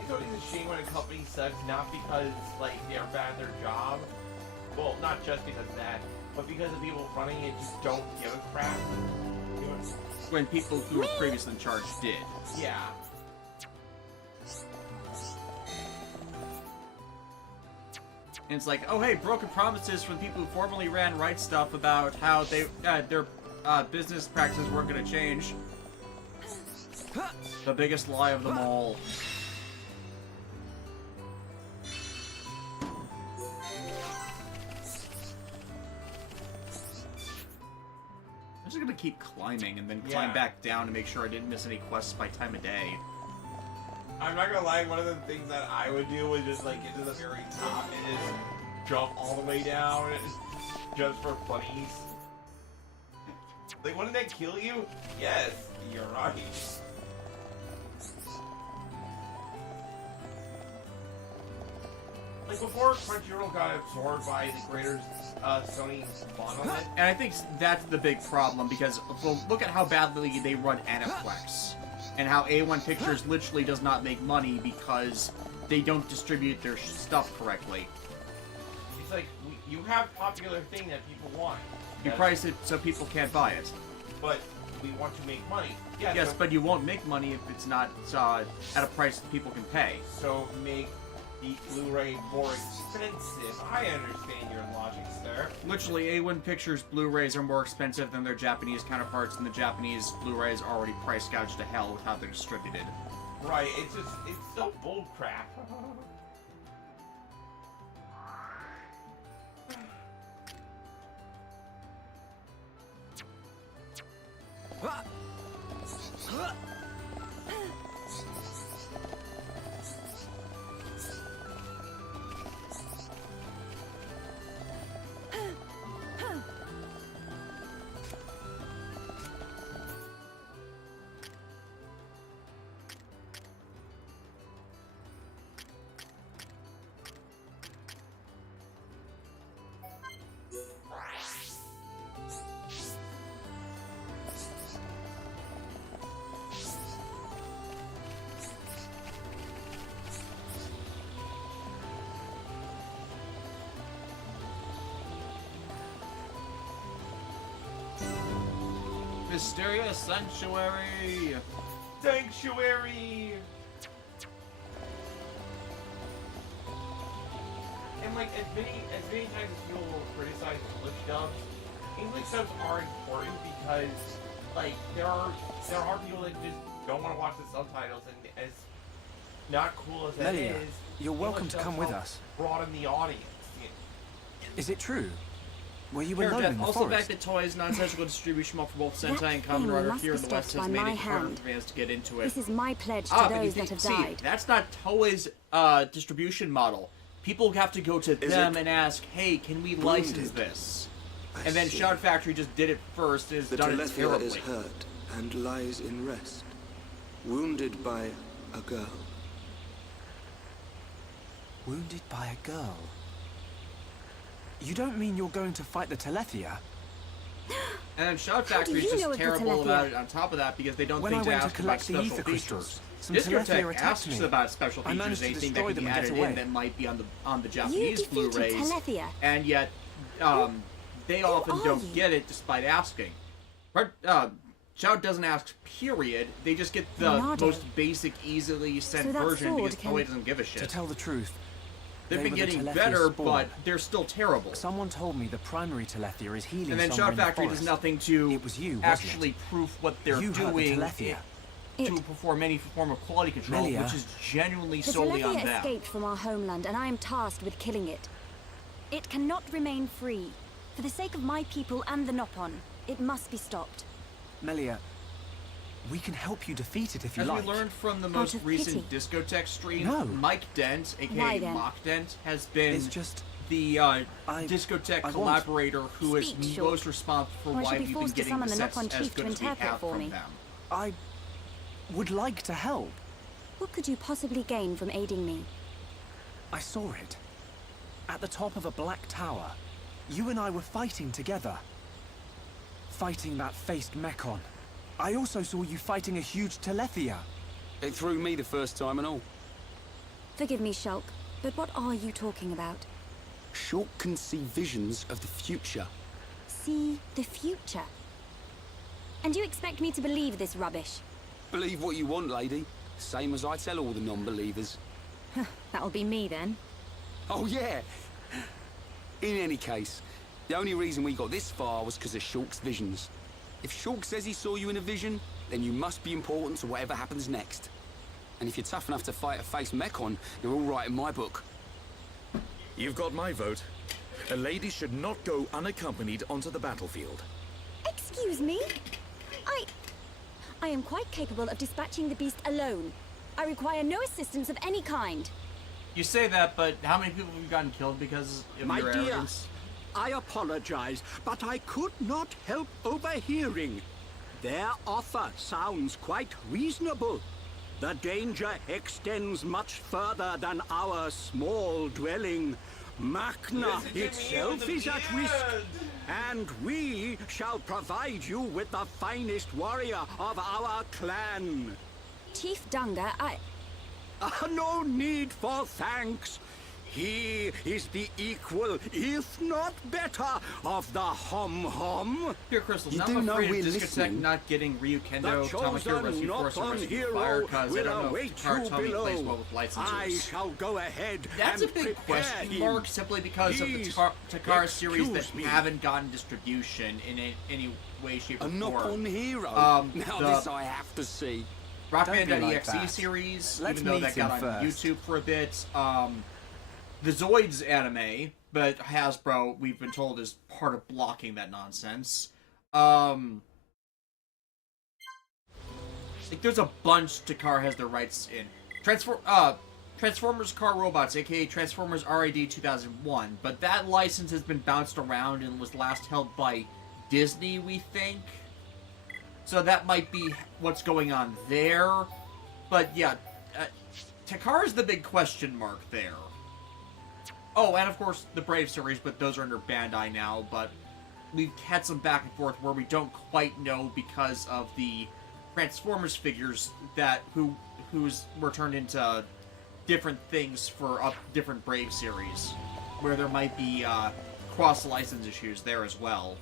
It's always a shame when a company sucks, not because, like, they're bad at their job. Well, not just because of that, but because the people running it just don't give a crap. When people who were previously in charge did. Yeah. And it's like, oh hey, broken promises from people who formerly ran Right Stuff about how they their business practices weren't going to change. The biggest lie of them all. I'm just gonna keep climbing and then climb back down to make sure I didn't miss any quests by time of day. I'm not gonna lie, one of the things that I would do was just like get to the very top and just jump all the way down just for funnies. Like, wouldn't that kill you? Yes, you're right. Like, before Crunchyroll got absorbed by the greater Sony monolith. And I think that's the big problem, because well, look at how badly they run Aniplex. And how A1 Pictures literally does not make money because they don't distribute their stuff correctly. It's like, you have popular thing that people want. You price it so people can't buy it. But we want to make money. Yeah, yes, so, but you won't make money if it's not at a price that people can pay. So make the Blu-ray more expensive. I understand your logic, sir. Literally, A1 Pictures Blu-rays are more expensive than their Japanese counterparts, and the Japanese Blu-rays are already price gouged to hell with how they're distributed. Right, it's so bull crap. Mysterious Sanctuary! Sanctuary! And like, as many times as people will criticize English dubs, English dubs are important because, like, there are people that just don't want to watch the subtitles, and as not cool as that Melia, is, you're welcome English to come dubs with help us. broaden the audience. Is it true? Were you Fair alone death. in the Also, forest? the fact that toys non-essential distribution model for both Sentai That and Kamen Rider thing here in must the be West stopped has by made my it harder hand. for fans to get into it. This is my pledge to but you those think, that have see, died. that's not Toei's distribution model. People have to go to them and ask, hey, can we license this? And then Shout Factory just did it first and has The done it Telethia terribly. is hurt and lies in rest, wounded by a girl. Wounded by a girl? You don't mean you're going to fight the Telethia? And then Shout How do Factory is you know just of the terrible Telethia? about it on top of that because they don't When think I to went to ask about collect the special ether features. crystals, some Telethia Discotech attacked asks me. about special I features, managed to anything destroy that them can be and get added away. in that might be on the You Japanese defeated Blu-rays, Telethia. and yet they often are don't you? get it despite asking. Shout doesn't ask, period. They just get the Leonardo. most basic, easily sent So that version sword because can- Toei doesn't give a To shit. tell the truth, They've they been were the getting Telethia's better, spawn. but they're still terrible. Someone told me the primary Telethia is healing And then somewhere Shout in the Factory does forest. nothing to It was you, wasn't actually it? proof what they're You hurt the doing Telethia. to perform any form of quality control, Melia. which is genuinely The solely on Telethia them. escaped from our homeland, and I am tasked with killing it. It cannot remain free. For the sake of my people and the Noppon, it must be stopped. Melia, we can help you defeat it if you As like. we learned from the Out most of recent pity. Discotech stream, No. Mike Dent, Why aka then? Mock Dent, has been It's just... the Discotech I want- collaborator who is Speak, Short. most responsible for Or I why should be we've been forced to getting the summon the sets Noppon as chief to good as we interpret have for from me. them. I would like to help. What could you possibly gain from aiding me? I saw it. At the top of a black tower. You and I were fighting together. fighting that faced Mechon. I also saw you fighting a huge Telethia. It threw me the first time and all. Forgive me, Shulk, but what are you talking about? Shulk can see visions of the future. See the future? And you expect me to believe this rubbish? Believe what you want, lady. Same as I tell all the non-believers. That'll be me then. Oh, yeah. In any case, the only reason we got this far was because of Shulk's visions. If Shulk says he saw you in a vision, then you must be important to whatever happens next. And if you're tough enough to fight a face Mechon, you're all right in my book. You've got my vote. A lady should not go unaccompanied onto the battlefield. Excuse me? I am quite capable of dispatching the beast alone. I require no assistance of any kind. You say that, but how many people have you gotten killed because of My your dear, arrogance? I apologize, but I could not help overhearing. Their offer sounds quite reasonable. The danger extends much further than our small dwelling. Makna itself is at risk, and we shall provide you with the finest warrior of our clan. Chief Dunga, No need for thanks. He is the equal, if not better, of the Hom-Hom. Here, Crystal, You now do I'm know afraid we're of Discotheque listening. not getting Ryukendo, The Tamakura, chosen Rescue Force, and Nothon Rescue hero Fire, because I will don't know await if you Takara Tomy below. plays well with licensors. I shall go ahead That's and a big prepare question him. mark, simply because of the Please, Takara series that excuse me. haven't gotten distribution in any way, shape, or A form. knock-on hero. Now the this I have to see. Rockman.exe that. series, Let's even though meet that got him on first. YouTube for a bit. The Zoids anime, but Hasbro, we've been told, is part of blocking that nonsense. Like, there's a bunch Takara has their rights in. Transformers Car Robots, aka Transformers RID 2001, but that license has been bounced around and was last held by Disney, we think. So that might be what's going on there. But yeah, Takara's the big question mark there. Oh, and of course the Brave series, but those are under Bandai now, but we've had some back and forth where we don't quite know because of the Transformers figures that who's were turned into different things for different Brave series, where there might be cross-license issues there as well.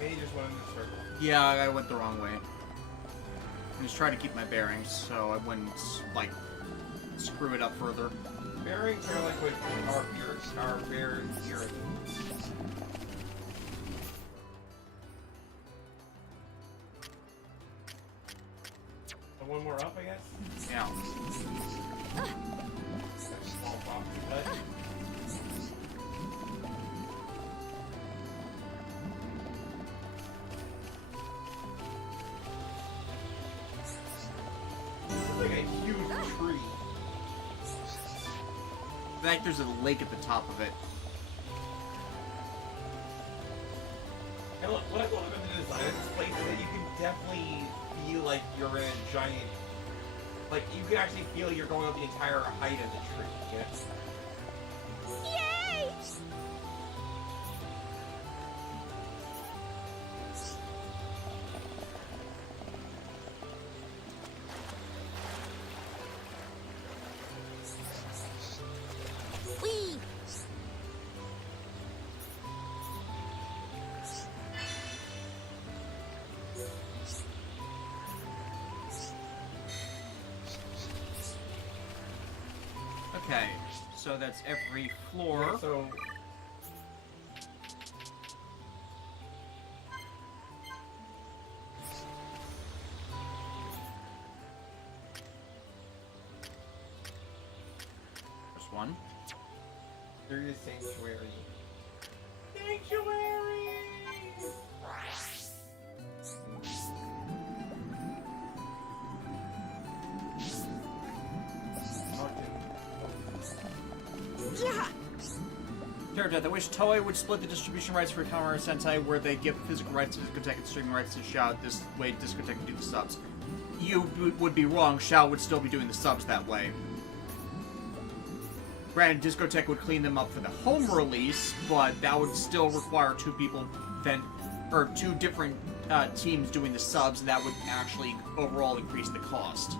Maybe just went in the circle. Yeah, I went the wrong way. I was trying to keep my bearings, so I wouldn't, like, screw it up further. Bearings are like what are very irritating. One more up, I guess? Yeah. Small box, but... Like a huge tree. In fact, there's a lake at the top of it. And look, what I love about the design of this place is that you can definitely feel like you're in a giant... Like, you can actually feel you're going up the entire height of the tree, yeah? Yay! Whee! so that's every floor. Yeah, so First one. there is Sanctuary. Sanctuary! Death. I wish Toei would split the distribution rights for Kamen Rider Sentai, where they give physical rights to Discotek and streaming rights to Shao. This way, Discotek can do the subs. You would be wrong. Shao would still be doing the subs that way. Granted, Discotek would clean them up for the home release, but that would still require two people then, or two different teams doing the subs, and that would actually overall increase the cost.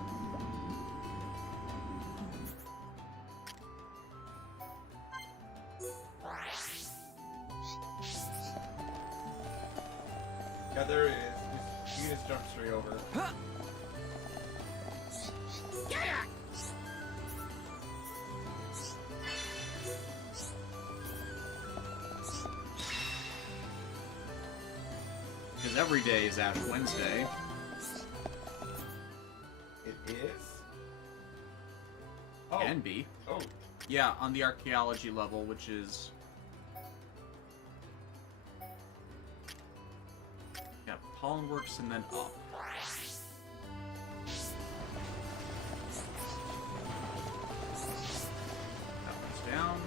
Yeah, there it is. You can just jump straight over. Because every day is Ash Wednesday. It is? Oh. Can be. Oh. Yeah, on the archaeology level, which is... Yeah, Pollen Works and then up. That one's down.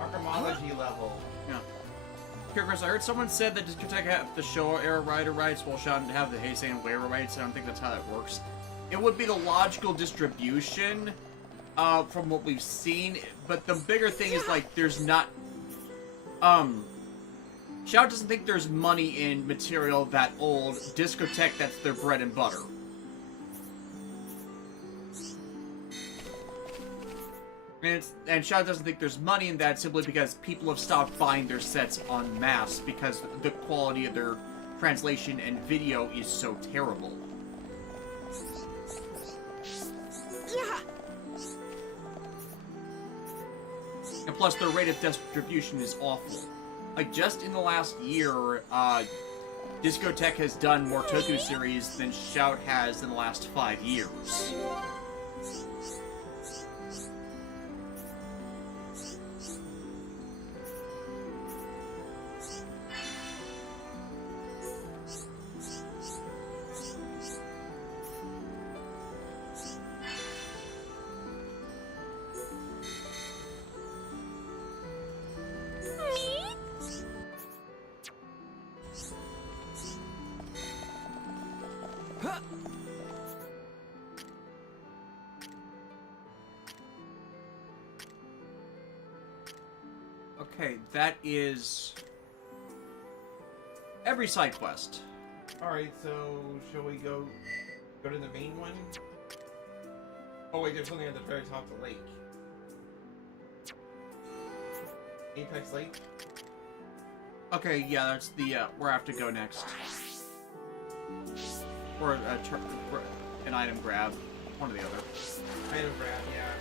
Archimology level. Yeah. Here, Chris, I heard someone said that Discotek have the Showa era rider rights while Shao didn't have the Heisei and Weira rights. I don't think that's how that works. It would be the logical distribution from what we've seen, but the bigger thing is, like, there's not... Shao doesn't think there's money in material that old. Discotek, that's their bread and butter. And Shao doesn't think there's money in that simply because people have stopped buying their sets en masse because the quality of their translation and video is so terrible. And plus, their rate of distribution is awful. Like, just in the last year, Discotek has done more Toku series than Shout has in the last 5 years. Okay, that is every side quest. Alright, so shall we go to the main one? Oh wait, there's something at the very top of the lake. Apex Lake? Okay, yeah, that's the where I have to go next. Or an item grab, one or the other. Item grab, yeah.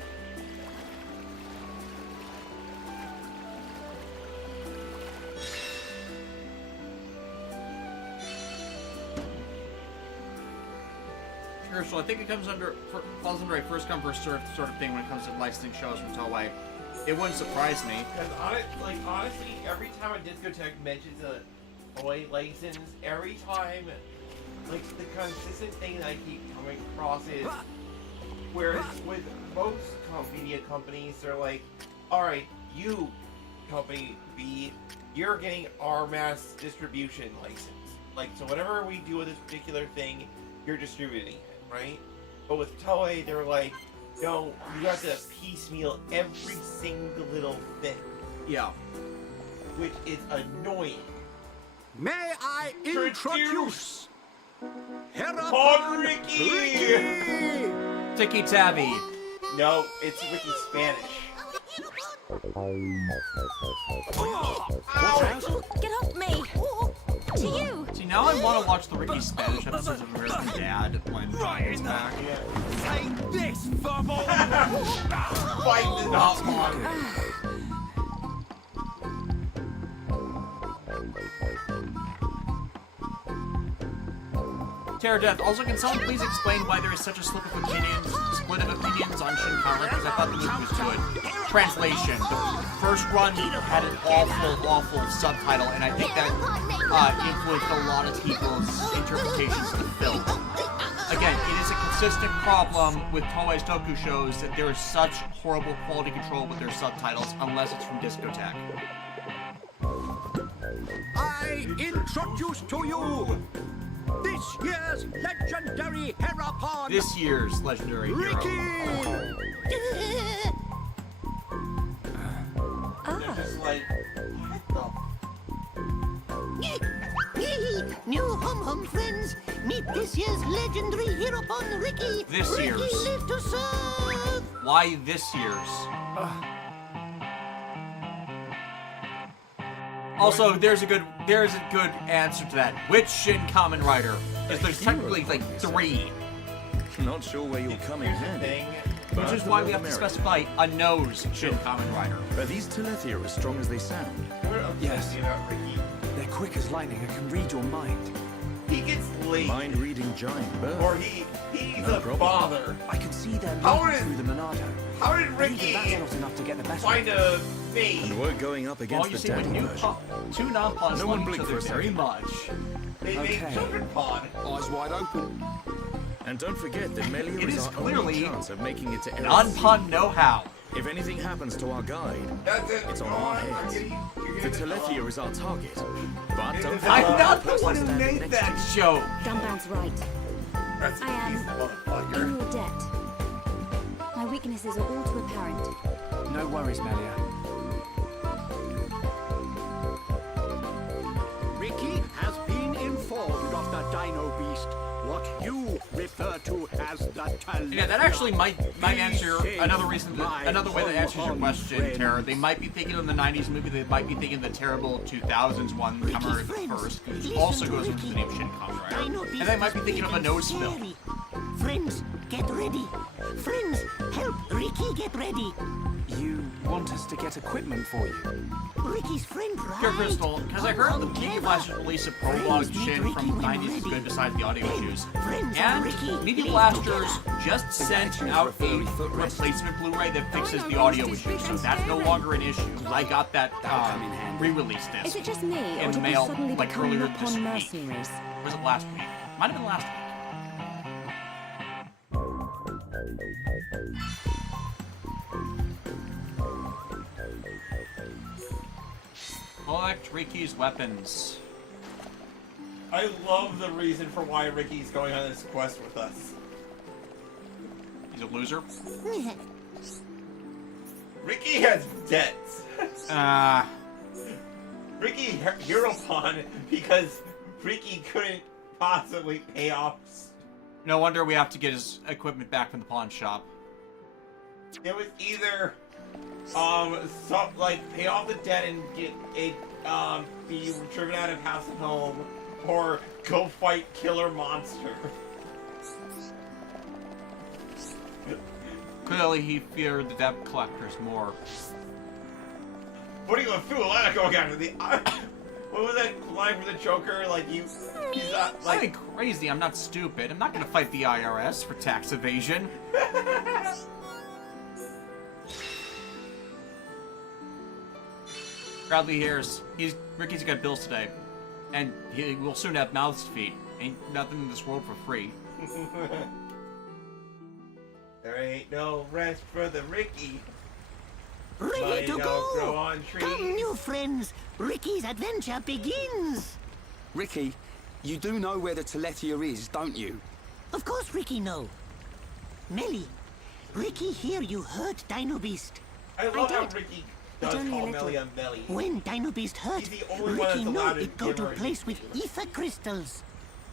So I think it falls under a first come first served sort of thing when it comes to licensing shows from Toei. It wouldn't surprise me. Because honestly, every time a Discotek mentions a toy license, every time, like, the consistent thing that I keep coming across is, whereas with most media companies, they're like, alright, you, company B, you're getting our mass distribution license. Like, so whatever we do with this particular thing, you're distributing it, right? But with Toei, they're like, no, you have to piecemeal every single little thing. Yeah. Which is annoying. May I introduce Pon Ricky! Tiki Tabby. No, it's Ricky Spanish. Get off me! To you! See, now I want to watch the Ricky Spanish episodes of American Dad when Brian gets back. Take this, Fumble! Fight the dog. Terror Death. Also, can someone please explain why there is such a split of opinions on Shinta? Because I thought the movie was good. Translation. The first run had an awful subtitle, and I think that influenced a lot of people's interpretations of the film. Again, it is a consistent problem with Toei's Toku shows that there is such horrible quality control with their subtitles, unless it's from Discotheque. I introduce to you this year's legendary Herapon. This year's legendary hero. They're just like, what New hum friends, meet this year's legendary Herapon, Ricky. This Ricky year's. live to serve. Why this year's? Also, there's a good answer to that. Which Shin Kamen Rider? Because there's technically like 3. Not sure where you'll come in handy. Which is why we have to specify a nose Shin Kamen Rider. Are these Telethia as strong as they sound? Yes. They're quick as lightning and can read your mind. He gets late. Mind-reading giant bird. Or he's No a problem. father. I can see them How moving did- through the Monado. How did Even Ricky that's not enough to get the best find of a mate? And we're going up Well, against you the see, when daddy version. two non-pawns No one love each blink other for a very second. much. They Okay. make children pawn. Eyes wide open. And don't forget that Melia It is is our clearly only chance of making it to Eris. Non-pun know-how. If anything happens to our guide, That's it. it's on our heads. The Telethia is our target. But don't forget I'm not the person one who standing made next to that you. joke. Gunbound's right. That's I am he's the motherfucker. in your debt. My weaknesses are all too apparent. No worries, Melia. Ricky has been informed of the Dino Beast, what you refer to as the Telethia. Yeah, that actually might answer He another saved reason, my another way that answers your home question, friends. Tara. They might be thinking of the '90s movie. They might be thinking the terrible 2000s one, Hammer first, which also goes into the name Shin Kamen Rider. And they might be thinking of a nose film. Friends, get ready. Friends, help Ricky get ready. You want us to get equipment for you? Ricky's friend, right? Pure Crystal, because I heard the Media Blasters release a prologue Shin from the 90s is good besides the audio issues. And Media Blasters just sent out a replacement Blu-ray that fixes the audio issues, so that's no longer an issue. I got that re-release Is disc it just me, or in the did they mail suddenly like become earlier Nippon this week. mercenaries? Or was it last week? Might have been last week. Collect Ricky's weapons. I love the reason for why Ricky's going on this quest with us. He's a loser. Ricky has debts. Ricky hero pawn because Ricky couldn't possibly pay off. No wonder we have to get his equipment back from the pawn shop. It was either pay off the debt and get it be driven out of house and home, or go fight killer monster. Clearly, he feared the debt collectors more. What are you a fool? I'm not going after the. What was that line from the Joker? Like he's not I ain't crazy. I'm not stupid. I'm not gonna fight the IRS for tax evasion. Bradley hears Ricky's got bills today, and he will soon have mouths to feed. Ain't nothing in this world for free. There ain't no rest for the Ricky. Ready to go! Grow on trees. Come, new friends. Ricky's adventure begins. Ricky, you do know where the Telethia is, don't you? Of course Ricky know. Melly, Ricky hear you hurt Dino Beast. I love how Ricky does only a call little. Melly a Melly. When Dino Beast hurt, He's the only one that's Ricky know allowed to it go give to her a place with ether crystals.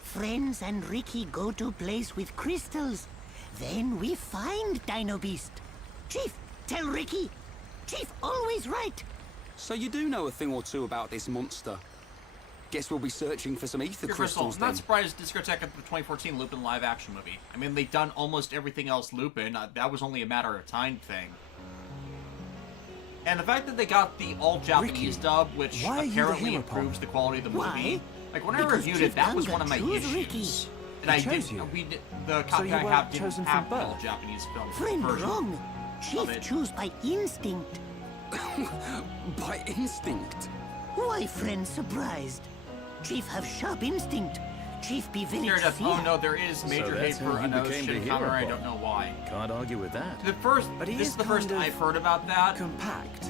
Friends and Ricky go to place with crystals. Then we find Dino Beast. Chief, tell Ricky. Chief always right. So you do know a thing or two about this monster. Guess we'll be searching for some ether crystals I'm not then. surprised Discotheque at the 2014 Lupin live-action movie. I mean, they've done almost everything else Lupin. That was only a matter of time thing. And the fact that they got the all-Japanese dub, which apparently improves the quality of the movie. Like, when I reviewed it, that was one of my issues. And I didn't... The copy I have didn't have the all-Japanese film Friend version wrong. Chief choose by instinct. By instinct? Why, friend surprised? Chief have sharp instinct. Chief be village Scared of, fear. oh no, there is major hate for an ocean counter, I don't know why. Can't argue with that. This is the first I've heard about that. Compact.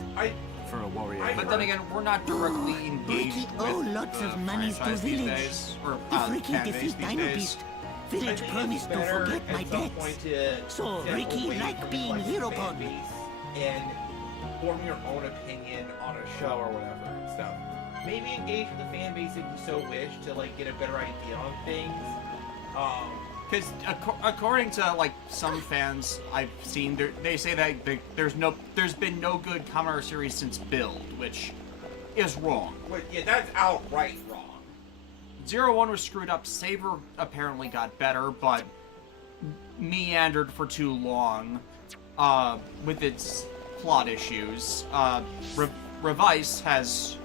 For a warrior. But then again, we're not directly engaged Ricky with owe lots the of monies to franchise these village. days, or If Ricky fan base defeat these Dino days. Beast, village promised to forget my debts. So Ricky like being hero born. And form your own opinion on a show or whatever and stuff. Maybe engage with the fan base if you so wish to like get a better idea on things. Because according to like some fans I've seen, they say that there's been no good Kamen Rider series since Build, which is wrong. But yeah, that's outright wrong. 01 was screwed up. Saber apparently got better, but meandered for too long with its plot issues. Revice has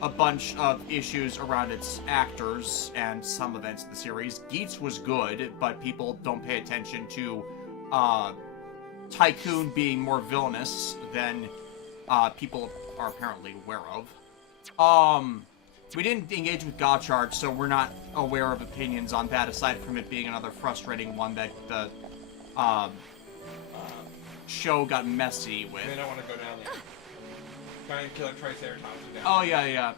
a bunch of issues around its actors and some events in the series. Geats was good, but people don't pay attention to Tycoon being more villainous than people are apparently aware of. We didn't engage with Gotchard, so we're not aware of opinions on that, aside from it being another frustrating one that the show got messy with. I don't want to go down there. Trying to kill a Triceratops down. Oh, yeah.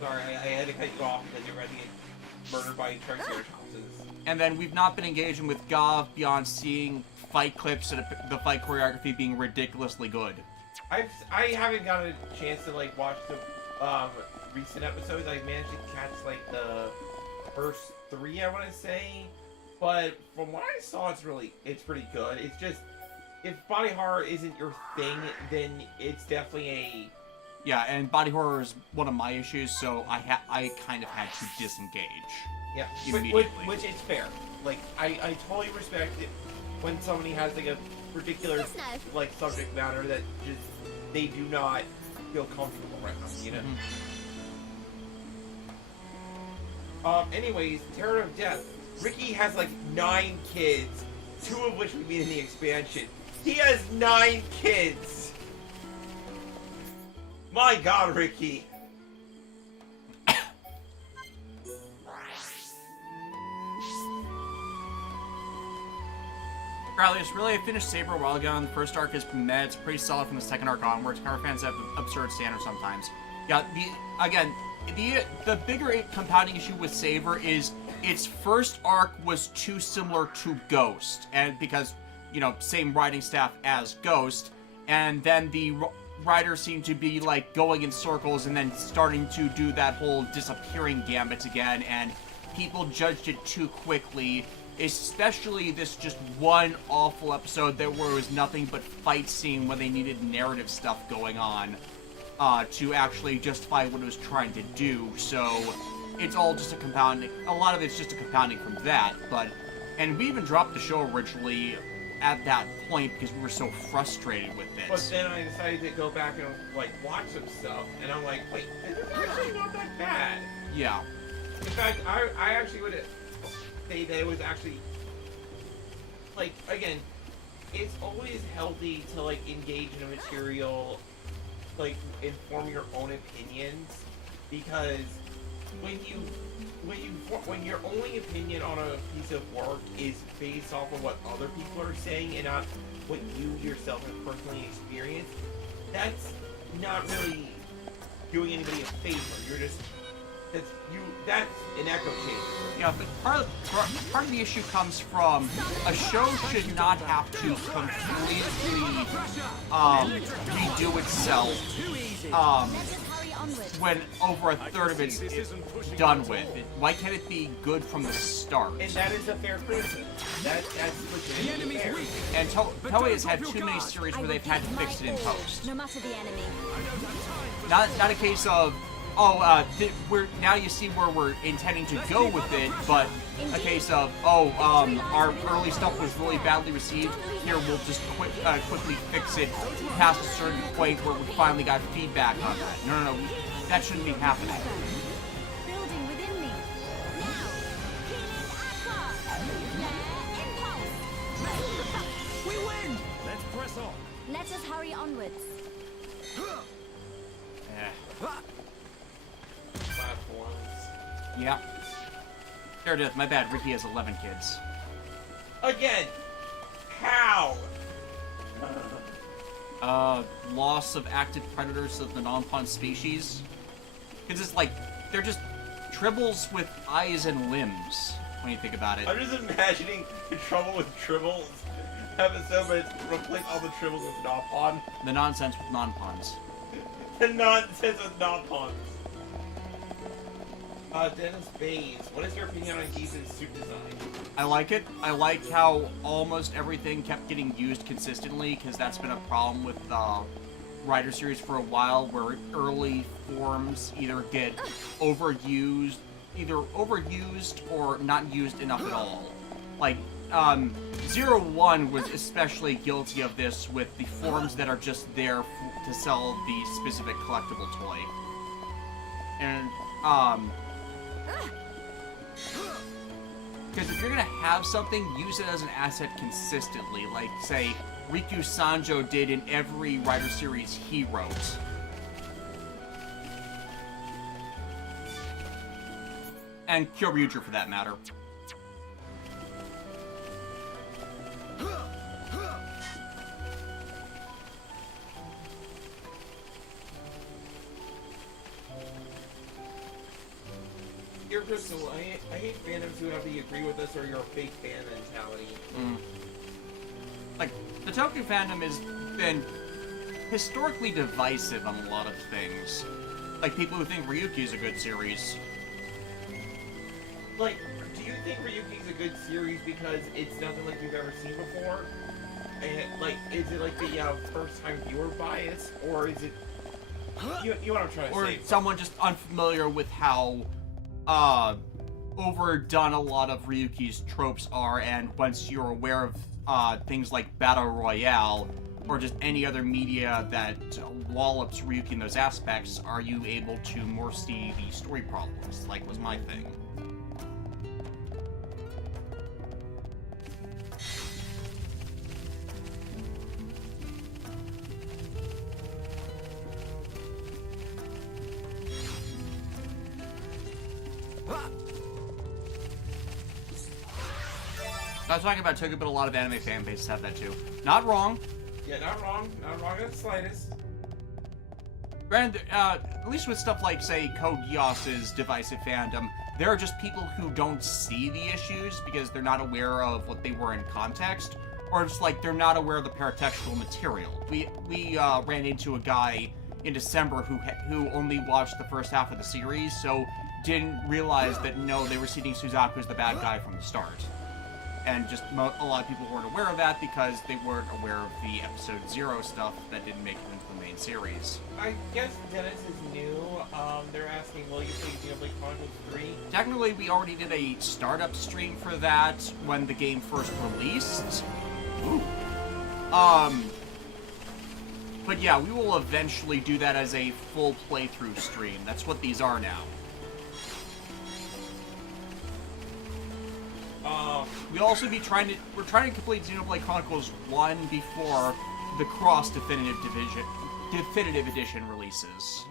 Sorry, I had to cut you off because you're ready to get murdered by Triceratopses. And then we've not been engaging with Gav beyond seeing fight clips and the fight choreography being ridiculously good. I haven't gotten a chance to like watch the recent episodes. I managed to catch like the first 3, I want to say, but from what I saw, it's pretty good. It's just if body horror isn't your thing, then it's definitely Yeah, and body horror is one of my issues, so I kind of had to disengage. Yeah, immediately. which is fair. Like I totally respect it when somebody has like a particular like subject matter that just they do not feel comfortable around, you know. Anyways, Terror of Death. Ricky has like 9 kids, 2 of which we meet in the expansion. He has 9 kids. My God, Ricky. Regardless, really, I finished Saber a while ago, and the first arc is meh. It's pretty solid from the second arc onwards. Power fans have absurd standards sometimes. Yeah, the bigger compounding issue with Saber is its first arc was too similar to Ghost, and because, you know, same writing staff as Ghost, and then the writers seemed to be, like, going in circles and then starting to do that whole disappearing gambit again, and people judged it too quickly, especially this just one awful episode where it was nothing but fight scene when they needed narrative stuff going on to actually justify what it was trying to do. So it's all just a compounding. A lot of it's just a compounding from that. And we even dropped the show originally at that point because we were so frustrated with it. But then I decided to go back and like watch some stuff, and I'm like, wait, this is actually not that bad. Yeah. In fact, I actually would say that it was actually, like, again, it's always healthy to, like, engage in a material, like, inform your own opinions, because when your only opinion on a piece of work is based off of what other people are saying and not what you yourself have personally experienced, that's not really doing anybody a favor. You're just that's an echo chamber. Yeah, but part of the issue comes from a show should not have to completely redo itself when over a third of it's done with? Why can't it be good from the start? And that is a fair criticism. That's legitimately fair. And Toei has had too many series where they've had to fix it in post. No matter the enemy. Not a case of, now you see where we're intending to go with it, but a case of, our early stuff was really badly received. Here, we'll just quickly fix it past a certain point where we finally got feedback on that. No, that shouldn't be happening. Building within me. Now, impulse. We win! Let's press on. Let us hurry onwards. Platforms. Yeah. Meredith, my bad. Ricky has 11 kids. Again! How? Loss of active predators of the non-pawn species. Because it's like, they're just tribbles with eyes and limbs, when you think about it. I'm just imagining the Trouble with Tribbles episode, but it's replace all the Tribbles with non-pawn. The nonsense with non-pawns. The nonsense with non-pawns. Dennis Bays, what is your opinion on Geese's suit design? I like it. I like how almost everything kept getting used consistently, because that's been a problem with the Rider series for a while, where early forms either get overused or not used enough at all. Like, 01 was especially guilty of this with the forms that are just there to sell the specific collectible toy. And, because if you're gonna have something, use it as an asset consistently, like, say, Riku Sanjo did in every Rider series he wrote. And Kyoryuger, for that matter. Dear Crystal, I hate fandoms who have to agree with us or your fake fan mentality. Like, the Toku fandom has been historically divisive on a lot of things. Like, people who think Ryuki's a good series. Like, do you think Ryuki's a good series because it's nothing like you've ever seen before? And, like, is it like the first-time viewer bias, or is it... You know what I'm trying to say? Or someone just unfamiliar with how overdone a lot of Ryuki's tropes are, and once you're aware of things like Battle Royale, or just any other media that wallops Ryuki in those aspects, are you able to more see the story problems, like was my thing. I was talking about Toku, but a lot of anime fan bases have that too. Not wrong. Yeah, not wrong. Not wrong in the slightest. Granted, at least with stuff like, say, Code Geass's divisive fandom, there are just people who don't see the issues because they're not aware of what they were in context, or just like they're not aware of the paratextual material. We ran into a guy in December who only watched the first half of the series, so didn't realize that no, they were seeing Suzaku as the bad guy from the start. And just a lot of people weren't aware of that because they weren't aware of the episode 0 stuff that didn't make it into the main series. I guess Dennis is new. They're asking, will you play Xenoblade Chronicles 3? Technically, we already did a startup stream for that when the game first released. Ooh. But yeah, we will eventually do that as a full playthrough stream. That's what these are now. We'll also be we're trying to complete Xenoblade Chronicles 1 before the Cross Definitive Edition releases.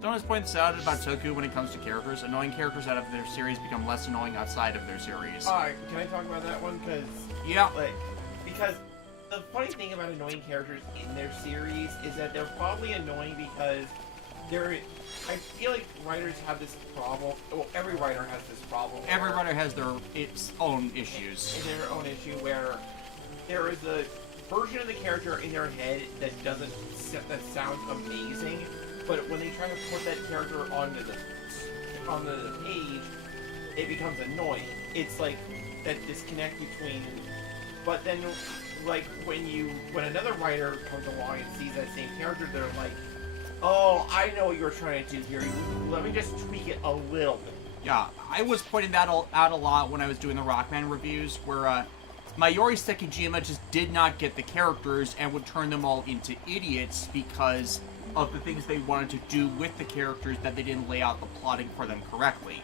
Don't just point this out about Toku when it comes to characters. Annoying characters out of their series become less annoying outside of their series. Alright, can I talk about that one? Because the funny thing about annoying characters in their series is that they're probably annoying because I feel like writers have this problem. Well, every writer has this problem. Every writer has its own issues. Their own issue where there is a version of the character in their head that sounds amazing, but when they try to put that character onto the page, it becomes annoying. It's like that disconnect between. But then, like when another writer comes along and sees that same character, they're like, "Oh, I know what you're trying to do here. Let me just tweak it a little bit." Yeah, I was pointing that out a lot when I was doing the Rockman reviews, where Mayuri Sekijima just did not get the characters and would turn them all into idiots because of the things they wanted to do with the characters that they didn't lay out the plotting for them correctly.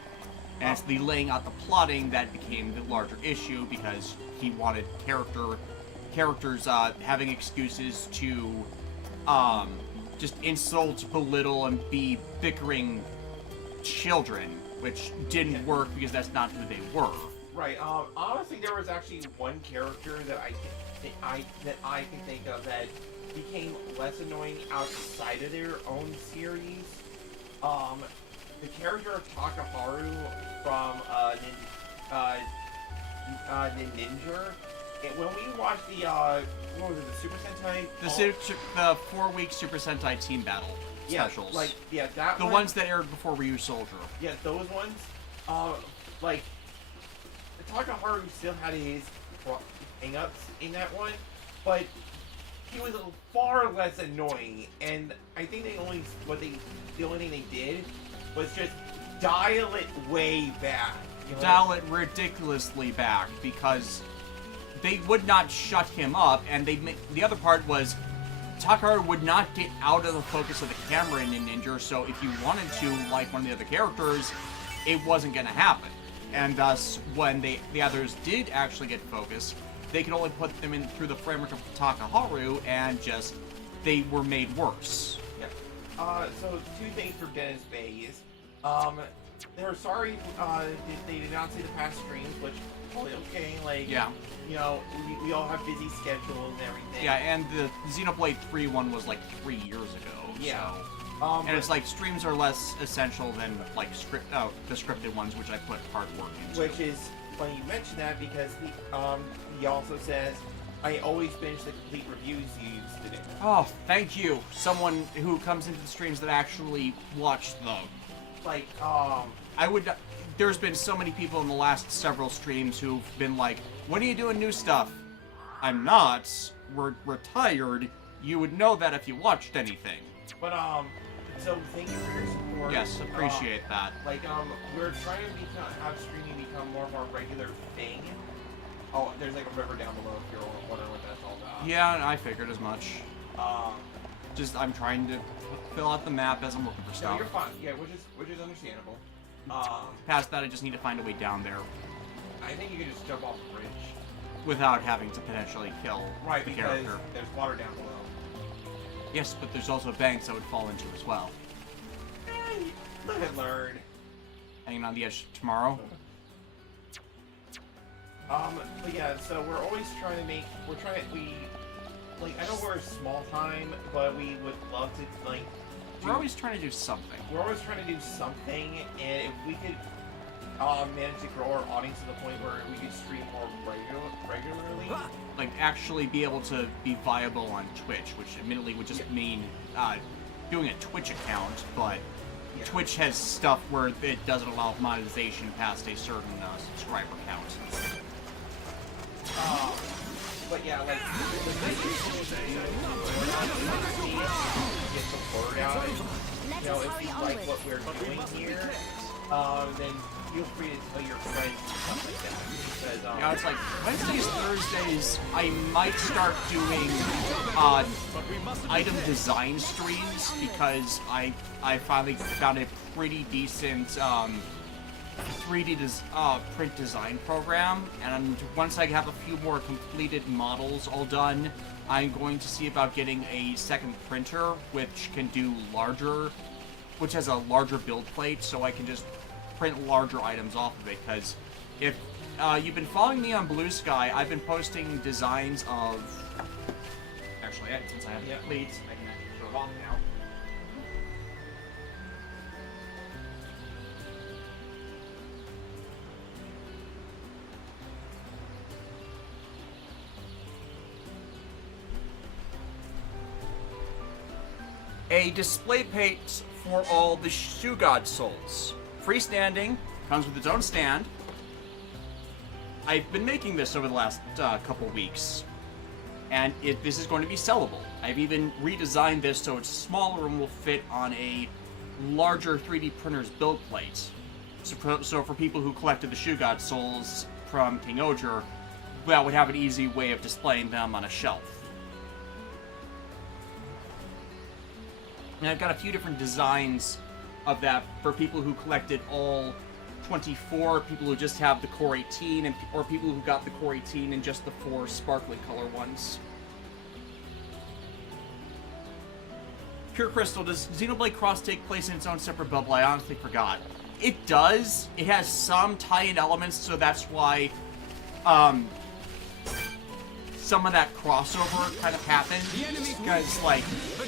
And it's the laying out the plotting that became the larger issue because he wanted characters having excuses to just insult, belittle, and be bickering children, which didn't work because that's not who they were. Right. Honestly, there was actually one character that I can think of that became less annoying outside of their own series. The character of Takaharu from Ninja. And when we watched the what was it, the Super Sentai? The 4-week Super Sentai team battle specials. That the ones that aired before Ryu Soldier. Yeah, those ones. Takaharu still had his hang-ups in that one, but he was far less annoying. And I think the only thing they did was just dial it way back. Dial it ridiculously back because they would not shut him up, and the other part was Takaharu would not get out of the focus of the camera in Ninja, so if you wanted to like one of the other characters, it wasn't going to happen. And thus, when the others did actually get focus, they could only put them in through the framework of Takaharu, and just, they were made worse. Yeah. So, 2 things for Dennis Bays. They're sorry they did not see the past streams, which totally okay. Like, yeah. You know, we all have busy schedules and everything. Yeah, and the Xenoblade 3 one was like 3 years ago. Yeah. So. And it's like streams are less essential than like the scripted ones, which I put hard work into. Which is funny you mention that because he also says, I always binge the complete reviews you used to do. Oh, thank you. Someone who comes into the streams that actually watched them. Like, there's been so many people in the last several streams who've been like, when are you doing new stuff? I'm not. We're retired. You would know that if you watched anything. But, so thank you for your support. Yes, appreciate that. Like, we're trying to have streaming become more of our regular thing. Oh, there's like a river down below if you're wondering what that's all about. Yeah, I figured as much. I'm trying to fill out the map as I'm looking for stuff. No, you're fine. Yeah, which is understandable. Past that, I just need to find a way down there. I think you can just jump off the bridge. Without having to potentially kill the character. Because there's water down below. Yes, but there's also banks I would fall into as well. Live and learn. Hanging on the edge tomorrow. But yeah, so we're always trying to I know we're a small time, but we would love to, we're always trying to do something. We're always trying to do something, and if we could manage to grow our audience to the point where we could stream more regularly. Like, actually be able to be viable on Twitch, which admittedly would just mean doing a Twitch account, but Twitch has stuff where it doesn't allow monetization past a certain subscriber count. But yeah, like, the nice thing is get the word out. You know, if you like what we're doing here, then feel free to tell your friends and stuff like that. Because, yeah, it's like Wednesdays, Thursdays, I might start doing item design streams because I finally found a pretty decent 3D print design program, and once I have a few more completed models all done, I'm going to see about getting a second printer which can do which has a larger build plate, so I can just print larger items off of it. Because if you've been following me on Blue Sky, I've been posting designs of. Actually, since I have the plates, I can actually show it off now. a display page for all the Shoe God souls. Freestanding, comes with its own stand. I've been making this over the last couple weeks, and this is going to be sellable. I've even redesigned this so it's smaller and will fit on a larger 3D printer's build plate. So for people who collected the Shoe God souls from King Oger, that would have an easy way of displaying them on a shelf. And I've got a few different designs of that for people who collected all 24, people who just have the Core 18, or people who got the Core 18 and just the 4 sparkly color ones. Pure Crystal, does Xenoblade Cross take place in its own separate bubble? I honestly forgot. It does. It has some tie-in elements, so that's why some of that crossover kind of happened. Because, like,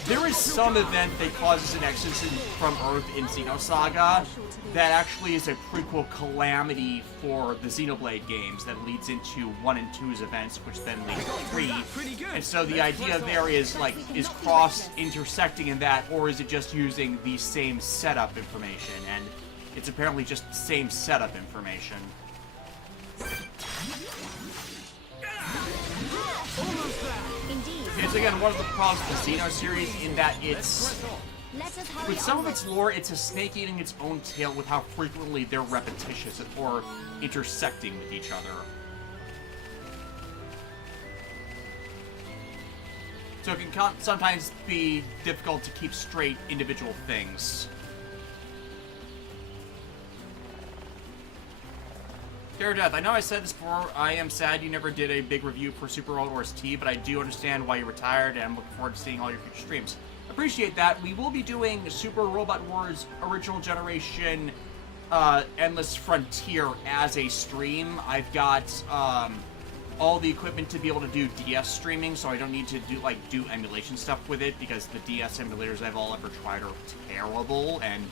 there is some event that causes an exodus from Earth in Xenosaga that actually is a prequel calamity for the Xenoblade games that leads into 1 and 2's events, which then leads to 3. And so the idea there is, like, is cross intersecting in that, or is it just using the same setup information? And it's apparently just the same setup information. It's again one of the problems with the Xeno series in that it's, with some of its lore, it's a snake eating its own tail with how frequently they're repetitious or intersecting with each other. So it can sometimes be difficult to keep straight individual things. Death, I know I said this before, I am sad you never did a big review for Super Robot Wars T, but I do understand why you retired, and I'm looking forward to seeing all your future streams. Appreciate that. We will be doing Super Robot Wars Original Generation Endless Frontier as a stream. I've got all the equipment to be able to do DS streaming, so I don't need to do emulation stuff with it, because the DS emulators I've all ever tried are terrible, and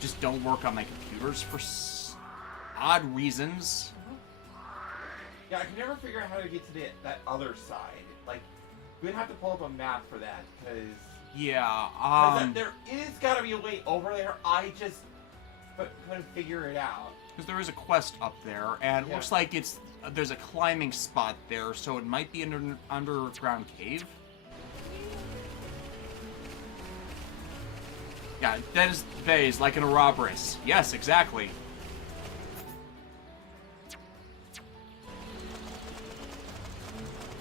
just don't work on my computers for odd reasons. Yeah, I can never figure out how to get to that other side. Like, we'd have to pull up a map for that, because... Yeah, there is gotta be a way over there, I just couldn't figure it out. Because there is a quest up there, and it looks like there's a climbing spot there, so it might be an underground cave. Yeah, that is phase, like an Ouroboros. Yes, exactly.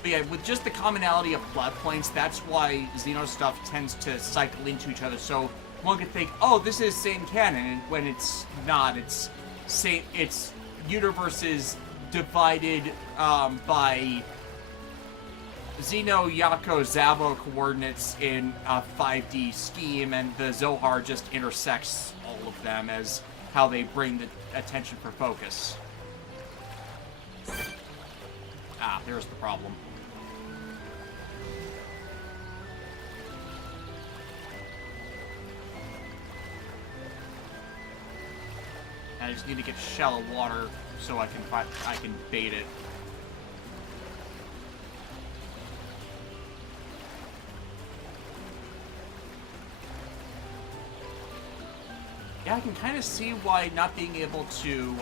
But yeah, with just the commonality of plot points, that's why Xeno stuff tends to cycle into each other. So one could think, oh, this is same canon, and when it's not, it's universes divided by Xeno, Yako, Zabo coordinates in a 5D scheme, and the Zohar just intersects all of them as how they bring the attention for focus. Ah, there's the problem. I just need to get shallow water so I can bait it. Yeah, I can kind of see why not being able to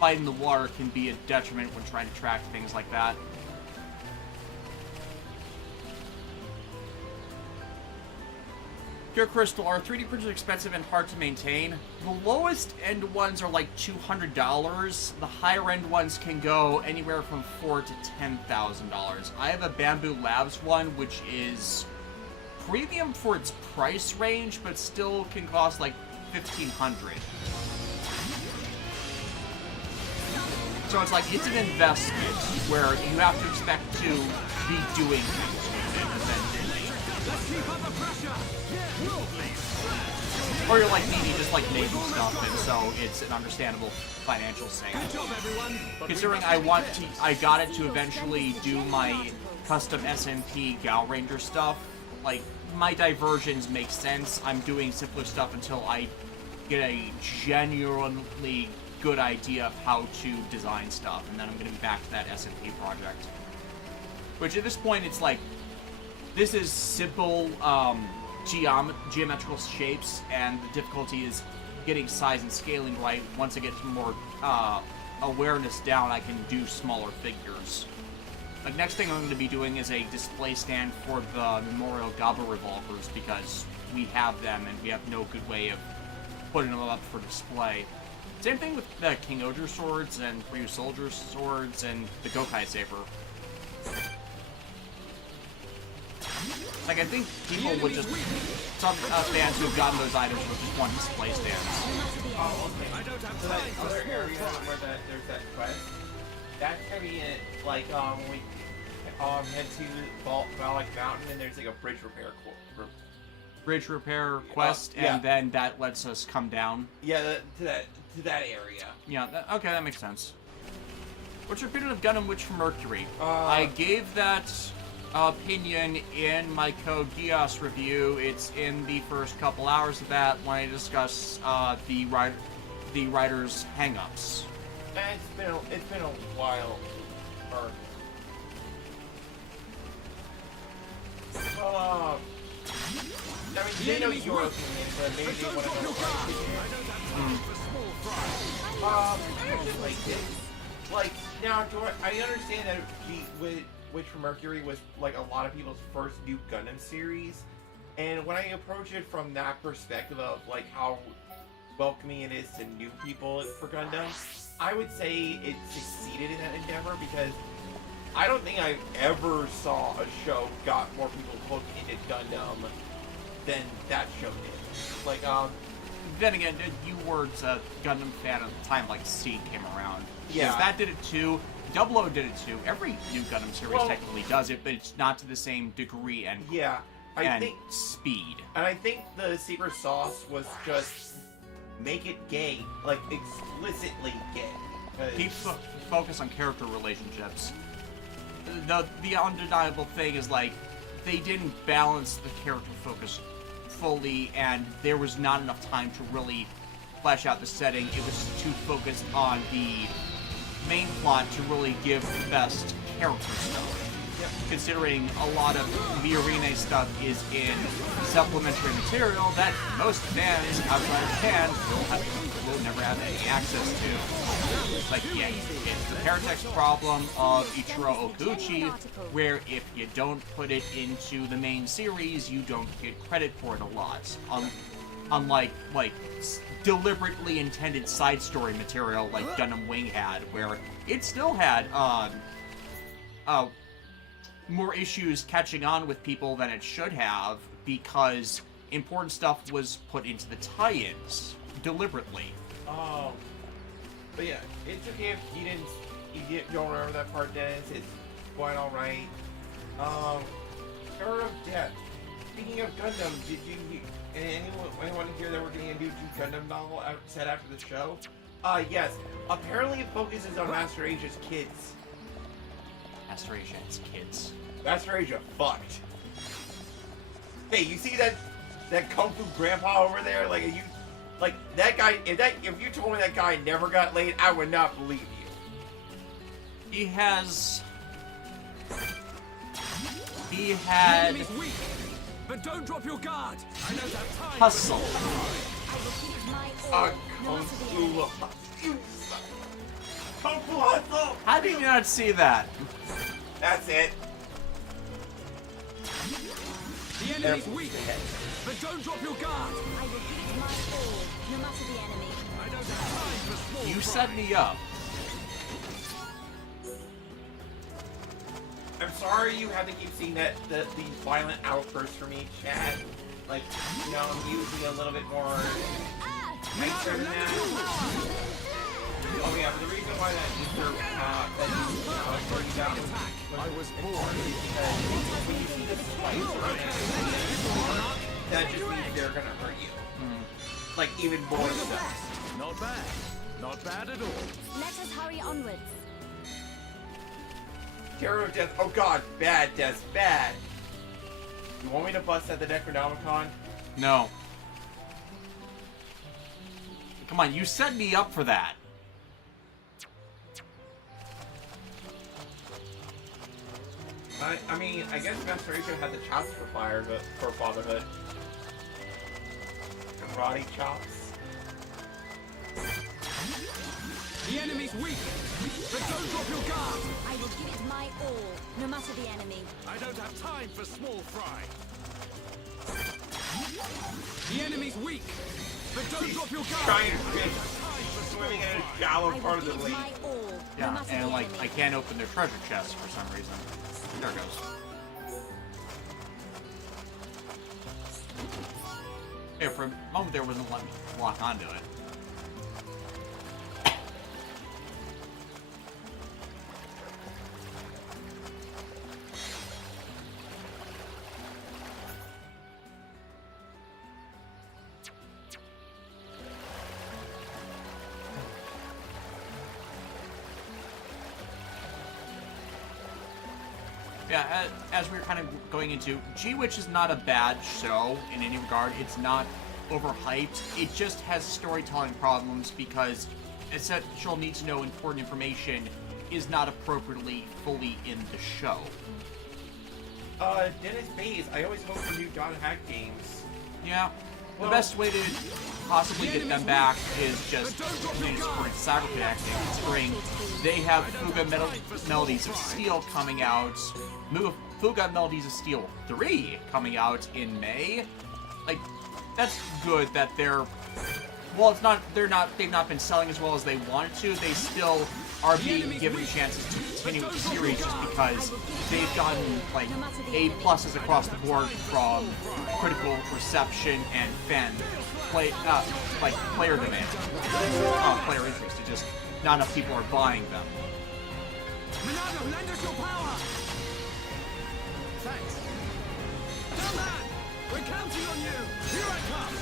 fight in the water can be a detriment when trying to track things like that. Pure Crystal, are 3D printers expensive and hard to maintain? The lowest end ones are like $200. The higher end ones can go anywhere from $4,000 to $10,000. I have a Bamboo Labs one, which is premium for its price range, but still can cost like $1,500. So it's like, it's an investment where you have to expect to be doing things with it, essentially. Let's keep up the pressure. Or you're like me, you just like making stuff, and so it's an understandable financial sink. Good job, everyone. Considering I got it to eventually do my custom SMP Gal Ranger stuff, like, my diversions make sense. I'm doing simpler stuff until I get a genuinely good idea of how to design stuff, and then I'm going to be back to that SMP project. Which at this point, it's like, this is simple geometrical shapes, and the difficulty is getting size and scaling right. Once I get some more awareness down, I can do smaller figures. Like, next thing I'm going to be doing is a display stand for the Memorial Gaba revolvers, because we have them and we have no good way of putting them up for display. Same thing with the King Oger swords and Ryu Soldier swords and the Gokai saber. Like, I think people would just... Some fans who have gotten those items would just want display stands. Oh, okay. So that other area where there's that quest, that's gonna be in, like, when we head to Valak Mountain, and there's, like, a bridge repair Quest, yeah. and then that lets us come down. Yeah, to that area. Yeah, okay, that makes sense. What's your opinion of Gundam Witch from Mercury? I gave that opinion in my Code Geass review. It's in the first couple hours of that when I discuss the writer's hang-ups. It's been a while. I mean, they know your opinion, but maybe they want to know like this. Like, now, I understand that Witch from Mercury was, like, a lot of people's first new Gundam series, and when I approach it from that perspective of, like, how welcoming it is to new people for Gundam, I would say it succeeded in that endeavor, because I don't think I ever saw a show got more people hooked into Gundam than that show did. Like, Then again, you were a Gundam fan at the time, like Seed came around. Yeah. That did it too. Double O did it too. Every new Gundam series technically does it, but it's not to the same degree and speed. And I think the secret sauce was just make it gay, like explicitly gay. Keep focus on character relationships. The undeniable thing is, like, they didn't balance the character focus fully, and there was not enough time to really flesh out the setting. It was too focused on the main plot to really give the best character stuff. Yep. Considering a lot of Miorine stuff is in supplementary material that most fans outside of Japan will never have any access to. Like, yeah, it's the Paratex problem of Ichiro Okuchi, where if you don't put it into the main series, you don't get credit for it a lot. Unlike, like, deliberately intended side story material like Gundam Wing had, where it still had, more issues catching on with people than it should have, because important stuff was put into the tie-ins deliberately. Oh, but yeah, it's okay if you don't remember that part, Dennis. It's quite all right. Terror of Death. Speaking of Gundam, did you anyone here that we're getting a new Gundam novel set after the show? Yes. Apparently, it focuses on Master Asia's kids. Master Asia and his kids. Master Asia fucked. Hey, you see that Kung Fu grandpa over there? Like, that guy, if you told me that guy never got laid, I would not believe you. He had Enemy's weak, but don't drop your guard. I know that time. hustle. Kung Fu Kung Fu hustle. How did you not see that? That's it. The enemy's weak, but don't drop your guard. I repeat my call, no matter the enemy. I don't have time for small You set me up. I'm sorry you have to keep seeing these violent outbursts from me, Chad. Like, you know, I'm usually a little bit more nicer than that. Oh yeah, but the reason why that I was born because when you see the spikes that just means they're gonna hurt you. Like, even more so. Not bad. Not bad at all. Let us hurry onwards. Terror of Death. Oh god, bad, Death, bad. You want me to bust at the Necronomicon? No. Come on, you set me up for that. I mean, I guess Master Rico had the chops for for fatherhood. Karate chops. The enemy's weak, but don't drop your guard. I will give it my all, no matter the enemy. I don't have time for small fry. The enemy's weak, but don't drop your guard. Giant fish swimming in a shallow part of the lake. Yeah, and like I can't open their treasure chests for some reason. There it goes. Yeah, for a moment there wasn't letting me lock onto it. Yeah, as we were kind of going into, G-Witch is not a bad show in any regard. It's not overhyped. It just has storytelling problems because essential need-to-know important information is not appropriately fully in the show. Dennis Bays, I always hope for new Dot Hack games. Yeah. The best way to possibly get them back is just supporting Cyber Connecting. Considering they have Fuga Melodies of Steel coming out, Fuga Melodies of Steel 3 coming out in May. Like, that's good that they're, well, they've not been selling as well as they wanted to. They still are being given chances to continue with the series just because they've gotten like A+ across the board from critical reception and player demand, player interest. It's just not enough people are buying them. Monado, lend us your power. Thanks. Tell man, we're counting on you. Here I come.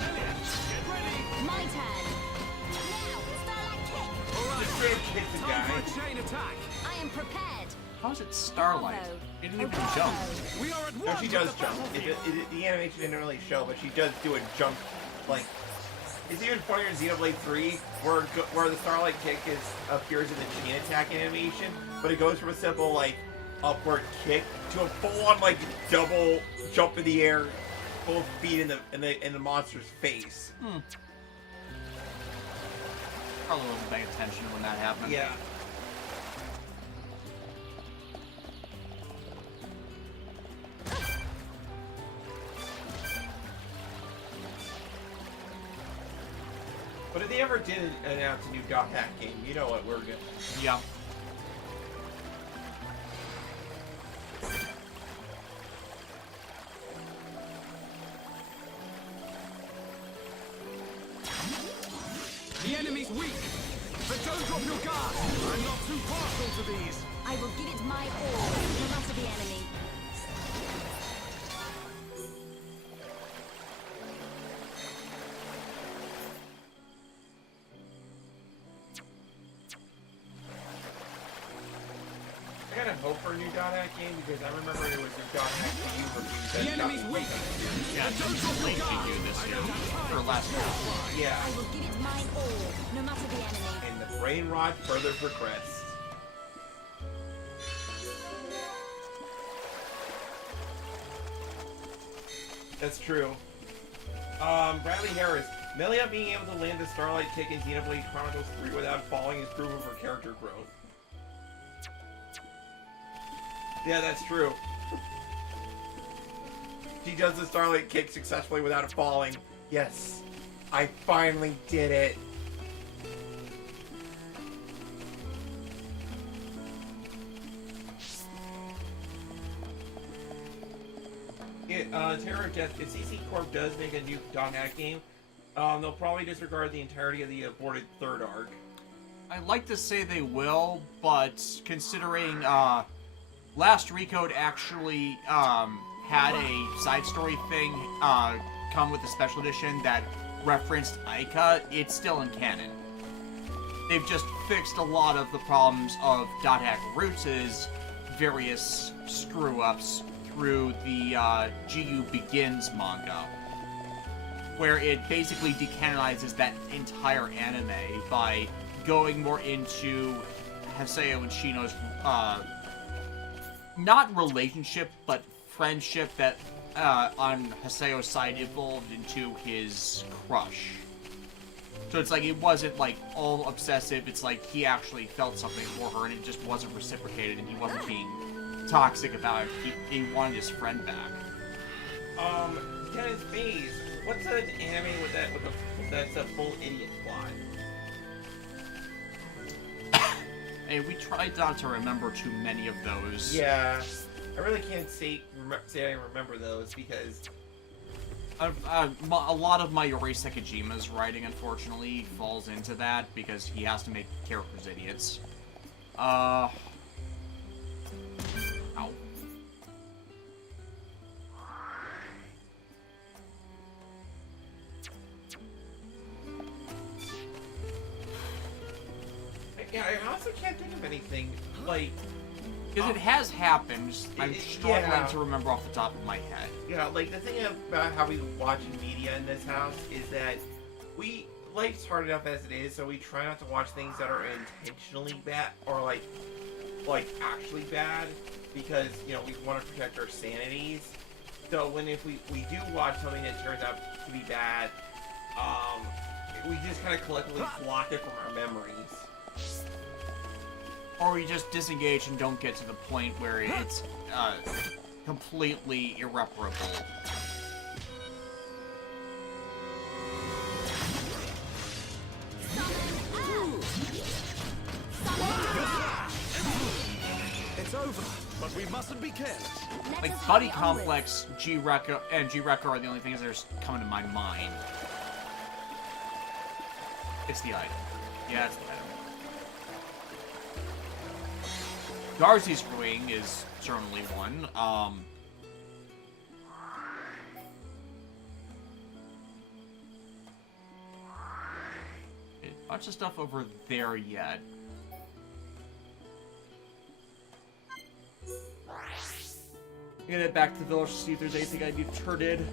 Elliot, get ready. My turn. Now, Starlight Kick. All right, time for a chain attack. I am prepared. How is it Starlight? It didn't even jump. We are at No, she does jump. The animation didn't really show, but she does do a jump. Like, it's even funnier in Xenoblade 3, where the Starlight Kick appears in the chain attack animation, but it goes from a simple like upward kick to a full-on like double jump in the air, both feet in the monster's face. Probably wasn't paying attention when that happened. Yeah. But if they ever did announce a new Dot Hack game, you know what we're gonna. Yeah. The enemy's weak, but don't drop your guard. I'm not too partial to these. I will give it my all, no matter the enemy. I gotta hope for a new Dot Hack game because I remember it was a Dot Hack game review. The enemy's weak. Yeah, it's late to do this year. Or last year. Yeah. I will give it my all, no matter the enemy. And the brain rot further progressed. That's true. Bradley Harris. Melia being able to land the Starlight Kick in Xenoblade Chronicles 3 without falling is proof of her character growth. Yeah, that's true. She does the Starlight Kick successfully without falling. Yes. I finally did it. Terror of Death. If CC Corp does make a new Dot Hack game, they'll probably disregard the entirety of the aborted third arc. I'd like to say they will, but considering Last Recode actually had a side story thing come with a special edition that referenced Ica, it's still in canon. They've just fixed a lot of the problems of Dot Hack Roots' various screw-ups through the GU Begins manga, where it basically decanonizes that entire anime by going more into Haseo and Shino's not relationship, but friendship that on Haseo's side evolved into his crush. So it's like, it wasn't like all obsessive, it's like he actually felt something for her and it just wasn't reciprocated and he wasn't being toxic about it. He wanted his friend back. Dennis Maze, what's an anime that's a full idiot plot? And we tried not to remember too many of those. Yeah, I really can't say I remember those because a lot of my Yorei Sekajima's writing, unfortunately, falls into that because he has to make characters idiots. Ow. Yeah, I also can't think of anything, like... Because it has happened, I'm struggling to remember off the top of my head. Yeah, like, the thing about how we watch media in this house is that life's hard enough as it is, so we try not to watch things that are intentionally bad, or, like actually bad, because, you know, we want to protect our sanities. So if we do watch something that turns out to be bad, we just kind of collectively block it from our memories. Or we just disengage and don't get to the point where it's completely irreparable. It's over, but we mustn't be careless. Like, Buddy Complex, G-Rekka, and G-Rekka are the only things that are coming to my mind. It's the item. Yeah, it's the item. Darcy's Wing is certainly one. A bunch of stuff over there yet. I'm gonna head back to the village to see if there's anything I need turned.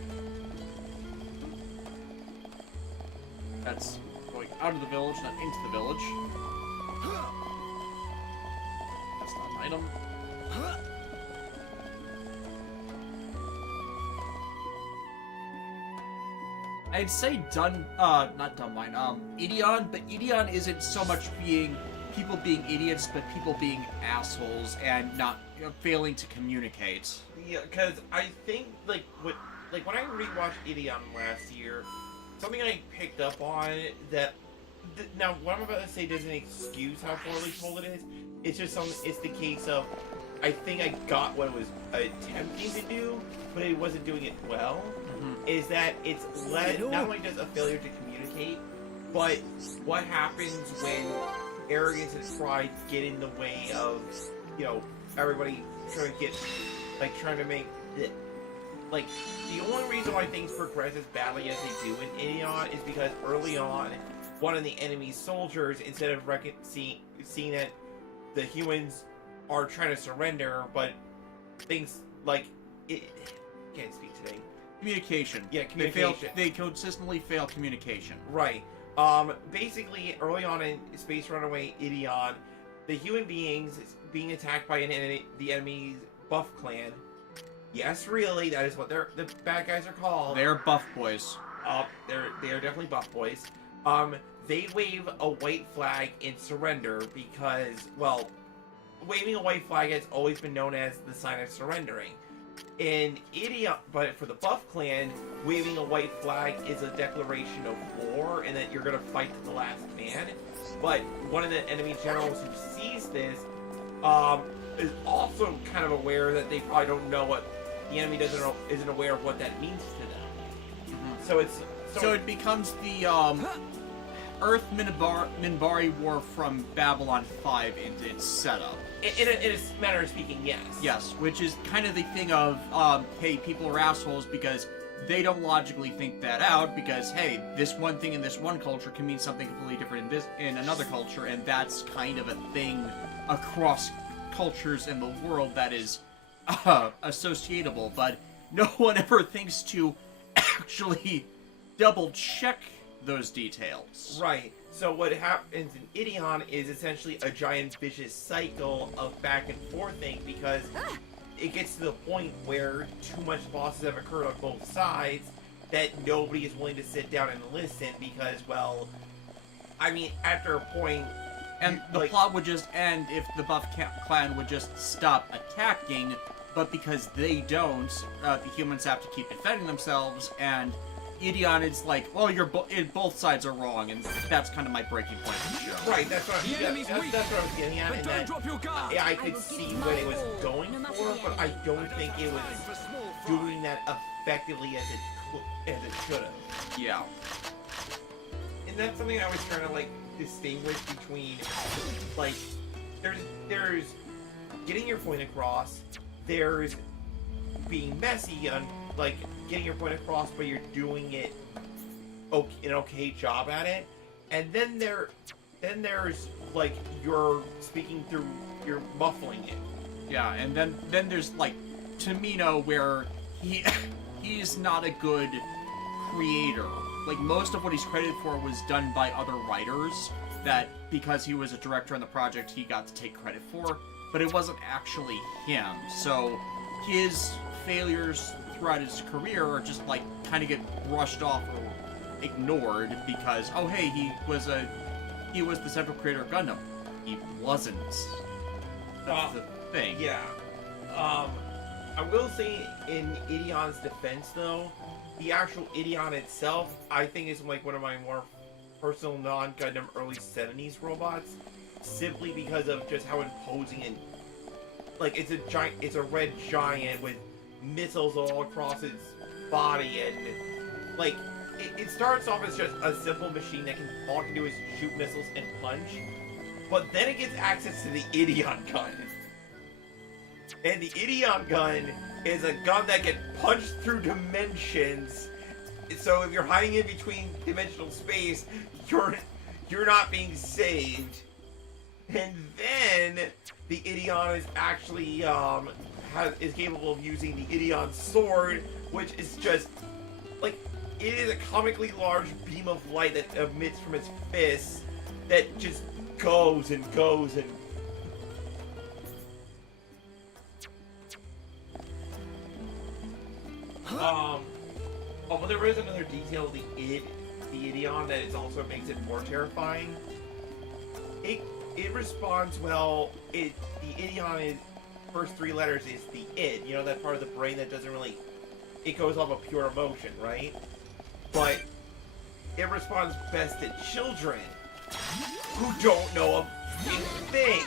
That's going out of the village, not into the village. That's not an item. I'd say not Dunwine, Ideon, but Ideon isn't so much people being idiots, but people being assholes and not, failing to communicate. Yeah, because I think, when I rewatched Ideon last year, something I picked up on that, now what I'm about to say doesn't excuse how poorly told it is, it's just it's the case of, I think I got what it was attempting to do, but it wasn't doing it well, is that it's not only just a failure to communicate, but what happens when arrogance and pride get in the way of, everybody trying to make it. Like, the only reason why things progress as badly as they do in Ideon is because early on, one of the enemy's soldiers, instead of seeing that the humans are trying to surrender, but things can't speak today. Communication. Yeah, communication. They consistently fail communication. Right. Basically, early on in Space Runaway Ideon, the human beings being attacked by the enemy's buff clan. Yes, really, that is what the bad guys are called. They're buff boys. They are definitely buff boys. They wave a white flag in surrender because, well, waving a white flag has always been known as the sign of surrendering. In Ideon, but for the buff clan, waving a white flag is a declaration of war and that you're going to fight to the last man. But one of the enemy generals who sees this is also kind of aware that they probably don't know what the enemy isn't aware of what that means to them. So it becomes the Earth Minbari War from Babylon 5 into its setup. In a matter of speaking, yes. Yes, which is kind of the thing of, hey, people are assholes because they don't logically think that out because, hey, this one thing in this one culture can mean something completely different in another culture, and that's kind of a thing across cultures in the world that is associatable, but no one ever thinks to actually double-check those details. Right. So what happens in Ideon is essentially a giant vicious cycle of back and forthing because it gets to the point where too much losses have occurred on both sides that nobody is willing to sit down and listen because, well, I mean, after a point... And the plot would just end if the Buff clan would just stop attacking, but because they don't, the humans have to keep defending themselves, and Ideon is like, well, both sides are wrong, and that's kind of my breaking point of the show. Right, that's what I was getting at, and then I could see what it was going for, but I don't think it was doing that effectively as it should have. Yeah. And that's something I was trying to, like, distinguish between, like, there's getting your point across, there's being messy on, like, getting your point across, but you're doing it an okay job at it, and then there's like you're speaking through, you're muffling it. Yeah, and then there's like Tamino, where he's not a good creator. Like, most of what he's credited for was done by other writers that, because he was a director on the project, he got to take credit for, but it wasn't actually him. So his failures throughout his career are just like kind of get brushed off or ignored because, oh hey, he was the central creator of Gundam. He wasn't. That's the thing. Yeah. I will say, in Ideon's defense, though, the actual Ideon itself, I think, is like one of my more personal non-Gundam early 70s robots, simply because of just how imposing and, like, it's a red giant with missiles all across its body, and, like, it starts off as just a simple machine that all it can do is shoot missiles and punch, but then it gets access to the Ideon gun. And the Ideon gun is a gun that can punch through dimensions. So if you're hiding in between dimensional space, you're not being saved. And then the Ideon is actually is capable of using the Ideon sword, which is just like, it is a comically large beam of light that emits from its fists that just goes and goes and but there is another detail of the Ideon that also makes it more terrifying. It responds well. The Ideon first three letters is the id. You know, that part of the brain that doesn't really, it goes off of pure emotion, right? But it responds best to children who don't know a thing.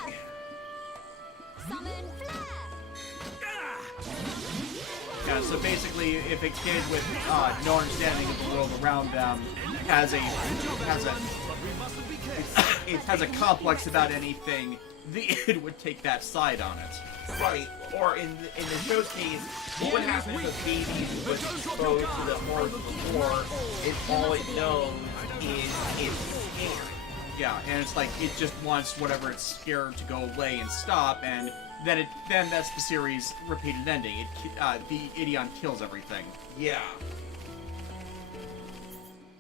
Yeah, so basically, if a kid with no understanding of the world around them has a complex about anything, the id would take that side on it. Right, or in the show's case, what would happen if a baby was exposed to the horrors of the war if all it knows is it's scared? Yeah, and it's like, it just wants whatever it's scared to go away and stop, and then that's the series' repeated ending. The Ideon kills everything. Yeah.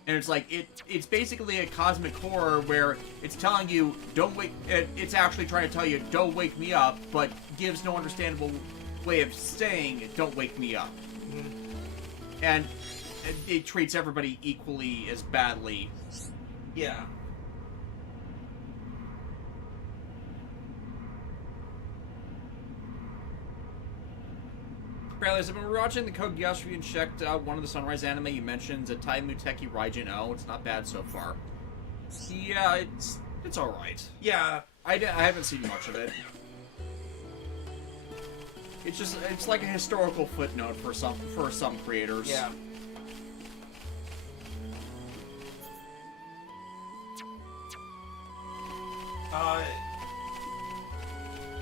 And it's like, it's basically a cosmic horror where it's telling you, don't wake, it's actually trying to tell you, don't wake me up, but gives no understandable way of saying, don't wake me up. Mm-hmm. And it treats everybody equally as badly. Yeah. Apparently, I've been watching the Code Geass and checked out one of the Sunrise anime you mentioned, Zatai Muteki Raijin O. It's not bad so far. Yeah, it's alright. Yeah. I haven't seen much of it. It's like a historical footnote for some creators. Yeah.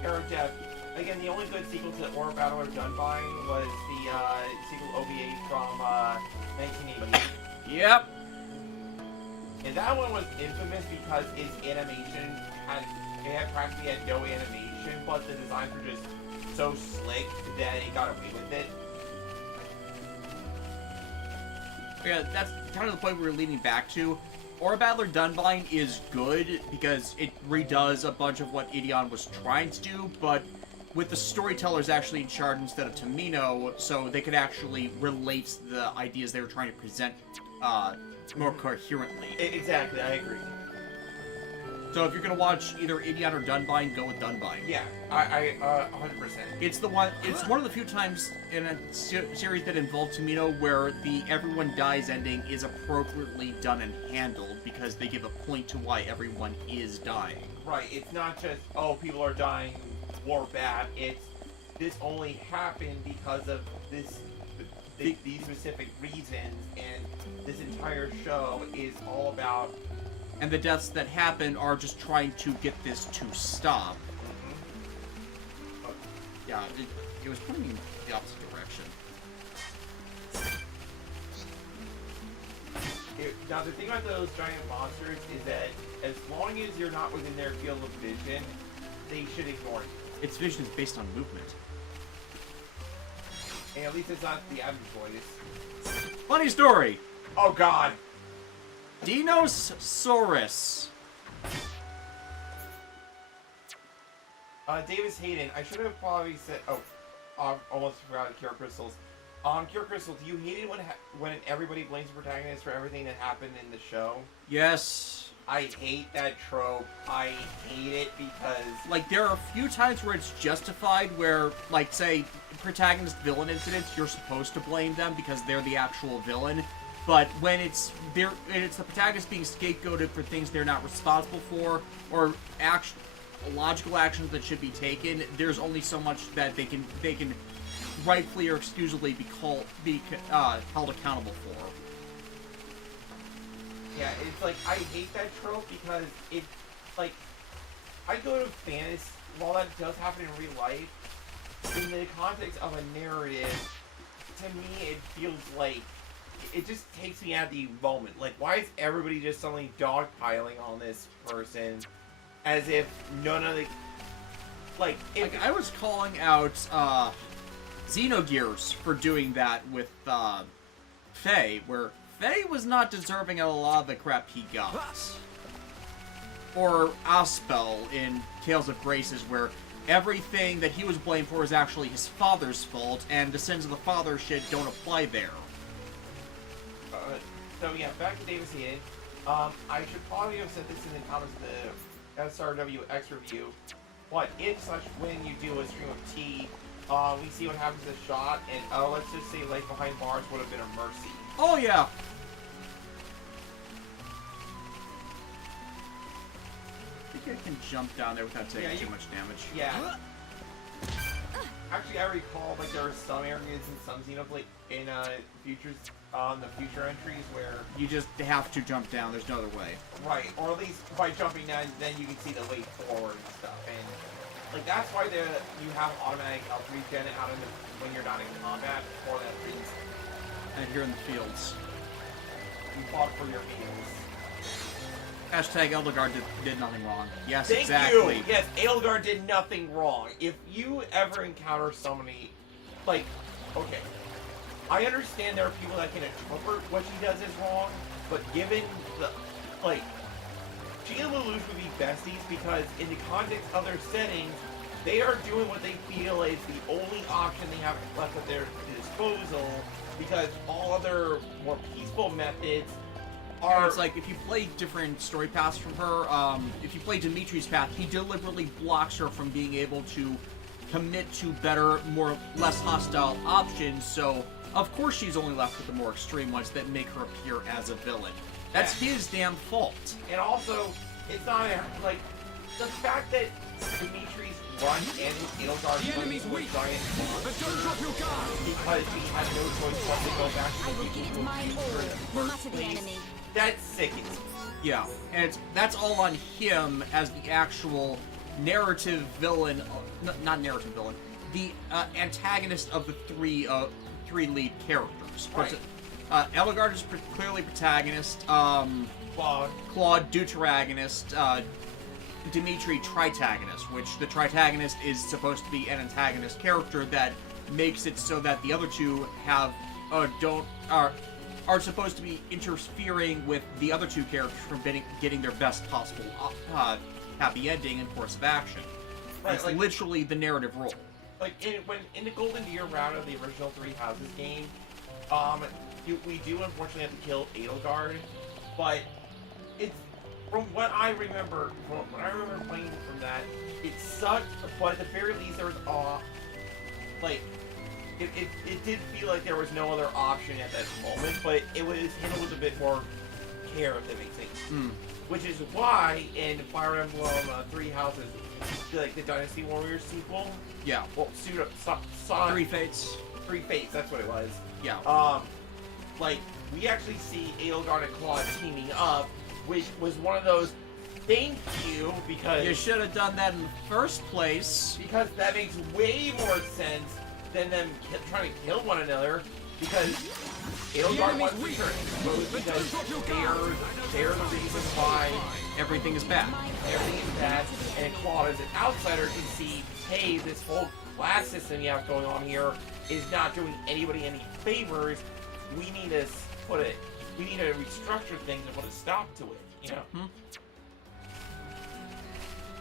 Eric Death. Again, the only good sequel to Or Battle or Dunbine was the sequel OVA from 1988. Yep. And that one was infamous because its animation practically had no animation, but the designs were just so slick that it got away with it. Yeah, that's kind of the point we were leading back to. Or Battler Dunbine is good because it redoes a bunch of what Ideon was trying to do, but with the storytellers actually in charge instead of Tamino, so they could actually relate the ideas they were trying to present more coherently. Exactly, I agree. So if you're gonna watch either Idiot or Dunbine, go with Dunbine. Yeah, I 100%. It's one of the few times in a series that involved Tamino where the everyone dies ending is appropriately done and handled because they give a point to why everyone is dying. Right, it's not just, oh, people are dying, war bad. It's, this only happened because of these specific reasons, and this entire show is all about... And the deaths that happen are just trying to get this to stop. Yeah, it was pointing in the opposite direction. Now, the thing about those giant monsters is that as long as you're not within their field of vision, they should ignore you. Its vision is based on movement. And at least it's not the average voice. Funny story! Oh, God! Dinosaurus. Davis Hayden, I should have probably said... Oh, almost forgot Cure Crystals. Cure Crystal, do you hate it when everybody blames the protagonist for everything that happened in the show? Yes. I hate that trope. I hate it because... Like, there are a few times where it's justified where, like, say, protagonist-villain incidents, you're supposed to blame them because they're the actual villain. But when it's the protagonist being scapegoated for things they're not responsible for, or logical actions that should be taken, there's only so much that they can rightfully or excusably be held accountable for. Yeah, it's like, I hate that trope because it, like, I go to fantasy, while that does happen in real life, in the context of a narrative, to me it feels like, it just takes me out of the moment. Like, why is everybody just suddenly dogpiling on this person as if none of the... Like, I was calling out Xenogears for doing that with Faye, where Faye was not deserving of a lot of the crap he got. Or Aspel in Tales of Graces, where everything that he was blamed for is actually his father's fault, and the sins of the father shit don't apply there. So yeah, back to Davis Hayden. I should probably have said this in the comments of the SRWX review. But when you do a stream of tea, we see what happens to the shot, and let's just say life behind bars would have been a mercy. Oh yeah. I think I can jump down there without taking too much damage. Yeah. Actually, I recall like there are some areas in some Xenoblade in the future entries where you just have to jump down. There's no other way. Right, or at least by jumping down, then you can see the way forward and stuff. And like that's why you have automatic health regen out when you're not in combat for that reason. And you're in the fields. You fought for your meals. Hashtag Eldegard did nothing wrong. Yes, Thank exactly. you! Yes, Eldegard did nothing wrong. If you ever encounter somebody, like, okay, I understand there are people that can interpret what she does as wrong, but given the, like, she and Lelouch would be besties because in the context of their settings, they are doing what they feel is the only option they have left at their disposal because all other more peaceful methods are... It's like, if you play different story paths from her, if you play Dimitri's path, he deliberately blocks her from being able to commit to better, less hostile options, so of course she's only left with the more extreme ones that make her appear as a villain. That's his damn fault. And also, it's not, like, the fact that Dimitri's run and his Edelgard The enemy's weak, giant but don't drop your guard! because he had no choice but to go back to I will give it my all, no matter the enemy. That's sickens. Yeah, and that's all on him as the actual narrative villain, not narrative villain, the antagonist of the three lead characters. Right. Edelgard is clearly protagonist, Claude deuteragonist, Dimitri tritagonist, which the tritagonist is supposed to be an antagonist character that makes it so that the other two are supposed to be interfering with the other two characters from getting their best possible happy ending and course of action. Right, It's like- literally the narrative role. Like in the Golden Deer round of the original Three Houses game, we do unfortunately have to kill Edelgard, but it's from what I remember, playing from that, it sucked. But at the very least, there was like it did feel like there was no other option at that moment, but it was handled with a bit more care, if that makes sense. Which is why in Fire Emblem Three Houses, like the Dynasty Warriors sequel. Yeah. Well, Three Fates. Three Fates, that's what it was. Yeah. Like, we actually see Edelgard and Claude teaming up, which was one of those, thank you, because... You should have done that in the first place. Because that makes way more sense than them trying to kill one another, because Edelgard wants to turn exposed because they're the reason why everything is bad. Everything is bad, and Claude, as an outsider, can see, hey, this whole class system you have going on here is not doing anybody any favors. We need to restructure things and put a stop to it, you know?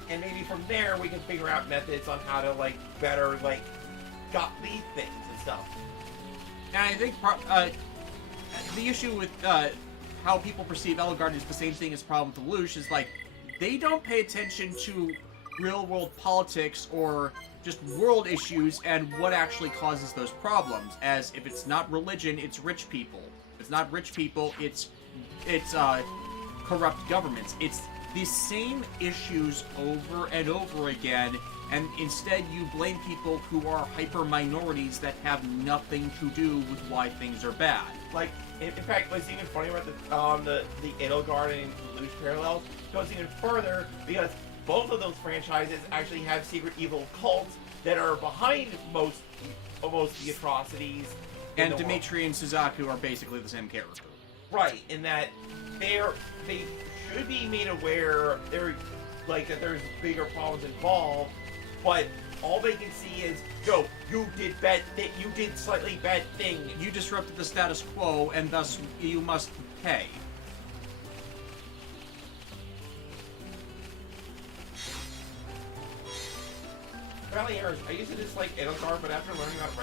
And maybe from there we can figure out methods on how to better lead things and stuff. And I think the issue with how people perceive Edelgard is the same thing as the problem with Lelouch, is they don't pay attention to real-world politics or just world issues and what actually causes those problems. As if it's not religion, it's rich people. If it's not rich people, it's corrupt governments. It's the same issues over and over again, and instead you blame people who are hyper minorities that have nothing to do with why things are bad. In fact, what's even funny about the Edelgard and Lelouch parallels goes even further, because both of those franchises actually have secret evil cults that are behind most of the atrocities. And Dimitri and Suzaku are basically the same character. Right, in that they should be made aware that there's bigger problems involved, but all they can see is, yo, you did slightly bad thing. You disrupted the status quo, and thus you must pay. Valley Heirs, I used to dislike Edelgard, but after learning about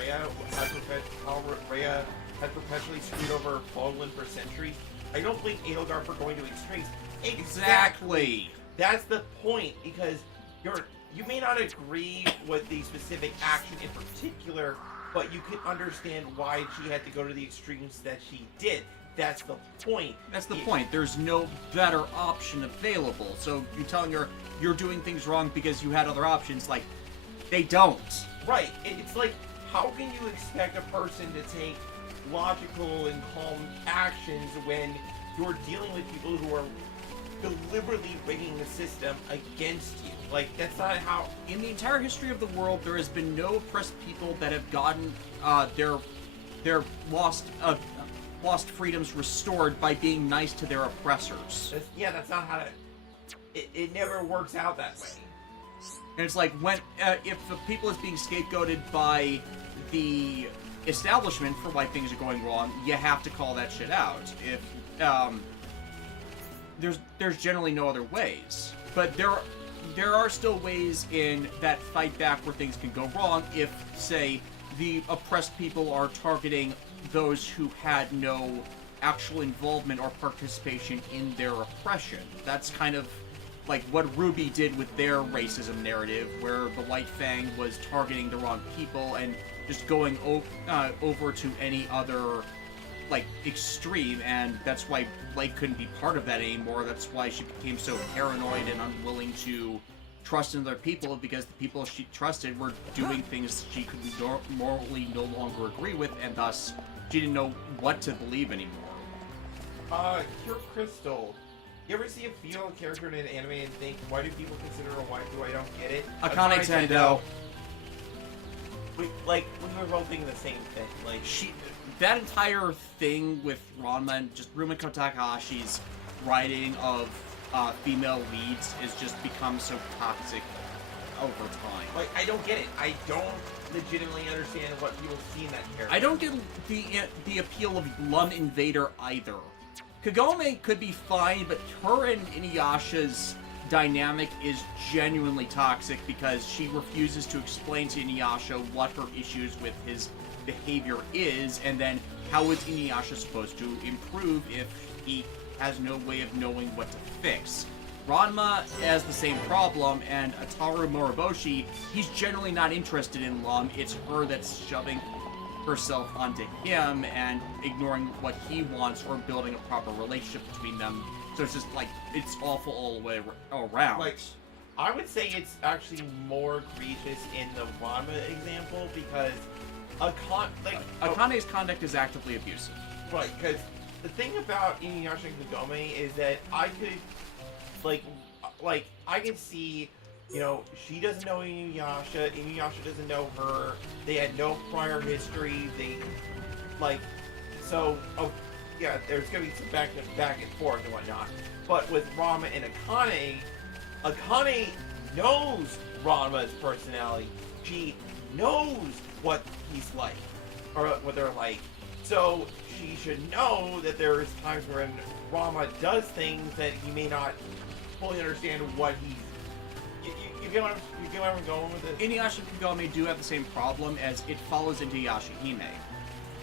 how Rhea had perpetually screwed over Fogland for centuries, I don't blame Edelgard for going to extremes. Exactly. That's the point, because you may not agree with the specific action in particular, but you can understand why she had to go to the extremes that she did. That's the point. That's the point. There's no better option available. So you're telling her you're doing things wrong because you had other options. They don't. Right. It's like, how can you expect a person to take logical and calm actions when you're dealing with people who are deliberately rigging the system against you? That's not how... In the entire history of the world, there has been no oppressed people that have gotten their lost freedoms restored by being nice to their oppressors. That's not how to... It never works out that way. And it's when if the people is being scapegoated by the establishment for why things are going wrong, you have to call that shit out. If there's generally no other ways, but there are still ways in that fight back where things can go wrong if, say, the oppressed people are targeting those who had no actual involvement or participation in their oppression. That's kind of what Ruby did with their racism narrative, where the White Fang was targeting the wrong people and just going over to any other extreme, and that's why Blake couldn't be part of that anymore. That's why she became so paranoid and unwilling to trust in other people, because the people she trusted were doing things she could morally no longer agree with, and thus she didn't know what to believe anymore. Pure Crystal. You ever see a female character in an anime and think, why do people consider her waifu? I don't get it. Akane Tendo. We were both thinking the same thing. That entire thing with Ranma and just Rumiko Takahashi's writing of female leads has just become so toxic over time. I don't get it. I don't legitimately understand what people see in that character. I don't get the appeal of Lum Invader either. Kagome could be fine, but her and Inuyasha's dynamic is genuinely toxic because she refuses to explain to Inuyasha what her issues with his behavior is, and then how is Inuyasha supposed to improve if he has no way of knowing what to fix. Ranma has the same problem, and Ataru Moriboshi, he's generally not interested in Lum. It's her that's shoving herself onto him and ignoring what he wants or building a proper relationship between them. So it's just like, it's awful all the way around. Like, I would say it's actually more egregious in the Ranma example because Akane's conduct is actively abusive. Right, because the thing about Inuyasha and Kagome is that I could, like, I can see, you know, she doesn't know Inuyasha doesn't know her, they had no prior history, yeah, there's gonna be some back and forth and whatnot. But with Ranma and Akane knows Ranma's personality. She knows what he's like, or what they're like. So she should know that there's times when Ranma does things that he may not fully understand what he's. You get what I'm going with it? Inuyasha and Kagome do have the same problem as it follows into Yashahime.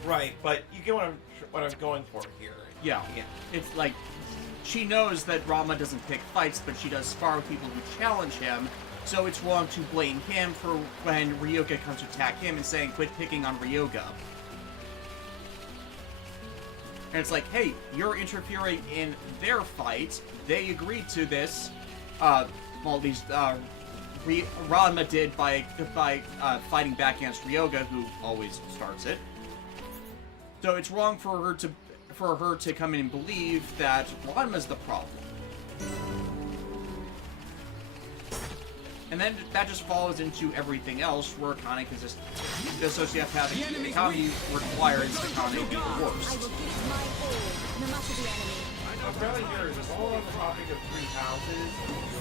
Right, but you get what I'm going for here. Yeah. It's like, she knows that Ranma doesn't pick fights, but she does spar with people who challenge him, so it's wrong to blame him for when Ryoga comes to attack him and saying, quit picking on Ryoga. And it's like, hey, you're interfering in their fight. They agreed to this. Ranma did by fighting back against Ryoga, who always starts it. So it's wrong for her to come in and believe that Ranma's the problem. And then that just falls into everything else, where Akane can just sociopathic Akane requires Akane be the worst. Apparently here, just all on the topic of three houses,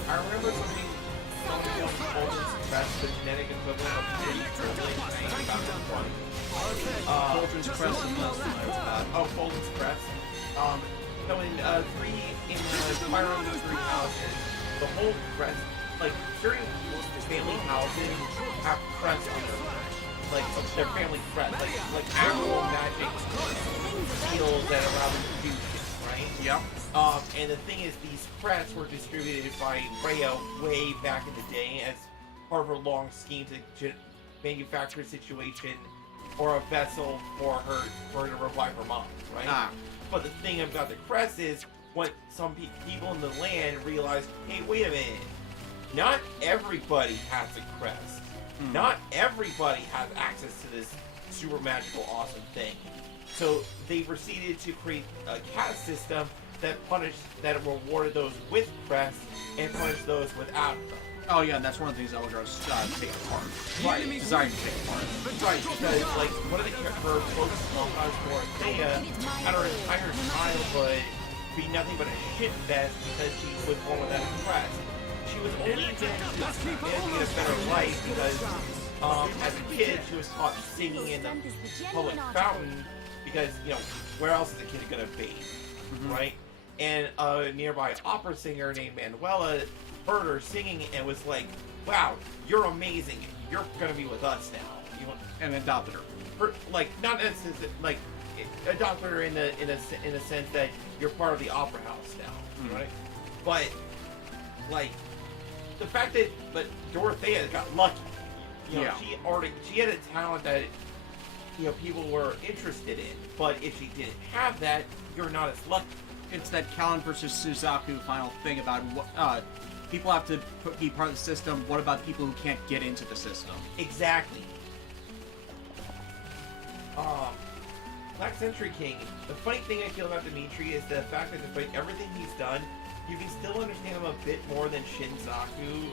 I remember something else Fulton's Crest, the genetic equivalent of Fulton's saying about the one. Fulton's Crest is not Fulton's Crest. So in in the Fire of the Three Houses, the whole crest, like certain family houses have crests on their crest. Like their family crest, like actual magic seals that allow them to do shit, right? Yep. And the thing is, these crests were distributed by Freya way back in the day as part of her long scheme to manufacture a situation or a vessel for her to revive her mom, right? But the thing about the crest is, when some people in the land realized, hey, wait a minute, not everybody has a crest. Not everybody has access to this super magical, awesome thing. So they proceeded to create a caste system that rewarded those with crests and punished those without them. Oh yeah, that's one of the things Eldra's take apart. Right. Designed to take apart. Right, because like one of her closest compounds for Thea had her entire childhood be nothing but a shit fest because she was born without a crest. She was only able to get a better life because as a kid she was taught singing in the public fountain because, you know, where else is a kid gonna be? Right? And a nearby opera singer named Manuela heard her singing and was like, wow, you're amazing. You're gonna be with us now. And adopted her. Like, not in a sense that, like, adopted her in a sense that you're part of the opera house now, right? But, like, the fact that, Dorothea got lucky. You know, she had a talent that, you know, people were interested in. But if she didn't have that, you're not as lucky. It's that Callan versus Suzaku final thing about what people have to be part of the system. What about people who can't get into the system? Exactly. Black Century King. The funny thing I feel about Dimitri is the fact that despite everything he's done, you can still understand him a bit more than Shinzaku.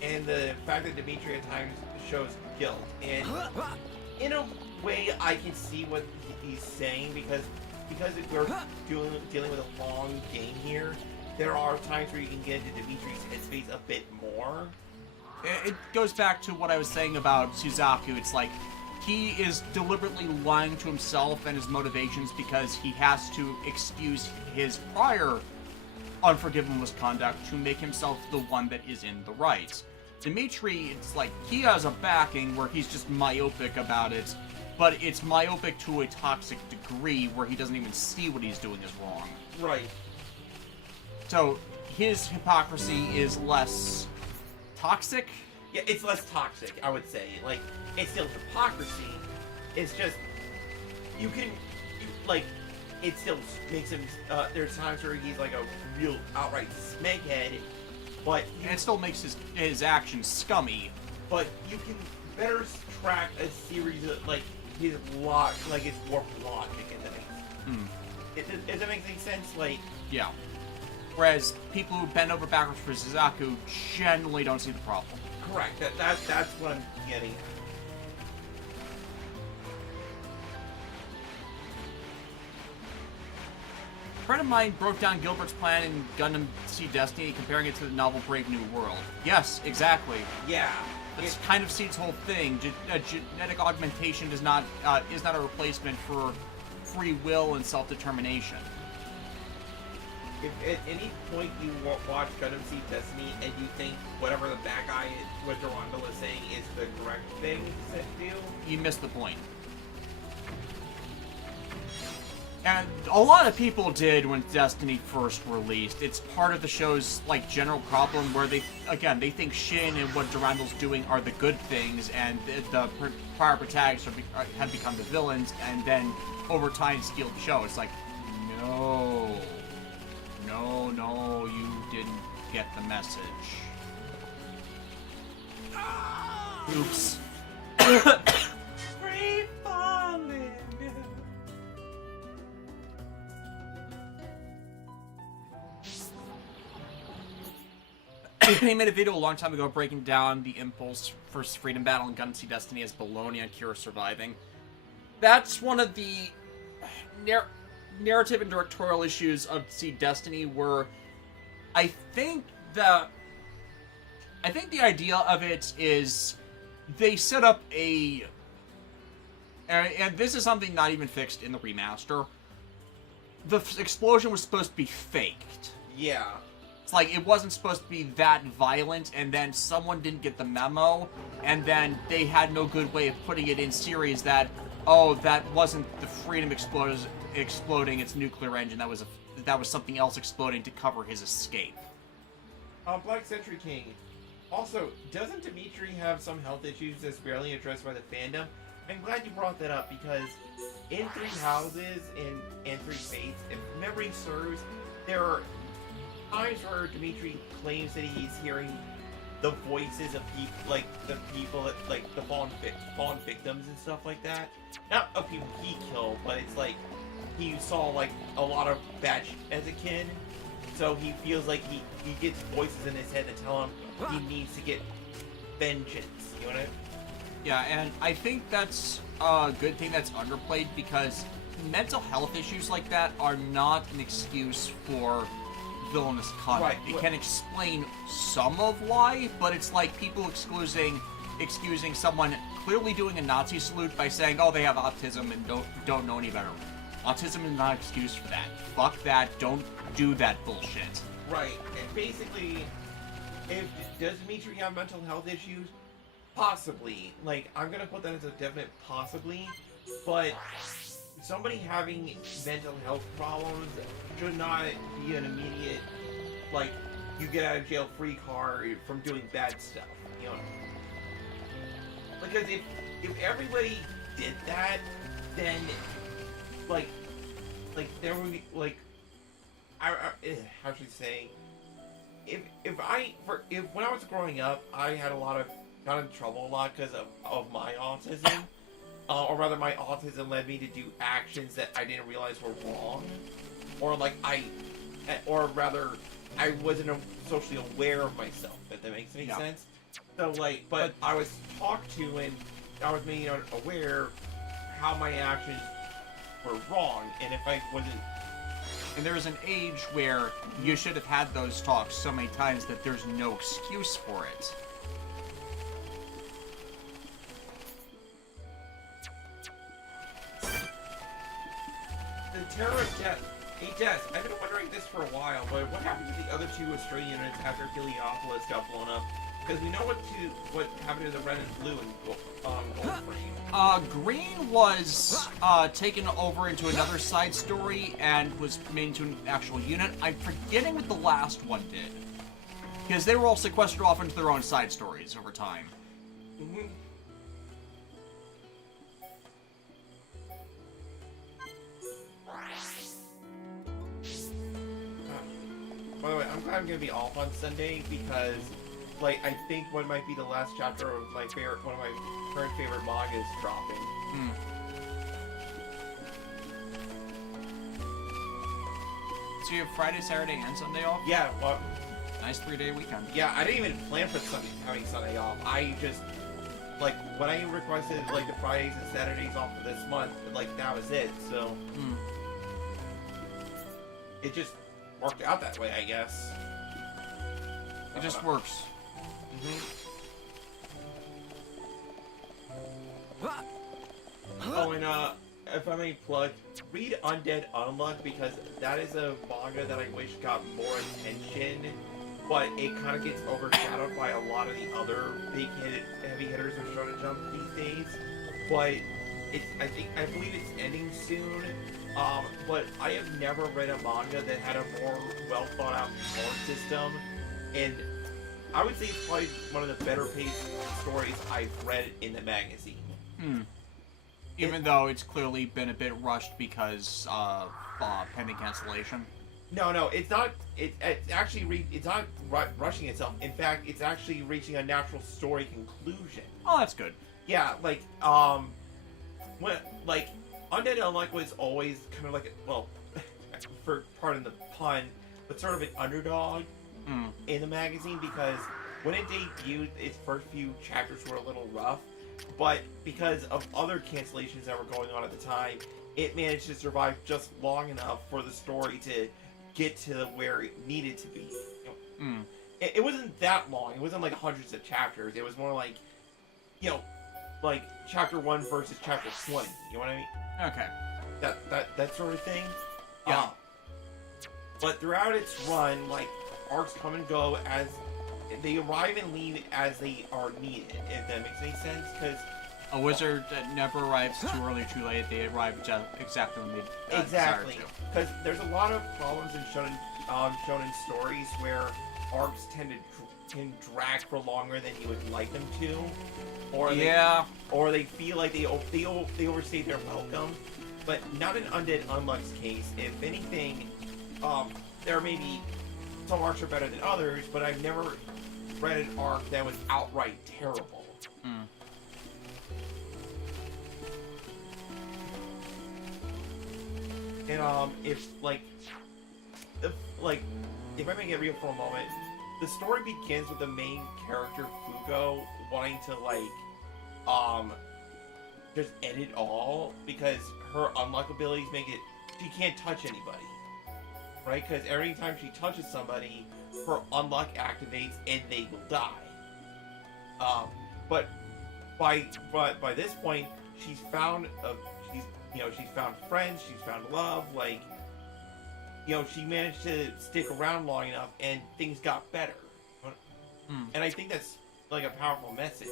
And the fact that Dimitri at times shows guilt. And in a way, I can see what he's saying because we're dealing with a long game here. There are times where you can get into Dimitri's headspace a bit more. It goes back to what I was saying about Suzaku. It's like he is deliberately lying to himself and his motivations because he has to excuse his prior unforgivable misconduct to make himself the one that is in the right. Dimitri, it's like he has a backing where he's just myopic about it, but it's myopic to a toxic degree where he doesn't even see what he's doing is wrong. Right. So his hypocrisy is less toxic? Yeah, it's less toxic, I would say. Like, it's still hypocrisy. It's just, it still makes him, there's times where he's like a real outright smeghead, but... And it still makes his actions scummy. But you can better track a series of, like, his warped logic, Does that make any sense? Like... Yeah. Whereas people who bend over backwards for Suzaku generally don't see the problem. Correct. That's what I'm getting at. A friend of mine broke down Gilbert's plan in Gundam Seed Destiny, comparing it to the novel Brave New World. Yes, exactly. Yeah. That's kind of Seed's whole thing. Genetic augmentation is not a replacement for free will and self-determination. If at any point you watch Gundam Seed Destiny and you think whatever the bad guy, what Durandal is saying, is the correct thing to do, you missed the point. And a lot of people did when Destiny first released. It's part of the show's, like, general problem where they think Shin and what Durandal's doing are the good things, and the prior protagonists have become the villains, and then over time steal the show. It's like, no, you didn't get the message. Oops. Free falling. He made a video a long time ago breaking down the Impulse first Freedom Battle in Gundam Seed Destiny as baloney on Kira surviving. That's one of the narrative and directorial issues of Seed Destiny where I think the idea of it is they set up and this is something not even fixed in the remaster. The explosion was supposed to be faked. Yeah. It's like it wasn't supposed to be that violent, and then someone didn't get the memo, and then they had no good way of putting it in series that, oh, that wasn't the Freedom exploding its nuclear engine. That was something else exploding to cover his escape. Black Century King. Also, doesn't Dimitri have some health issues that's barely addressed by the fandom? I'm glad you brought that up because in Three Houses and Three Fates, if memory serves, there are times where Dimitri claims that he's hearing the voices of the fallen victims and stuff like that. Not of people he killed, but it's like he saw like a lot of bad shit as a kid. So he feels like he gets voices in his head that tell him he needs to get vengeance. You know what I mean? Yeah, and I think that's a good thing that's underplayed because mental health issues like that are not an excuse for villainous conduct. Right. It can explain some of why, but it's like people excusing someone clearly doing a Nazi salute by saying, oh, they have autism and don't know any better. Autism is not an excuse for that. Fuck that. Don't do that bullshit. Right. And basically, does Dimitri have mental health issues? Possibly. Like, I'm gonna put that as a definite possibly, but somebody having mental health problems should not be an immediate, like, you get out of jail free card from doing bad stuff, you know? Because if everybody did that, then, like there would be, like, how should I say, when I was growing up, I had got in trouble a lot because of my autism. Or rather, my autism led me to do actions that I didn't realize were wrong. Or I wasn't socially aware of myself, if that makes any sense. So, but I was talked to and I was made aware how my actions were wrong, and if I wasn't... And there's an age where you should have had those talks so many times that there's no excuse for it. The terror of death Hey Jess, I've been wondering this for a while, but what happened to the other two Australian units after Heliopolis got blown up? Because we know what happened to the red and blue and gold frame. Green was taken over into another side story and was made into an actual unit. I'm forgetting what the last one did. Because they were all sequestered off into their own side stories over time. Mm-hmm. By the way, I'm glad I'm gonna be off on Sunday because, like, I think what might be the last chapter of one of my current favorite manga is dropping. So you have Friday, Saturday, and Sunday off? Yeah, well, nice 3-day weekend. Yeah, I didn't even plan for having Sunday off. I just, like, when I requested, like, the Fridays and Saturdays off for this month, like, that was it, so... It just worked out that way, I guess. It just works. Oh, and if I may plug, read Undead Unluck because that is a manga that I wish got more attention, but it kind of gets overshadowed by a lot of the other heavy hitters of Shonen Jump these days. But I believe it's ending soon. But I have never read a manga that had a more well thought out lore system, and I would say it's probably one of the better paced stories I've read in the magazine. Even though it's clearly been a bit rushed because of pending cancellation. No, it's not. It's actually it's not rushing itself. In fact, it's actually reaching a natural story conclusion. Oh, that's good. Yeah, like when Undead Unluck was always kind of like well, for pardon the pun, but sort of an underdog in the magazine because when it debuted, its first few chapters were a little rough. But because of other cancellations that were going on at the time, it managed to survive just long enough for the story to get to where it needed to be. It wasn't that long. It wasn't like hundreds of chapters. It was more like, like chapter 1 versus chapter 20. You know what I mean? Okay. That sort of thing. Yeah. But throughout its run, like arcs come and go as they arrive and leave as they are needed, if that makes any sense, because... A wizard that never arrives too early or too late, they arrive just exactly when they exactly, desire because there's a lot of problems in shonen stories where arcs can drag for longer than you would like them to, or they feel like they overstay their welcome, but not in Undead Unluck's case. If anything, there may be some arcs are better than others, but I've never read an arc that was outright terrible. And if I may get real for a moment, the story begins with the main character Fugo wanting to just end it all because her unluck abilities make it she can't touch anybody, right? Because every time she touches somebody, her unluck activates and they will die. But by this point, she's found she's found friends, she's found love. She managed to stick around long enough, and things got better. And I think that's like a powerful message.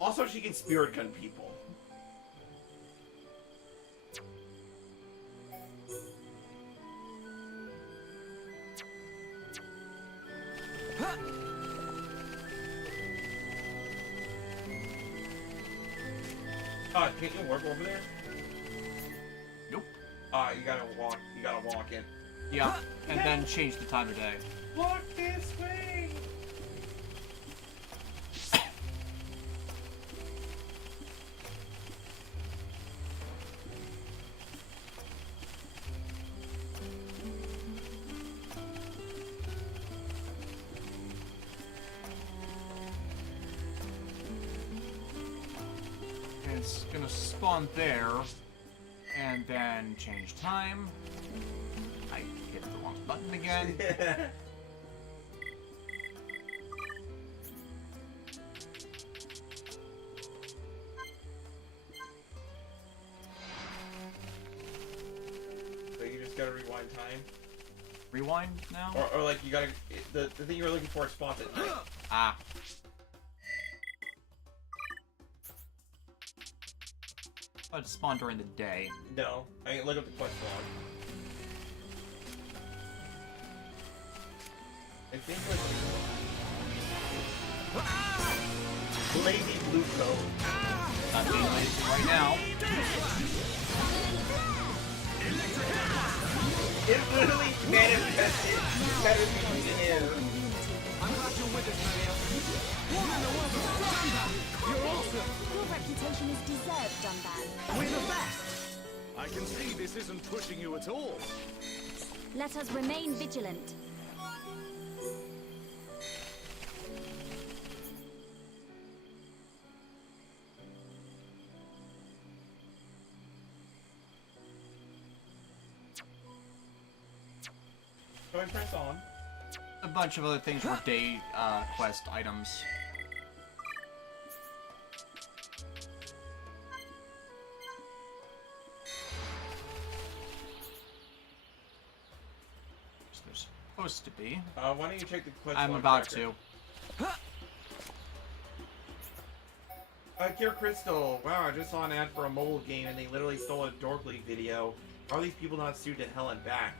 Also, she can spirit gun people. Can't you work over there? Nope. You gotta walk in. Yeah, and then change the time of day. Walk this way! It's gonna spawn there, and then change time. I hit the wrong button again. just gotta rewind time. Rewind now? Or like you gotta the thing you were looking for spawns at night. Ah. Oh, it spawned during the day. No, I mean look up the quest log. I think like lazy blue coat. Not being lazy right now. It literally manifested better than in air. I'm glad you're with us, Maria. What in the world? Dunban, you're awesome. Your reputation is deserved, Dunban. We're the best. I can see this isn't pushing you at all. Let us remain vigilant. So I press on. A bunch of other things were day quest items. So there's supposed to be. Why don't you check the quest I'm log about tracker? to. Cure Crystal. Wow, I just saw an ad for a mobile game and they literally stole a Dork League video. Are these people not sued to hell and back?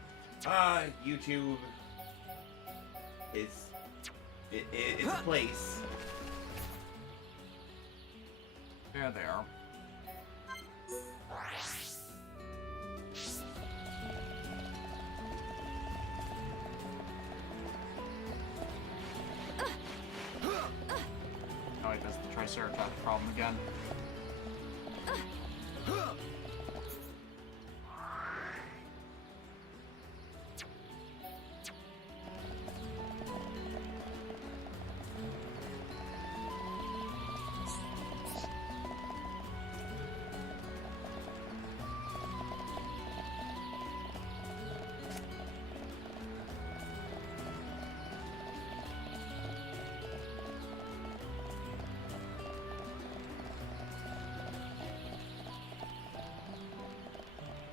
YouTube is it's a place. There they are. Oh wait, that's the Triceratops problem again.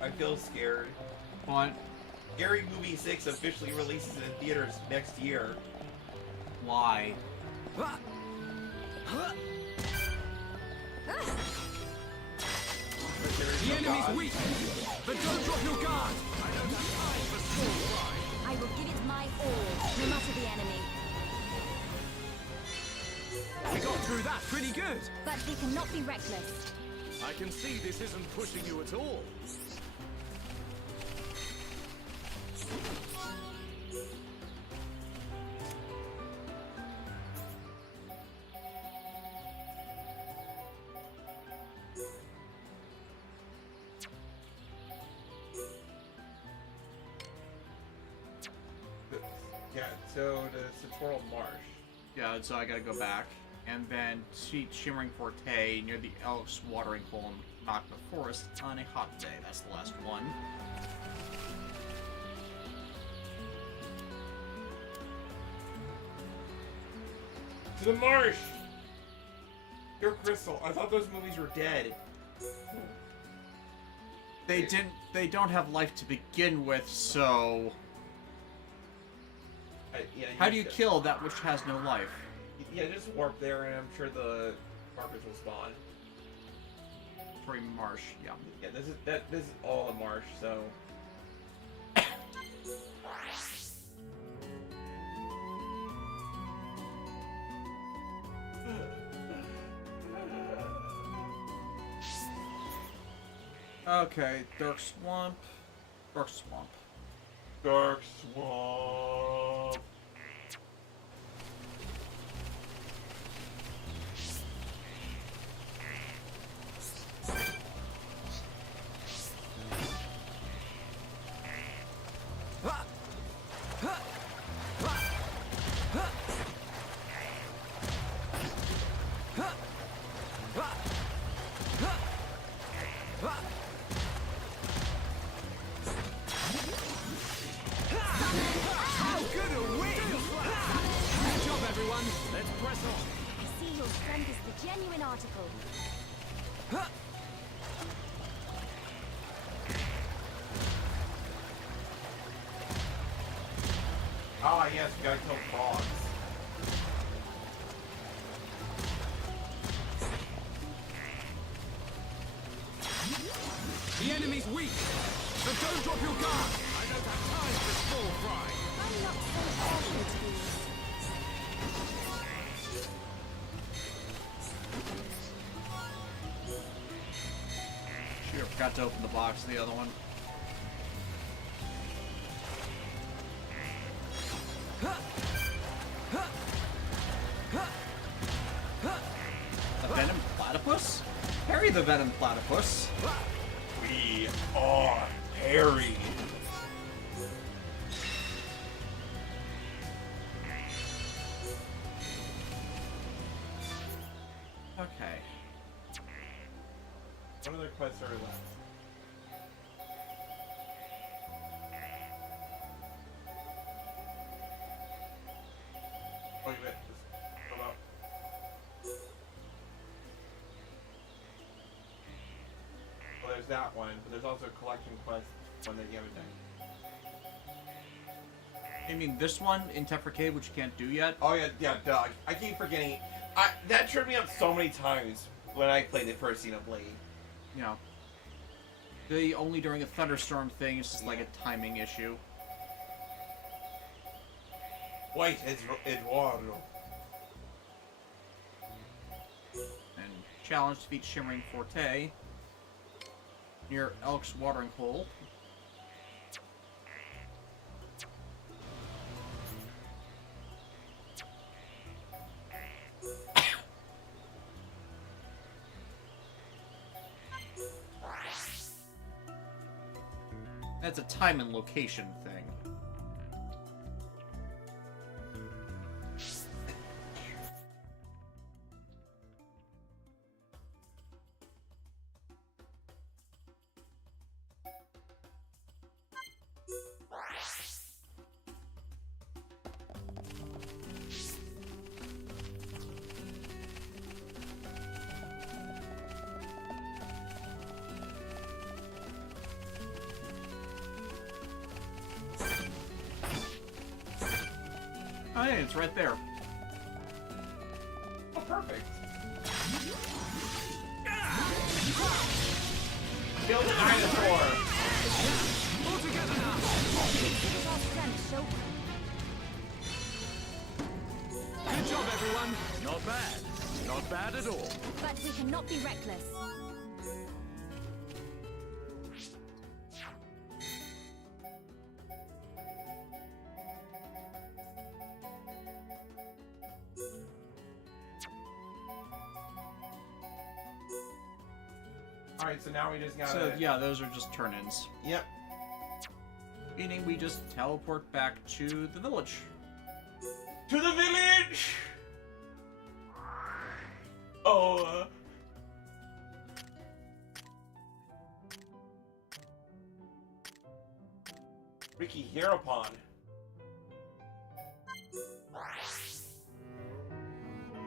I feel scared. What? Scary Movie 6 officially releases in theaters next year. Why? The enemy's weak, but don't drop your guard. I will give it my all, no matter the enemy. We got through that pretty good. But we cannot be reckless. I can see this isn't pushing you at all. Yeah, so the Central Marsh. Yeah, so I gotta go back. And then see Shimmering Forte near the Elks watering hole in Magma Forest on a hot day. That's the last one. To the marsh! You're Crystal. I thought those movies were dead. They don't have life to begin with, so... Yeah, how do you kill that which has no life? Yeah, just warp there and I'm sure the markers will spawn. Pretty marsh, yeah. Yeah, this is all a marsh, so... Okay, Dark Swamp. Dark Swamp. Dark Swamp. Genuine article. yes, we gotta kill frogs. The enemy's weak, so don't drop your guard. I don't have time for small fry. I'm not so confident. Shoot, I forgot to open the box, the other one. A venom platypus? Harry the venom platypus. We are Harry. Okay. What other quests are left? Oh, you bet. Just hold up. Well, there's that one, but there's also a collection quest one that you haven't done. I mean, this one in Tephra Cave, which you can't do yet. Oh yeah, yeah, Doug. I keep forgetting. That tripped me up so many times when I played the first Xenoblade. You know, the only during a thunderstorm thing is just like a timing issue. Wait, Eduardo. And challenge to beat Shimmering Forte near Elk's Watering Hole. That's a time and location thing. Oh, yeah, it's right there. Oh, perfect. Kill the dinosaur! All together now! Good job, everyone! Not bad. Not bad at all. But we cannot be reckless. Alright, so now we just gotta... So, yeah, those are just turn-ins. Yep. Meaning we just teleport back to the village. To the village! Oh, Ricky Heropon.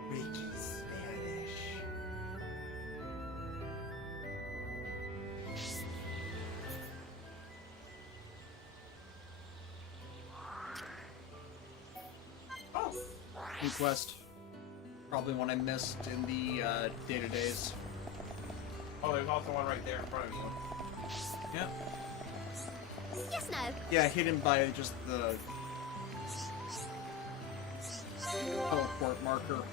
Ricky Spanish. Oh! New quest. Probably one I missed in the data days. Oh, there's also one right there in front of you. Yep. Yes, no. Yeah, hidden by just the teleport marker.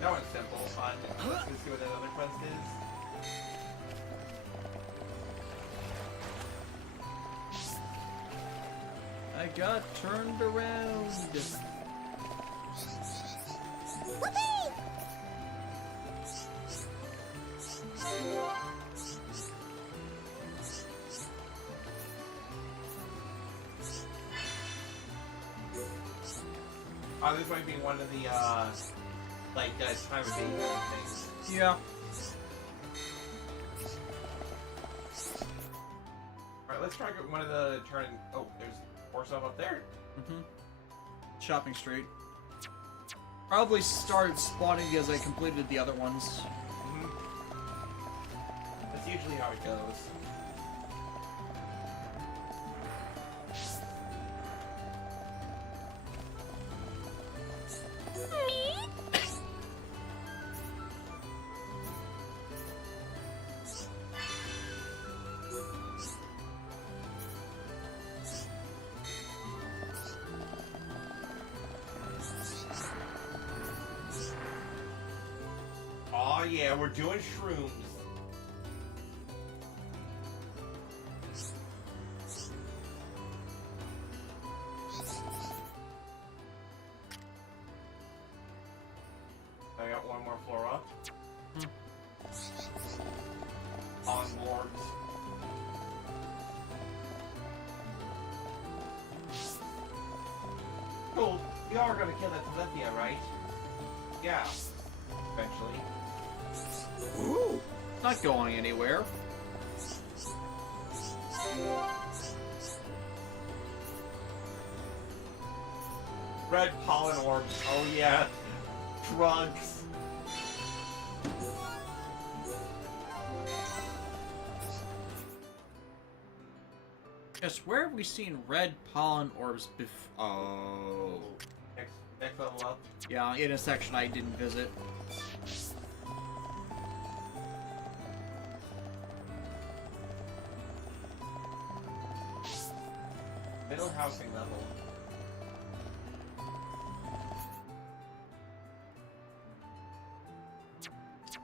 That one's simple, fun. Let's see what that other quest is. I got turned around. Whoopee! Oh, this might be one of the, time of day things. Yeah. Alright, let's try one of the turn. Oh, there's more stuff up there. Mm-hmm. Shopping street. Probably started spawning because I completed the other ones. That's usually how it goes. Oh yeah, we're doing shrooms. I got one more flora. On board. Cool. We are gonna kill that Telethia, right? Yeah. Eventually. Ooh, not going anywhere. Red pollen orbs. Oh yeah. Trunks. Yes, where have we seen red pollen orbs before? Oh. Next level up. Yeah, in a section I didn't visit. Middle housing level.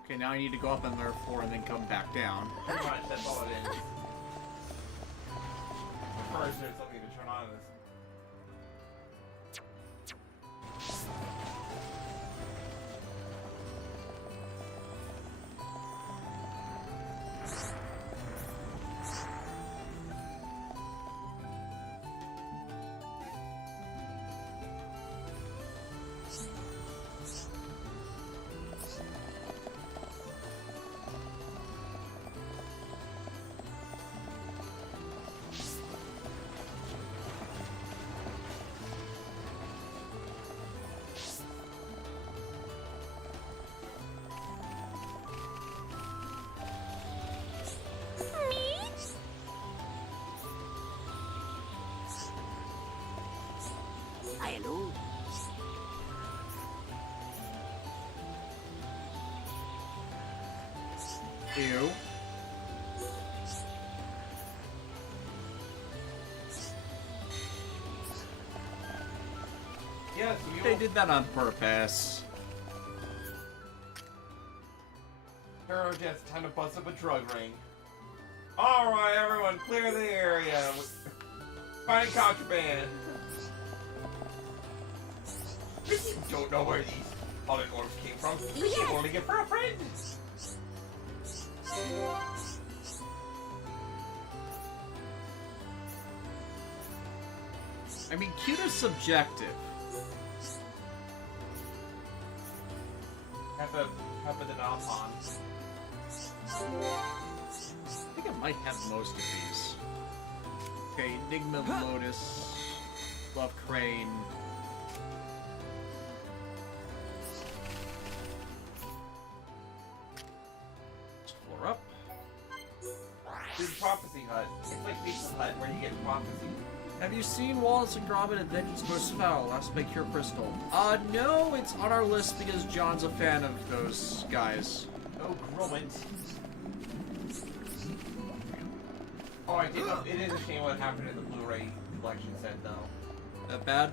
Okay, now I need to go up another floor and then come back down. Pretty much, that's all it is. First, there's something to turn on this. Hello. Ew. Yes, They did that on purpose. Hero just time to bust up a drug ring. Alright, everyone, clear the area. Find contraband. You don't know where these pollen orbs came from. You Yes. only get for a friend. I mean, cute is subjective. Have a Denalpon. I think I might have most of these. Okay, Enigma Lotus, Love Crane. Floor up. This is Prophecy Hut. It's like Pizza Hut where you get prophecy. Have you seen Wallace and Gromit Adventures vs. Foul? Last by Cure Crystal. No, it's on our list because John's a fan of those guys. Oh, Gromit. Oh, I did know. It is a shame what happened in the Blu-ray collection set, though. That bad?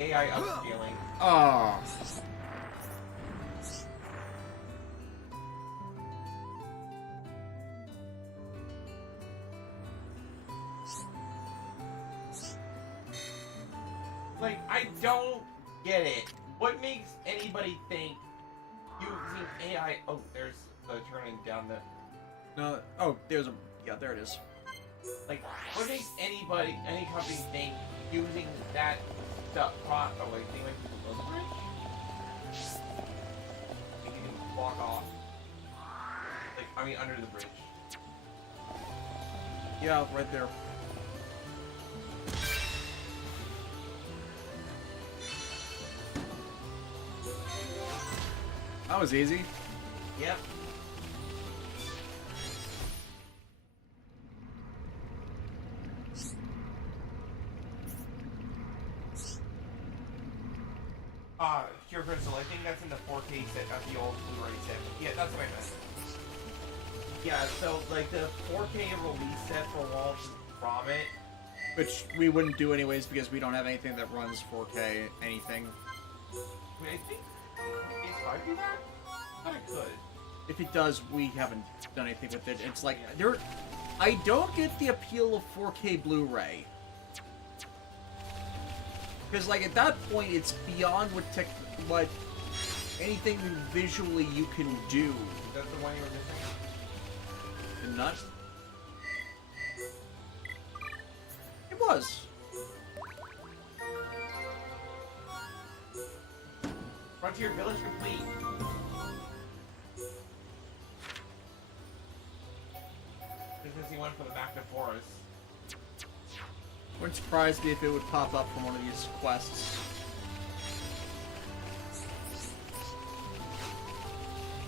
AI upscaling. Oh. Like, I don't get it. What makes anybody think using AI... Oh, there's the turning down the... No. Oh, there's a. Yeah, there it is. Like, what makes any company think using that stuff... Oh, wait, they went to the bridge? You can walk off. Like, I mean, under the bridge. Yeah, right there. That was easy. Yep. Cure Crystal, I think that's in the 4K set, not the old Blu-ray set. Yeah, that's what I meant. Yeah, so, like, the 4K release set for Walt's Gromit. Which we wouldn't do anyways because we don't have anything that runs 4K anything. Wait, I think PS5 do that? I thought it could. If it does, we haven't done anything with it. It's like, I don't get the appeal of 4K Blu-ray. Because, like, at that point, it's beyond what anything visually you can do. Is that the one you were missing? The nut? It was. Frontier Village complete. Just missing one for the back to forest. Wouldn't surprise me if it would pop up from one of these quests.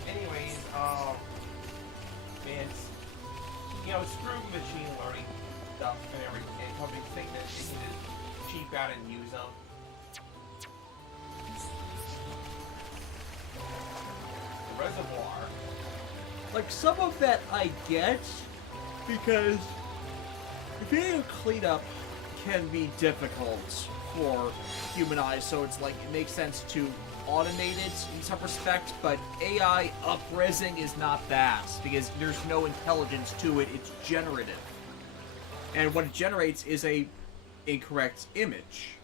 Anyways, man, you know, screw machine learning stuff and everything, and companies think that they can just cheap out and use them. The reservoir. Like, some of that I get, because video cleanup can be difficult for human eyes, so it's like, it makes sense to automate it in some respect, but AI up-resing is not that, because there's no intelligence to it, it's generative. And what it generates is a incorrect image.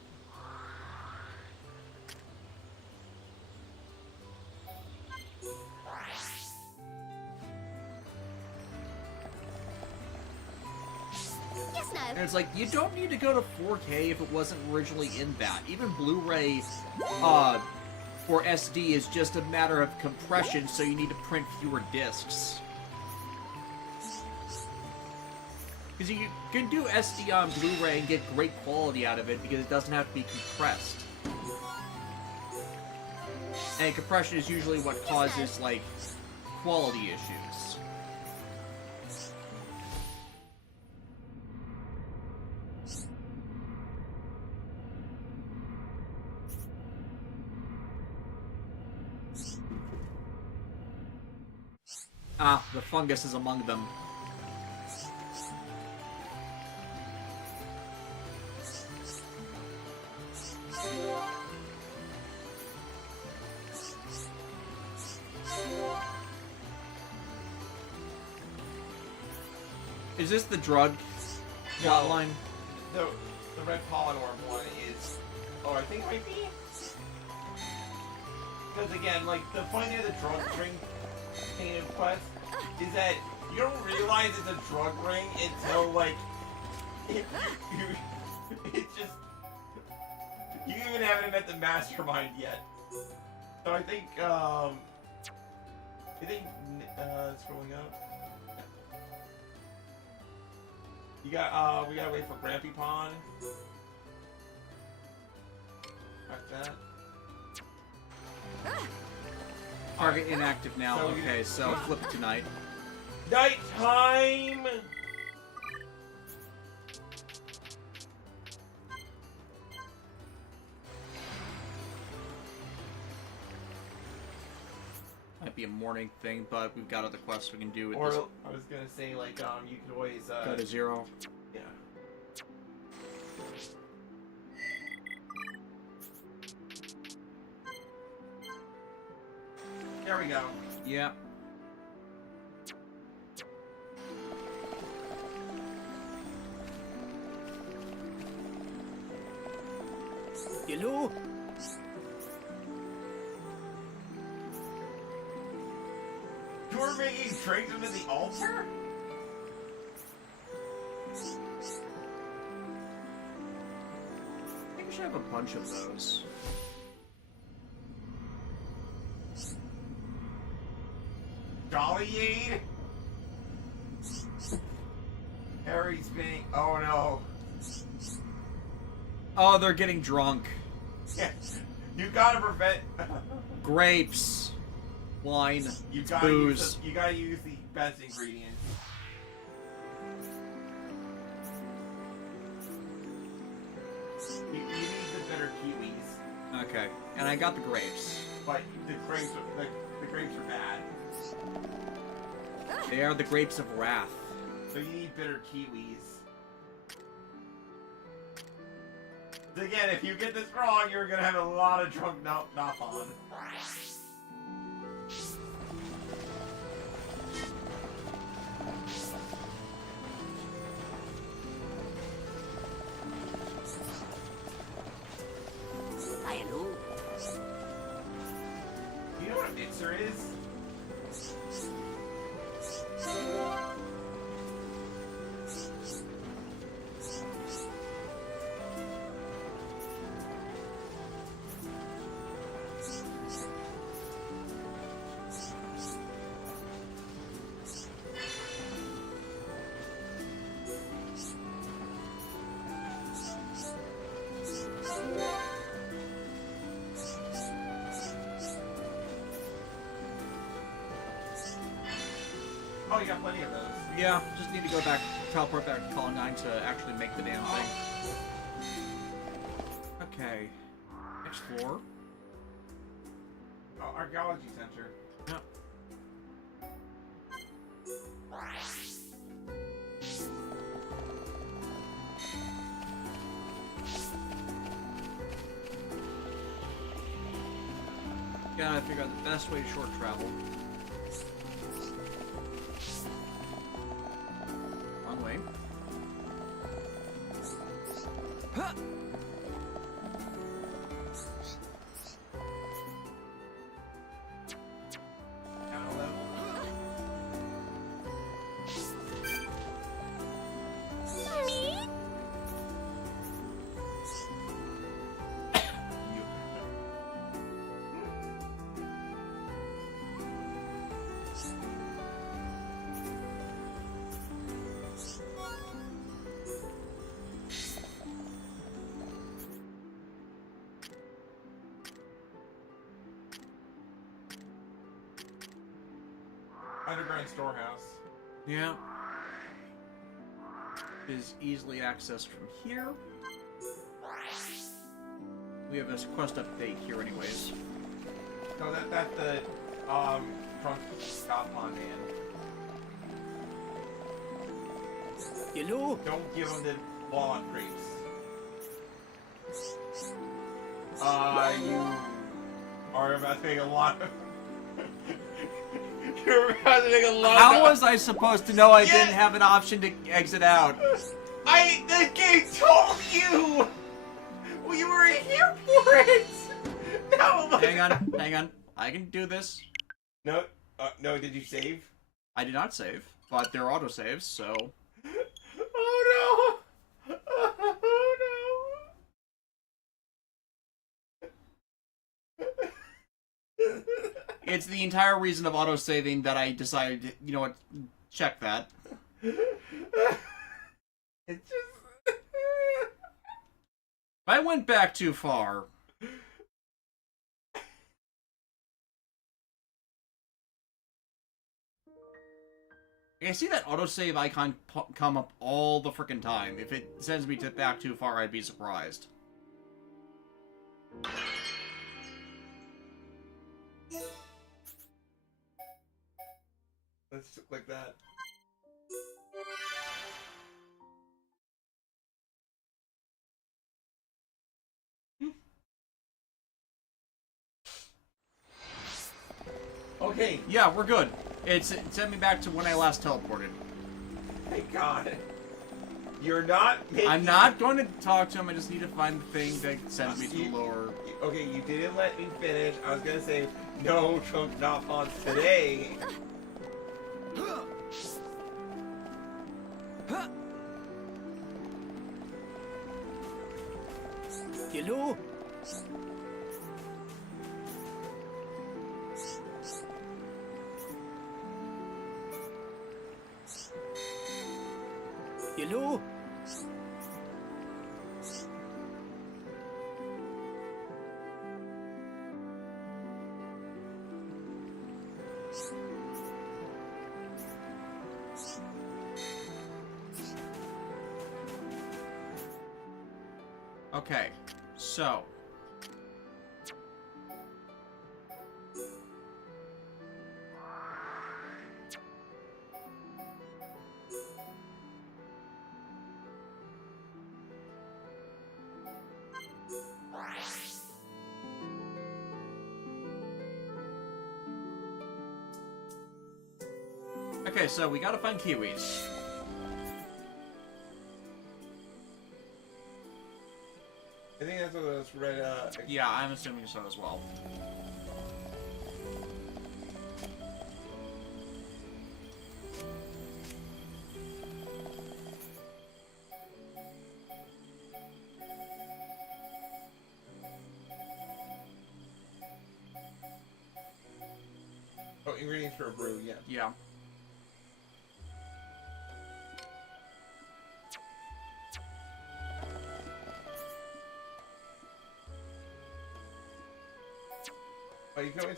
And it's like, you don't need to go to 4K if it wasn't originally in that. Even Blu-ray for SD is just a matter of compression, so you need to print fewer discs. Because you can do SD on Blu-ray and get great quality out of it because it doesn't have to be compressed. And compression is usually what causes, like, quality issues. Ah, the fungus is among them. Is this the drug plotline? The red pollen orb one is... Oh, I think it might be? Because again, like, the funny thing of the drug ring painted quest is that you don't realize it's a drug ring until, like, it's just... You even haven't met the mastermind yet. So I think, scrolling up. You got, we gotta wait for Grampy Pond. Like that. Target inactive now. So okay, so flip it tonight. Nighttime! Might be a morning thing, but we've got other quests we can do with Or, this. I was gonna say, like, you could always, Go to 0. Yeah. There we go. Yeah. Hello? You're making drinks into the altar? I think we should have a bunch of those. Jolly-Aid? Harry's being... Oh no. Oh, they're getting drunk. Yeah, you gotta prevent... Grapes. wine, You it's gotta booze. you gotta use the best ingredients. You need the better kiwis. Okay, and I got the grapes. But the grapes are bad. They are the grapes of wrath. So you need bitter kiwis. Again, if you get this wrong, you're gonna have a lot of drunk Napon. Hello. You know what a mixer is? Oh, you got plenty of those. Yeah, just need to go back, teleport back to Column 9 to actually make the damn thing. Okay. Explore. Oh, Archaeology Center. Yep. Gotta figure out the best way to short travel. Wrong way. Huh. Underground storehouse. Yeah. Is easily accessed from here. We have a quest update here anyways. No, that's the drunk Napon man. Hello? Don't give him the walnut grapes. You are about to make a lot of... You're about to make a lot How of... was I supposed to know I didn't have an option to exit out? The game told you! We were here for it! No! Hang on. I can do this. No, no, did you save? I did not save, but they're autosaves, so... Oh no! Oh no! It's the entire reason of autosaving that I decided, you know what, check that. It's just... I went back too far. I see that autosave icon come up all the frickin' time. If it sends me back too far, I'd be surprised. Let's just like that. Okay. Yeah, we're good. It sent me back to when I last teleported. Thank God. You're not making... I'm not going to talk to him. I just need to find the thing that sends me to the lower... Okay, you didn't let me finish. I was gonna say, no drunk Napons today. Hello? Hello? Okay, so... Okay, so we gotta find kiwis. I think that's what those red, Yeah, I'm assuming so as well. Oh, ingredients for a brew, yeah. Yeah. Oh, you can always,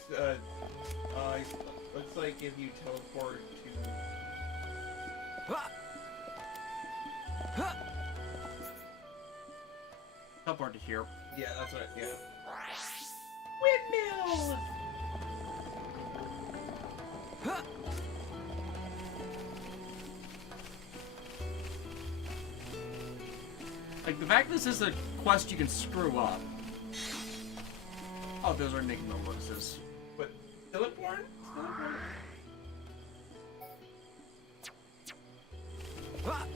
looks like if you teleport to... Teleport to here. Yeah, that's what, yeah. Windmill! Like, the fact this is a quest you can screw up. Oh, those are Enigma notices. What? Teleport? Teleport?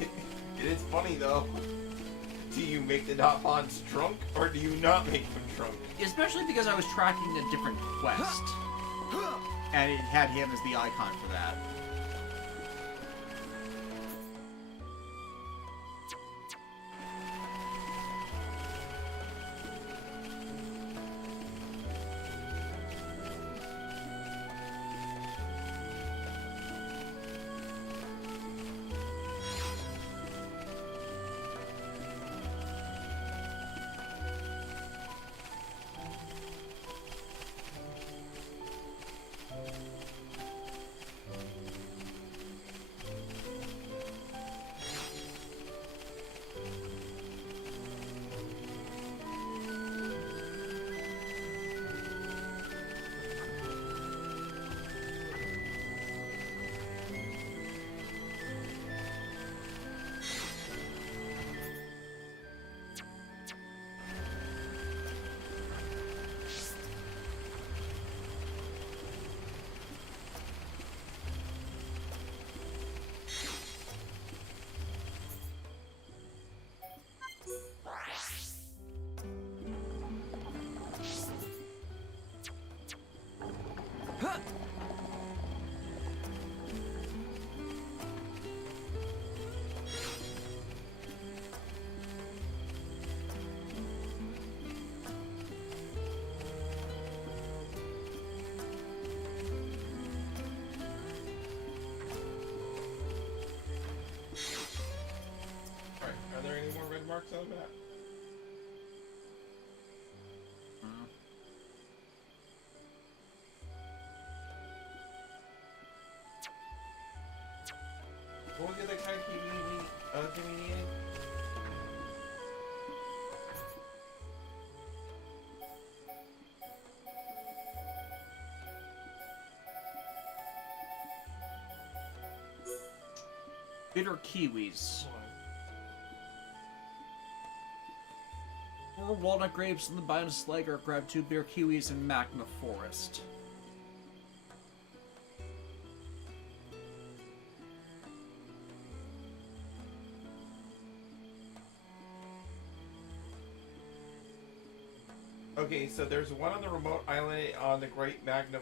It is funny, though. Do you make the Dotpons drunk, or do you not make them drunk? Especially because I was tracking a different quest. And it had him as the icon for that. Alright, are there any more red marks on the map? What was the other kind of thing we needed? Bitter kiwis. 4 walnut grapes in the Bionis Lager. Grab 2 bitter kiwis in Magna Forest. Okay, so there's one on the remote island on the Great Magna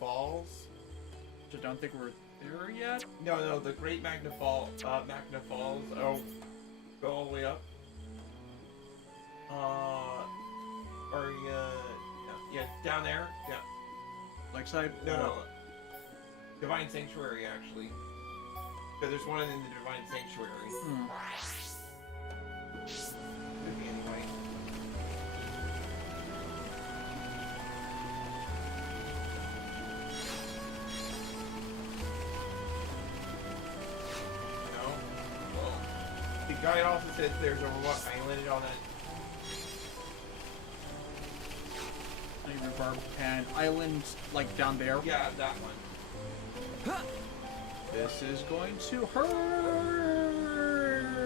Falls. Which I don't think we're there yet. No, the Great Magna Falls. Oh, go all the way up. Or yeah, down there. Yeah. Lakeside. No. Divine Sanctuary, actually. Because there's one in the Divine Sanctuary. Could be anyway. guide also says there's a remote island on that. Honey rhubarb and island, like down there. Yeah, that one. This is going to hurt.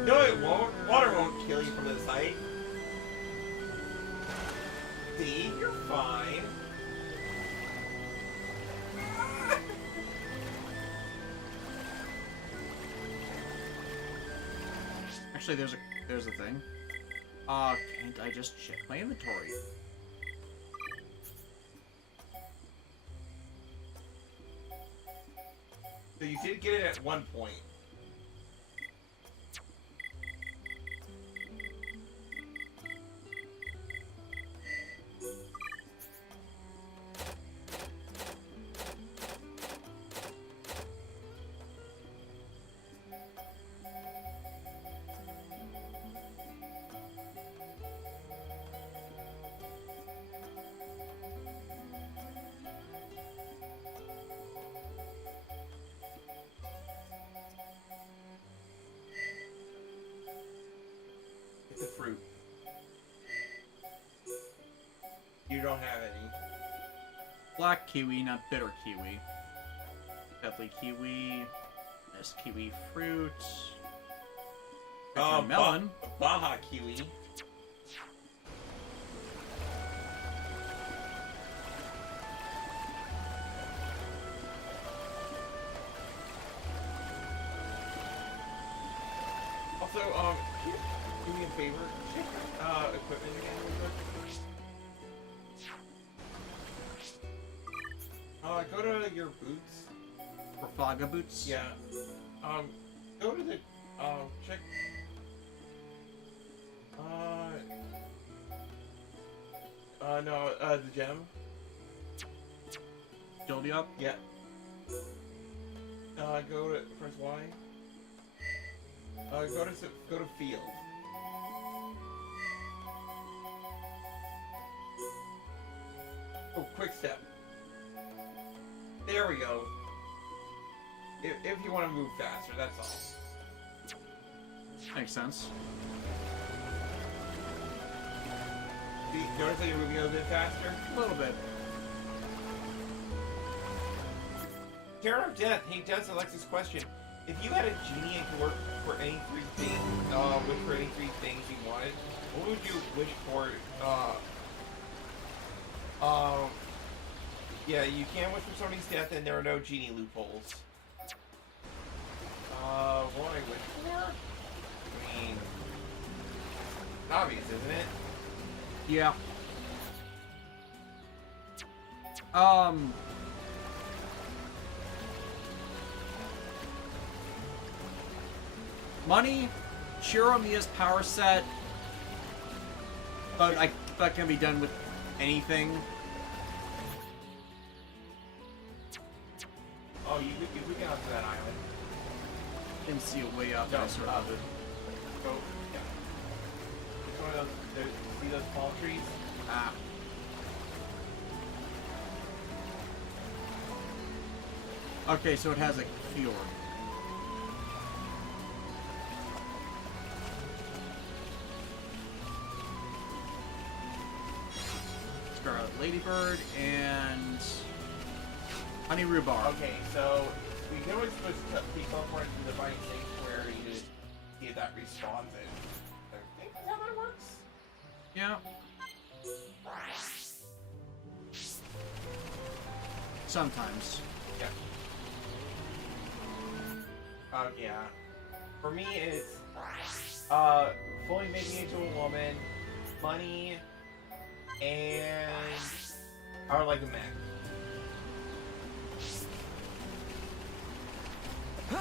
No, it won't. Water won't kill you from the site. See, you're fine. Actually, there's a thing. Can't I just check my inventory? So you did get it at one point. It's a fruit. You don't have any. Black kiwi, not bitter kiwi. Definitely kiwi. Nice kiwi fruit. Melon. Baja kiwi. Also, do me a favor. Check equipment again real quick. Go to your boots. Rafaga boots? Yeah. Go to the, check. No, the gem. Build up? Yeah. Go to, press Y. Go to field. Oh, quick step. There we go. If you want to move faster, that's all. Makes sense. See, notice that you're moving a bit faster? A little bit. Terror of Death. Hey, Des, Alexis question. If you had a genie and could work for any three things, wish for any three things you wanted, what would you wish for? Yeah, you can't wish for somebody's death, and there are no genie loopholes. What do I wish for? I mean, it's obvious, isn't it? Yeah. Money, Shiro Mia's power set, but that can be done with anything. Oh, you could get onto that island. Can see a way up. No, I sort of go. Yeah. It's one of those. See those palm trees? Ah. Okay, so it has a fjord. Scarlet Ladybird and Honey Rhubarb. Okay, so we can always switch people for into the right sanctuary to see if that respawns it. I think that's how that works. Yeah. Sometimes. Yeah. Yeah. For me, it's fully making into a woman, money, and or like a man.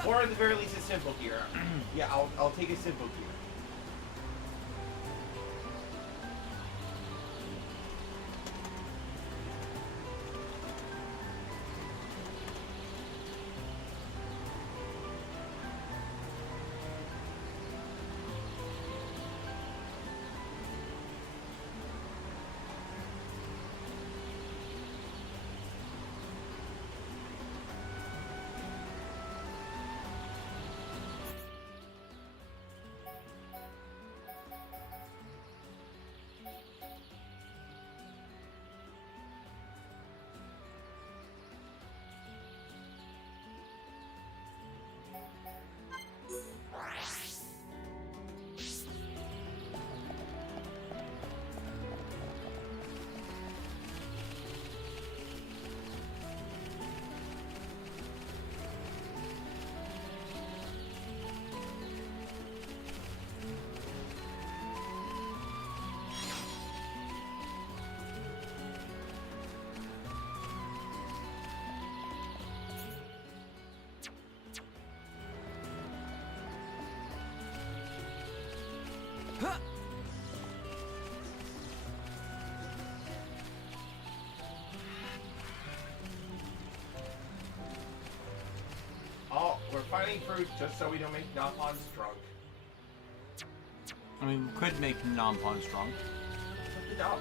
Or at the very least, a simple gear. Yeah, I'll take a simple gear. Oh, we're fighting fruit just so we don't make Naupons drunk. I mean, we could make non-pawns drunk.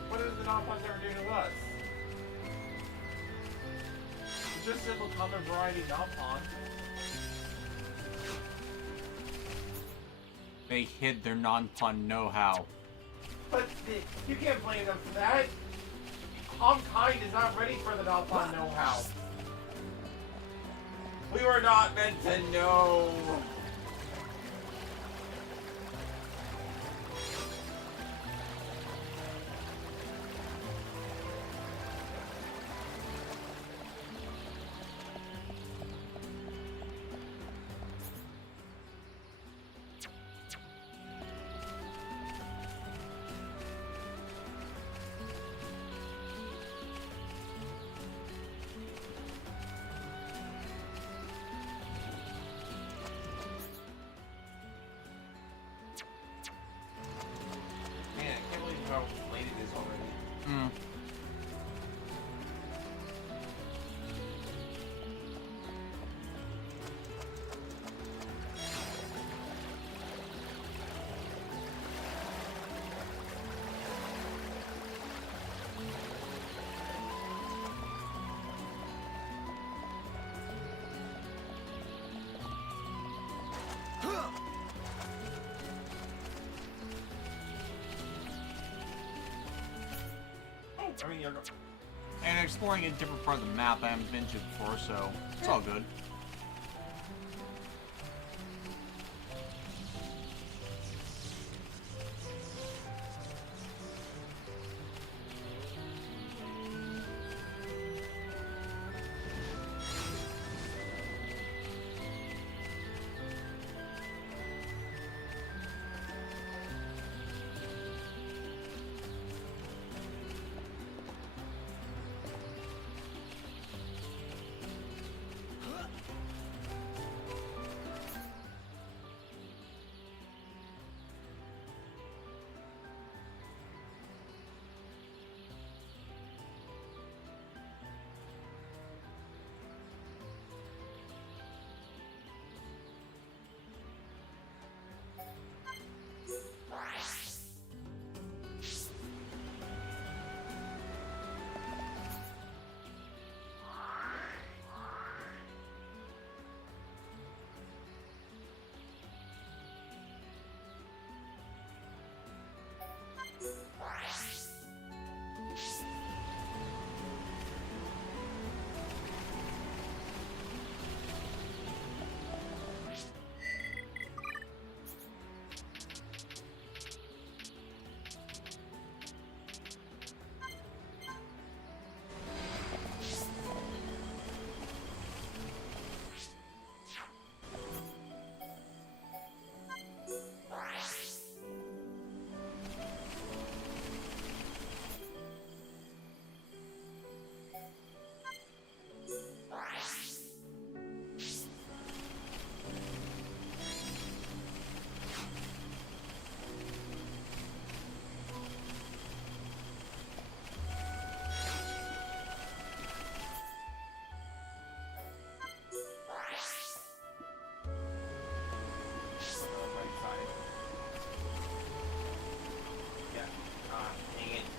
What did the Naupons ever do to us? It's just simple common variety Naupon. They hid their non-pawn know-how. But you can't blame them for that. Kind is not ready for the Naupon know-how. We were not meant to know. How late it is already. I mean, you're And exploring a different part of the map I haven't been to before, so it's all good.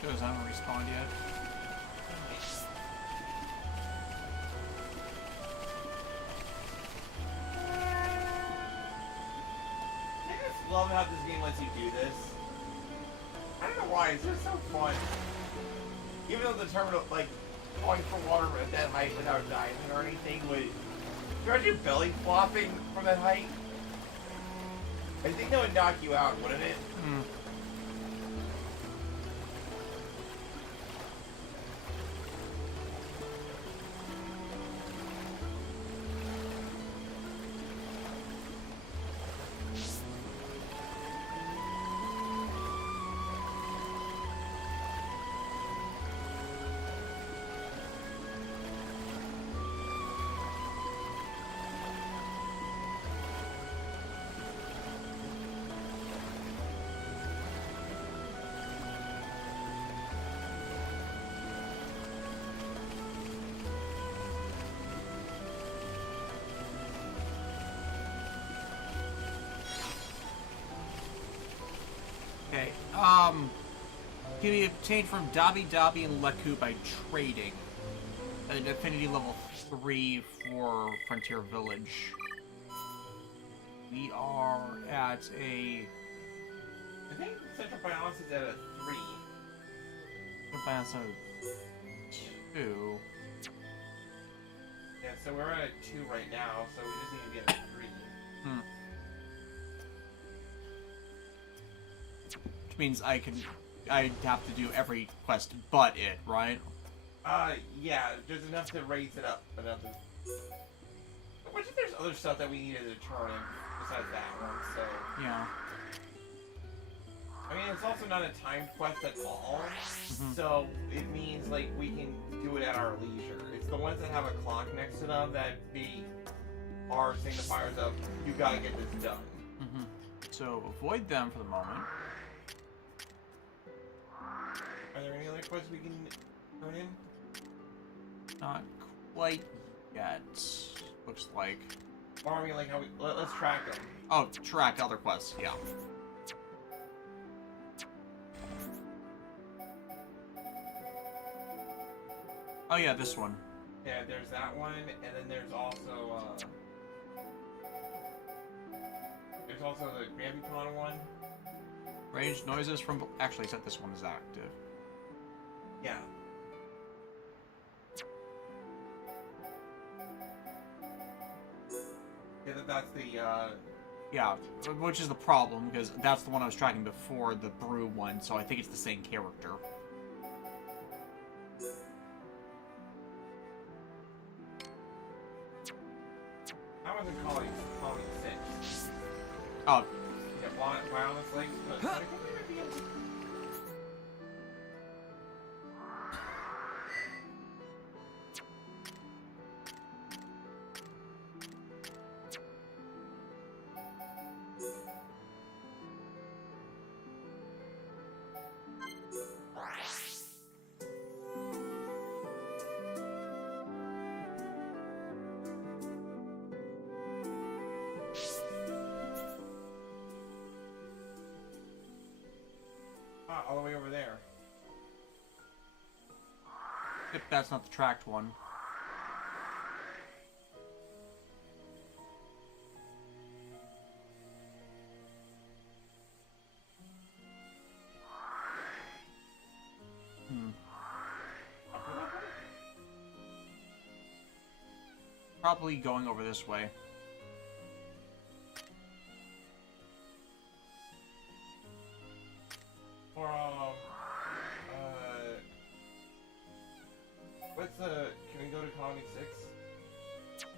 Those haven't respawned yet. I just love how this game lets you do this. I don't know why, it's just so fun. Even though the terminal, like, going for water at that height without diving or anything would... Imagine belly flopping from that height? I think that would knock you out, wouldn't it? can be obtained from Dabi Dabi and Leku by trading. An affinity level 3 for Frontier Village. We are at a... I think Central Bionis is at a 3. Bionis at a 2. Yeah, so we're at a 2 right now, so we just need to get a 3. Which means I'd have to do every quest but it, right? Yeah, there's enough to raise it up. Enough to... What if there's other stuff that we needed to turn in besides that one, so... Yeah. I mean, it's also not a timed quest at all, so it means, like, we can do it at our leisure. It's the ones that have a clock next to them that are signifiers of, you gotta get this done. So, avoid them for the moment. Are there any other quests we can turn in? Not quite yet, looks like. Or, I mean, like, how we... Let's track them. Oh, track other quests, yeah. Oh yeah, this one. Yeah, there's that one, and then there's also, the Gravicon one. Range noises from... Actually, I said this one is active. Yeah. Yeah, that's the, Yeah, which is the problem, because that's the one I was tracking before the Brew one, so I think it's the same character. I wasn't calling 6. Oh. Yeah, Bionis Lakes, but I think we might be able to... all the way over there. Yep, that's not the tracked one. Probably going over this way. What's the... Can we go to Colony 6?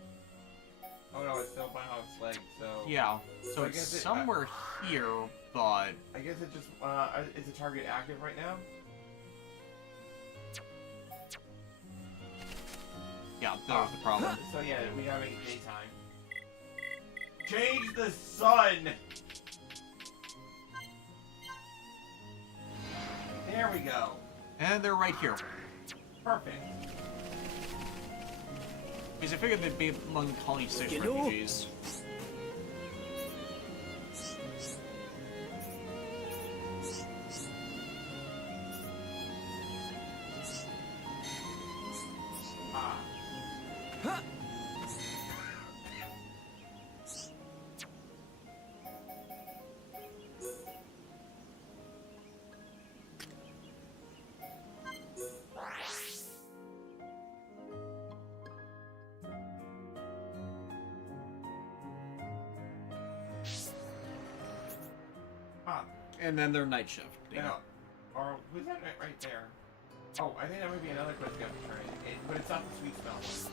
Oh no, it's still Bionis Lake, so... Yeah, so it's somewhere here, but... I guess it just, is the target active right now? Yeah, that was the problem. So yeah, we gotta make daytime. Change the sun! There we go. And they're right here. Perfect. Because I figured they'd be among the Colony 6 refugees. And then their night shift. No. Or, who's that right there? Oh, I think that might be another quest we have to turn in. But it's not the sweet smell one.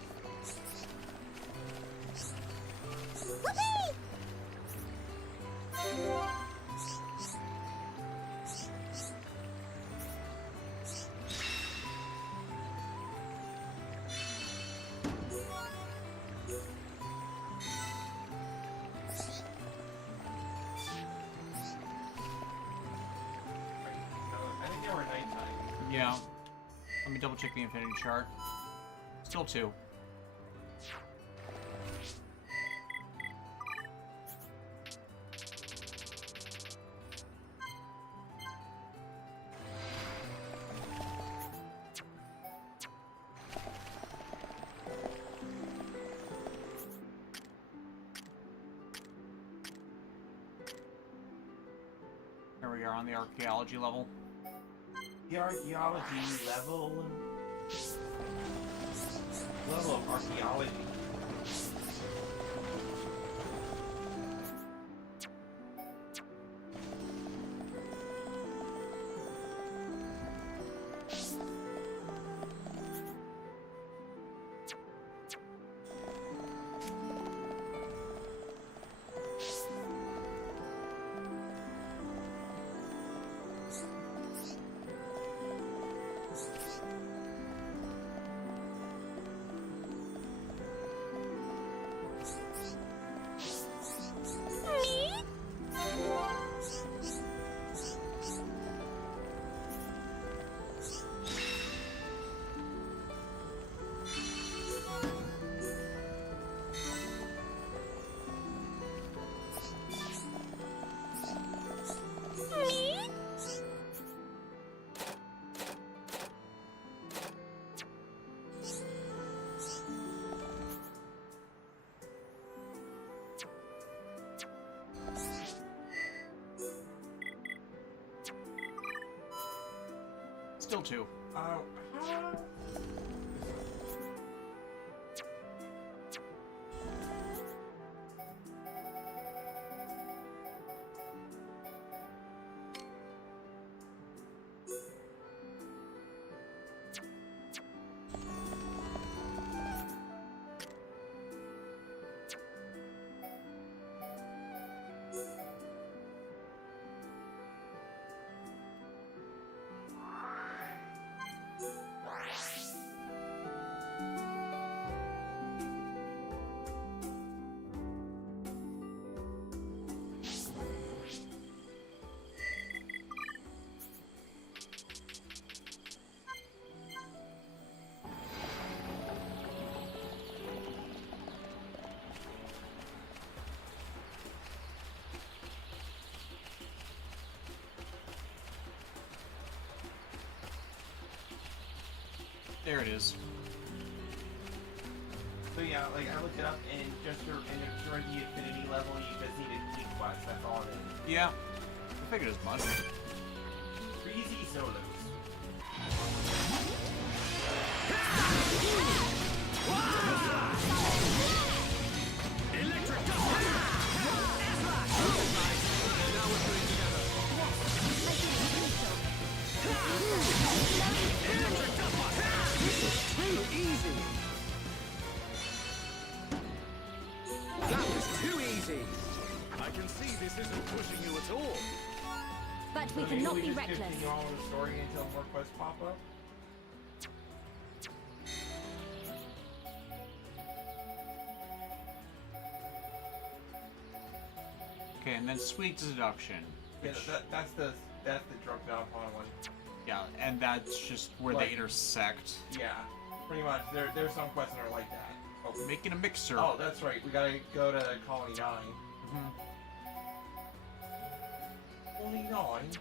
Yeah. Let me double check the infinity chart. Still 2. we are on the archaeology level. The archaeology level of archaeology. Still 2. There it is. So yeah, like I looked it up, and just during the affinity level, you just need a key quest. That's all it is. Yeah, I figured as much. Easy solos. Too easy. That was too easy. I can see this isn't pushing you at all. But we So cannot maybe be we just reckless. continue on with the story until more quests pop up. Okay, and then sweet seduction. Yeah, Which, that's the drunk Valpon one. yeah, and that's just where Like- they intersect. Yeah, pretty much. There's some quests that are like that. Oh, Making a mixer. oh, that's right. We gotta go to Colony 9. Colony 9.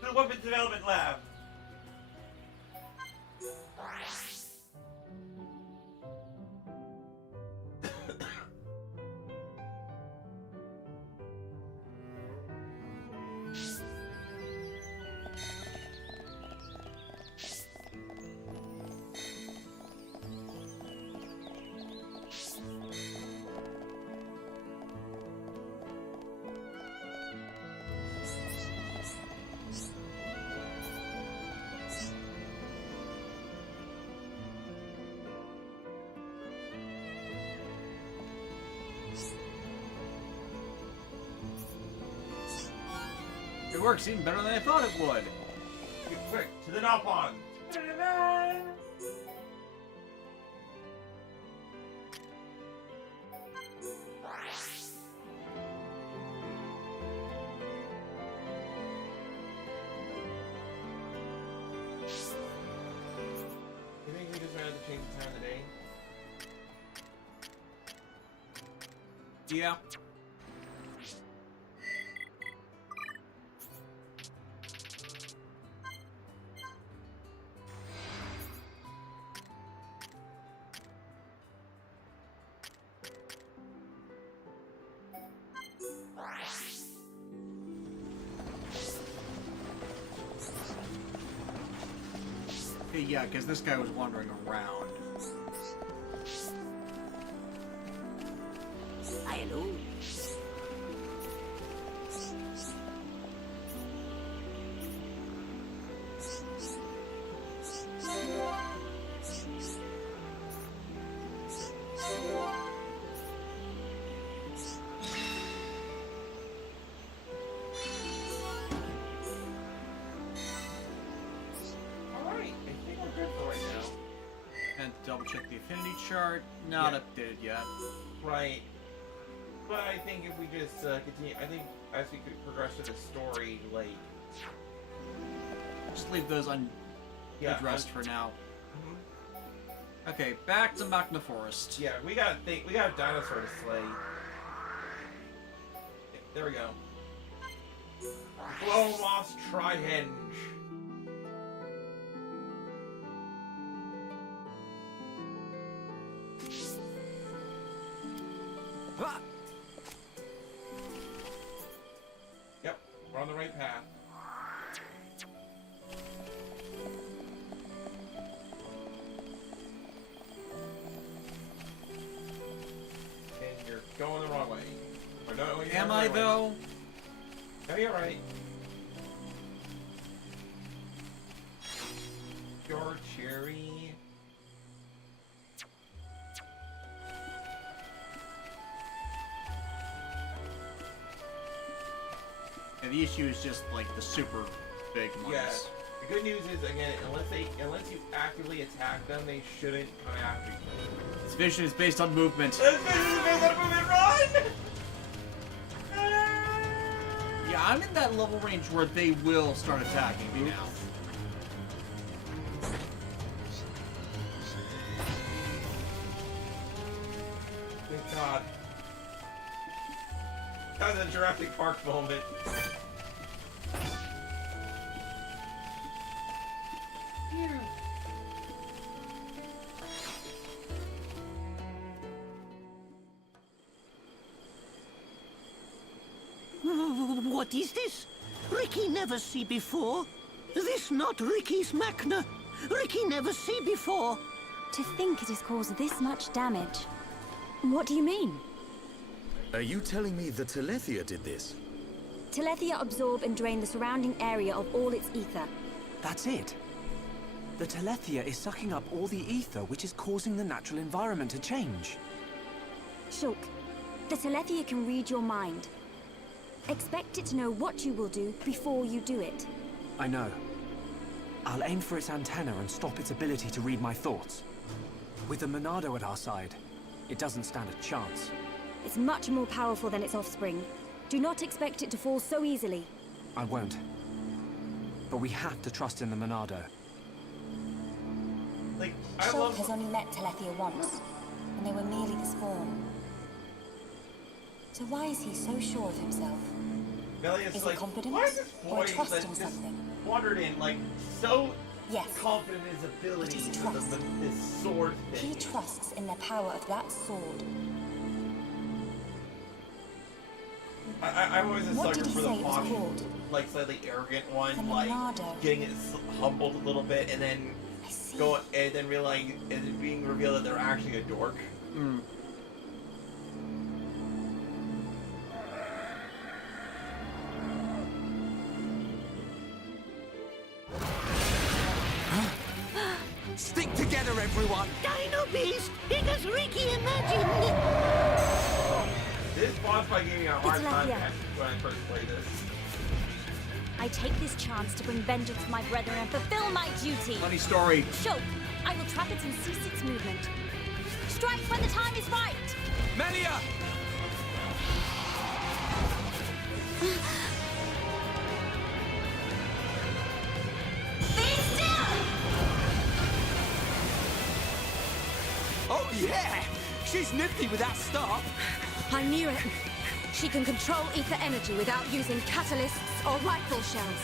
The Weapons Development Lab. It works even better than I thought it would. Get quick to the Nalpon. You think we just ran to change the time of the day? Yeah. Yeah, because this guy was wandering around. Hello. Alright, I think we're good for right now. And double check the affinity chart. Not updated yet. Right. But I think if we just continue, I think as we could progress to the story, like... Just leave those unaddressed for now. Okay, back to Magna Forest. Yeah, we got a dinosaur to slay. There we go. Glowmoss Trihenge. Yep, we're on the right path. And you're going the wrong way. Or no, you're Am going the I right way. though? No, you're right. Your cherry. And the issue is just like the super big ones. Yeah. The good news is again, unless you actively attack them, they shouldn't come after you. This vision is based on movement. This vision is based on movement. Run! Yeah, I'm in that level range where they will start attacking me now. Thank God. That was a Jurassic Park moment. What is this? Ricky never see before. This not Ricky's Magna. Ricky never see before. To think it has caused this much damage. What do you mean? Are you telling me the Telethia did this? Telethia absorb and drain the surrounding area of all its ether. That's it. The Telethia is sucking up all the ether, which is causing the natural environment to change. Shulk, the Telethia can read your mind. Expect it to know what you will do before you do it. I know. I'll aim for its antenna and stop its ability to read my thoughts. With the Monado at our side, it doesn't stand a chance. It's much more powerful than its offspring. Do not expect it to fall so easily. I won't. But we have to trust in the Monado. Like, Shulk has only met Telethia once, and they were merely the spawn. So why is he so sure of himself? Melia's Is like, it confidence why is this or boy a trust like, in just something? wandered in, like, so Yes. confident in his abilities with this sword thing? He trusts in the power of that sword. I'm always a What sucker did he for the say it was haughty, called? like, slightly arrogant one, The like, Monado. getting it humbled a little bit, and then go and then realizing and then being revealed that they're actually a dork. Stick together, everyone! Dino Beast! It is Ricky imagined! This boss fight gave me a hard time Telethia. when I first played this. I take this chance to bring vengeance to my brethren and fulfill my duty. Funny story. Shulk, I will trap it and cease its movement. Strike when the time is right. Melia! Be still! Oh, yeah! She's nifty with that stop. I knew it. She can control ether energy without using catalysts or rifle shells.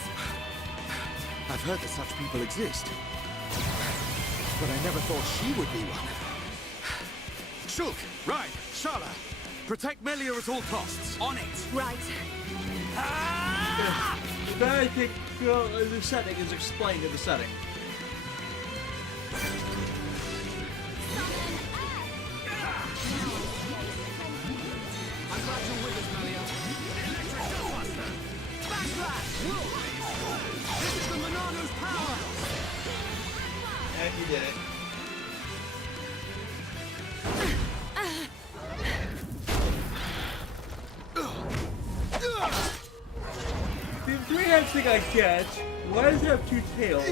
I've heard that such people exist. But I never thought she would be one. Shulk, right, Shala. Protect Melia at all costs. On it. Right. That I think the setting is explained in the setting. This is the Monado's power! And you did it. The three-head thing I get. Why does it have two tails?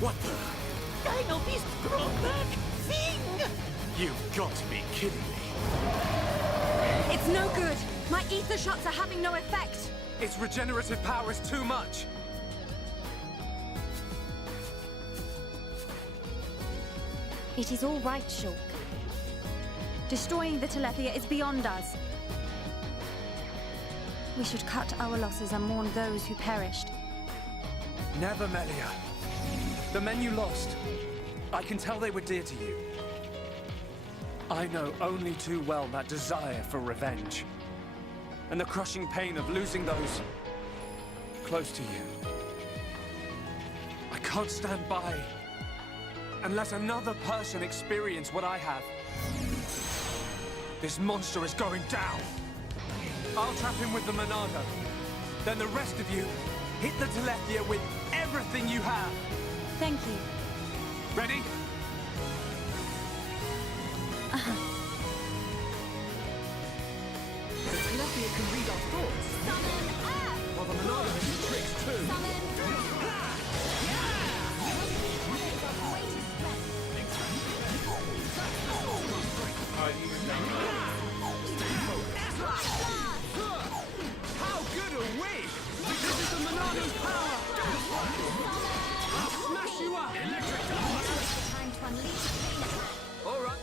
What the? Dino Beast grow back thing! You've got to be kidding me. It's no good. My ether shots are having no effect. Its regenerative power is too much. It is all right, Shulk. Destroying the Telethia is beyond us. We should cut our losses and mourn those who perished. Never, Melia. The men you lost, I can tell they were dear to you. I know only too well that desire for revenge. And the crushing pain of losing those close to you. I can't stand by and let another person experience what I have. This monster is going down. I'll trap him with the Monado. Then the rest of you, hit the Telethia with everything you have. Thank you. Ready? The Telethia can read our thoughts. Summon Earth! While the Monado has tricks too. Summon How good are we? This is the Monado's power! I'll smash you up! Time to unleash pain attack. All right.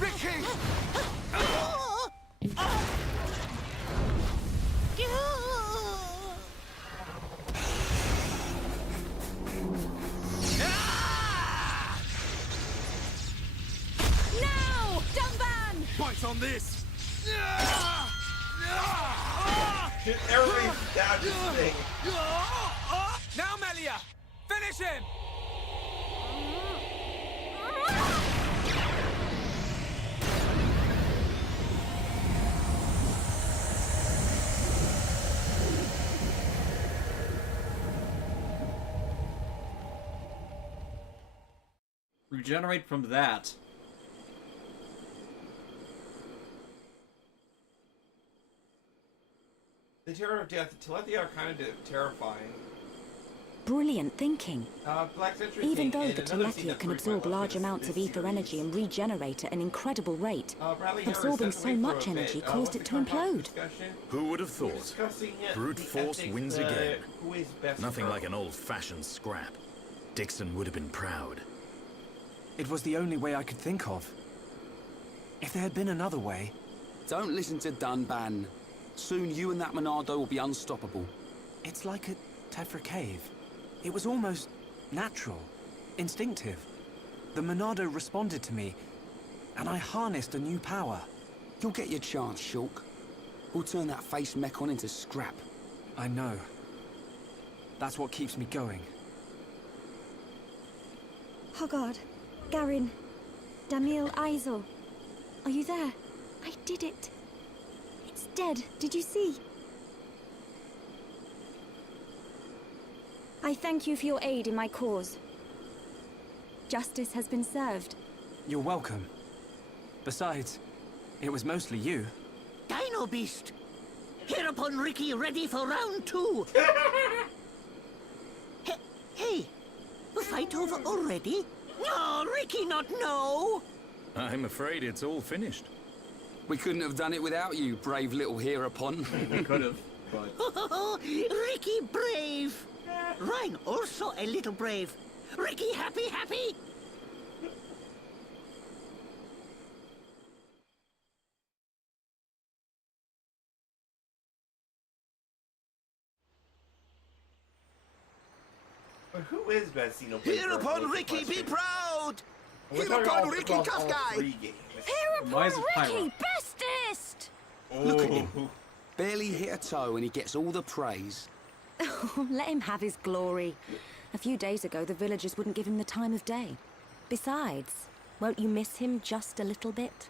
Ricky! Now! Dumban! Bite on this! Everybody's down this thing. Now, Melia! Finish him! Regenerate from that. The terror of death. The Telethia are kind of terrifying. Brilliant thinking. Black Century Even thing, though and the another Telethia scene that can freaked me absorb out large this- amounts of this ether series. energy and regenerate at an incredible rate, Bradley Harris absorbing stepped so away for much a bit. energy What's caused the it to Compact implode. discussion? Who would have We're thought? discussing, Brute the force ethics, wins again. Who is best Nothing for- like an old-fashioned scrap. Dixon would have been proud. It was the only way I could think of. If there had been another way... Don't listen to Dunban. Soon you and that Monado will be unstoppable. It's like a Tephra cave. It was almost natural, instinctive. The Monado responded to me, and I harnessed a new power. You'll get your chance, Shulk. We'll turn that face mech on into scrap. I know. That's what keeps me going. Hogard, Garin, Damil Aizel. Are you there? I did it. It's dead. Did you see? I thank you for your aid in my cause. Justice has been served. You're welcome. Besides, it was mostly you. Dino Beast! Hereupon Ricky ready for round 2. Hey, fight over already? No, Ricky not no! I'm afraid it's all finished. We couldn't have done it without you, brave little hereupon. We could have, but... Ricky brave! Rhine also a little brave. Ricky happy, happy? But who is best Xenoblade? Hereupon Ricky be proud! We're talking Hereupon about Ricky all tough guy! three games. Why is it Pyro? Ricky, bestest! Look at him. Barely hit a toe and he gets all the praise. Let him have his glory. A few days ago, the villagers wouldn't give him the time of day. Besides, won't you miss him just a little bit?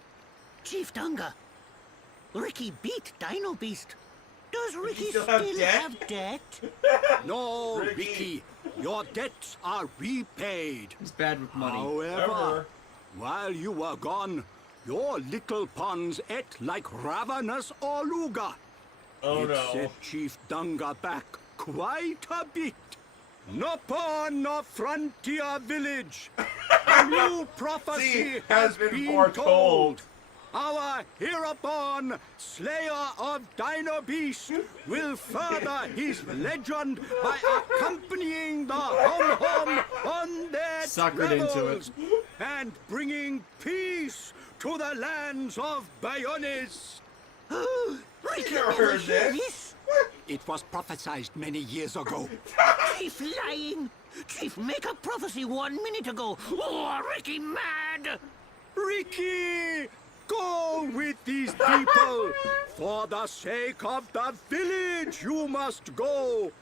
Chief Dunga, Ricky beat Dino Beast. Does Ricky still still have debt? have debt? No, Ricky. Your debts are repaid. He's bad with money. However, while you were gone, your little pawns ate like ravenous Oluga. Oh it no. set Chief Dunga back quite a bit. No pawn, no frontier village. A new prophecy has been foretold. Our hereupon, Slayer of Dino Beast, will further his legend by accompanying the Hum on their Suckered into travels and bringing peace to the lands of Bionis. Ricky never never heard heard this. It was prophesied many years ago. Chief lying. Chief make a prophecy 1 minute ago. Oh, Ricky mad. Ricky! Go with these people! For the sake of the village, you must go!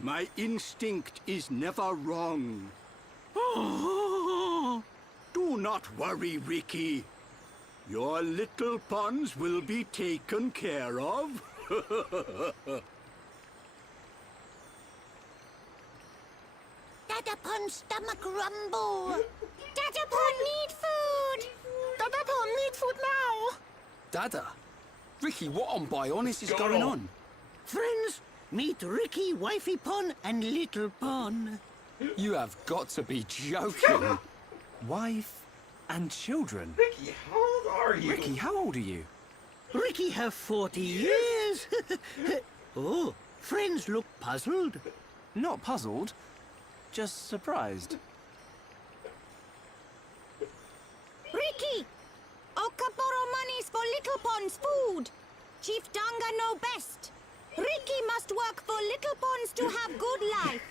My instinct is never wrong. Do not worry, Ricky. Your little pawns will be taken care of. Dadapon stomach rumble. Dadapon need food. Dadapon need food now. Dada? Ricky, what on Bionis is Go going on. on? Friends, meet Ricky, Wifey Pon, and Little Pon. You have got to be joking. Wife and children. Ricky, how old are you? Ricky, how old are you? Ricky have 40 years. Oh, friends look puzzled. Not puzzled, just surprised. Ricky! Okaporo monies for Little Pond's food. Chief Danga know best. Ricky must work for Little Ponds to have good life.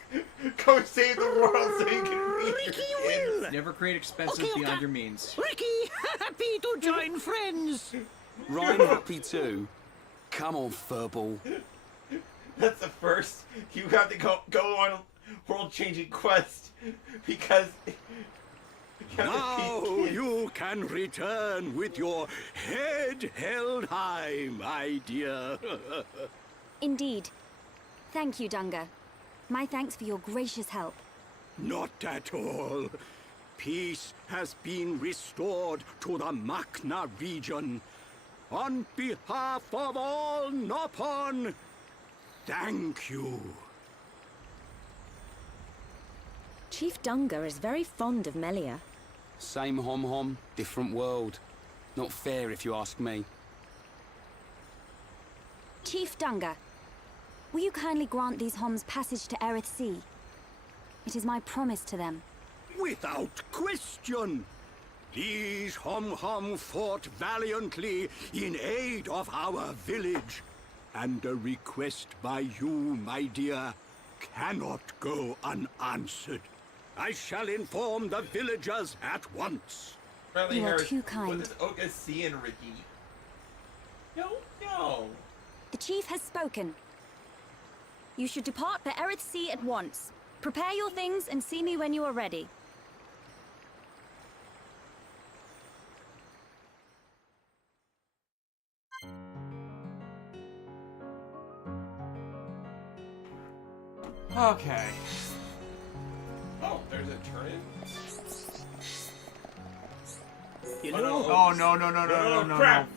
Go save the world so you can feed Ricky your kids. will. Never create expenses Okay, beyond okay. your means. Ricky happy to join friends. Ryan happy too. Come on, furball. That's the first. You have to go on world-changing quest because you have to Now feed kids. you can return with your head held high, my dear. Indeed. Thank you, Dunga. My thanks for your gracious help. Not at all. Peace has been restored to the Makna region. On behalf of all Nopon, thank you. Chief Dunga is very fond of Melia. Same hom-hom, different world. Not fair if you ask me. Chief Dunga, will you kindly grant these Homs passage to Erith Sea? It is my promise to them. Without question. These hom-hom fought valiantly in aid of our village. And a request by you, my dear, cannot go unanswered. I shall inform the villagers at once. Riley You are Harris, too kind. What is Oka seeing, Ricky? No. The chief has spoken. You should depart for Erith Sea at once. Prepare your things and see me when you are ready. Okay. Oh, there's a turn-in? You Oh, know, no. Oh, no, Crap!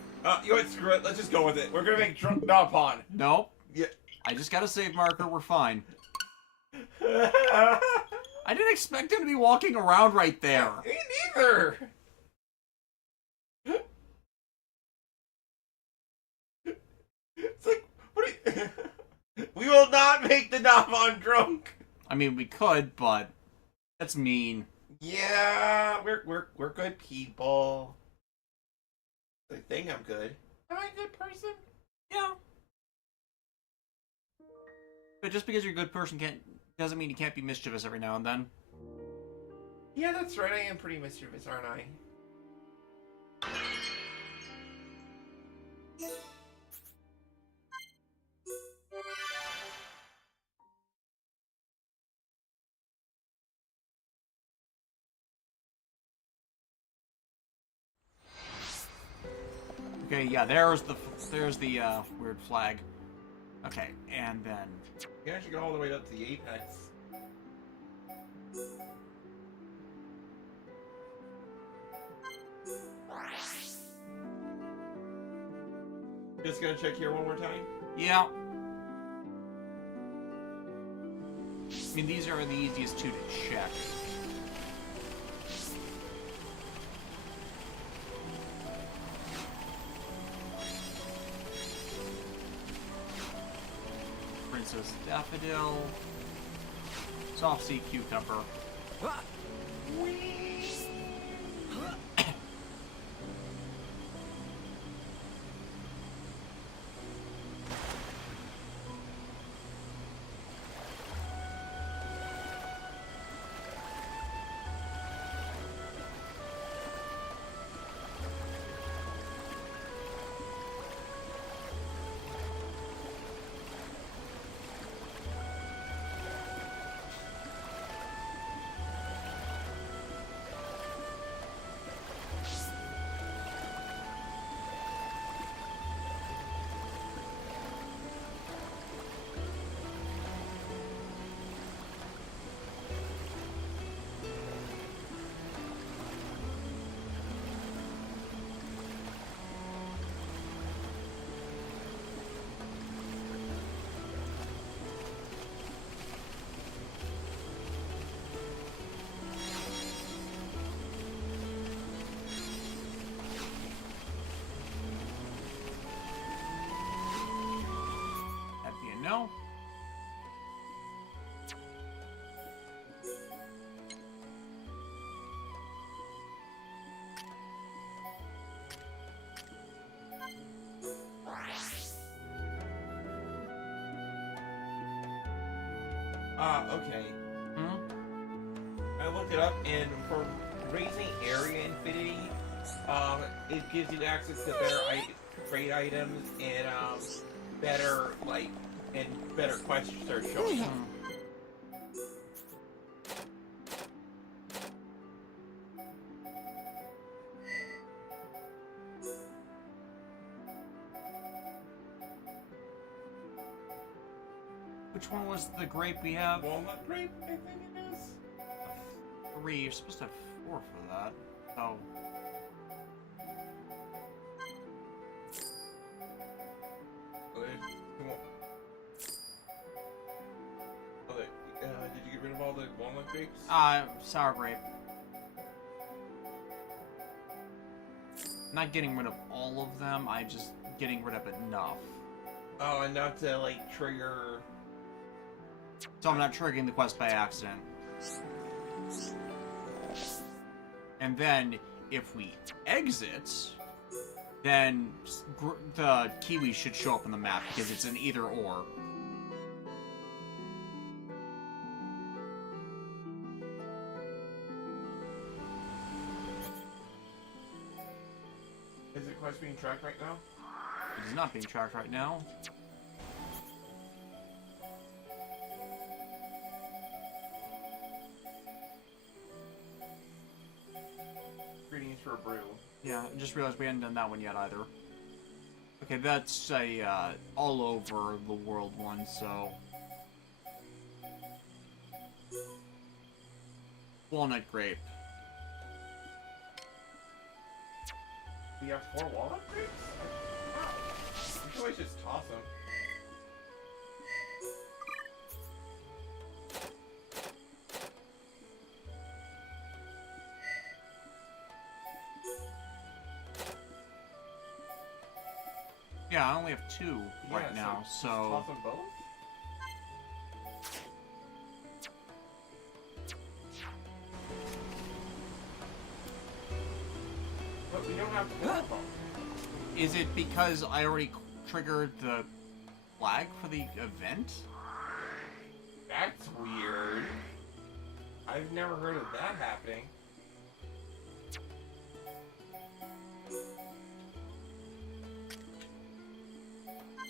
You know what, screw it, let's just go with it. We're gonna make drunk Nopon. Nope. Yeah. I just got a save marker, we're fine. I didn't expect him to be walking around right there. Me neither! It's like, what are you... We will not make the Nopon drunk! I mean, we could, but that's mean. Yeah, we're good people. I think I'm good. Am I a good person? Yeah. But just because you're a good person doesn't mean you can't be mischievous every now and then. Yeah, that's right. I am pretty mischievous, aren't I? Okay, yeah, there's the weird flag. Okay, and then You actually go all the way up to the apex. Just gonna check here one more time. yeah. I mean, these are the easiest two to check. Princess Daffodil. Soft Sea Cucumber. No. Okay. I looked it up, and for raising area infinity, it gives you access to better trade items and better better quests are showing up. Which one was the grape we have? Walnut grape, I think it is. 3. You're supposed to have 4 for that. Oh. Did you get rid of all the walnut grapes? Sour grape. Not getting rid of all of them, I'm just getting rid of enough. Oh, and not to, like, trigger... So I'm not triggering the quest by accident. And then, if we exit, then the kiwi should show up on the map, because it's an either-or. Is the quest being tracked right now? It is not being tracked right now. Greetings for a brew. Yeah, I just realized we hadn't done that one yet either. Okay, that's a all over the world one, so... Walnut grape. We have 4 walnut grapes? Wow. You should always just toss them. Yeah, I only have 2 right now, so... Toss them both? But we don't have 4 of them. Is it because I already triggered the flag for the event? That's weird. I've never heard of that happening.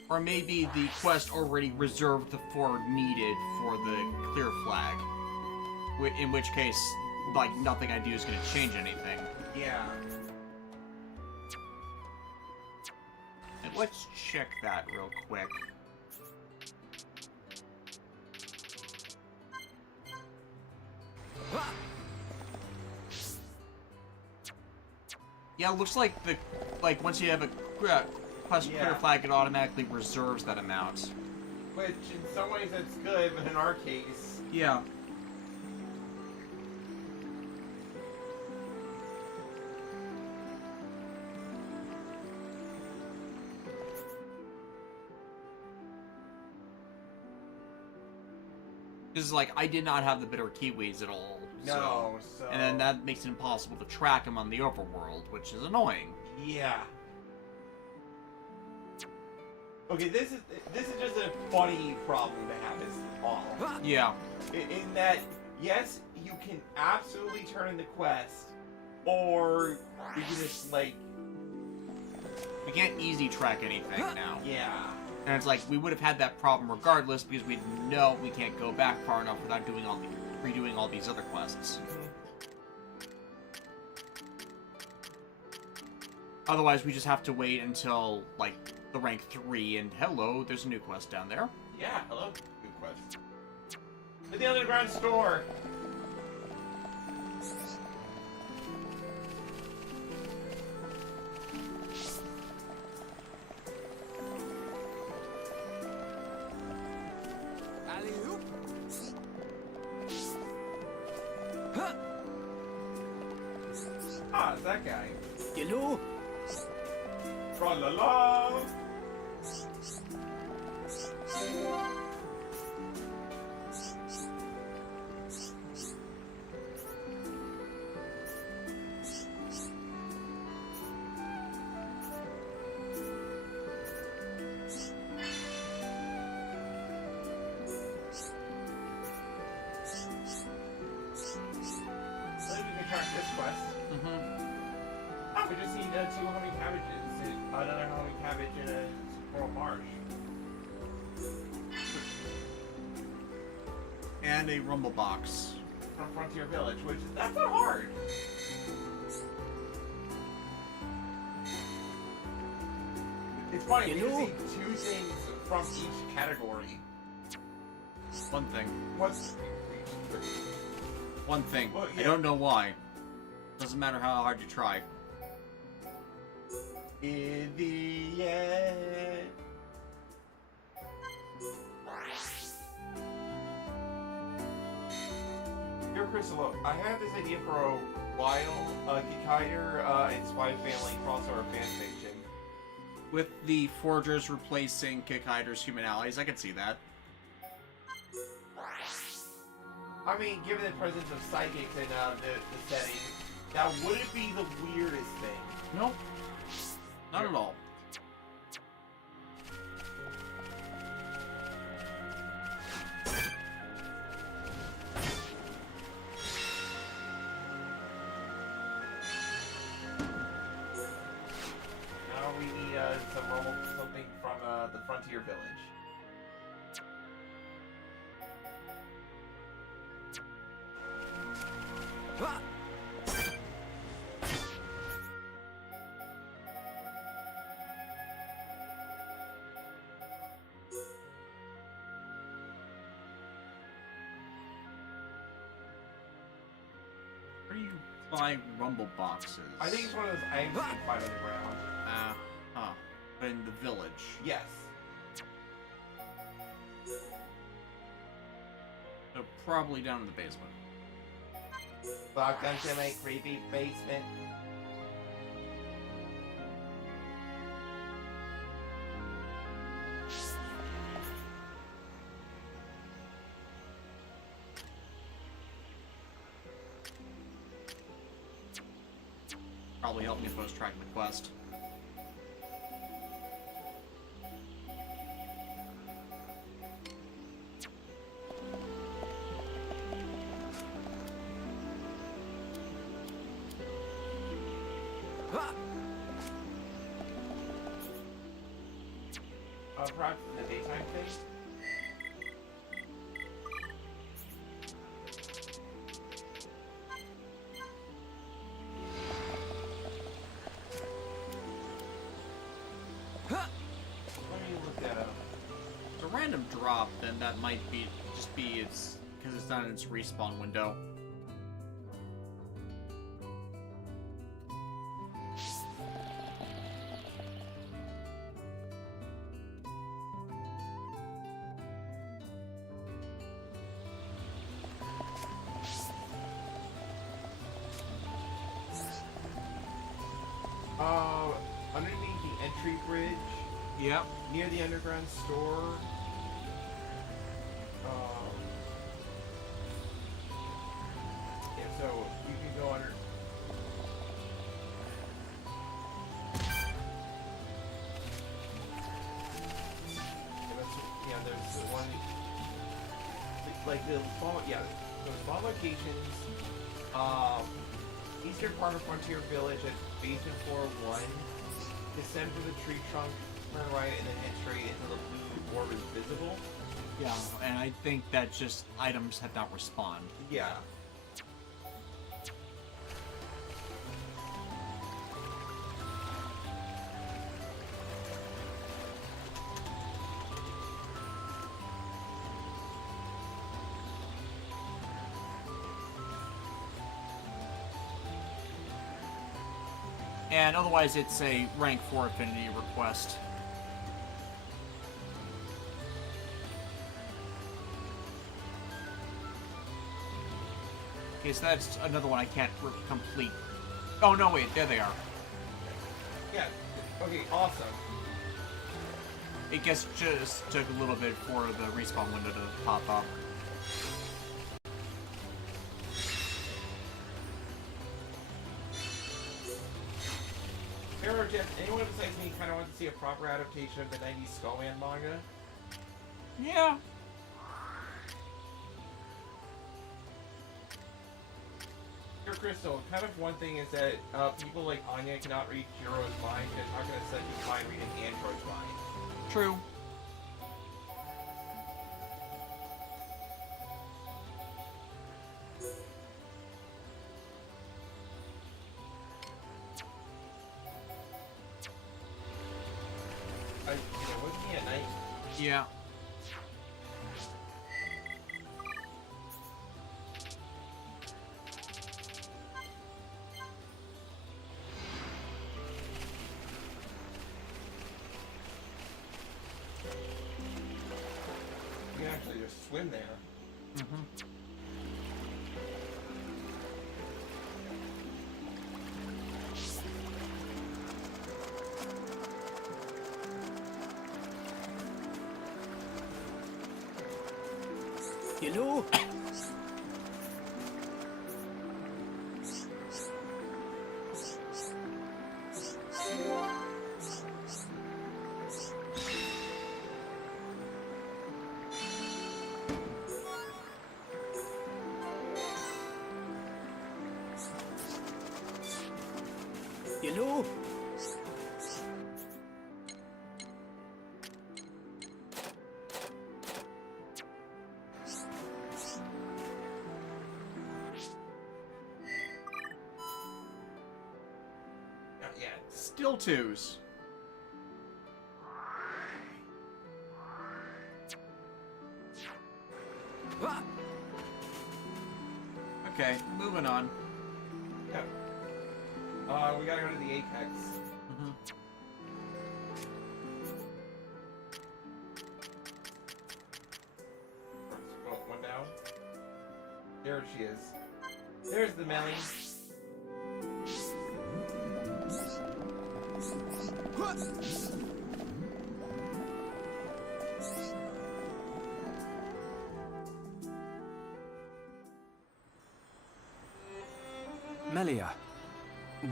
Or maybe the quest already reserved the 4 needed for the clear flag. In which case, like, nothing I do is going to change anything. Yeah. let's check that real quick. Yeah, it looks like once you have a quest clear flag, it automatically reserves that amount. Which, in some ways, that's good, but in our case... Yeah. Because, like, I did not have the bitter kiwis at all. No, so... And then that makes it impossible to track them on the overworld, which is annoying. Yeah. Okay, this is just a funny problem to have is all. Yeah. In that, yes, you can absolutely turn in the quest, or you can just, like... We can't easy track anything now. Yeah. And it's like, we would have had that problem regardless, because we know we can't go back far enough without redoing all these other quests. Otherwise, we just have to wait until, like, the rank 3, and hello, there's a new quest down there. Yeah, hello, new quest. To the underground store! Ah, it's that guy. Hello? Tra-la-la! We just need 2 honey cabbages, another honey cabbage, and a squirrel marsh. And a rumble box. From Frontier Village, which is, that's not hard. It's funny, you see 2 things from each category. One thing. What's... One thing. Well, yeah. I don't know why. Doesn't matter how hard you try. In the end. Dear Crystal, I had this idea for a while. Kikaider and Spy Family crossover fanfiction. With the Forgers replacing Kikaider's human allies, I could see that. I mean, given the presence of psychics in the setting, that wouldn't be the weirdest thing. Nope. Not at all. Now we need something from the Frontier Village. Where do you buy rumble boxes? I think it's one of those items you can find on the ground. But in the village. Yes. So probably down in the basement. Welcome to my creepy basement. Probably help me if I was tracking the quest. Perhaps the daytime thing? drop, then that might be just be its because it's not in its respawn window. Underneath the entry bridge. Yep. Near the underground store. Yeah, so you can go under. Yeah, there's the one. Like the fall. Yeah, those fall locations. Eastern part of Frontier Village at basement floor 1. Descend through the tree trunk, turn right, and then head straight until the blue orb is visible. Yeah, and I think that just items have not respawned. Yeah. And otherwise, it's a rank 4 affinity request. Okay, so that's another one I can't complete. Oh, no, wait, there they are. Yeah, okay, awesome. It just took a little bit for the respawn window to pop up. Or Jeff, anyone besides me kind of wants to see a proper adaptation of the 90s Skullman manga? Yeah. Here, Crystal, kind of one thing is that people like Anya cannot read Jiro's mind because how can a second mind read an android's mind? True. Wasn't he at night? Yeah. You can actually just swim there. Mm-hmm. Hello? Hello? Yeah. Still twos. Okay, moving on. Yep. We gotta go to the Apex. Mm-hmm. One down. There she is. There's the Melly. Melia,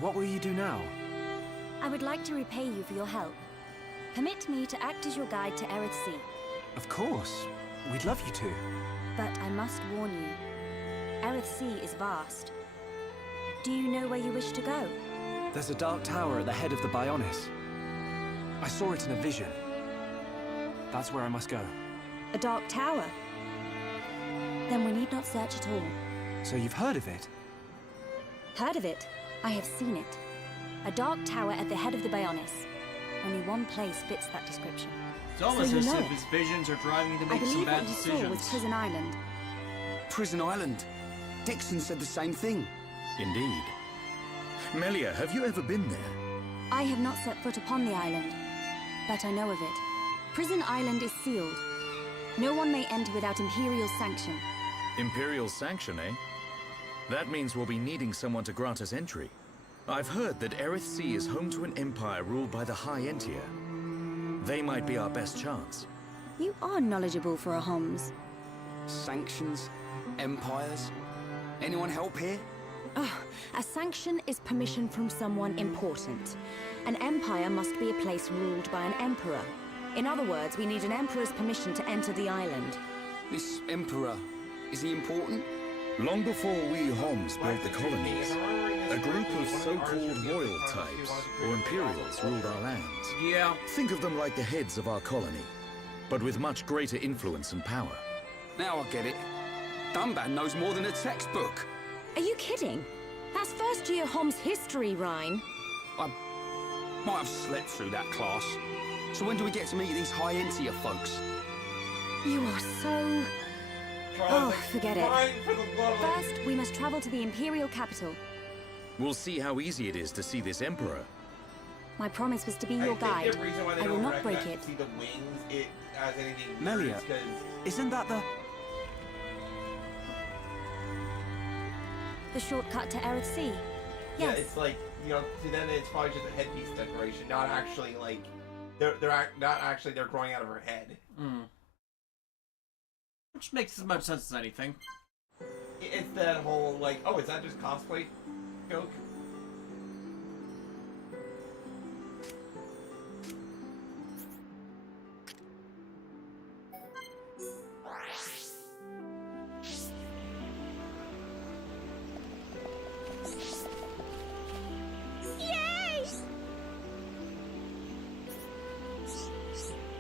what will you do now? I would like to repay you for your help. Permit me to act as your guide to Erith Sea. Of course. We'd love you to. But I must warn you. Erith Sea is vast. Do you know where you wish to go? There's a dark tower at the head of the Bionis. I saw it in a vision. That's where I must go. A dark tower? Then we need not search at all. So you've heard of it? Heard of it? I have seen it. A dark tower at the head of the Bionis. Only one place fits that description. It's almost So you as know if it. his visions are driving him to I make some believe bad what you saw decisions. was Prison Island. Prison Island. Dixon said the same thing. Indeed. Melia, have you ever been there? I have not set foot upon the island, but I know of it. Prison Island is sealed. No one may enter without Imperial sanction. Imperial sanction, eh? That means we'll be needing someone to grant us entry. I've heard that Erith Sea is home to an empire ruled by the High Entier. They might be our best chance. You are knowledgeable for a Homs. Sanctions? Empires? Anyone help here? Oh, a sanction is permission from someone important. An empire must be a place ruled by an emperor. In other words, we need an emperor's permission to enter the island. This emperor, is he important? Long before we Homs built the colonies, a group of so-called royal types, or Imperials, ruled our lands. Yeah. Think of them like the heads of our colony, but with much greater influence and power. Now I get it. Dunban knows more than a textbook. Are you kidding? That's first-year Homs history, Ryan. I might have slept through that class. So when do we get to meet these High Entier folks? You are so... Oh, forget it. For the love of... First, we must travel to the Imperial capital. We'll see how easy it is to see this Emperor. My promise was to be your I guide. think the reason why they I will don't not break it. see the wings as anything Melia, is 'cause isn't that the... The shortcut to Erith Sea. yeah, Yes. it's like, you know, to them it's probably just a headpiece decoration, not actually like they're growing out of her head. Mm. Which makes as much sense as anything. It's that whole like, oh, is that just cosplay joke? Yay!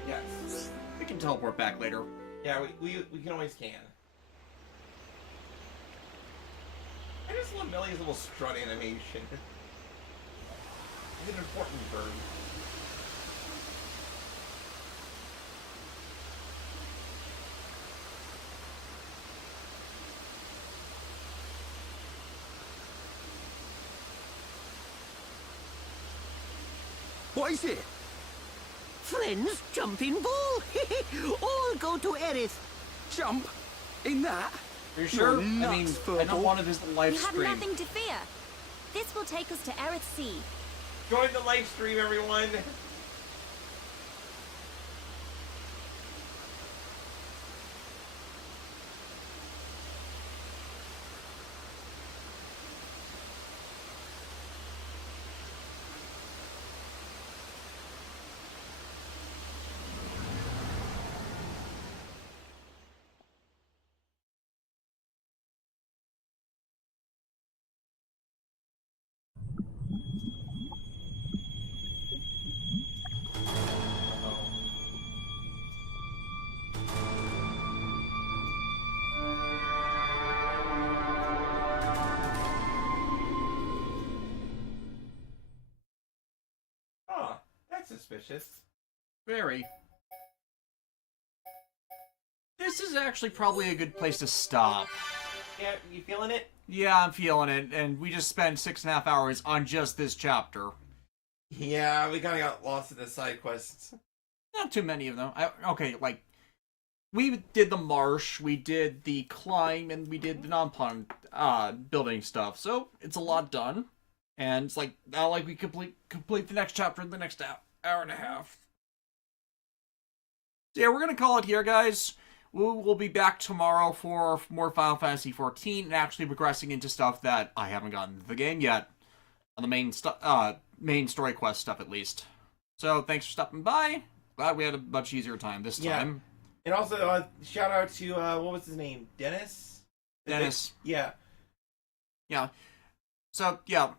Yes. We can teleport back later. Yeah, we can always can. I just love Millie's little strut animation. He's an important bird. What is it? Friends, jumping ball. All go to Erith. Jump? In that? Are you sure? You're I mean, nuts, I know Furball. one of his live You have stream. nothing to fear. This will take us to Erith Sea. Join the live stream, everyone! Oh, that's suspicious. Very. This is actually probably a good place to stop. Yeah, you feeling it? Yeah, I'm feeling it, and we just spent 6.5 hours on just this chapter. Yeah, we kinda got lost in the side quests. Not too many of them. Okay, like, we did the marsh, we did the climb, and we did the non-pun building stuff, so it's a lot done. And it's like, now like we complete the next chapter in the next hour and a half. So yeah, we're gonna call it here, guys. We'll be back tomorrow for more Final Fantasy XIV and actually progressing into stuff that I haven't gotten into the game yet. On the main story quest stuff, at least. So, thanks for stopping by. Glad we had a much easier time this time. And also, shout out to, what was his name? Dennis? Dennis. Yeah. Yeah. So, yeah.